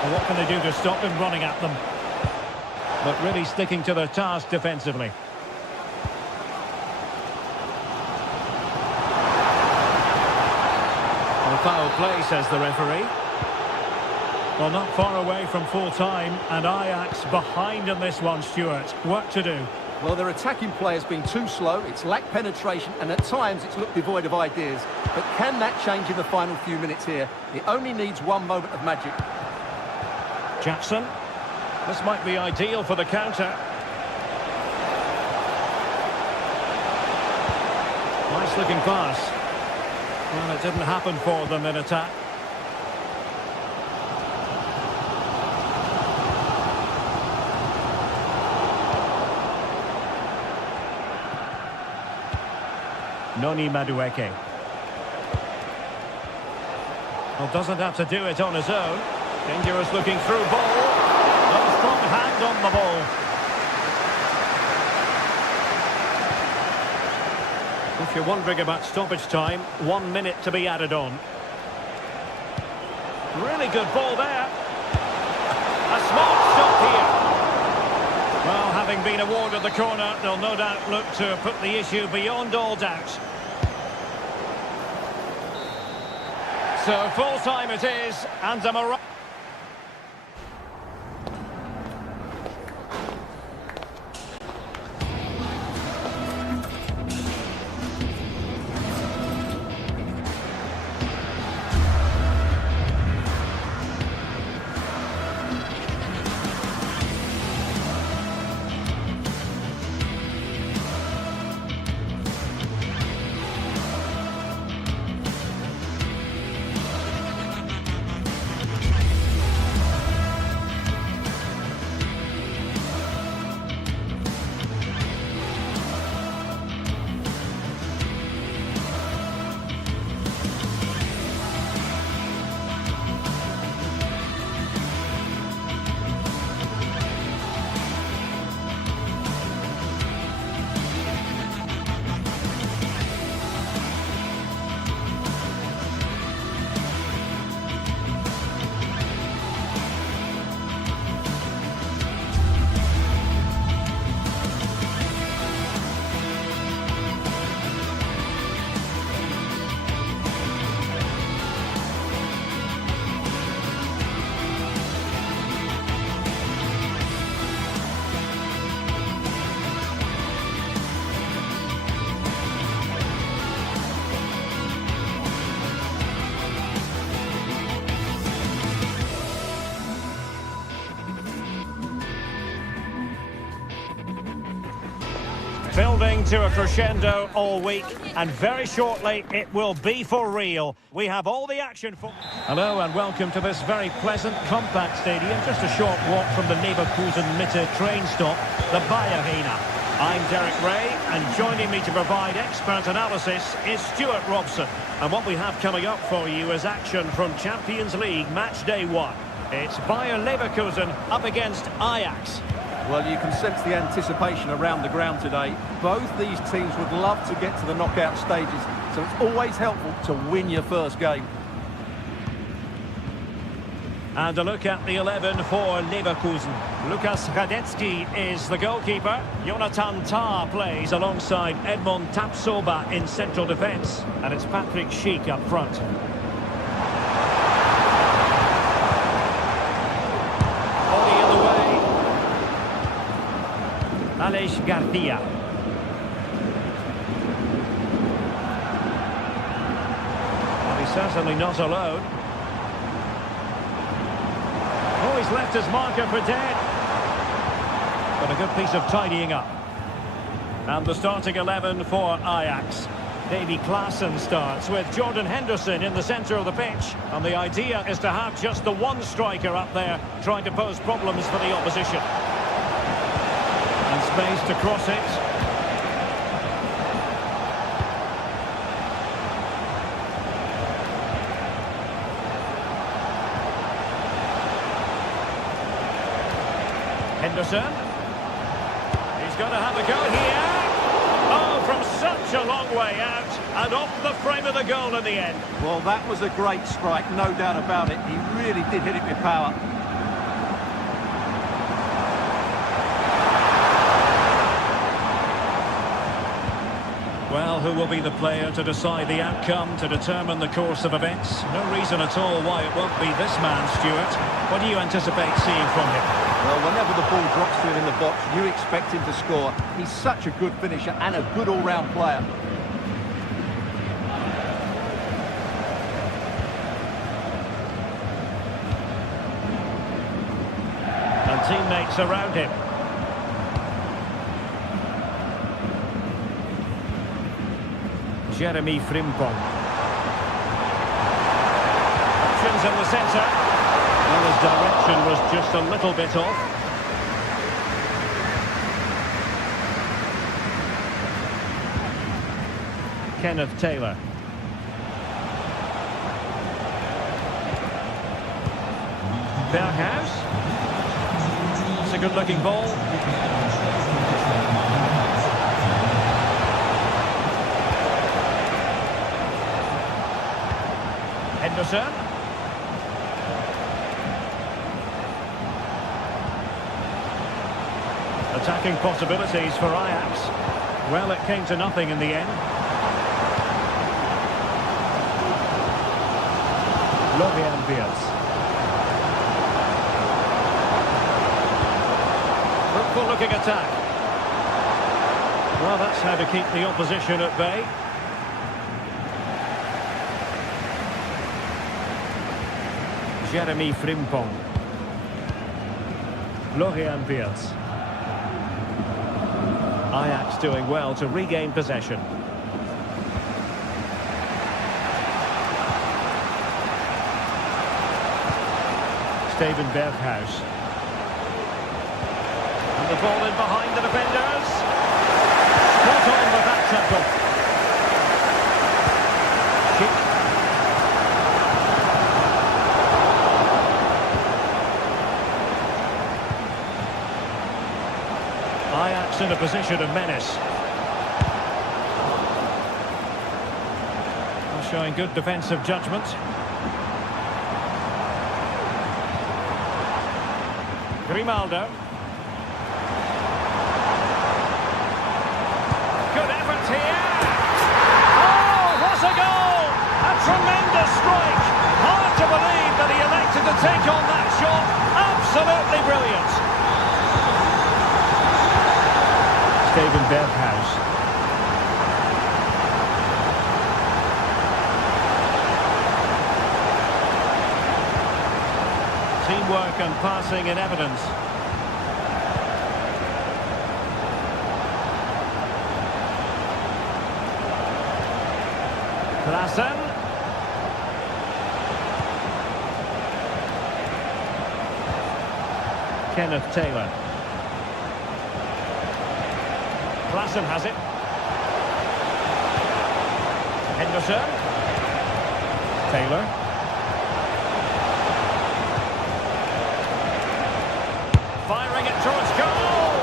Well, what can they do to stop him running at them? But really sticking to their task defensively. Well, foul play, says the referee. Well, not far away from full time, and Ajax behind in this one, Stuart. Work to do. Well, their attacking play has been too slow, it's lacked penetration, and at times it's looked devoid of ideas. But can that change in the final few minutes here? It only needs one moment of magic. Jackson. This might be ideal for the counter. Nice looking pass. Well, it didn't happen for them in attack. Noni Madueke. Well, doesn't have to do it on his own. Dangerous looking through ball. No strong hand on the ball. If you're wondering about stoppage time, 1 minute to be added on. Really good ball there. A smart stop here. Well, having been awarded the corner, they'll no doubt look to put the issue beyond all doubt. So full time it is, and a Morocco. to a crescendo all week, and very shortly it will be for real. We have all the action for... Hello and welcome to this very pleasant, compact stadium, just a short walk from the Leverkusen Mitte train stop, the Bayer Arena. I'm Derek Ray, and joining me to provide expert analysis is Stuart Robson. And what we have coming up for you is action from Champions League match day 1. It's Bayer Leverkusen up against Ajax. Well, you can sense the anticipation around the ground today. Both these teams would love to get to the knockout stages, so it's always helpful to win your first game. And a look at the 11 for Leverkusen. Lukas Radetzky is the goalkeeper. Jonathan Tah plays alongside Edmond Tapsoba in central defence. And it's Patrick Schick up front. Body in the way. Aleix Garcia. Well, he's certainly not alone. Oh, he's left his marker for dead. But a good piece of tidying up. And the starting 11 for Ajax. Davy Klaassen starts with Jordan Henderson in the centre of the pitch. And the idea is to have just the one striker up there trying to pose problems for the opposition. And space to cross it. Henderson. He's going to have a go here. Oh, from such a long way out. And off the frame of the goal in the end. Well, that was a great strike, no doubt about it. He really did hit it with power. Well, who will be the player to decide the outcome, to determine the course of events? No reason at all why it won't be this man, Stuart. What do you anticipate seeing from him? Well, whenever the ball drops to him in the box, you expect him to score. He's such a good finisher and a good all-round player. And teammates around him. Jeremy Frimpong. Options in the centre. Well, his direction was just a little bit off. Kenneth Taylor. Berghuis. It's a good-looking ball. Henderson. Attacking possibilities for Ajax. Well, it came to nothing in the end. Florian Wirtz. Fruitful looking attack. Well, that's how to keep the opposition at bay. Jeremy Frimpong. Florian Wirtz. Ajax doing well to regain possession. Steven Berghuis. And the ball in behind the defenders. Spot on with that tackle. Kick. Ajax in a position of menace. Showing good defensive judgment. Grimaldo. Good effort here. Oh, what a goal! A tremendous strike. Hard to believe that he elected to take on that shot. Absolutely brilliant. Steven Berghuis. Teamwork and passing in evidence. Klassen. Kenneth Taylor. Klassen has it. Henderson. Taylor. Firing it towards goal.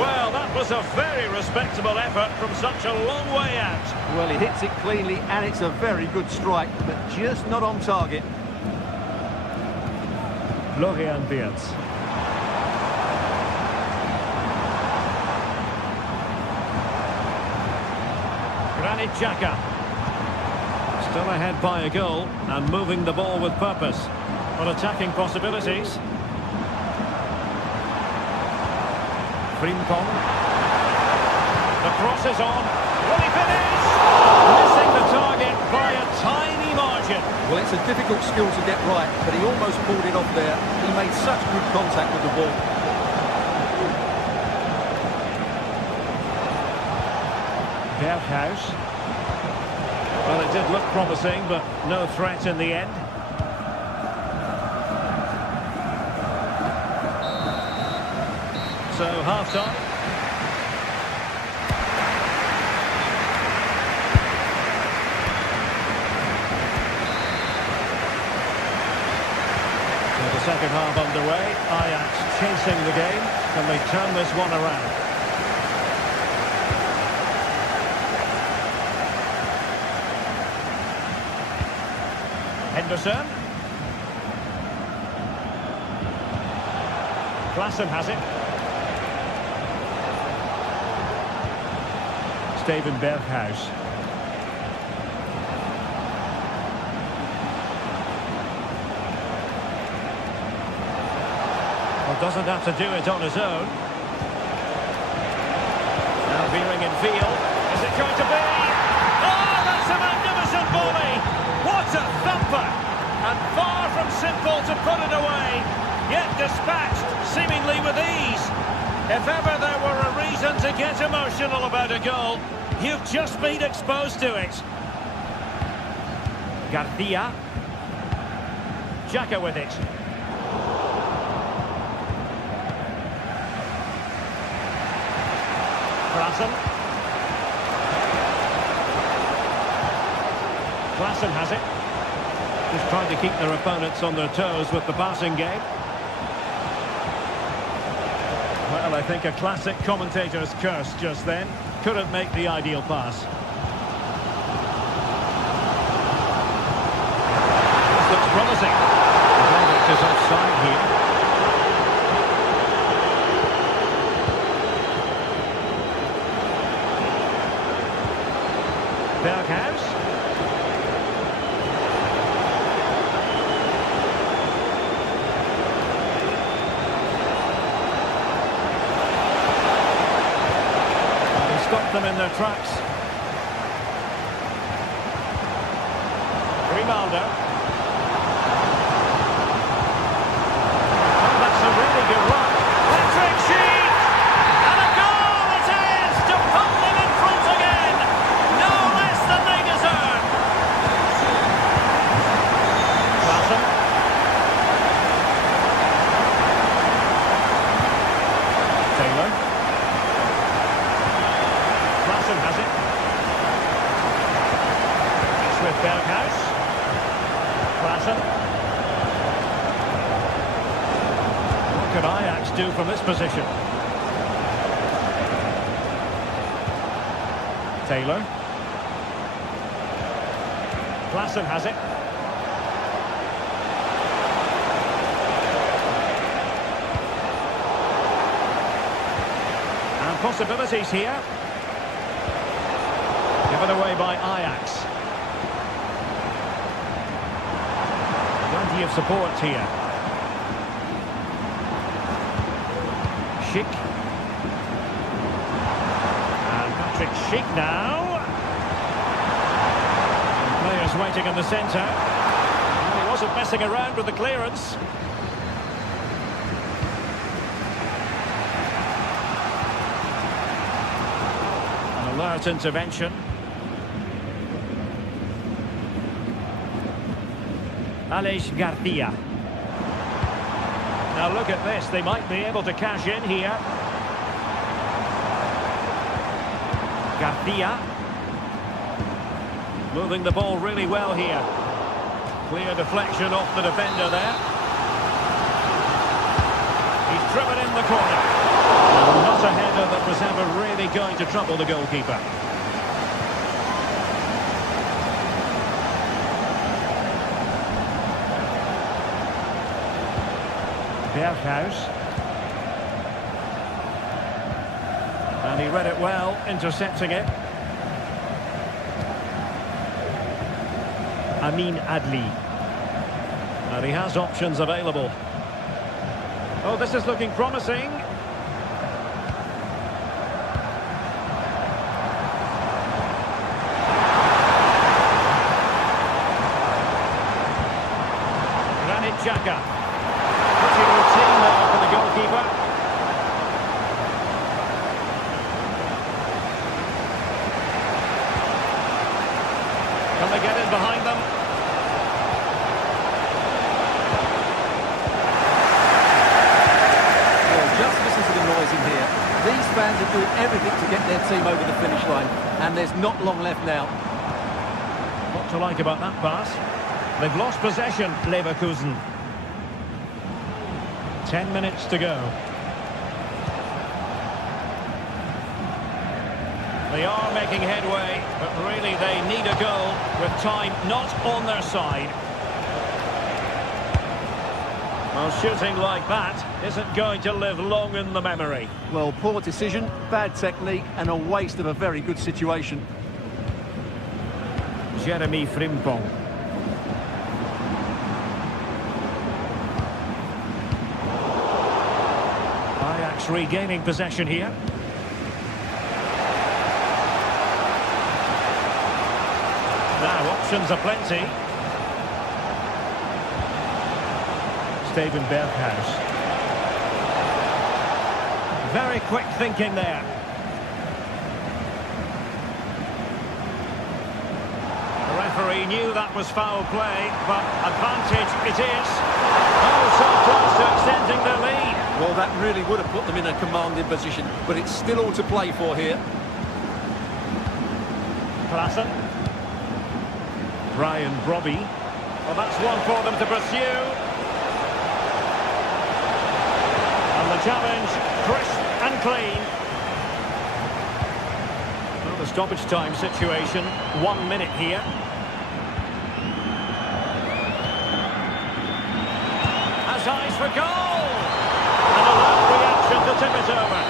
Well, that was a very respectable effort from such a long way out. Well, he hits it cleanly, and it's a very good strike, but just not on target. Florian Wirtz. Granit Xhaka. Still ahead by a goal and moving the ball with purpose. On attacking possibilities. Frimpong. The cross is on. Will he finish? Missing the target by a tiny margin. Well, it's a difficult skill to get right, but he almost pulled it off there. He made such good contact with the ball. Berghuis. Well, it did look promising, but no threat in the end. So, half-time. So the second half underway. Ajax chasing the game. Can they turn this one around? Henderson. Klassen has it. Steven Berghuis. Well, doesn't have to do it on his own. Now veering in field. Is it going to be? Oh, that's a magnificent volley! What a thumper! And far from simple to put it away, yet dispatched seemingly with ease. If ever there were a reason to get emotional about a goal, you've just been exposed to it. Garcia. Xhaka with it. Klassen. Klassen has it. Just trying to keep their opponents on their toes with the passing game. Well, I think a classic commentator's curse just then. Couldn't make the ideal pass. This looks promising. The verdict is offside here. Berghuis. Stop them in their tracks. Grimaldo. Oh, that's a really good run. Patrick Sheik! And a goal it is to put them in front again. No less than they deserve. Klassen. Taylor. Klassen has it. It's with Berghuis. Klassen. What could Ajax do from this position? Taylor. Klassen has it. And possibilities here. Given away by Ajax. Plenty of support here. Schick. And Patrick Schick now. And players waiting in the centre. Well, he wasn't messing around with the clearance. An alert intervention. Aleix Garcia. Now look at this, they might be able to cash in here. Garcia. Moving the ball really well here. Clear deflection off the defender there. He's driven in the corner. Not a header that was ever really going to trouble the goalkeeper. Berghuis. And he read it well, intercepting it. Amin Adli. And he has options available. Oh, this is looking promising. Granit Xhaka. Pretty routine there for the goalkeeper. Can they get in behind them? These fans are doing everything to get their team over the finish line, and there's not long left now. What to like about that pass? They've lost possession, Leverkusen. 10 minutes to go. They are making headway, but really they need a goal with time not on their side. Well, shooting like that isn't going to live long in the memory. Well, poor decision, bad technique, and a waste of a very good situation. Jeremy Frimpong. Ajax regaining possession here. Now, options are plenty. Steven Berghuis. Very quick thinking there. The referee knew that was foul play, but advantage it is. Oh, so close to extending the lead. Well, that really would have put them in a commanding position, but it's still all to play for here. Klaassen. Brian Brobby. Well, that's one for them to pursue. The challenge, crisp and clean. Well, the stoppage time situation, 1 minute here. Has eyes for goal! And a late reaction to tip it over.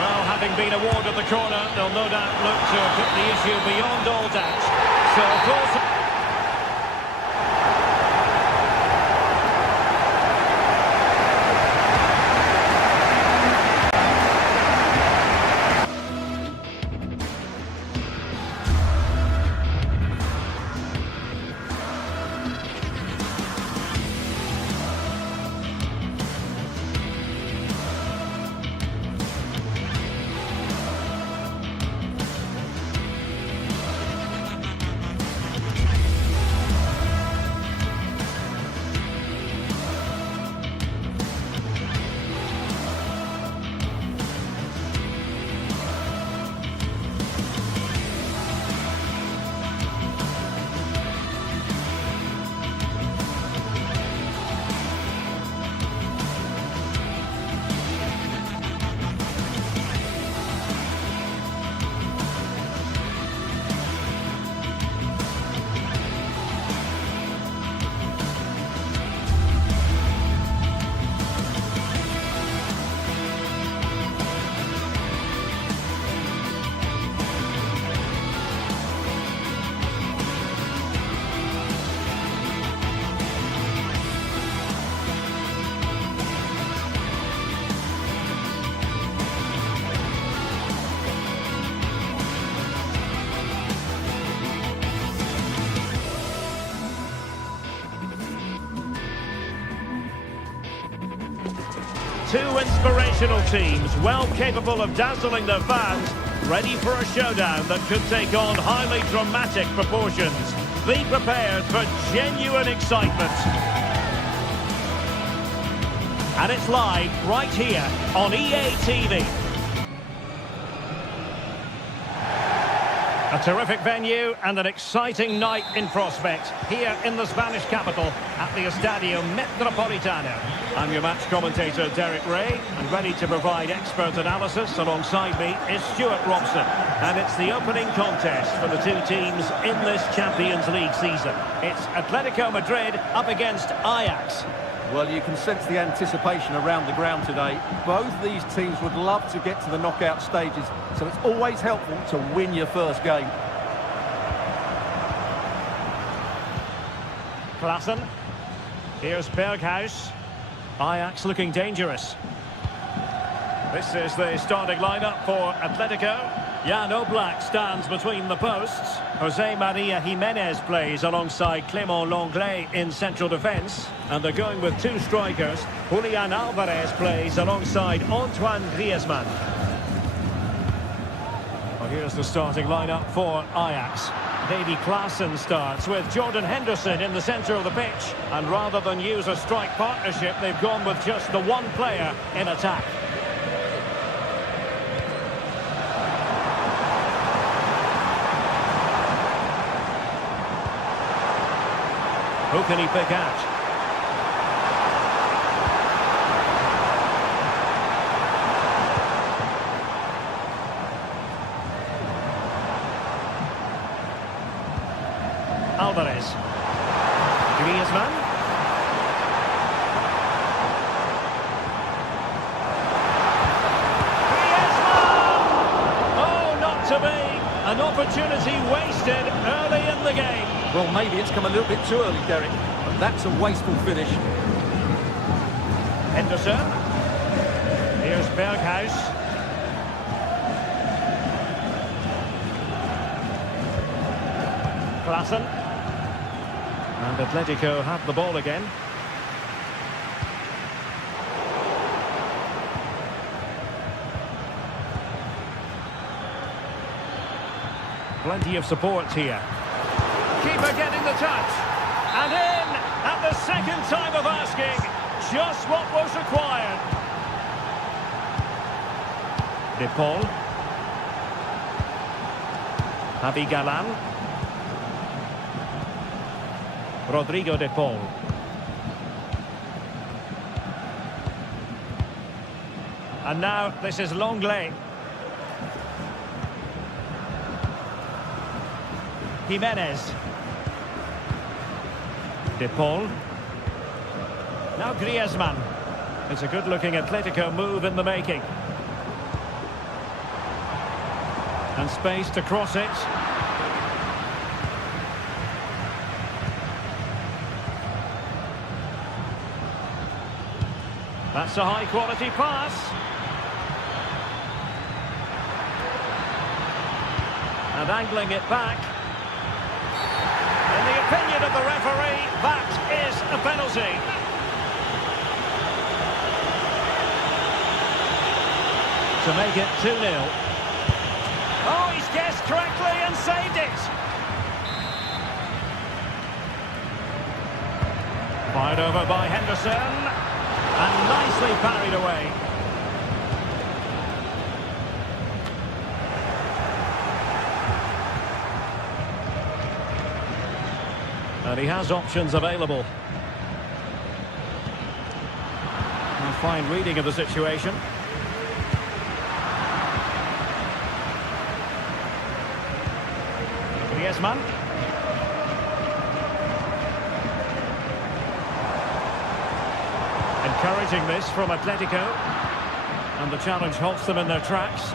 Well, having been awarded the corner, they'll no doubt look to put the issue beyond all doubt. So, of course... Two inspirational teams, well capable of dazzling their fans, ready for a showdown that could take on highly dramatic proportions. Be prepared for genuine excitement. And it's live right here on EA TV. A terrific venue and an exciting night in prospect here in the Spanish capital at the Estadio Metropolitano. I'm your match commentator Derek Ray, and ready to provide expert analysis alongside me is Stuart Robson. And it's the opening contest for the two teams in this Champions League season. It's Atletico Madrid up against Ajax. Well, you can sense the anticipation around the ground today. Both these teams would love to get to the knockout stages, so it's always helpful to win your first game. Klaassen. Here's Berghuis. Ajax looking dangerous. This is the starting lineup for Atletico. Jan Oblak stands between the posts. Jose Maria Jimenez plays alongside Clément Lenglet in central defence. And they're going with two strikers. Julian Alvarez plays alongside Antoine Griezmann. Well, here's the starting lineup for Ajax. Davy Klaassen starts with Jordan Henderson in the centre of the pitch. And rather than use a strike partnership, they've gone with just the one player in attack. Who can he pick out? Alvarez. Griezmann. Oh, not to be. An opportunity wasted early in the game. Well, maybe it's come a little bit too early, Derek, but that's a wasteful finish. Henderson. Here's Berghuis. Klaassen. And Atletico have the ball again. Plenty of support here. Keeper getting the touch. And in at the second time of asking. Just what was required. De Paul. Javi Galán. Rodrigo De Paul. And now this is Lenglet. Jimenez. De Paul. Now Griezmann. It's a good-looking Atletico move in the making. And space to cross it. That's a high-quality pass. And angling it back. In the opinion of the referee, that is a penalty. To make it 2-0. Oh, he's guessed correctly and saved it. Fired over by Henderson. And nicely parried away. And he has options available. A fine reading of the situation. Griezmann. Encouraging this from Atletico. And the challenge halts them in their tracks.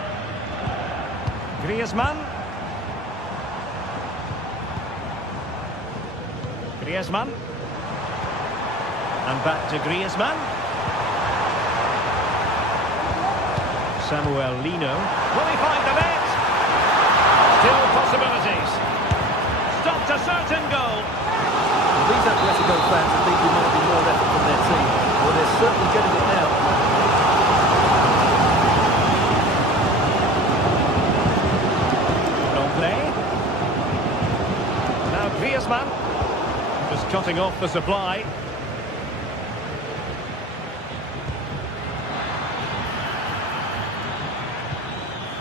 Griezmann. Griezmann. And back to Griezmann. Samuel Lino. Will he find the net? Still possibilities. Stopped a certain goal. Well, these Atletico fans are thinking there might be more effort from their team. Well, they're certainly getting it now. Griezmann. Just cutting off the supply.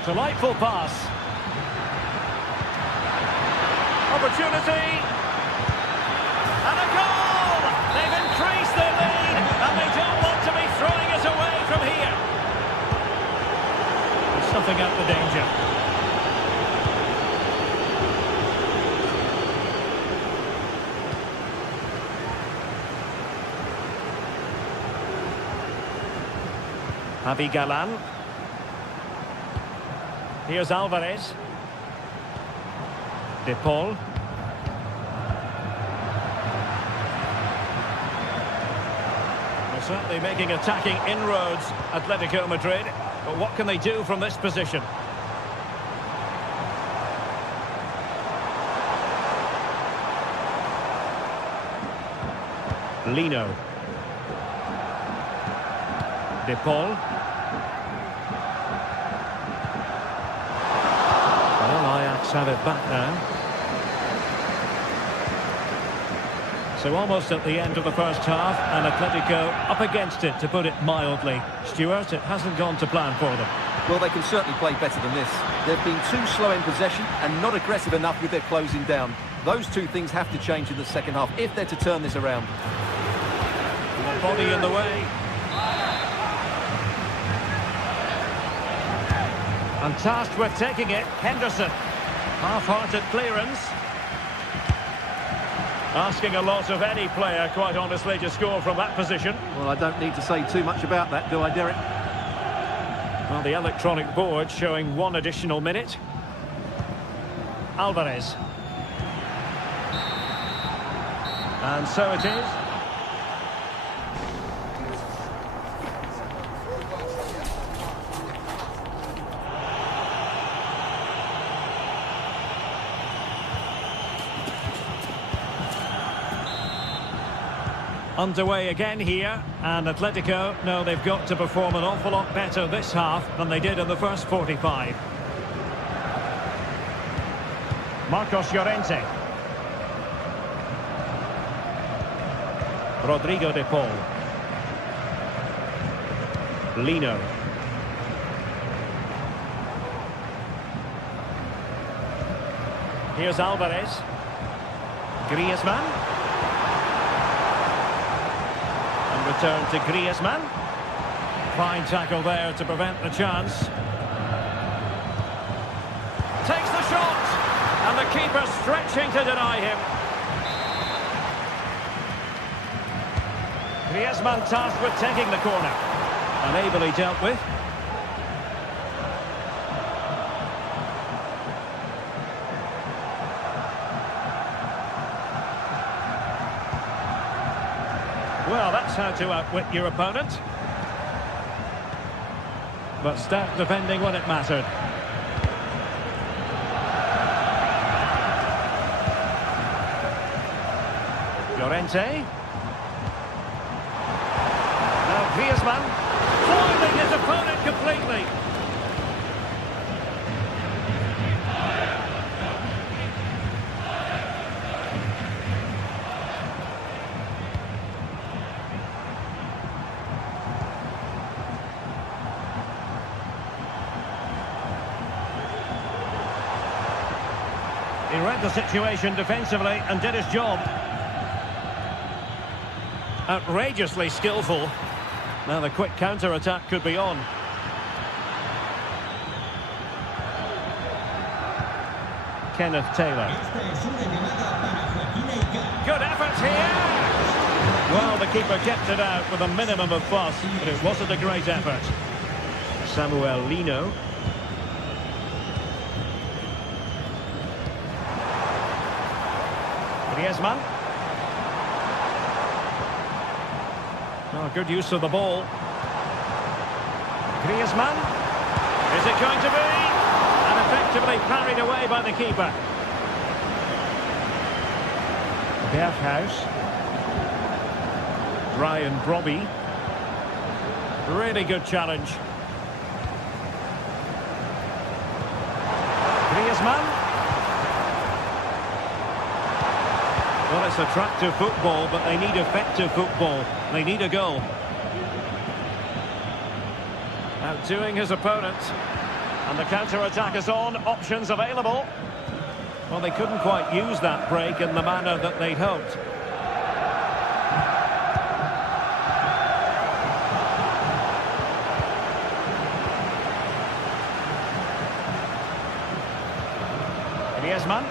Delightful pass. Opportunity. And a goal! They've increased their lead, and they don't want to be throwing it away from here. Stuffing out the danger. Javi Galan. Here's Alvarez. De Paul. They're certainly making attacking inroads, Atletico Madrid. But what can they do from this position? Lino. De Paul. Well, Ajax have it back now. So almost at the end of the first half, and Atletico up against it, to put it mildly. Stuart, it hasn't gone to plan for them. Well, they can certainly play better than this. They've been too slow in possession and not aggressive enough with their closing down. Those two things have to change in the second half if they're to turn this around. Body in the way. And tasked with taking it, Henderson. Half-hearted clearance. Asking a lot of any player, quite honestly, to score from that position. Well, I don't need to say too much about that, do I, Derek? Well, the electronic board showing 1 additional minute. Alvarez. And so it is. Underway again here, and Atletico know they've got to perform an awful lot better this half than they did in the first 45. Marcos Llorente. Rodrigo de Paul. Lino. Here's Alvarez. Griezmann. Return to Griezmann. Fine tackle there to prevent the chance. Takes the shot, and the keeper stretching to deny him. Griezmann tasked with taking the corner. Unably dealt with. Well, that's how to outwit your opponent. But stout defending when it mattered. Llorente. Now Griezmann. Foiling his opponent completely. He read the situation defensively and did his job. Outrageously skillful. Now the quick counter-attack could be on. Kenneth Taylor. Good effort here! Well, the keeper kept it out with a minimum of fuss, but it wasn't a great effort. Samuel Lino. Griezmann. Oh, good use of the ball. Griezmann. Is it going to be? And effectively parried away by the keeper. Berghuis. Brian Brobby. Really good challenge. Griezmann. Well, it's attractive football, but they need effective football. They need a goal. Outdoing his opponent. And the counter-attack is on. Options available. Well, they couldn't quite use that break in the manner that they'd hoped. Griezmann.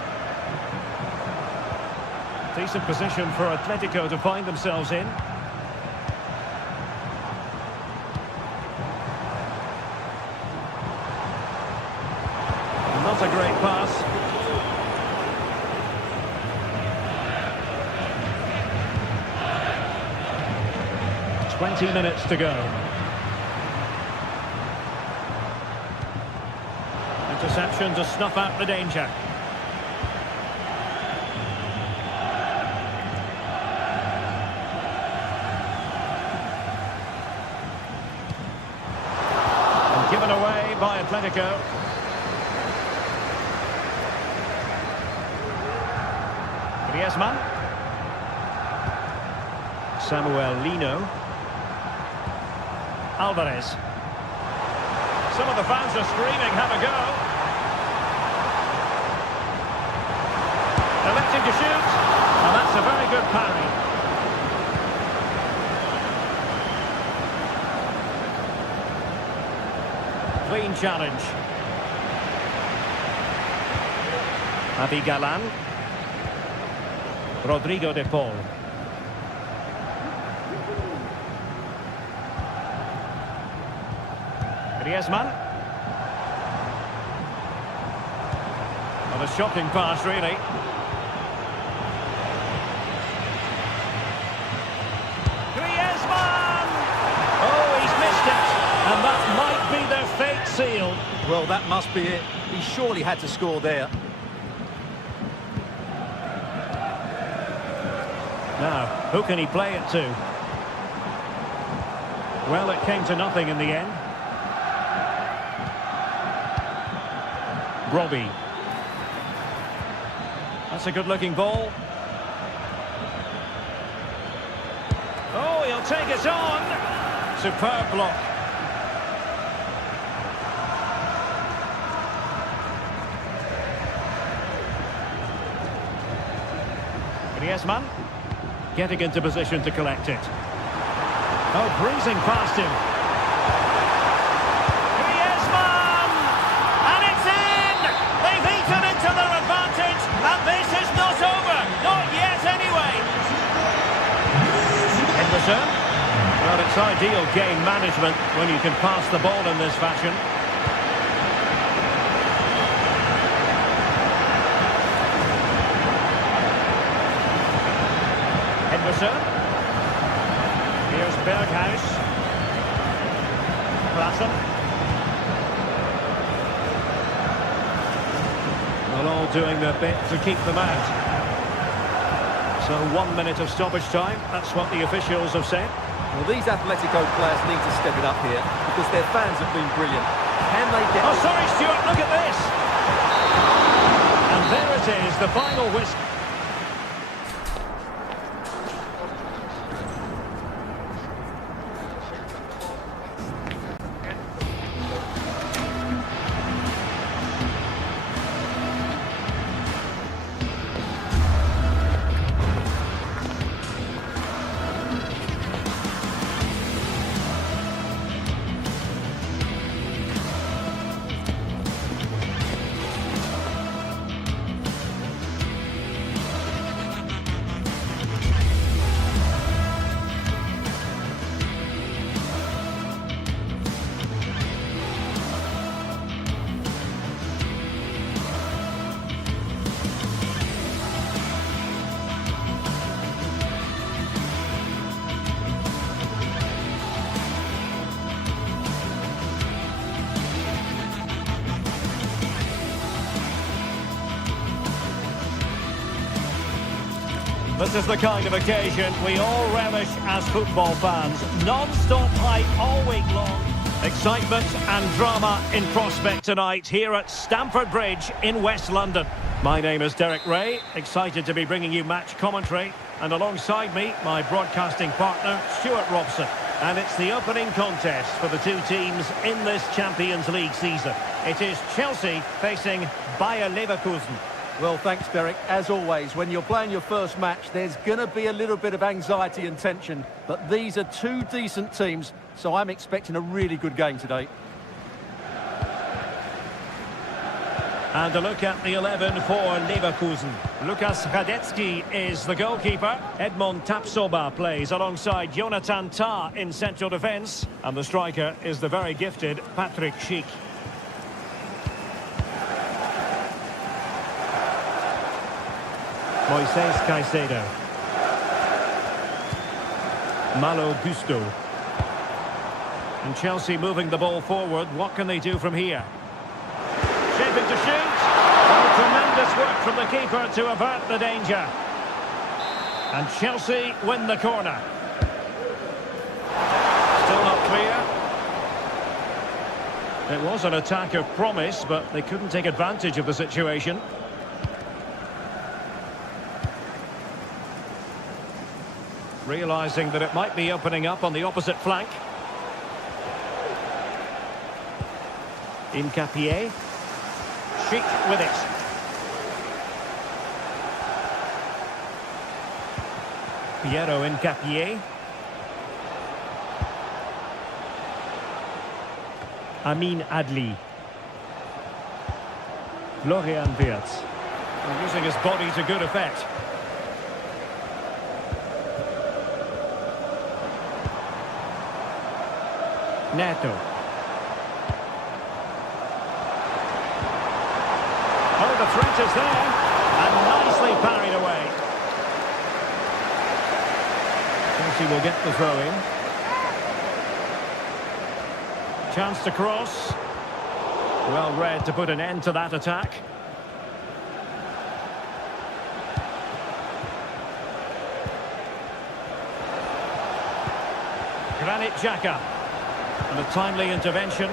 Decent position for Atletico to find themselves in. Not a great pass. "20 minutes to go." Interception to snuff out the danger. And given away by Atletico. Griezmann. Samuel Lino. Alvarez. Some of the fans are screaming, "Have a go." Electing to shoot. And that's a very good parry. Clean challenge. Avi Galan. Rodrigo de Paul. Griezmann. What a shocking pass, really. Griezmann! Oh, he's missed it. And that might be their fate sealed. Well, that must be it. He surely had to score there. Now, who can he play it to? Well, it came to nothing in the end. Robbie. That's a good-looking ball. Oh, he'll take it on. Superb block. Griezmann. Getting into position to collect it. Oh, breezing past him. Griezmann! And it's in! They've eaten into their advantage, and this is not over. Not yet, anyway. Henderson. Well, it's ideal game management when you can pass the ball in this fashion. Henderson. Here's Berghuis. Klassen. Well, all doing their bit to keep them out. So 1 minute of stoppage time. That's what the officials have said. Well, these Atletico players need to step it up here because their fans have been brilliant. Can they get... Oh, sorry, Stuart, look at this. And there it is, the final whistle. This is the kind of occasion we all relish as football fans. Non-stop hype all week long. Excitement and drama in prospect tonight here at Stamford Bridge in West London. My name is Derek Ray, excited to be bringing you match commentary. And alongside me, my broadcasting partner, Stuart Robson. And it's the opening contest for the two teams in this Champions League season. It is Chelsea facing Bayer Leverkusen. Well, thanks, Derek. As always, when you're playing your first match, there's going to be a little bit of anxiety and tension. But these are two decent teams, so I'm expecting a really good game today. And a look at the 11 for Leverkusen. Lukas Radetzky is the goalkeeper. Edmond Tapsoba plays alongside Jonathan Tah in central defence. And the striker is the very gifted Patrick Schick. Moises Caicedo. Malo Gusto. And Chelsea moving the ball forward. What can they do from here? Shaping to shoot. Oh, tremendous work from the keeper to avert the danger. And Chelsea win the corner. Still not clear. It was an attack of promise, but they couldn't take advantage of the situation. Realising that it might be opening up on the opposite flank. Incapié. Schick with it. Piero Incapié. Amin Adli. Florian Wirtz. Using his body to good effect. Neto. Oh, the threat is there, and nicely parried away. Chelsea will get the throw-in. Chance to cross. Well read to put an end to that attack. Granit Xhaka. And a timely intervention.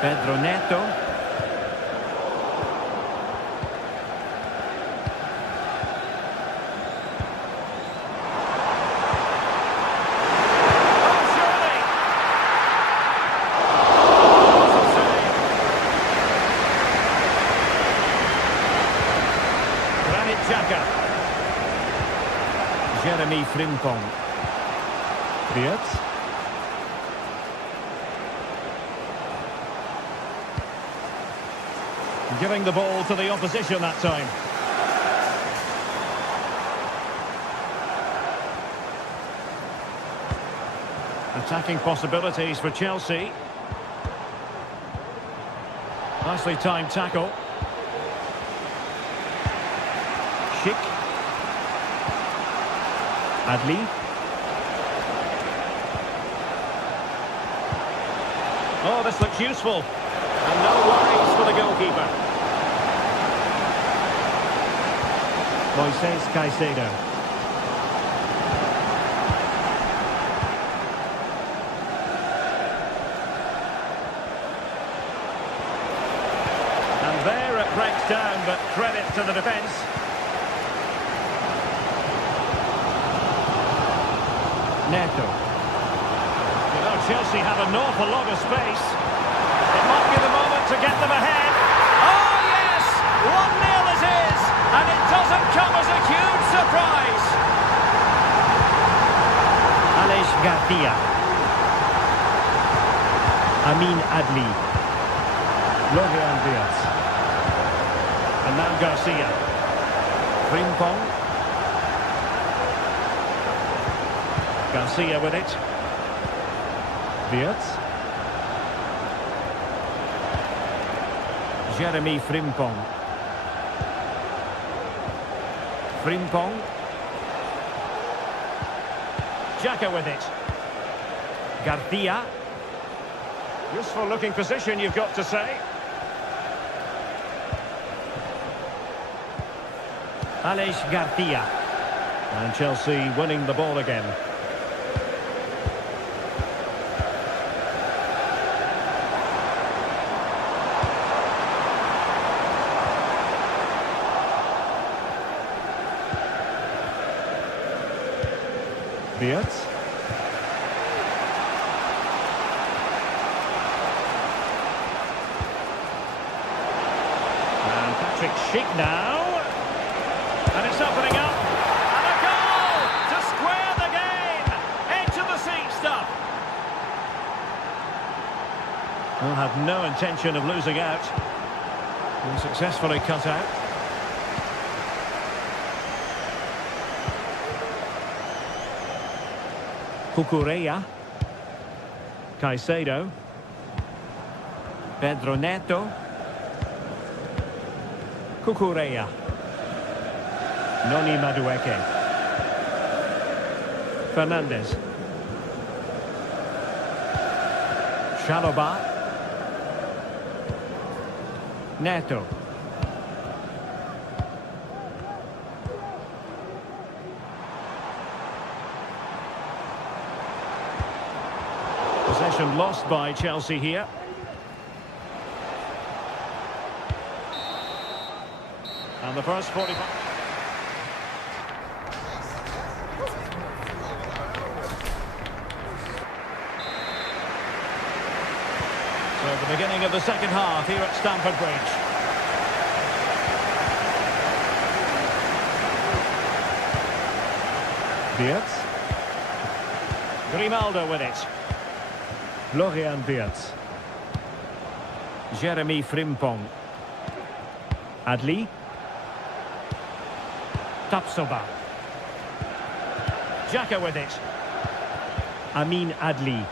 Pedro Neto. Oh, surely! Granit Xhaka. Jeremy Frimpong. Wirtz. Giving the ball to the opposition that time. Attacking possibilities for Chelsea. Nicely timed tackle. Schick. Adli. Oh, this looks useful. And no worries for the goalkeeper. Moises Caicedo. And there it breaks down, but credit to the defence. Neto. You know, Chelsea have an awful lot of space. It might be the moment to get them ahead. Oh, yes! 1-0 it is! And it doesn't come as a huge surprise. Aleix Garcia. Amin Adli. Florian Wirtz. And now Garcia. Frimpong. Garcia with it. Wirtz. Jeremy Frimpong. Frimpong. Xhaka with it. Garcia. Useful looking position, you've got to say. Aleix Garcia. And Chelsea winning the ball again. Wirtz. And Patrick Schick now. And it's opening up. And a goal to square the game. Edge of the seat stuff. Will have no intention of losing out. And successfully cut out. Cucurella. Caicedo. Pedro Neto. Cucurella. Noni Madueke. Fernandez. Chalobah. Neto. Possession lost by Chelsea here. And the first 45. So the beginning of the second half here at Stamford Bridge. Wirtz. Grimaldo with it. Florian Wirtz. Jeremy Frimpong. Adli. Tapsoba. Xhaka with it. Amin Adli.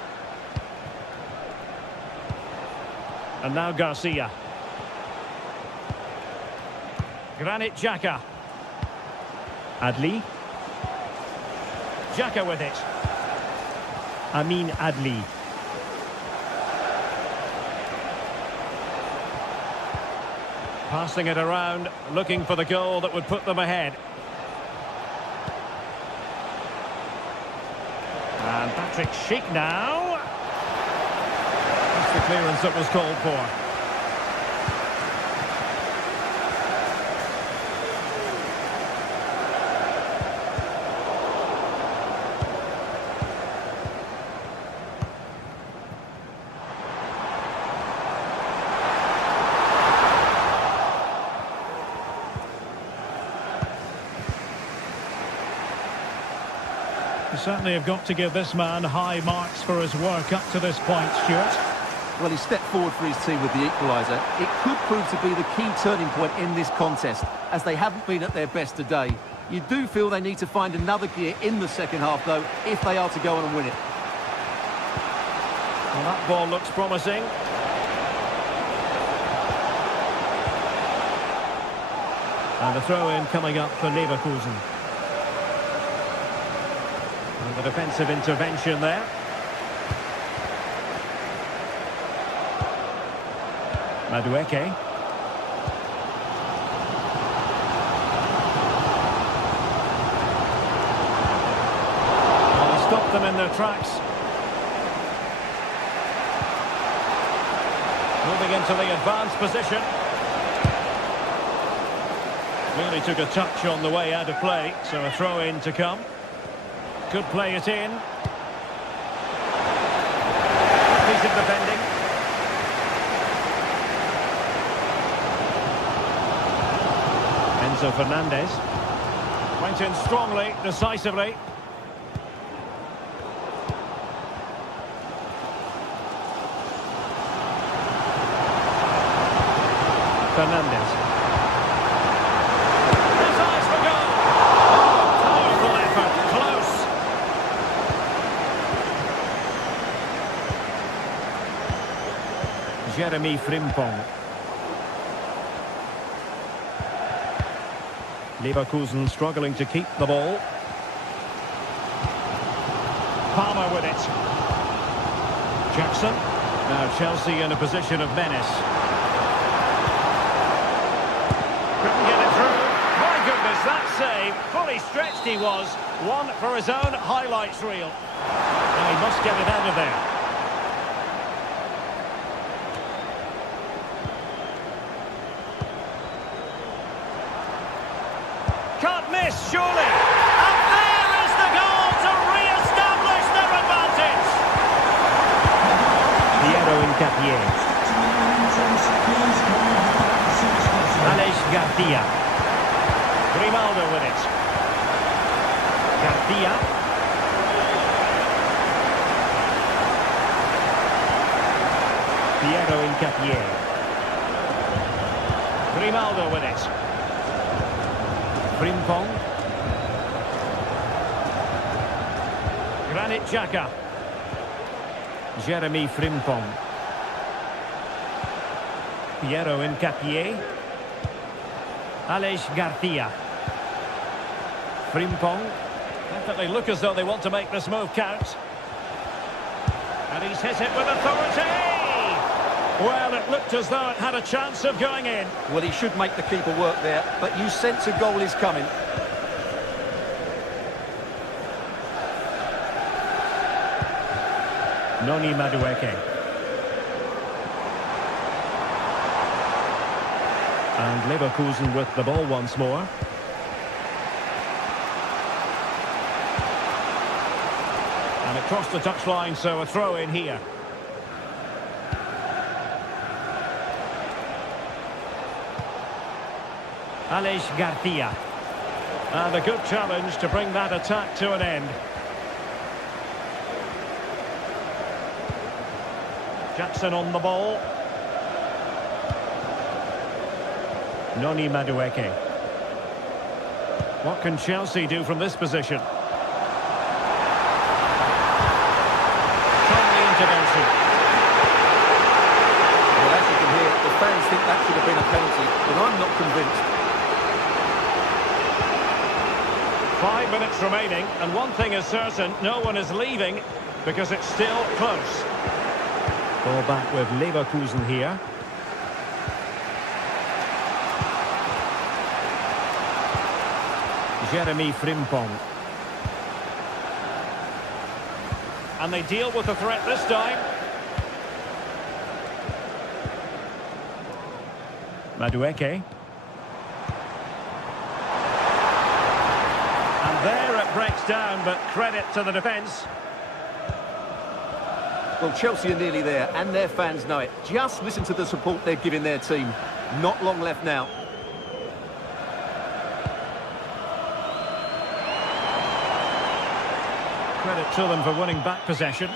And now Garcia. Granit Xhaka. Adli. Xhaka with it. Amin Adli. Passing it around, looking for the goal that would put them ahead. And Patrick Schick now. That's the clearance that was called for. You certainly have got to give this man high marks for his work up to this point, Stuart. Well, he stepped forward for his team with the equaliser. It could prove to be the key turning point in this contest, as they haven't been at their best today. You do feel they need to find another gear in the second half, though, if they are to go on and win it. Well, that ball looks promising. And the throw-in coming up for Leverkusen. And the defensive intervention there. Madueke. Well, he stopped them in their tracks. Moving into the advanced position. Really took a touch on the way out of play, so a throw-in to come. Could play it in. Piece of defending. Enzo Fernandez. Went in strongly, decisively. Fernandez. His eyes for goal. Powerful effort, close. Jeremy Frimpong. Leverkusen struggling to keep the ball. Palmer with it. Jackson. Now Chelsea in a position of menace. Couldn't get it through. My goodness, that save. Fully stretched he was. One for his own highlights reel. Now he must get it out of there. Can't miss, surely. And there is the goal to reassert Garcia. Grimaldo with it. Garcia. Piero Incapié. Grimaldo with it. Frimpong. Granit Xhaka. Jeremy Frimpong. Piero Incapié. Aleix Garcia. Frimpong. Definitely look as though they want to make this move count. And he's hit it with authority! Well, it looked as though it had a chance of going in. Well, he should make the keeper work there, but you sense a goal is coming. Noni Madueke. And Leverkusen with the ball once more. And across the touchline, so a throw in here. Aleix Garcia. And a good challenge to bring that attack to an end. Jackson on the ball. Noni Madueke. What can Chelsea do from this position? Timely intervention. Well, as you can hear, the fans think that should have been a penalty, but I'm not convinced. 5 minutes remaining, and one thing is certain, no one is leaving because it's still close. Ball back with Leverkusen here. Jeremy Frimpong. And they deal with the threat this time. Madueke. And there it breaks down, but credit to the defence. Well, Chelsea are nearly there, and their fans know it. Just listen to the support they're giving their team. Not long left now. Credit to them for winning back possession.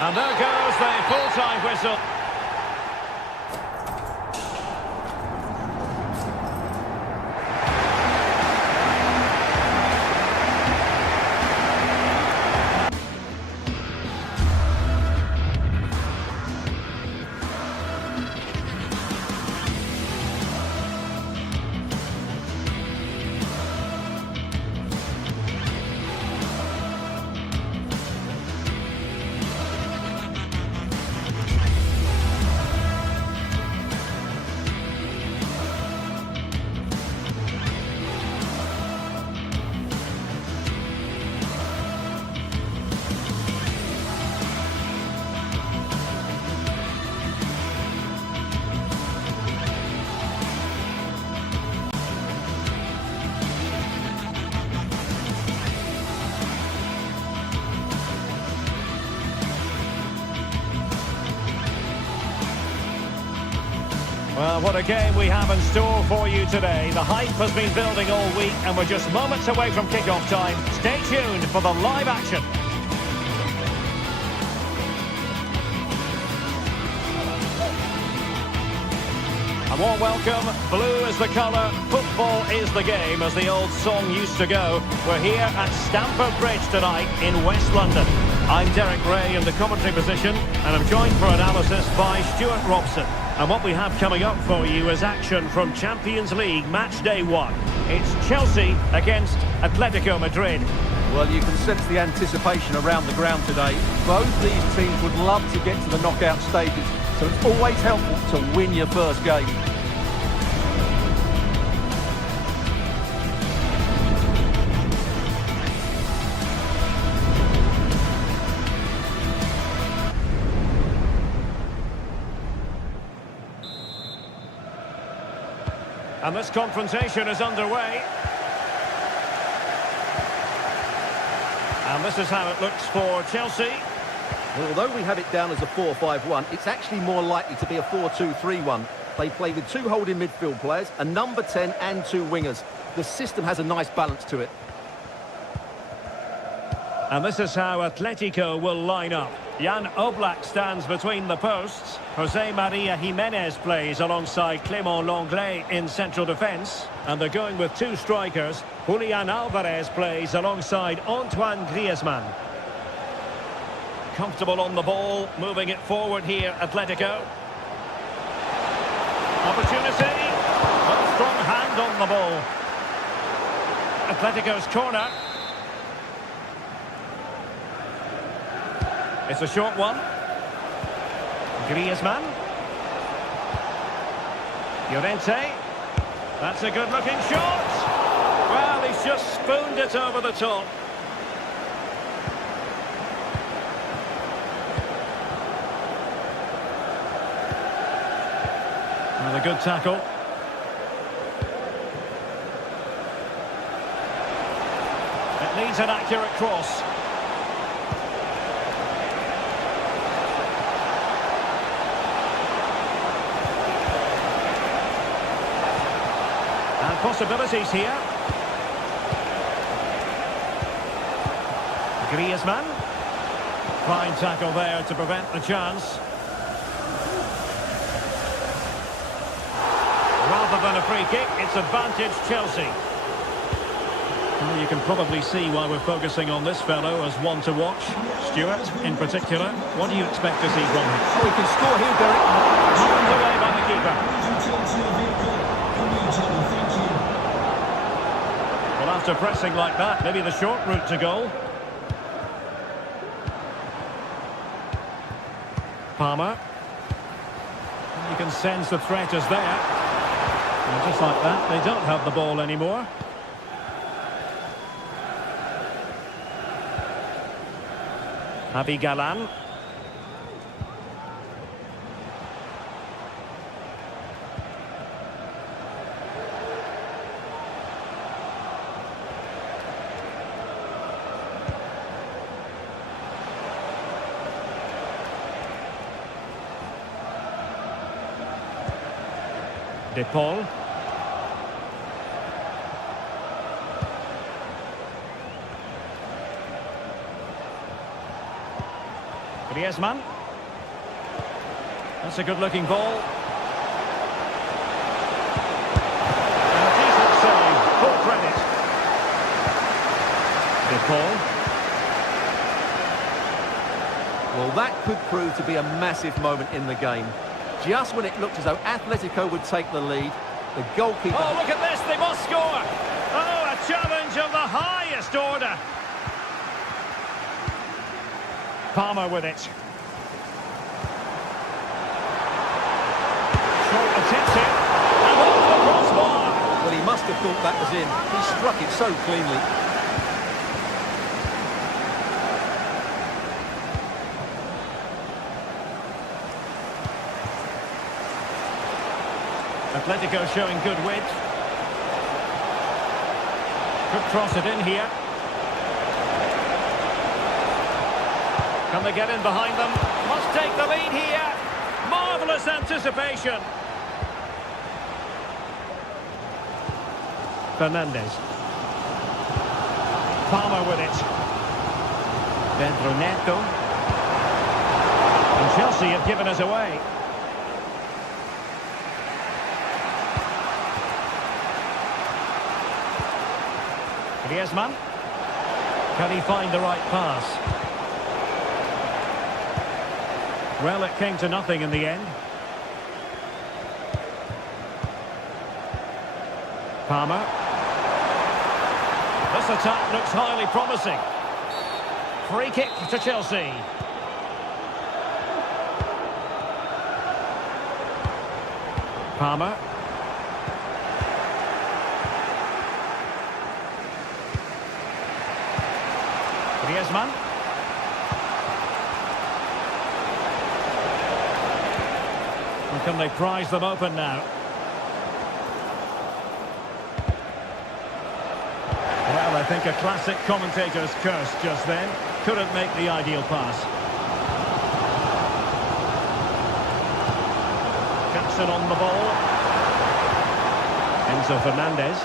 And there goes the full-time whistle. Well, what a game we have in store for you today. The hype has been building all week and we're just moments away from kick-off time. Stay tuned for the live action. A warm welcome. Blue is the colour, football is the game, as the old song used to go. We're here at Stamford Bridge tonight in West London. I'm Derek Ray in the commentary position, and I'm joined for analysis by Stuart Robson. And what we have coming up for you is action from Champions League match day 1. It's Chelsea against Atletico Madrid. Well, you can sense the anticipation around the ground today. Both these teams would love to get to the knockout stages, so it's always helpful to win your first game. And this confrontation is underway. And this is how it looks for Chelsea. Well, although we have it down as a 4-5-1, it's actually more likely to be a 4-2-3-1. They play with 2 holding midfield players, a number 10 and 2 wingers. The system has a nice balance to it. And this is how Atletico will line up. Jan Oblak stands between the posts. Jose Maria Jimenez plays alongside Clément Lenglet in central defence. And they're going with 2 strikers. Julian Alvarez plays alongside Antoine Griezmann. Comfortable on the ball, moving it forward here, Atletico. Opportunity. A strong hand on the ball. Atletico's corner. It's a short one. Griezmann. Llorente. That's a good-looking shot. Well, he's just spooned it over the top. And a good tackle. It needs an accurate cross. And possibilities here. Griezmann. Fine tackle there to prevent the chance. Rather than a free kick, it's advantage Chelsea. Well, you can probably see why we're focusing on this fellow as one to watch. Stuart, in particular, what do you expect to see from him? Oh, he can score here, Derek. Turned away by the keeper. Well, after pressing like that, maybe the short route to goal. Palmer. You can sense the threat is there. And just like that, they don't have the ball anymore. Javi Galán. De Paul. Griezmann. That's a good-looking ball. And a decent save. Full credit. De Paul. Well, that could prove to be a massive moment in the game. Just when it looked as though Atletico would take the lead, the goalkeeper... Oh, look at this, they must score! Oh, a challenge of the highest order! Palmer with it. Short attempts it, and off the crossbar! Well, he must have thought that was in. He struck it so cleanly. Atletico showing good width. Could cross it in here. Can they get in behind them? Must take the lead here. Marvellous anticipation. Fernandes. Palmer with it. Pedro Neto. And Chelsea have given us away. Griezmann. Can he find the right pass? Well, it came to nothing in the end. Palmer. This attack looks highly promising. Free kick to Chelsea. Palmer. Griezmann. And can they prise them open now? Well, I think a classic commentator's curse just then. Couldn't make the ideal pass. person on the ball. Enzo Fernandez.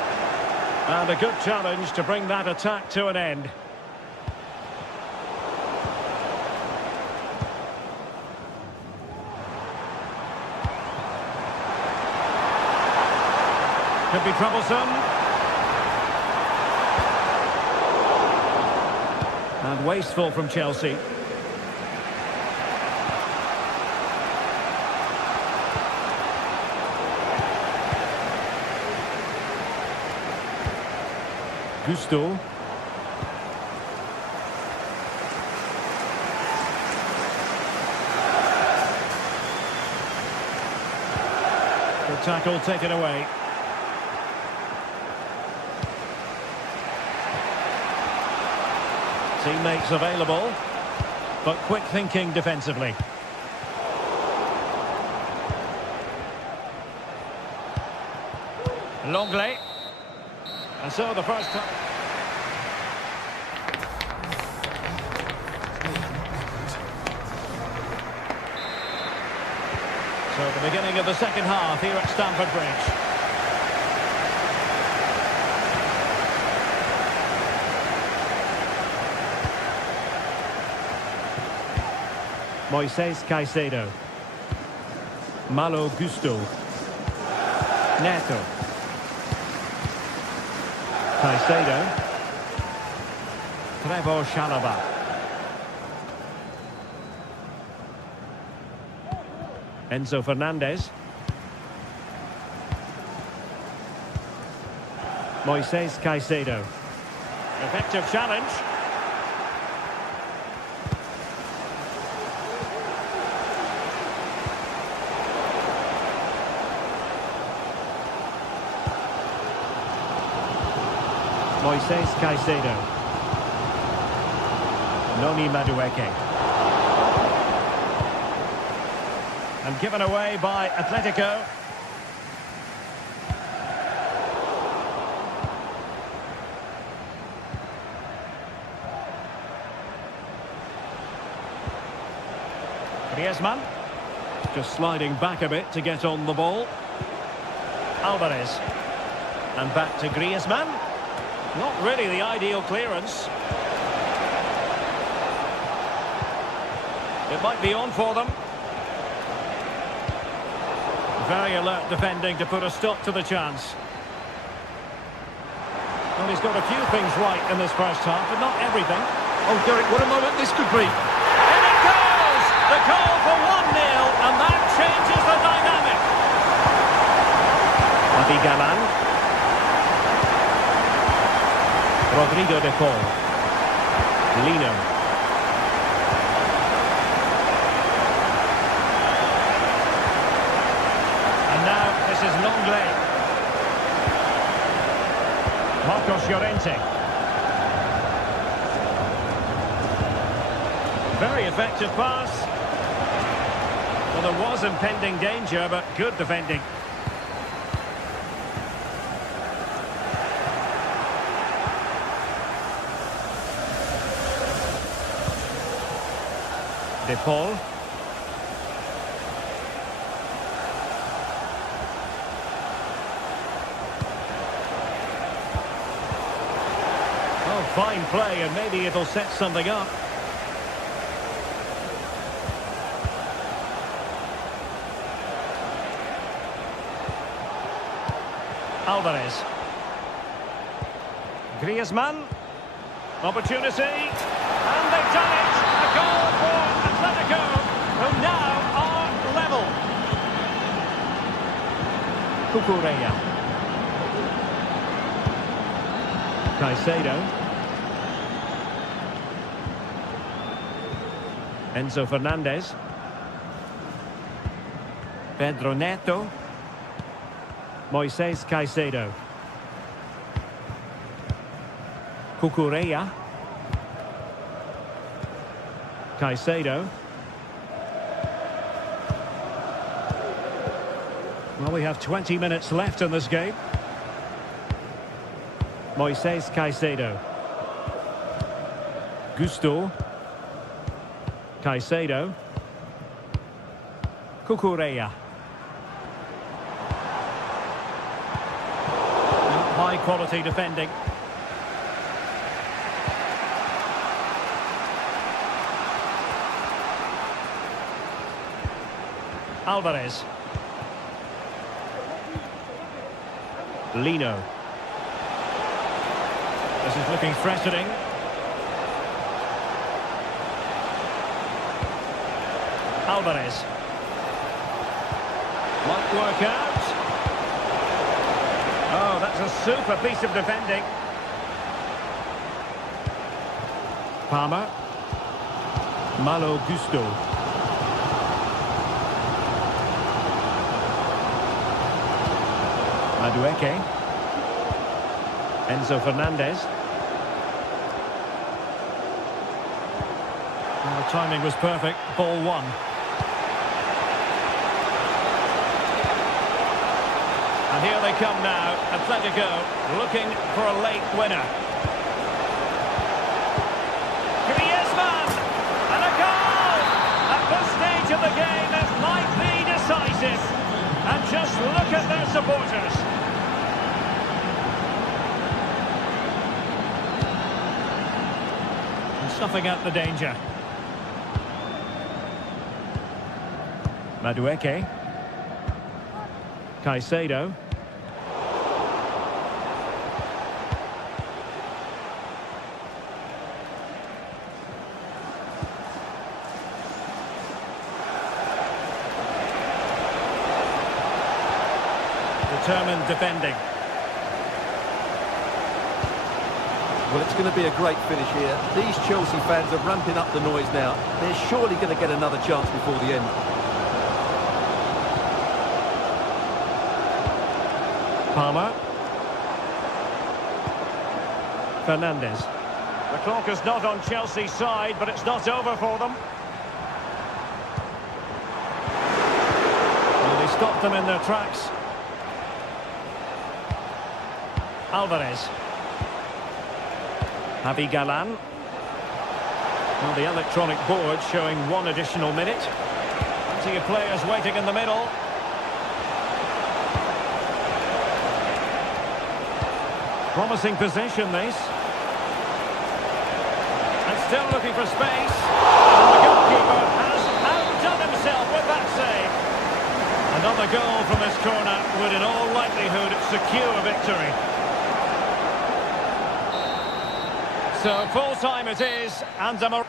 And a good challenge to bring that attack to an end. Could be troublesome. And wasteful from Chelsea. Gusto. The tackle taken away. Teammates available, but quick thinking defensively. Longley. And so the first time. So the beginning of the second half here at Stamford Bridge. Moises Caicedo. Malo Gusto. Neto. Caicedo. Trevor Chalobah. Enzo Fernandez. Moises Caicedo. Effective challenge. Moises Caicedo. Noni Madueke. And given away by Atletico. Griezmann. Just sliding back a bit to get on the ball. Alvarez. And back to Griezmann. Not really the ideal clearance. It might be on for them. Very alert defending to put a stop to the chance. Well, he's got a few things right in this first half, but not everything. Oh, Derek, what a moment this could be. And it goes! The goal for 1-0, and that changes the dynamic. Avi Galan. Rodrigo de Paul. Lino. And now this is Longley. Marcos Llorente. Very effective pass. Well, there was impending danger, but good defending. De Paul. Oh, fine play, and maybe it'll set something up. Alvarez. Griezmann. Opportunity. And they've done it. A goal for Atletico, who now are level. Cucurella. Caicedo. Enzo Fernandez. Pedro Neto. Moises Caicedo. Cucurella. Caicedo. Well, we have 20 minutes left in this game. Moises Caicedo. Gusto. Caicedo. Cucurella. High-quality defending. Alvarez. Lino. This is looking threatening. Alvarez. Might work out. Oh, that's a super piece of defending. Palmer. Malo Gusto. Madueke. Enzo Fernandez. Well, the timing was perfect. Ball one. And here they come now. Atletico looking for a late winner. Griezmann! And a goal! At this stage of the game, it might be decisive. And just look at their supporters. And snuffing out the danger. Madueke. Caicedo. Determined defending. Well, it's going to be a great finish here. These Chelsea fans are ramping up the noise now. They're surely going to get another chance before the end. Palmer. Fernandez. The clock is not on Chelsea's side, but it's not over for them. Well, they stopped them in their tracks. Alvarez. Javi Galan. Well, the electronic board showing one additional minute. Plenty of players waiting in the middle. Promising position, this. And still looking for space. And the goalkeeper has outdone himself with that save. Another goal from this corner would in all likelihood secure victory. So full-time it is, and a...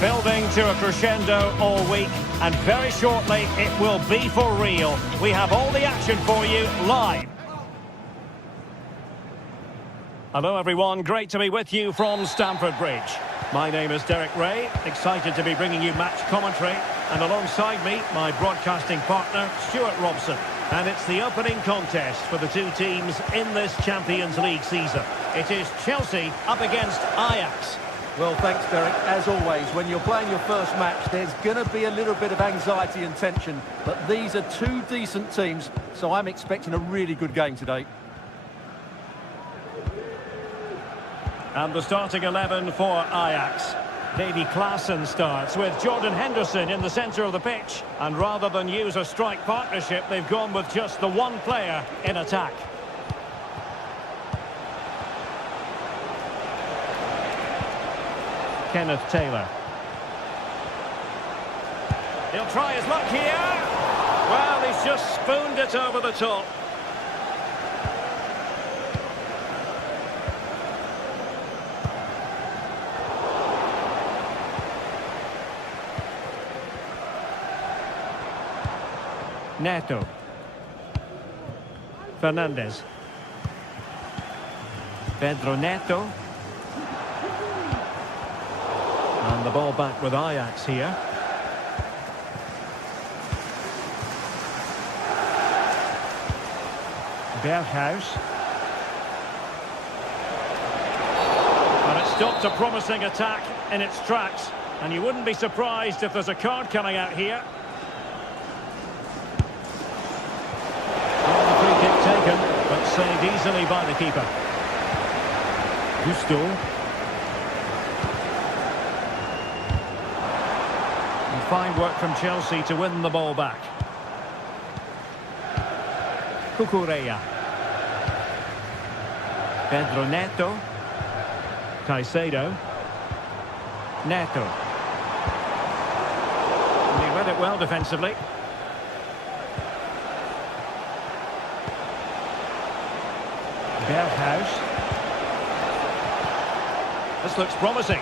Building to a crescendo all week, and very shortly it will be for real. We have all the action for you live. Hello everyone, great to be with you from Stamford Bridge. My name is Derek Ray, excited to be bringing you match commentary, and alongside me, my broadcasting partner, Stuart Robson. And it's the opening contest for the two teams in this Champions League season. It is Chelsea up against Ajax. Well, thanks, Derek. As always, when you're playing your first match, there's going to be a little bit of anxiety and tension. But these are two decent teams, so I'm expecting a really good game today. And the starting 11 for Ajax. Davy Klaassen starts with Jordan Henderson in the centre of the pitch. And rather than use a strike partnership, they've gone with just the one player in attack. Kenneth Taylor. He'll try his luck here. Well, he's just spooned it over the top. Neto. Fernandez. Pedro Neto. And the ball back with Ajax here. Berghuis. And it stopped a promising attack in its tracks. And you wouldn't be surprised if there's a card coming out here. Well, the free kick taken, but saved easily by the keeper. Gusto. Fine work from Chelsea to win the ball back. Cucurella. Pedro Neto. Caicedo. Neto. And he read it well defensively. Berghuis. This looks promising.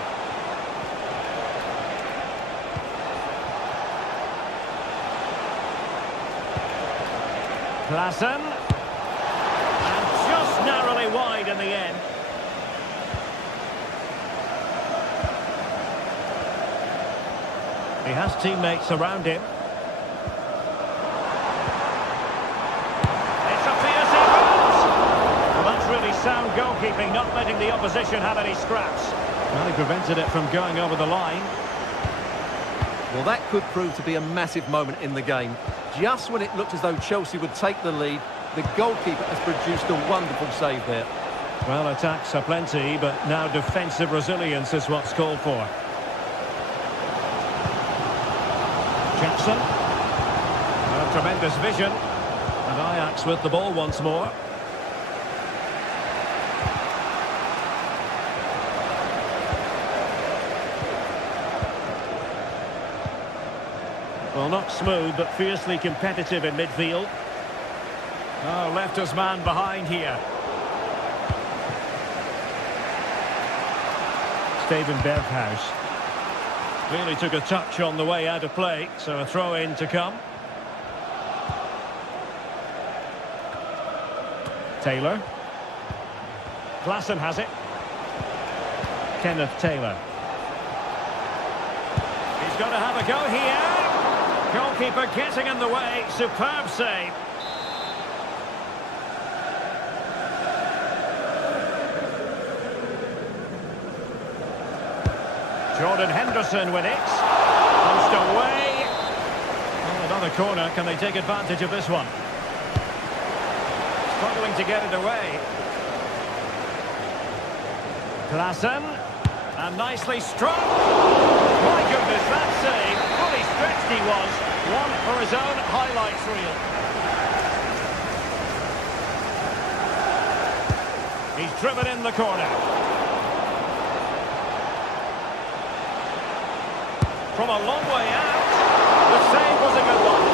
Klaassen. And just narrowly wide in the end. He has teammates around him. It's a fierce effort! Well, that's really sound goalkeeping, not letting the opposition have any scraps. Well, he prevented it from going over the line. Well, that could prove to be a massive moment in the game. Just when it looked as though Chelsea would take the lead, the goalkeeper has produced a wonderful save there. Well, attacks are plenty, but now defensive resilience is what's called for. Jackson. Well, tremendous vision. And Ajax with the ball once more. Well, not smooth, but fiercely competitive in midfield. Oh, left his man behind here. Steven Berghuis. Really took a touch on the way out of play, so a throw-in to come. Taylor. Klaassen has it. Kenneth Taylor. He's got to have a go here. Goalkeeper getting in the way. Superb save. Jordan Henderson with it. Punched away. Well, another corner. Can they take advantage of this one? Struggling to get it away. Klaassen. And nicely struck. My goodness, that save. Fully stretched he was. One for his own highlights reel. He's driven in the corner. From a long way out. The save was a good one.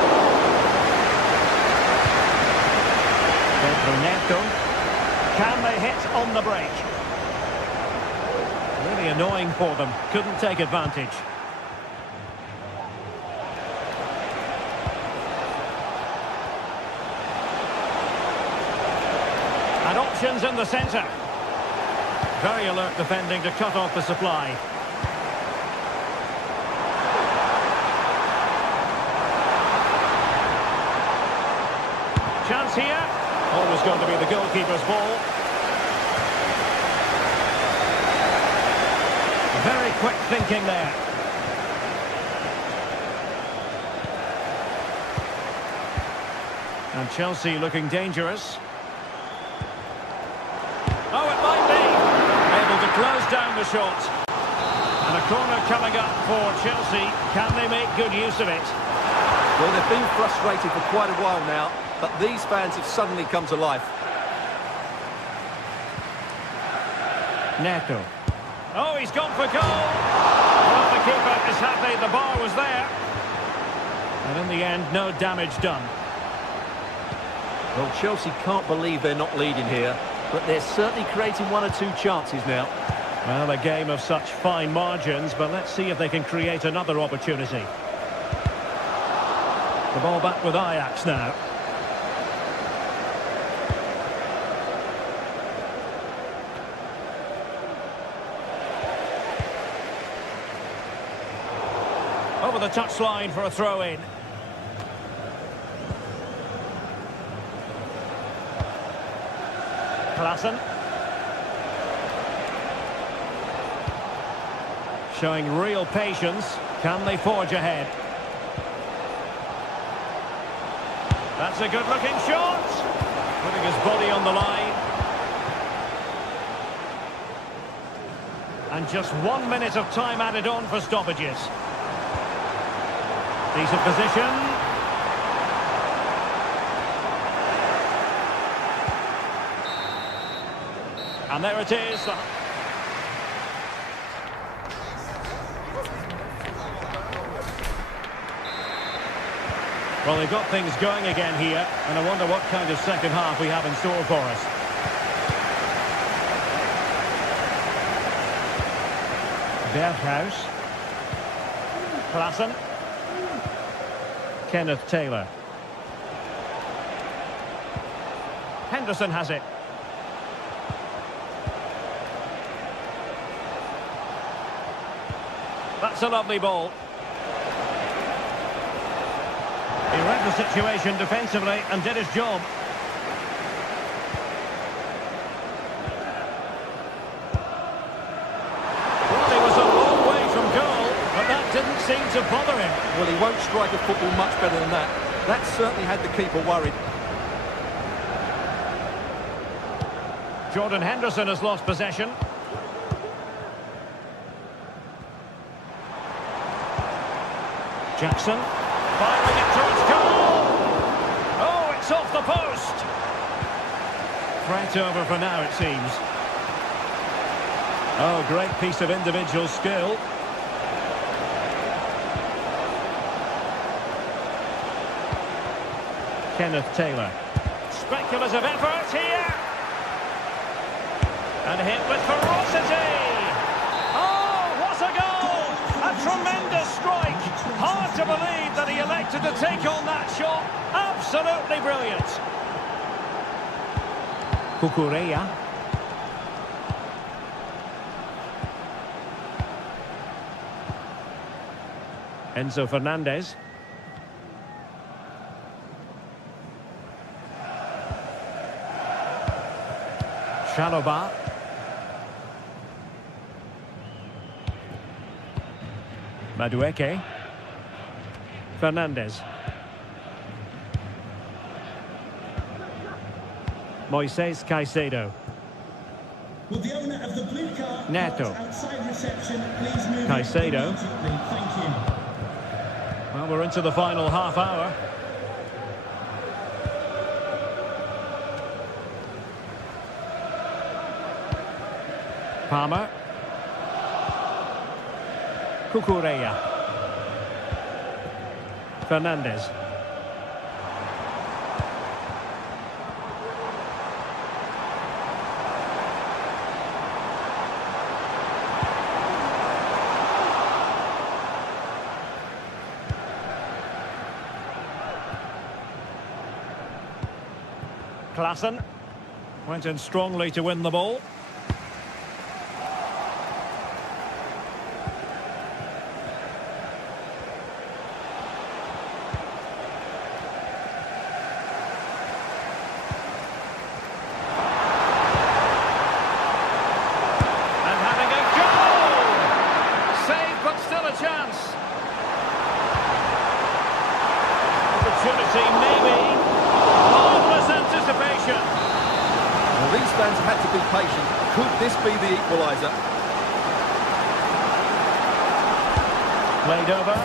Pedro Neto. Can they hit on the break? Really annoying for them. Couldn't take advantage. And options in the centre. Very alert defending to cut off the supply. chance here. Always going to be the goalkeeper's ball. Very quick thinking there. And Chelsea looking dangerous. Oh, it might be. Able to close down the shot. And a corner coming up for Chelsea. Can they make good use of it? Well, they've been frustrated for quite a while now, but these fans have suddenly come to life. Neto. Oh, he's gone for goal. Well, the keeper is happy the bar was there. And in the end, no damage done. Well, Chelsea can't believe they're not leading here, but they're certainly creating one or two chances now. Well, a game of such fine margins, but let's see if they can create another opportunity. The ball back with Ajax now. Over the touchline for a throw-in. Klassen. Showing real patience. Can they forge ahead? That's a good-looking shot. Putting his body on the line. And just 1 minute of time added on for stoppages. Decent position. And there it is. Well, they've got things going again here, and I wonder what kind of second half we have in store for us. Berghuis. Klassen. Kenneth Taylor. Henderson has it. That's a lovely ball. He read the situation defensively and did his job. Well, he was a long way from goal, but that didn't seem to bother him. Well, he won't strike a football much better than that. That certainly had the keeper worried. Jordan Henderson has lost possession. Jackson, firing it towards goal! Oh, it's off the post! Threat over for now, it seems. Oh, great piece of individual skill. Kenneth Taylor. Speculative effort here! And hit with ferocity! Oh, what a goal! A tremendous strike! Hard to believe that he elected to take on that shot. Absolutely brilliant. Cucurella. Enzo Fernandez. Chalobah. Madueke. Fernandez. Moises Caicedo. Will the owner of the blue car Neto. outside reception please move Caicedo. immediately? Thank you. Well, we're into the final half hour. Palmer. Cucurella. Fernandez. Klassen went in strongly to win the ball. Well, these fans have had to be patient. Could this be the equaliser? Played over.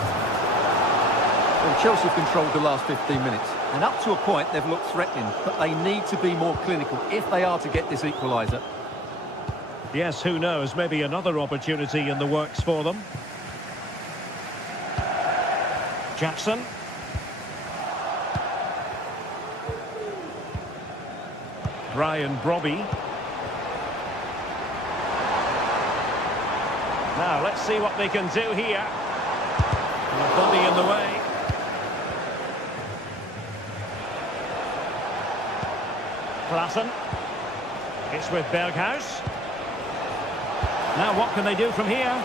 Well, Chelsea have controlled the last 15 minutes. And up to a point, they've looked threatening. But they need to be more clinical if they are to get this equaliser. Yes, who knows? Maybe another opportunity in the works for them. Jackson. Brian Brobby. Now, let's see what they can do here. And a body in the way. Klassen. It's with Berghuis. Now, what can they do from here?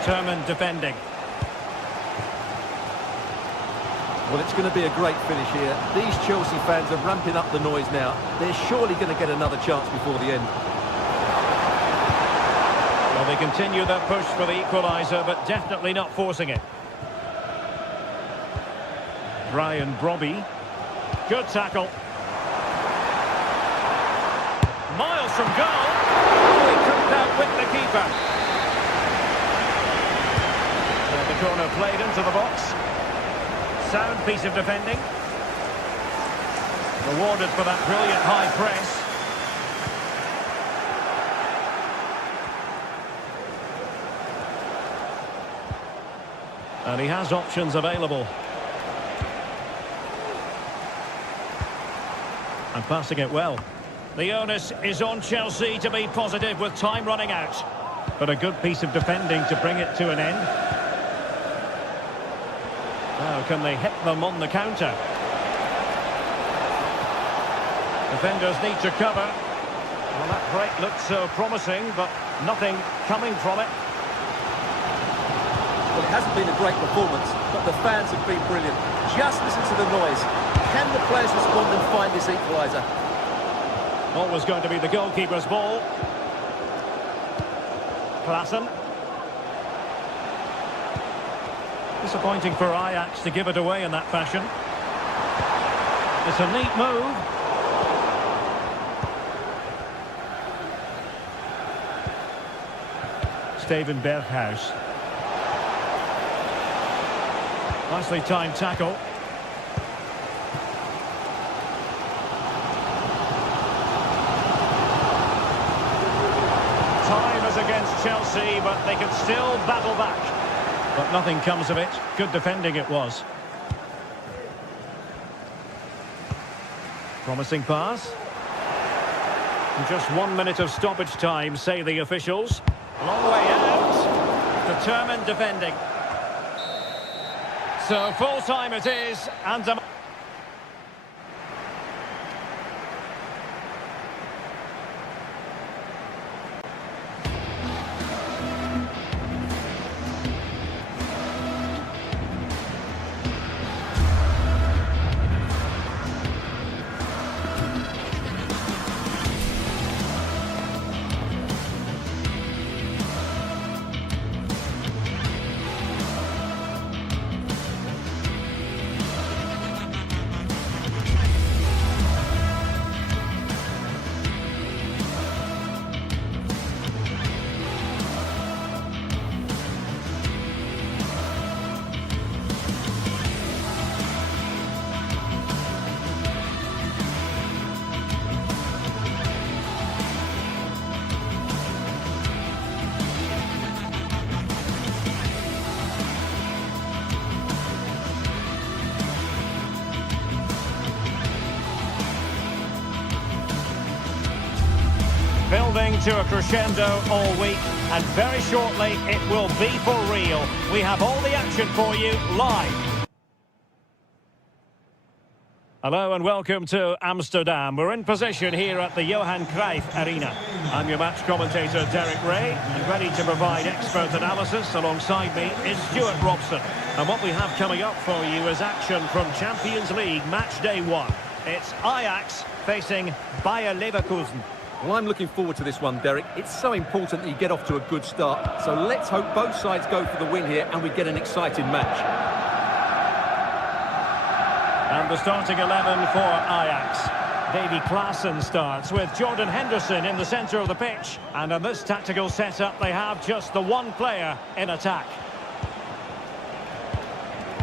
Determined defending. Well, it's going to be a great finish here. These Chelsea fans are ramping up the noise now. They're surely going to get another chance before the end. Well, they continue their push for the equaliser, but definitely not forcing it. Brian Brobby. Good tackle. Miles from goal. Oh, he couldn't outwit the keeper. And the corner played into the box. Sound piece of defending. Rewarded for that brilliant high press. And he has options available. And passing it well. The onus is on Chelsea to be positive with time running out. But a good piece of defending to bring it to an end. Now, can they hit them on the counter? Defenders need to cover. Well, that break looked so promising, but nothing coming from it. Well, it hasn't been a great performance, but the fans have been brilliant. Just listen to the noise. Can the players respond and find this equaliser? Always going to be the goalkeeper's ball. Klassen. Disappointing for Ajax to give it away in that fashion. It's a neat move. Steven Berghuis. Nicely timed tackle. Time is against Chelsea, but they can still battle back. But nothing comes of it. Good defending it was. Promising pass. And just 1 minute of stoppage time, say the officials. Long way out. Determined defending. So full time it is, and building to a crescendo all week, and very shortly it will be for real. We have all the action for you live. Hello and welcome to Amsterdam. We're in position here at the Johan Cruyff Arena. I'm your match commentator Derek Ray, and ready to provide expert analysis. Alongside me is Stuart Robson. And what we have coming up for you is action from Champions League match day 1. It's Ajax facing Bayer Leverkusen. Well, I'm looking forward to this one, Derek. It's so important that you get off to a good start. So let's hope both sides go for the win here and we get an exciting match. And the starting 11 for Ajax. Davy Klaassen starts with Jordan Henderson in the centre of the pitch. And in this tactical setup, they have just the one player in attack.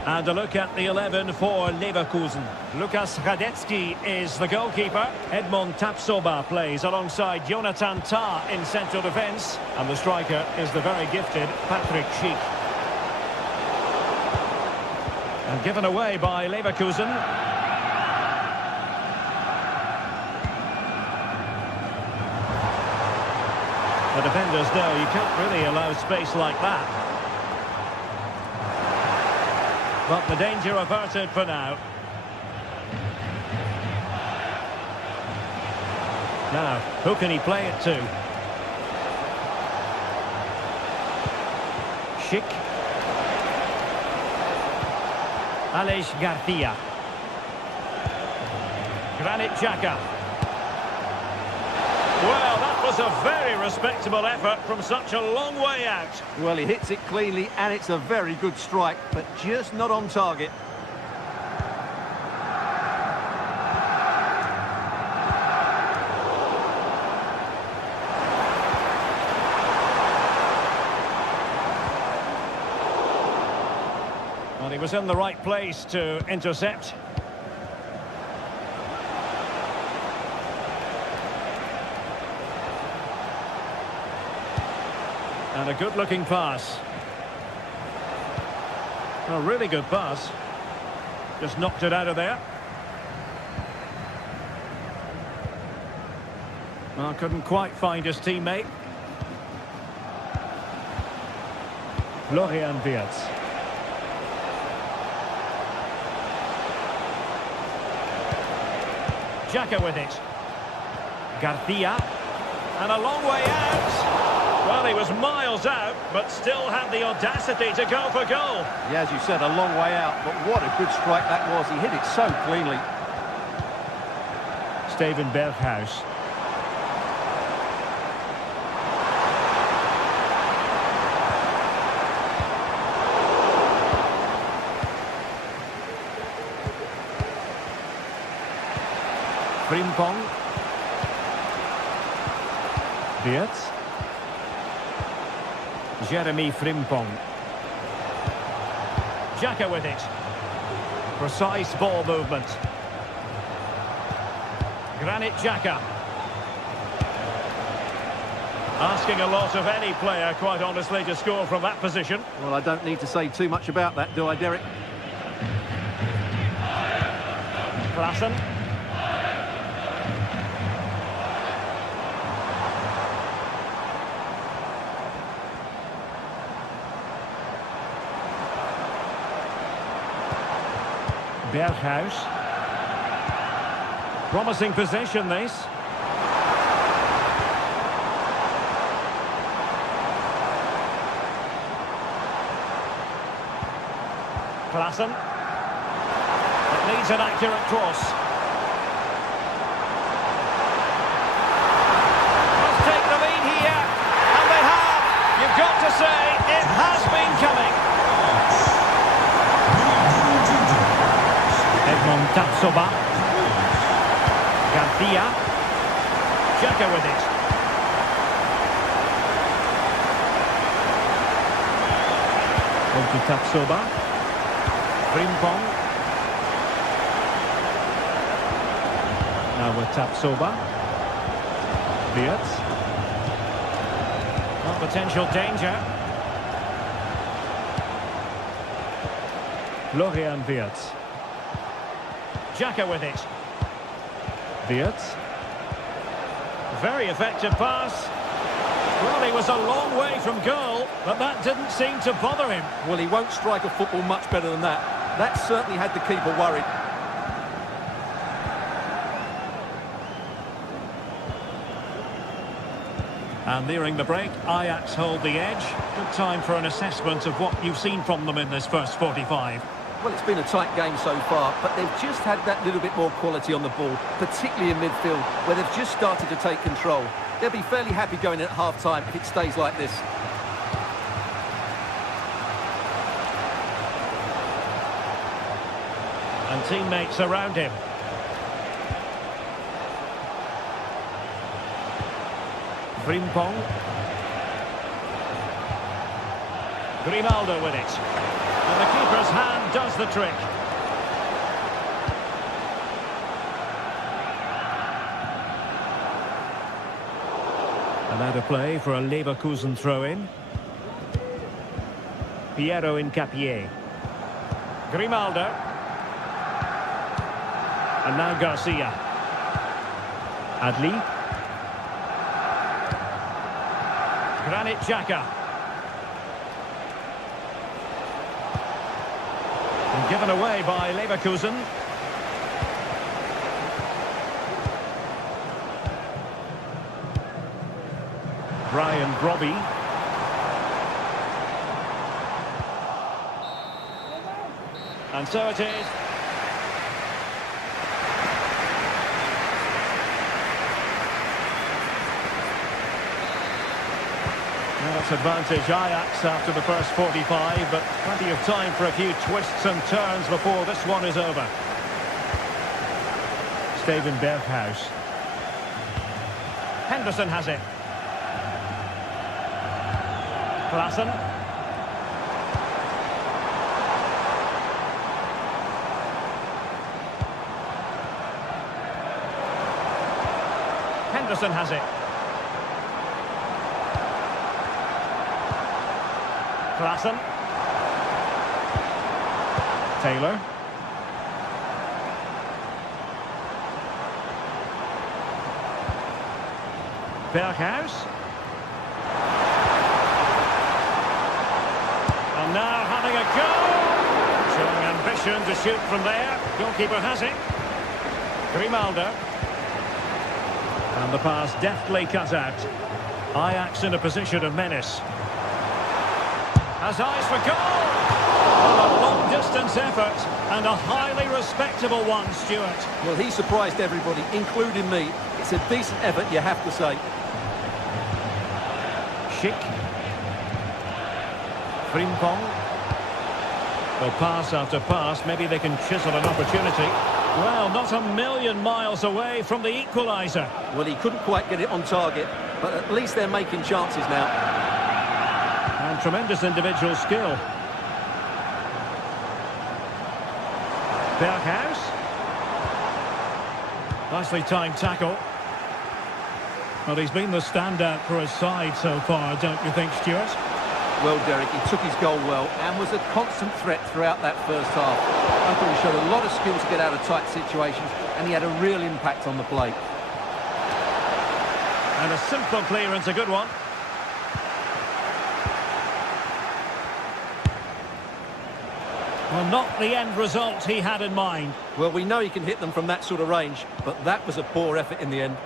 And a look at the 11 for Leverkusen. Lukas Radecki is the goalkeeper. Edmond Tapsoba plays alongside Jonathan Tah in central defence. And the striker is the very gifted Patrick Schick. And given away by Leverkusen. The defenders know you can't really allow space like that. But the danger averted for now. Now, who can he play it to? Schick. Aleix Garcia. Granit Xhaka. Well, that was a very respectable effort from such a long way out. Well, he hits it cleanly, and it's a very good strike, but just not on target. Well, he was in the right place to intercept. And a good-looking pass. A really good pass. Just knocked it out of there. Well, couldn't quite find his teammate. Florian Wirtz. Xhaka with it. Garcia. And a long way out. Well, he was miles out, but still had the audacity to go for goal. Yeah, as you said, a long way out, but what a good strike that was. He hit it so cleanly. Steven Berghuis. Frimpong. Wirtz. Jeremy Frimpong. Xhaka with it. Precise ball movement. Granit Xhaka. Asking a lot of any player, quite honestly, to score from that position. Well, I don't need to say too much about that, do I, Derek? Klaassen. Berghuis. Promising possession, this. Klaassen. It needs an accurate cross. Must take the lead here. And they have. You've got to say, it has been coming. Edmond Tapsoba. Garcia. Xhaka with it. On to Tapsoba. Frimpong. Now with Tapsoba. Wirtz. Not potential danger. Florian Wirtz. Xhaka with it. Wirtz. Very effective pass. Well, he was a long way from goal, but that didn't seem to bother him. Well, he won't strike a football much better than that. That certainly had the keeper worried. And nearing the break, Ajax hold the edge. Good time for an assessment of what you've seen from them in this first 45. Well, it's been a tight game so far, but they've just had that little bit more quality on the ball, particularly in midfield, where they've just started to take control. They'll be fairly happy going in at half-time if it stays like this. And teammates around him. Frimpong. Grimaldo with it. And the keeper's hand does the trick. And out of play for a Leverkusen throw-in. Piero Incapié. Grimaldo. And now Garcia. Adli. Granit Xhaka. And given away by Leverkusen. Brian Brobby. And so it is. Now it's advantage Ajax after the first 45, but plenty of time for a few twists and turns before this one is over. Steven Berghuis. Henderson has it. Klaassen. Henderson has it. Klaassen. Taylor. Berghuis. And now having a go. Showing ambition to shoot from there. Goalkeeper has it. Grimaldo. And the pass deftly cut out. Ajax in a position of menace. Has eyes for goal. Well, a long-distance effort and a highly respectable one, Stuart. Well, he surprised everybody, including me. It's a decent effort, you have to say. Schick. Frimpong. Well, pass after pass, maybe they can chisel an opportunity. Well, not a million miles away from the equaliser. Well, he couldn't quite get it on target, but at least they're making chances now. And tremendous individual skill. Berghuis. Nicely timed tackle. Well, he's been the standout for his side so far, don't you think, Stuart? Well, Derek, he took his goal well and was a constant threat throughout that first half. I thought he showed a lot of skill to get out of tight situations, and he had a real impact on the play. And a simple clearance, a good one. Well, not the end result he had in mind. Well, we know he can hit them from that sort of range, but that was a poor effort in the end.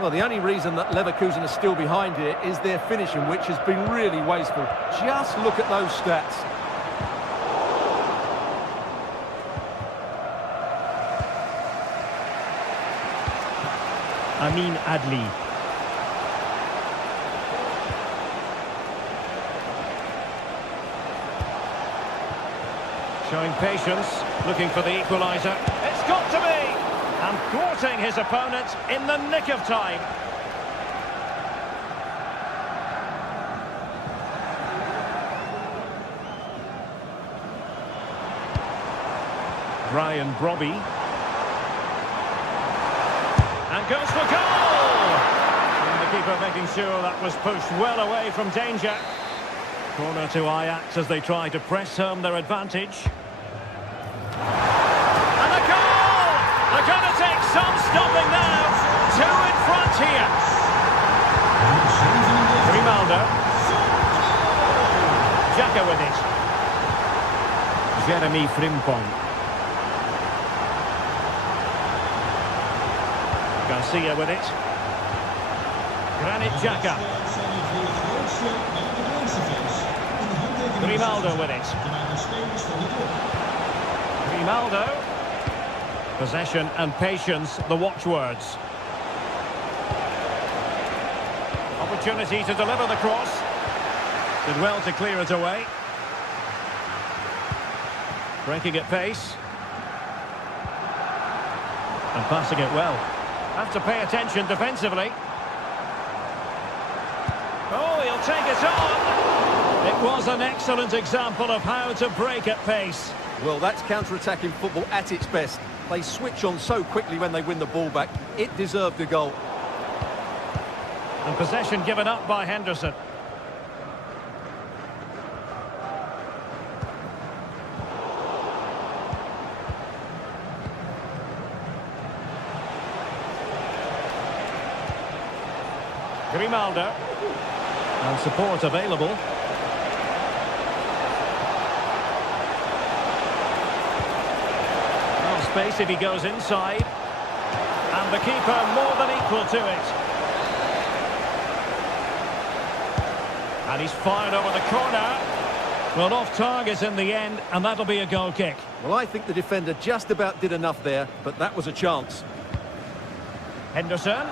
Well, the only reason that Leverkusen are still behind here is their finishing, which has been really wasteful. Just look at those stats. Amin Adli. Showing patience, looking for the equaliser. It's got to be! And thwarting his opponent in the nick of time. Brian Brobby. And goes for goal! And the keeper making sure that was pushed well away from danger. Corner to Ajax as they try to press home their advantage. And a goal! They're going to take some stopping now. Two in front here. Grimaldo. Xhaka with it. Jeremy Frimpong. Garcia with it. Granit Xhaka. Grimaldo with it. Grimaldo. Possession and patience, the watchwords. Opportunity to deliver the cross. Did well to clear it away. Breaking at pace. And passing it well. Have to pay attention defensively. Oh, he'll take it on. It was an excellent example of how to break at pace. Well, that's counter-attacking football at its best. They switch on so quickly when they win the ball back. It deserved a goal. And possession given up by Henderson. Grimaldo. And support available. Space if he goes inside, and the keeper more than equal to it. And he's fired over the corner. Well, off target in the end, and that'll be a goal kick. Well, I think the defender just about did enough there, but that was a chance. Henderson.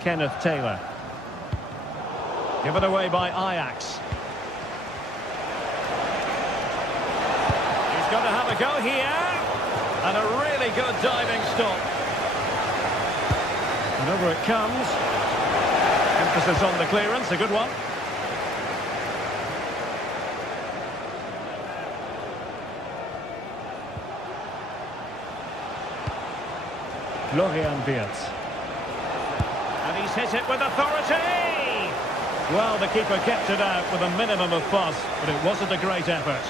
Kenneth Taylor. Given away by Ajax. Going to have a go here, and a really good diving stop. And over it comes. Emphasis on the clearance, a good one. Florian Wirtz. And he's hit it with authority. Well, the keeper kept it out with a minimum of fuss, but it wasn't a great effort.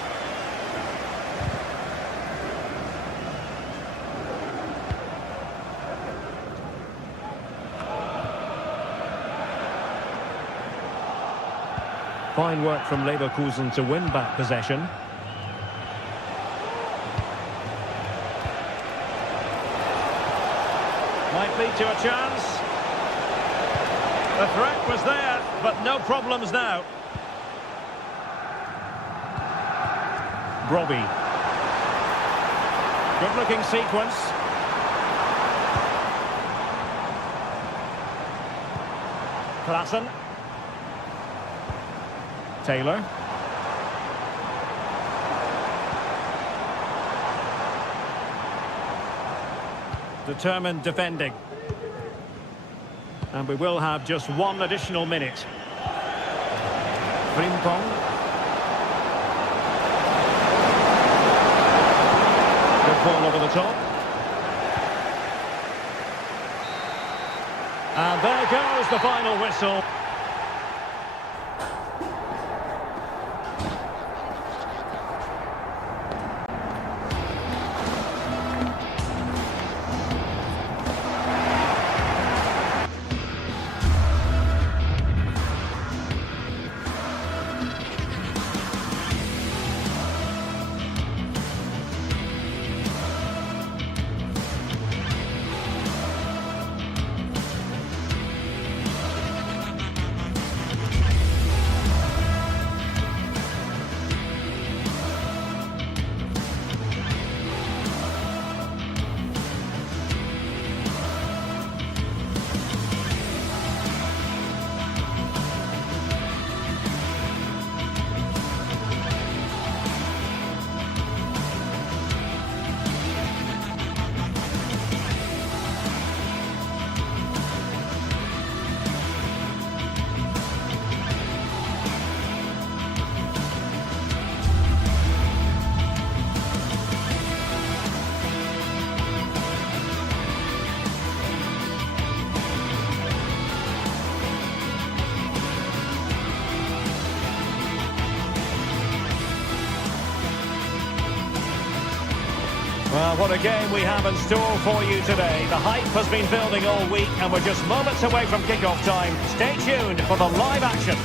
Fine work from Leverkusen to win back possession. Might lead to a chance. The threat was there, but no problems now. Brobbey. Good-looking sequence. Klaassen. Taylor. Determined defending. And we will have just one additional minute. Frimpong. Good ball over the top. And there goes the final whistle. Well, what a game we have in store for you today. The hype has been building all week and we're just moments away from kickoff time. Stay tuned for the live action.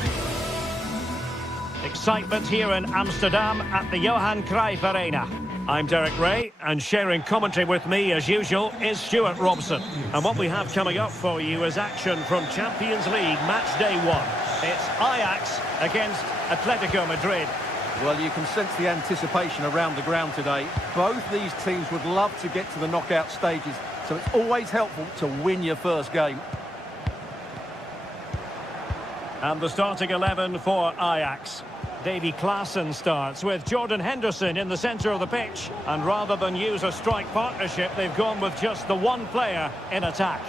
Excitement here in Amsterdam at the Johan Cruyff Arena. I'm Derek Ray, and sharing commentary with me, as usual, is Stuart Robson. And what we have coming up for you is action from Champions League Match Day 1. It's Ajax against Atletico Madrid. Well, you can sense the anticipation around the ground today. Both these teams would love to get to the knockout stages, so it's always helpful to win your first game. And the starting 11 for Ajax. Davy Klaassen starts with Jordan Henderson in the centre of the pitch. And rather than use a strike partnership, they've gone with just the one player in attack.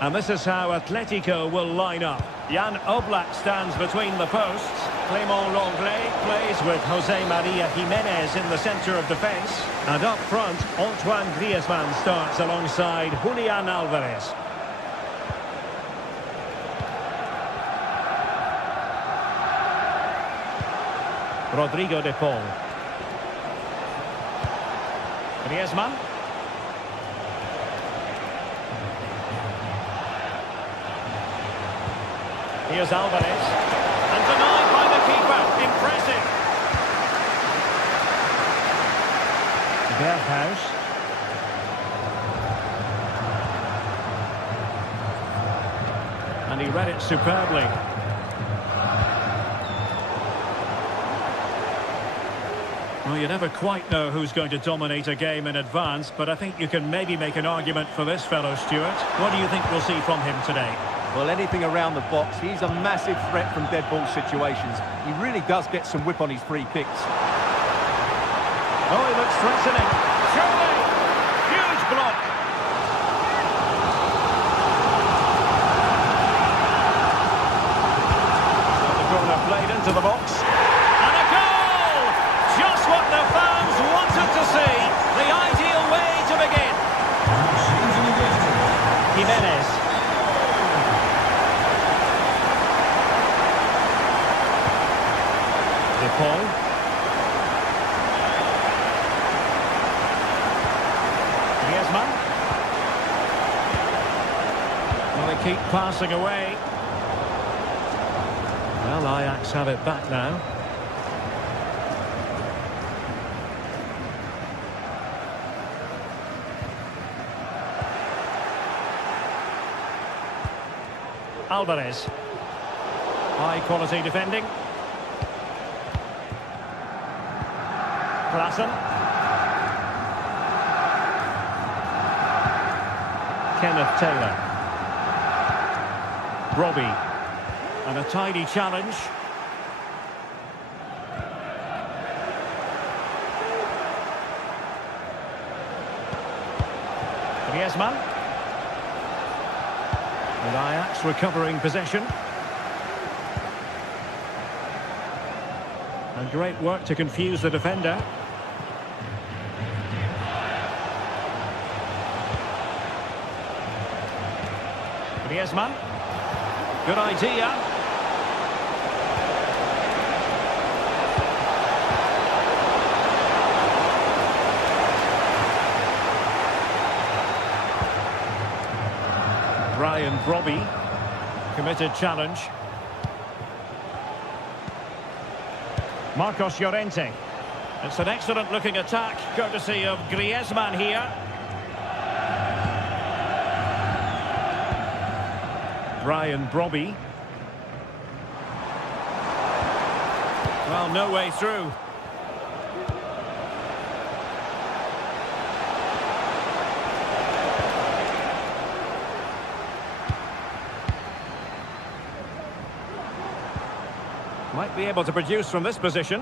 And this is how Atletico will line up. Jan Oblak stands between the posts. Clément Lenglet plays with Jose Maria Jimenez in the centre of defence. And up front, Antoine Griezmann starts alongside Julian Alvarez. Rodrigo de Paul. Griezmann. Here's Alvarez. And denied by the keeper. Impressive. Berghuis. And he read it superbly. Well, you never quite know who's going to dominate a game in advance, but I think you can maybe make an argument for this fellow, Stuart. What do you think we'll see from him today? Well, anything around the box. He's a massive threat from dead ball situations. He really does get some whip on his free kicks. Oh, he looks threatening. Surely! Huge block! The corner played into the box. And a goal! Just what the fans wanted to see. The ideal way to begin. Jimenez. De Paul. Griezmann. Well, they keep passing away. Well, Ajax have it back now. Alvarez. High quality defending. Klassen. Kenneth Taylor. Robbie. And a tidy challenge. Griezmann. And Ajax recovering possession. And great work to confuse the defender. Griezmann. Good idea. Brian Robbie. Committed challenge. Marcos Llorente. It's an excellent looking attack, courtesy of Griezmann here. Brian Robbie. Well, no way through. Might be able to produce from this position.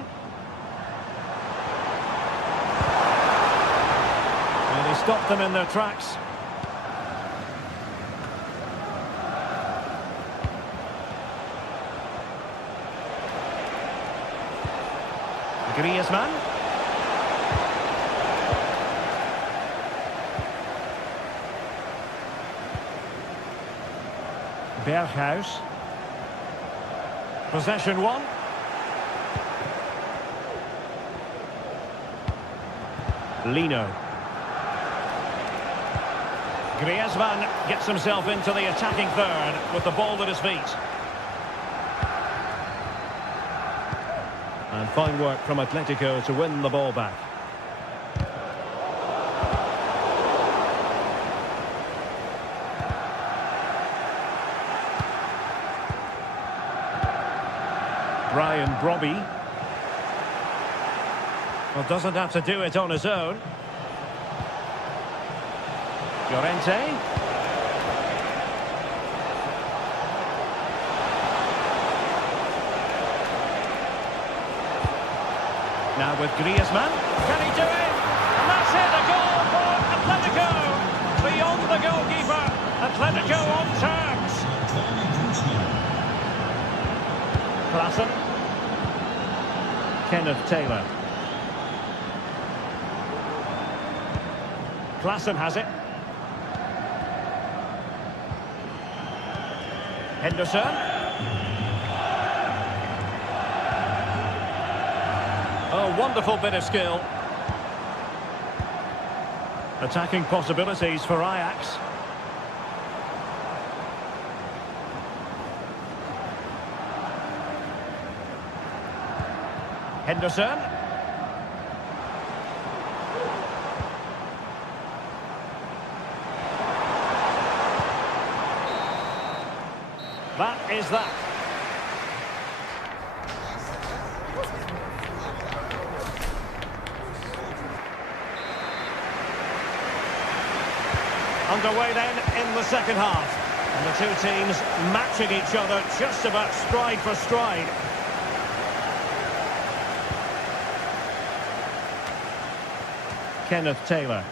And he stopped them in their tracks. Griezmann. Berghuis. Possession one. Lino. Griezmann gets himself into the attacking third with the ball at his feet. And fine work from Atletico to win the ball back. Brian Robbie. Well, doesn't have to do it on his own. Llorente. Now with Griezmann. Can he do it? And that's it, a goal for Atletico. Beyond the goalkeeper. And Atletico on terms. Klassen. Kenneth Taylor. Klassen has it. Henderson. Oh, wonderful bit of skill. Attacking possibilities for Ajax. Henderson. That is that. Underway then in the second half. And the two teams matching each other just about stride for stride. Kenneth Taylor.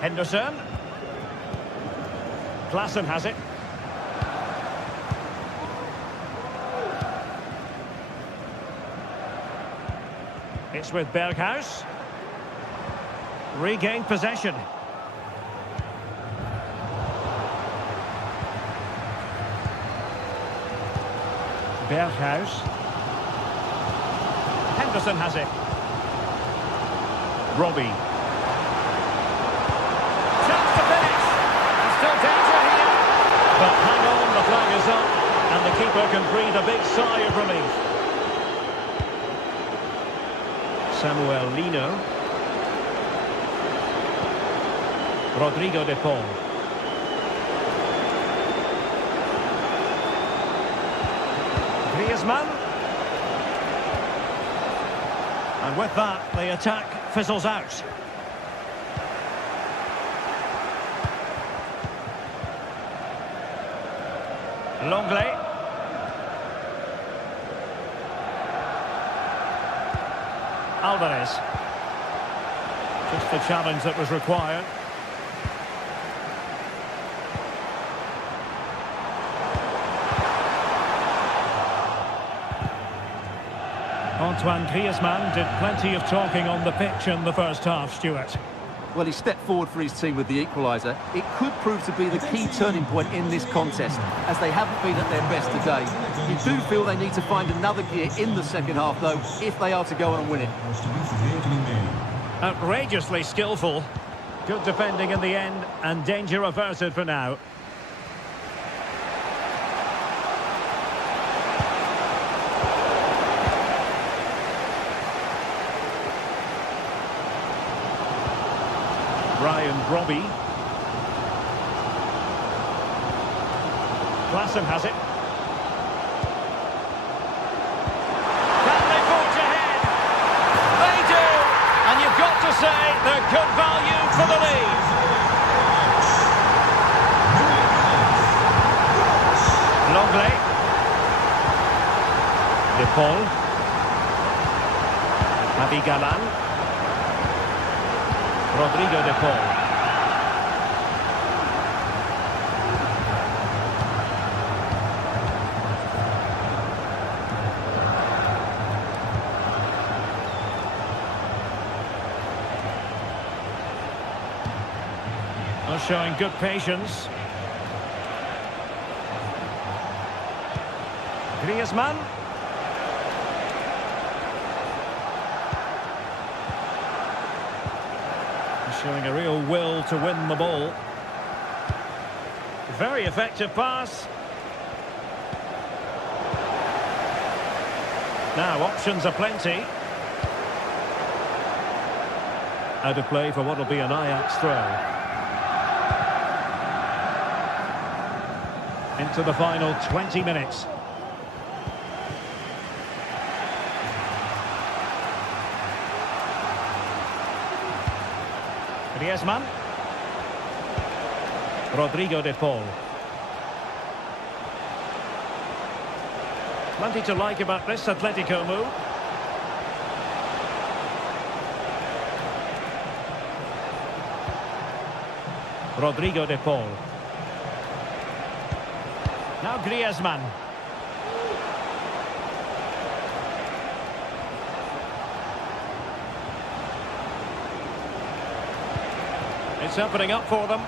Henderson. Klassen has it. It's with Berghuis. Regained possession. Berghuis. Henderson has it. Robbie. Chance to finish. There's still danger here. But hang on, the flag is up. And the keeper can breathe a big sigh of relief. Samuel Lino. Rodrigo de Paul. Griezmann. And with that, the attack fizzles out. Longley. Alvarez. Just the challenge that was required. Antoine Griezmann did plenty of talking on the pitch in the first half, Stuart. Well, he stepped forward for his team with the equaliser. It could prove to be the key turning point in this contest, as they haven't been at their best today. You do feel they need to find another gear in the second half, though, if they are to go on and win it. Outrageously skillful. Good defending in the end, and danger averted for now. Brian Robbie. Klassen has it. Can they forge ahead? They do! And you've got to say they're good value for the lead. Longley. De Paul. Abigalan. Rodrigo de Paul. Showing good patience. Griezmann. Showing a real will to win the ball. Very effective pass. Now options are plenty. Out of play for what will be an Ajax throw. Into the final 20 minutes. Griezmann. Rodrigo de Paul. Plenty to like about this Atletico move. Rodrigo de Paul. Now Griezmann. It's opening up for them.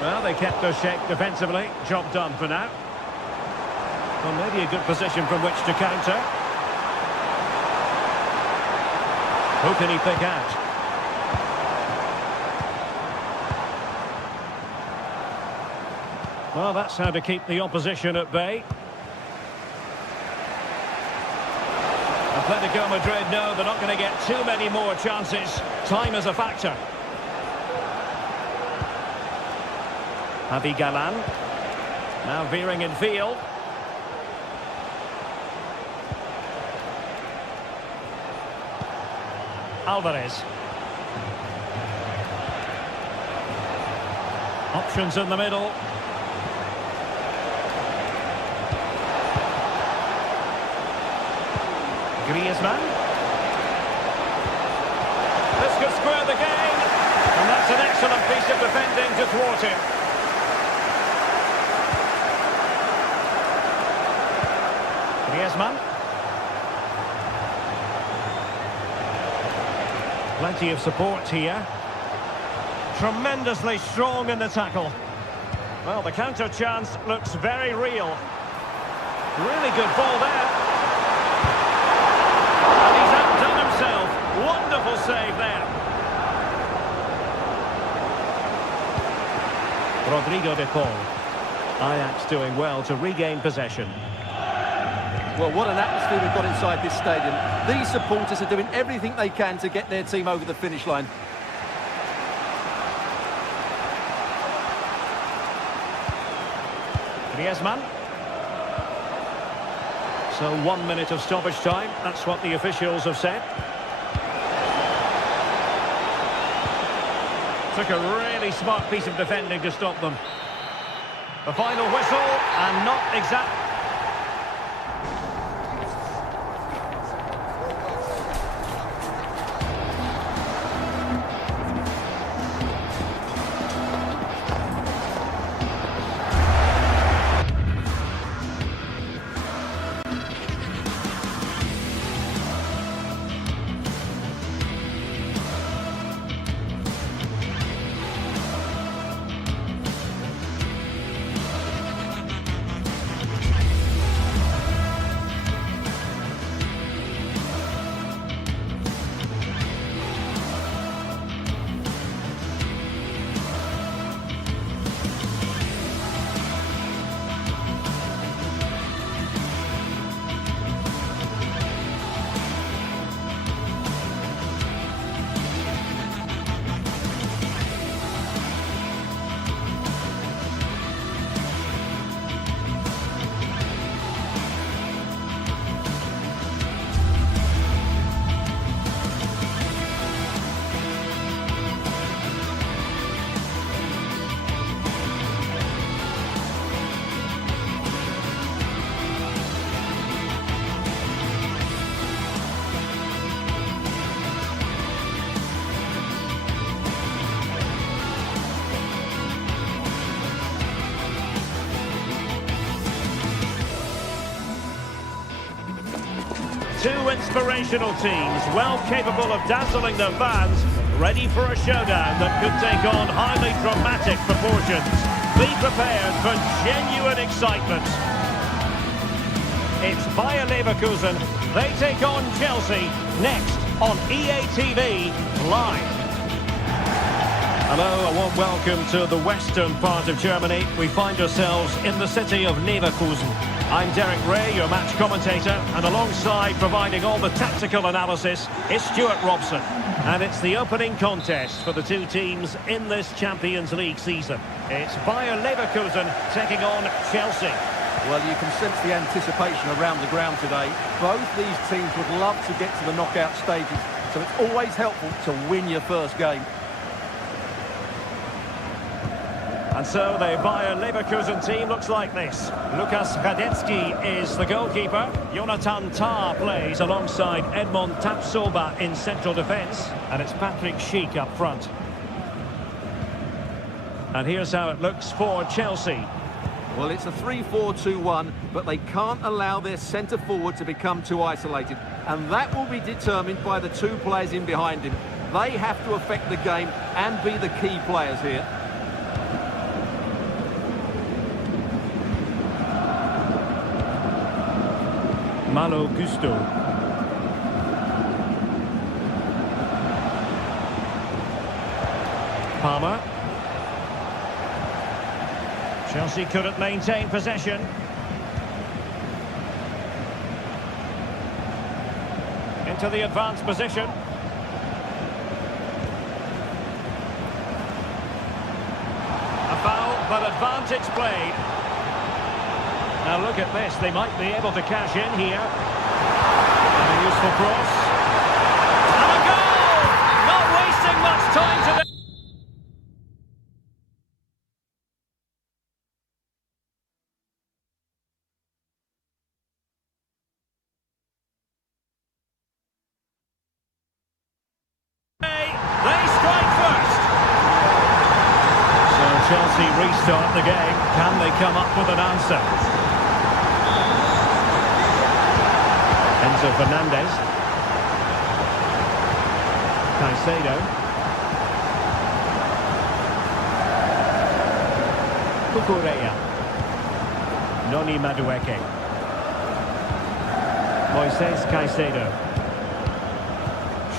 Well, they kept their shape defensively. Job done for now. Well, maybe a good position from which to counter. Who can he pick out? Well, that's how to keep the opposition at bay. Atletico Madrid know they're not going to get too many more chances. Time is a factor. Javi Galan. Now veering in field. Alvarez. Options in the middle. Griezmann. This could square the game. And that's an excellent piece of defending to thwart him. Griezmann. Plenty of support here. Tremendously strong in the tackle. Well, the counter chance looks very real. Really good ball there. And he's outdone himself. Wonderful save there. Rodrigo de Paul. Ajax doing well to regain possession. Well, what an atmosphere we've got inside this stadium. These supporters are doing everything they can to get their team over the finish line. Griezmann. So 1 minute of stoppage time. That's what the officials have said. Took a really smart piece of defending to stop them. The final whistle, and not exact. Two inspirational teams, well capable of dazzling their fans, ready for a showdown that could take on highly dramatic proportions. Be prepared for genuine excitement. It's Bayer Leverkusen. They take on Chelsea next on EA TV Live. Hello, a warm welcome to the western part of Germany. We find ourselves in the city of Leverkusen. I'm Derek Ray, your match commentator, and alongside providing all the tactical analysis is Stuart Robson. And it's the opening contest for the two teams in this Champions League season. It's Bayer Leverkusen taking on Chelsea. Well, you can sense the anticipation around the ground today. Both these teams would love to get to the knockout stages, so it's always helpful to win your first game. And And so the Bayer Leverkusen team looks like this. Lukas Radetzky is the goalkeeper. Jonathan Tah plays alongside Edmond Tapsoba in central defence. And it's Patrick Schick up front. And here's how it looks for Chelsea. Well, it's a 3-4-2-1, but they can't allow their centre-forward to become too isolated. And that will be determined by the two players in behind him. They have to affect the game and be the key players here. Malo Gusto. Palmer. Chelsea couldn't maintain possession. Into the advanced position. A foul, but advantage played. Now look at this, they might be able to cash in here. And a useful cross. And a goal! Not wasting much time today. They strike first. So Chelsea restart the game. Can they come up with an answer? Enzo Fernandez. Caicedo. Cucurella. Noni Madueke. Moises Caicedo.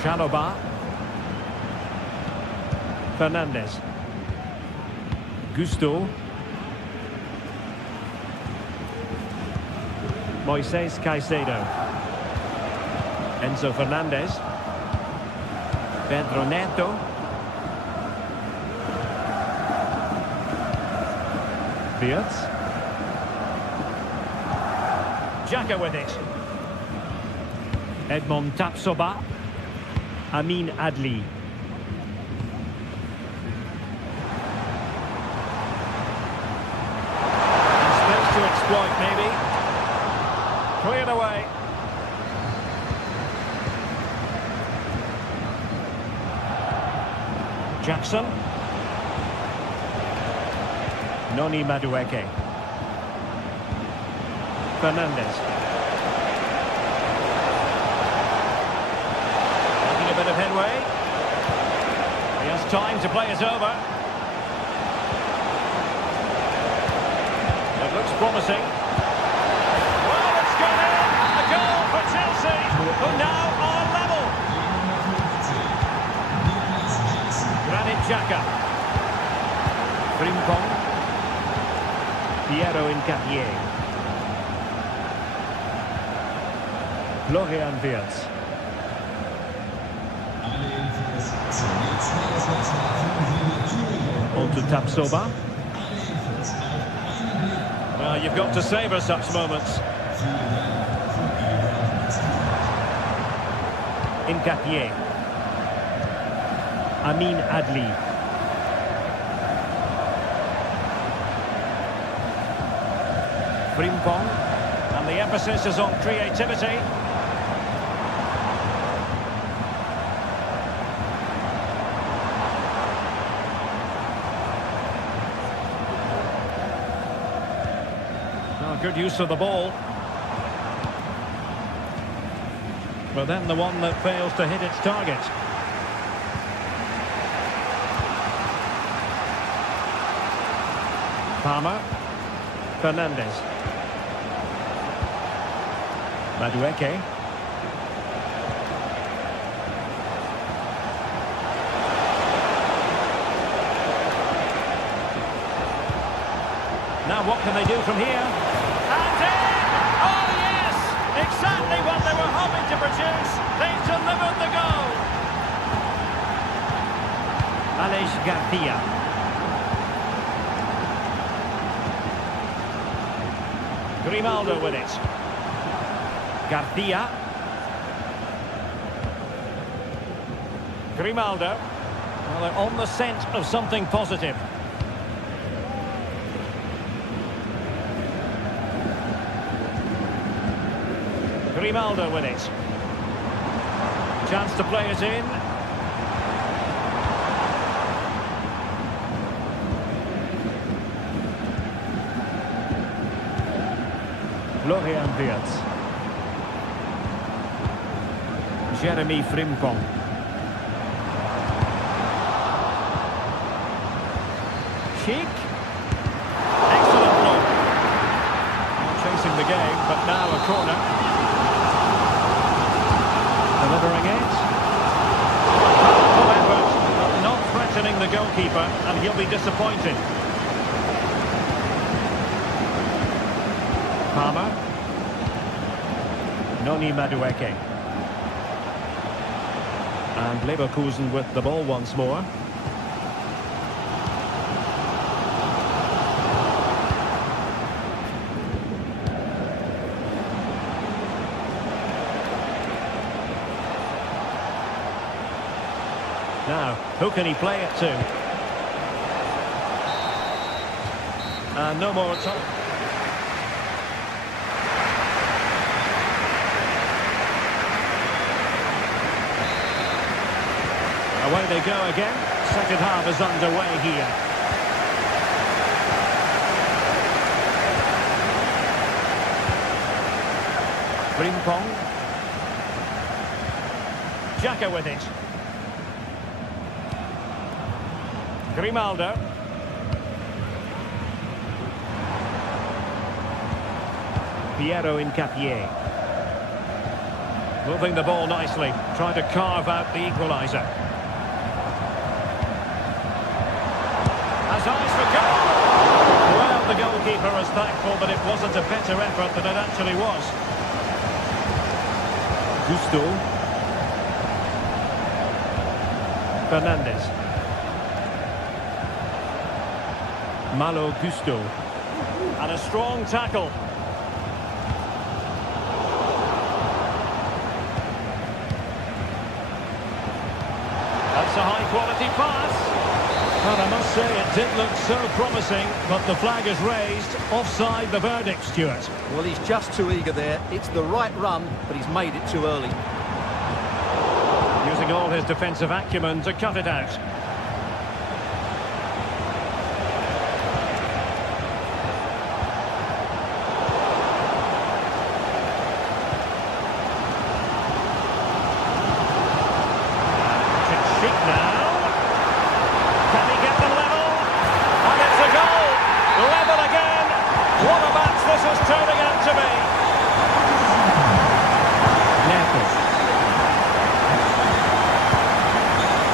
Chalobah. Fernandez. Gusto. Moises Caicedo. Enzo Fernandez. Pedro Neto. Wirtz. Xhaka with it. Edmond Tapsoba. Amin Adli. To exploit, maybe. Cleared away. Jackson. Noni Madueke. Fernandez. Making a bit of headway. He has time to play it over. It looks promising. Well, it's gone in. A goal for Chelsea, who now are level. Granit Xhaka. Frimpong. Piero Incapié. Florian Wirtz. On to Tapsoba. Well, you've got to savour such moments. Incapié. Amin Adli. Frimpong. And the emphasis is on creativity. Good use of the ball. But then the one that fails to hit its target. Palmer. Fernandez. Madueke. Now what can they do from here? And in! Oh yes! Exactly what they were hoping to produce. They've delivered the goal. Aleix Garcia. Grimaldo with it. Garcia. Grimaldo. Well, they're on the scent of something positive. Grimaldo with it. Chance to play it in. Florian Wirtz. Jeremy Frimpong. Cheek. Excellent block. Chasing the game, but now a corner. Delivering it. Powerful effort, but not threatening the goalkeeper, and he'll be disappointed. Palmer. Noni Madueke. And Leverkusen with the ball once more. Now, who can he play it to? And no more time. Away they go again. Second half is underway here. Frimpong. Xhaka with it. Grimaldo. Piero Incapié. Moving the ball nicely, trying to carve out the equaliser. Has eyes for goal! Well, the goalkeeper is thankful that it wasn't a better effort than it actually was. Gusto. Fernandes. Malo Gusto. And a strong tackle. That's a high-quality pass. Well, I must say it did look so promising, but the flag is raised. Offside the verdict, Stuart. Well, he's just too eager there. It's the right run, but he's made it too early. Using all his defensive acumen to cut it out.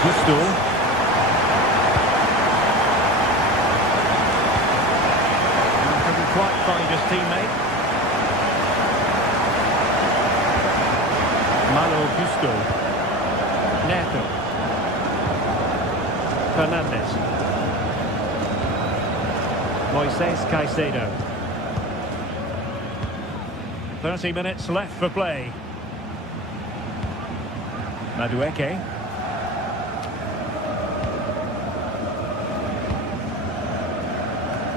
Gusto. Couldn't quite find his teammate. Malo Gusto. Neto. Fernandes. Moises Caicedo. 30 minutes left for play. Madueke.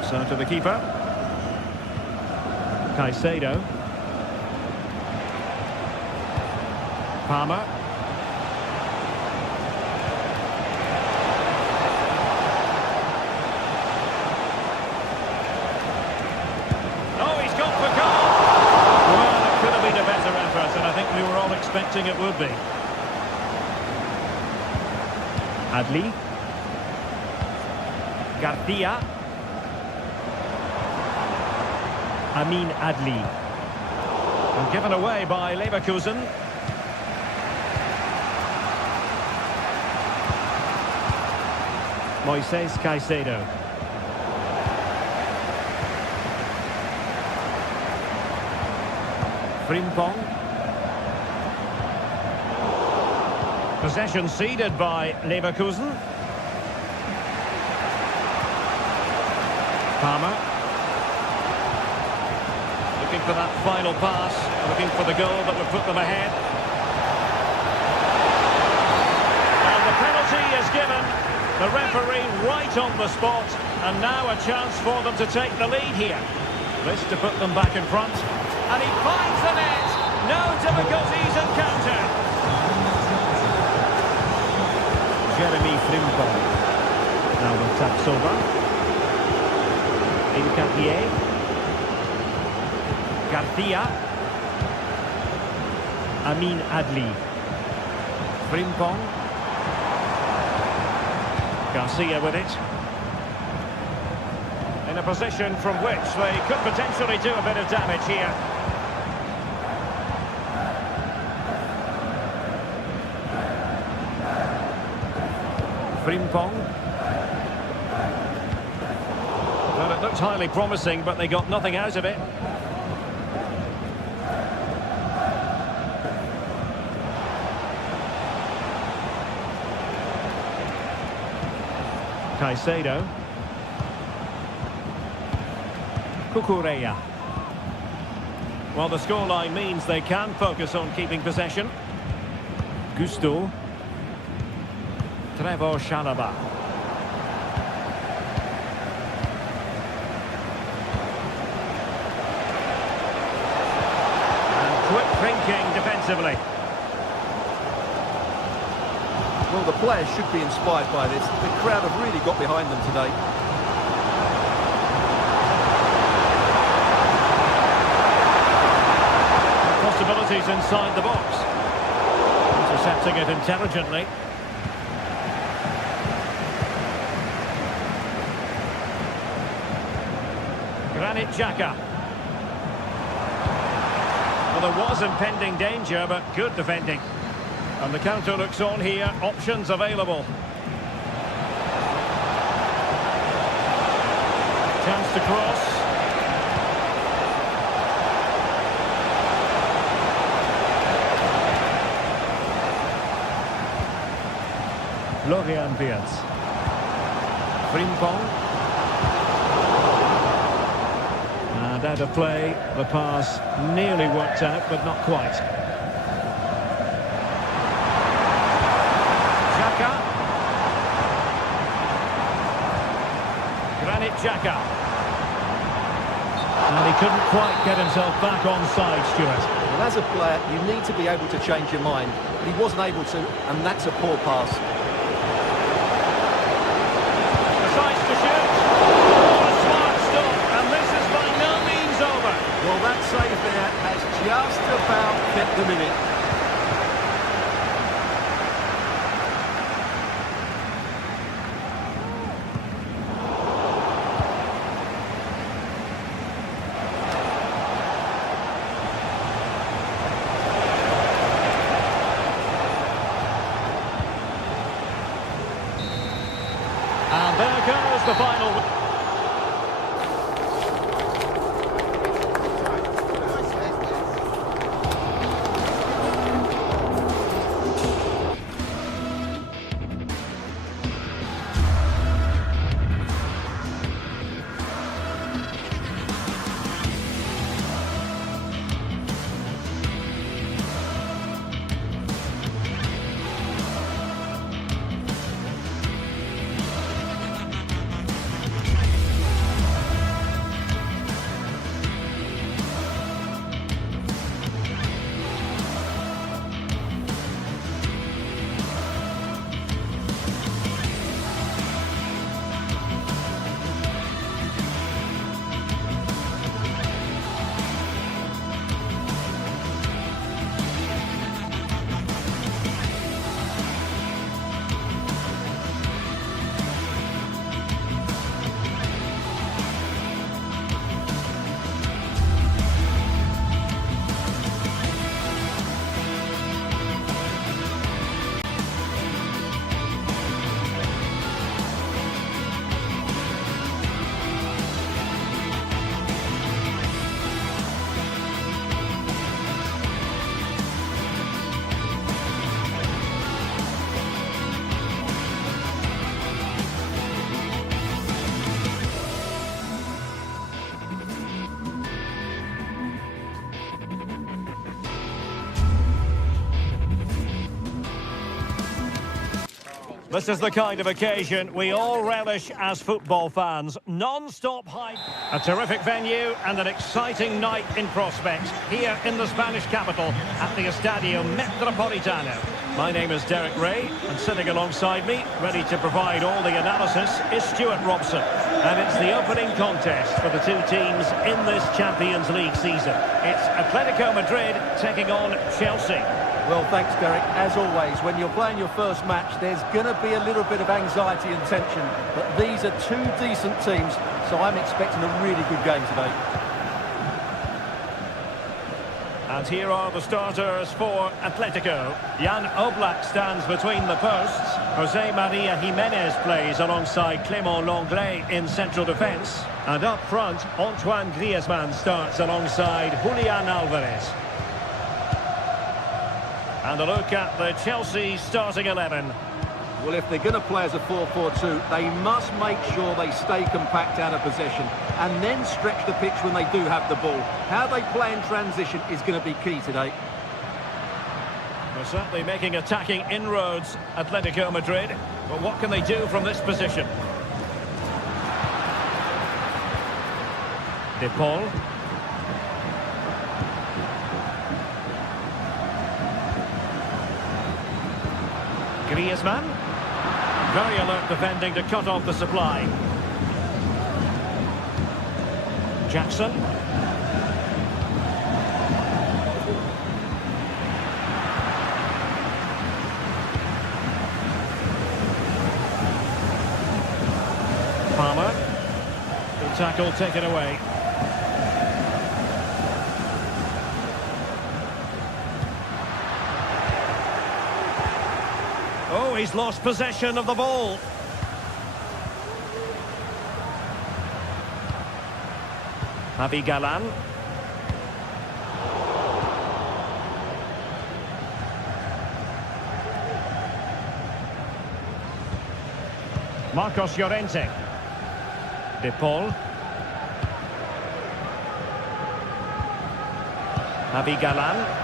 So to the keeper. Caicedo. Palmer. Oh, he's gone for goal! Well, it could have been a better effort, and I think we were all expecting it would be. Adli. Garcia. Amin Adli. And given away by Leverkusen. Moises Caicedo. Frimpong. Possession ceded by Leverkusen. Palmer. Looking for that final pass, looking for the goal that would put them ahead. And the penalty is given. The referee right on the spot, and now a chance for them to take the lead here. This to put them back in front. And he finds the net. No difficulties encountered. Jeremy Frimpong. Now the taps over. Incapié. Garcia. Amin Adli. Frimpong. Garcia with it. In a position from which they could potentially do a bit of damage here. Frimpong. Well, it looked highly promising, but they got nothing out of it. Caicedo. Cucurella. Well, the scoreline means they can focus on keeping possession. Gusto. Trevor Chalobah. And quick thinking defensively. Well, the players should be inspired by this. The crowd have really got behind them today. Possibilities inside the box. Intercepting it intelligently. Granit Xhaka. Well, there was impending danger, but good defending. And the counter looks on here. Options available. Chance to cross. Florian Wirtz. Frimpong. And out of play, the pass nearly worked out, but not quite. Xhaka. Granit Xhaka. And he couldn't quite get himself back onside, Stuart. Well, as a player, you need to be able to change your mind. He wasn't able to, and that's a poor pass. Decides to shoot. Oh, a smart stop. And this is by no means over. Well, that save there has just about kept them in it. And there goes the final. This is the kind of occasion we all relish as football fans. Non-stop hype. A terrific venue and an exciting night in prospect here in the Spanish capital at the Estadio Metropolitano. My name is Derek Ray, and sitting alongside me, ready to provide all the analysis, is Stuart Robson. And it's the opening contest for the two teams in this Champions League season. It's Atletico Madrid taking on Chelsea. Well, thanks, Derek. As always, when you're playing your first match, there's going to be a little bit of anxiety and tension. But these are two decent teams, so I'm expecting a really good game today. And here are the starters for Atletico. Jan Oblak stands between the posts. Jose Maria Jimenez plays alongside Clément Lenglet in central defence. And up front, Antoine Griezmann starts alongside Julian Alvarez. And a look at the Chelsea starting 11. Well, if they're going to play as a 4-4-2, they must make sure they stay compact out of possession and then stretch the pitch when they do have the ball. How they play in transition is going to be key today. They're certainly making attacking inroads, Atletico Madrid. But what can they do from this position? De Paul. Griezmann. Very alert defending to cut off the supply. Jackson. Palmer. Good tackle taken away. Oh, he's lost possession of the ball. Javi Galan. Marcos Llorente. De Paul. Javi Galan.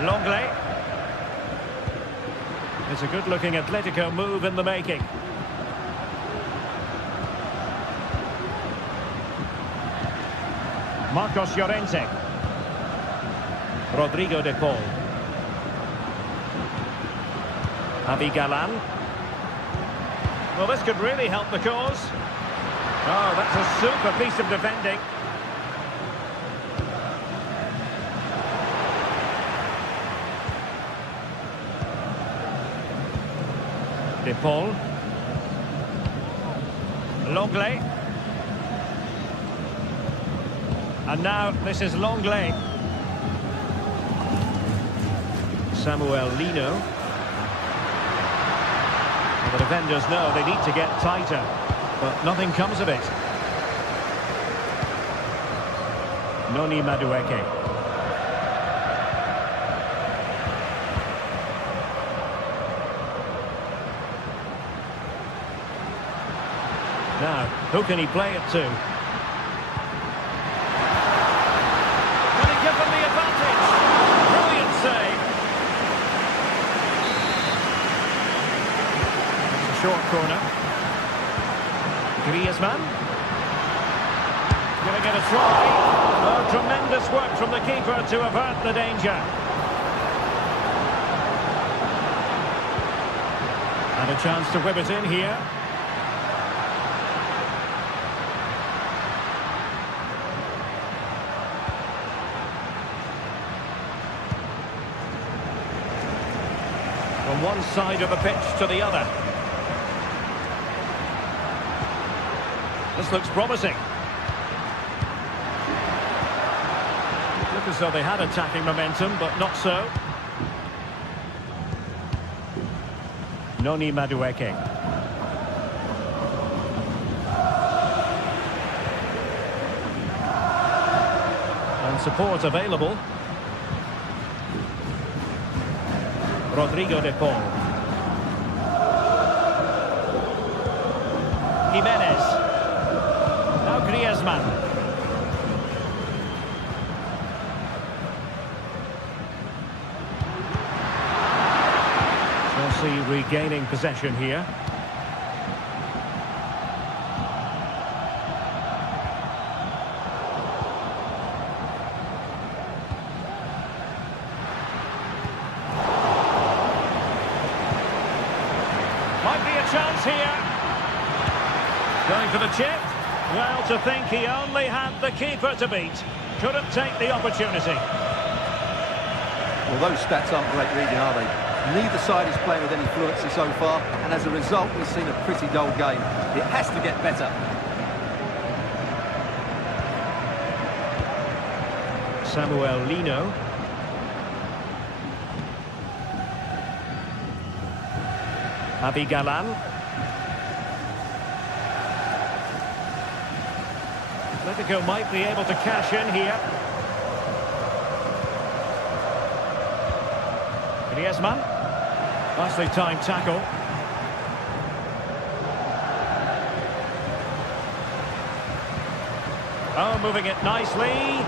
Lenglet. It's a good-looking Atletico move in the making. Marcos Llorente. Rodrigo de Paul. Javi Galan. Well, this could really help the cause. Oh, that's a super piece of defending. De Paul. Lenglet. And now this is Lenglet. Samuel Lino. Well, the defenders know they need to get tighter, but nothing comes of it. Noni Madueke. Now, who can he play it to? Can he give them the advantage? Brilliant save. It's a short corner. Griezmann. Giving it a try. Oh, tremendous work from the keeper to avert the danger. And a chance to whip it in here. From one side of the pitch to the other. This looks promising. Look as though they had attacking momentum, but not so. Noni Madueke. And support available. Rodrigo de Paul. Jimenez. Now Griezmann. Chelsea regaining possession here. Might be a chance here. Going for the chip. Well, to think he only had the keeper to beat. Couldn't take the opportunity. Well, those stats aren't great reading, are they? Neither side is playing with any fluency so far, and as a result, we've seen a pretty dull game. It has to get better. Samuel Lino. Abigalan. Atletico might be able to cash in here. Griezmann. Nicely timed tackle. Oh, moving it nicely.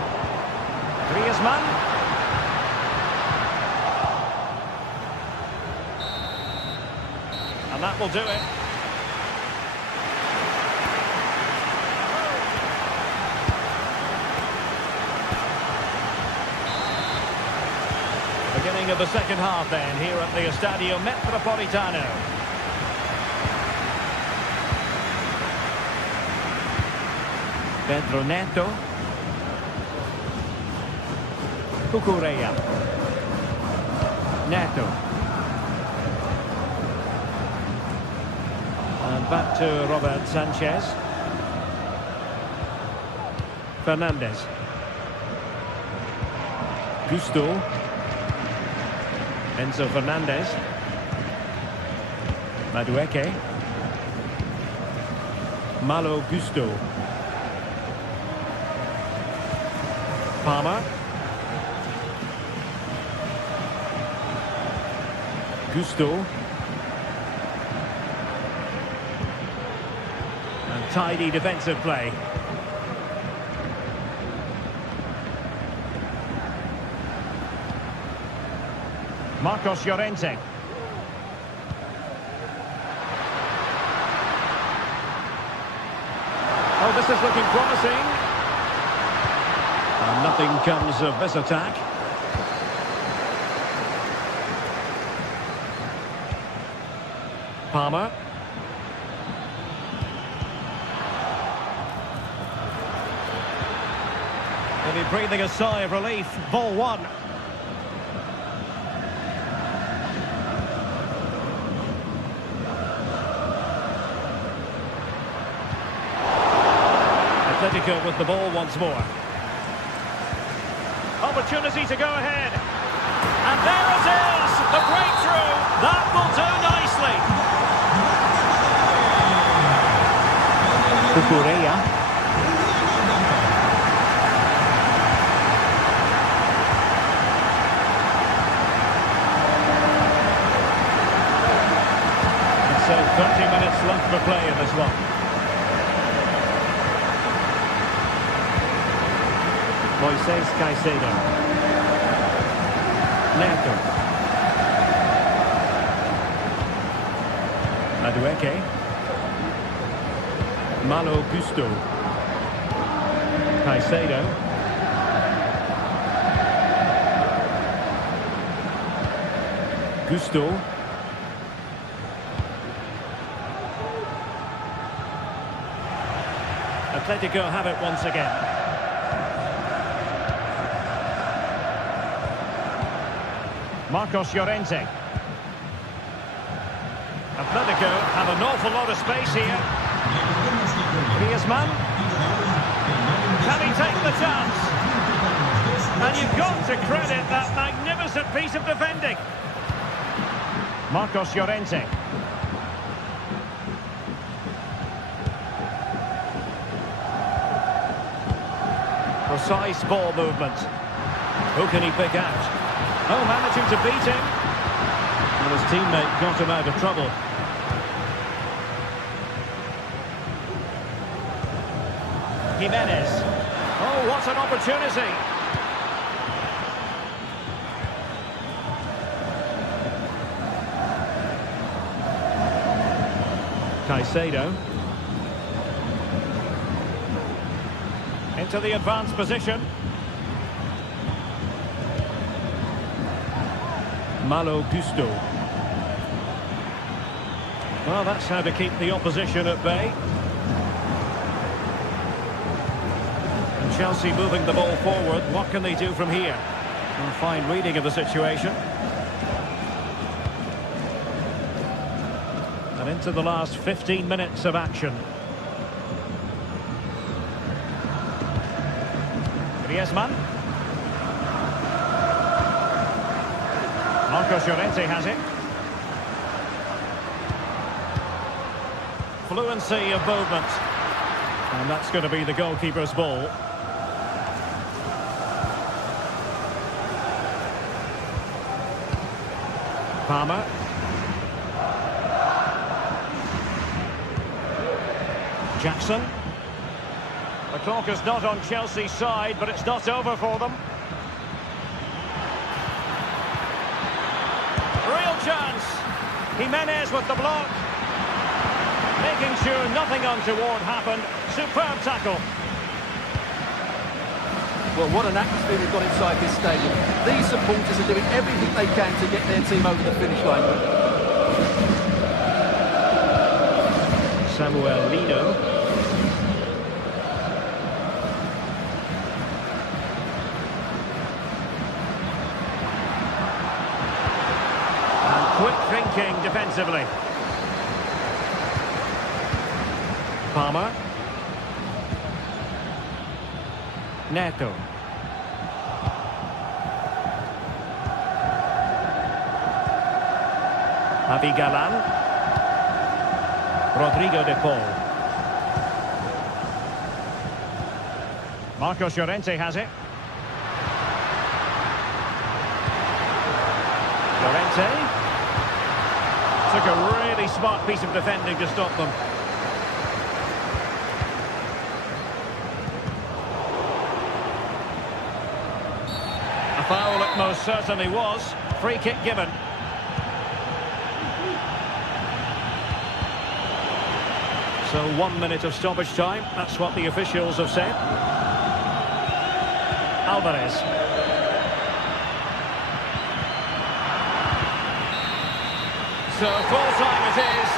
Griezmann. And that will do it. Beginning of the second half then, here at the Estadio Metropolitano. Pedro Neto. Cucurella. Neto. And back to Robert Sanchez. Fernandez. Gusto. Enzo Fernandez. Madueke. Malo Gusto. Palmer. Gusto. And tidy defensive play. Marcos Llorente. Oh, this is looking promising. And nothing comes of this attack. Palmer. Maybe breathing a sigh of relief. Ball one. Atletico with the ball once more. Opportunity to go ahead. And there it is! The breakthrough! That will do nicely! Cucurella. So 30 minutes left for play in this one. Moises Caicedo. Neto. Madueke. Malo Gusto. Caicedo. Gusto. Atletico have it once again. Marcos Llorente. Atletico have an awful lot of space here. Griezmann. Can he take the chance? And you've got to credit that magnificent piece of defending. Marcos Llorente. Precise ball movement. Who can he pick out? Oh, managing to beat him. And his teammate got him out of trouble. Jimenez. Oh, what an opportunity. Caicedo. Into the advanced position. Malo Gusto. Well, that's how to keep the opposition at bay. And Chelsea moving the ball forward. What can they do from here? A fine reading of the situation. And into the last 15 minutes of action. Griezmann. Marcos Llorente has it. Fluency of movement. And that's going to be the goalkeeper's ball. Palmer. Jackson. The clock is not on Chelsea's side, but it's not over for them. Real chance. Jimenez with the block. Making sure nothing untoward happened. Superb tackle. Well, what an atmosphere we've got inside this stadium. These supporters are doing everything they can to get their team over the finish line. Samuel Lino. Quick thinking defensively. Palmer. Neto. Abigalan. Rodrigo de Paul. Marcos Llorente has it. Llorente. Took a really smart piece of defending to stop them. A foul it most certainly was. Free kick given. So 1 minute of stoppage time. That's what the officials have said. Alvarez. So full time it is.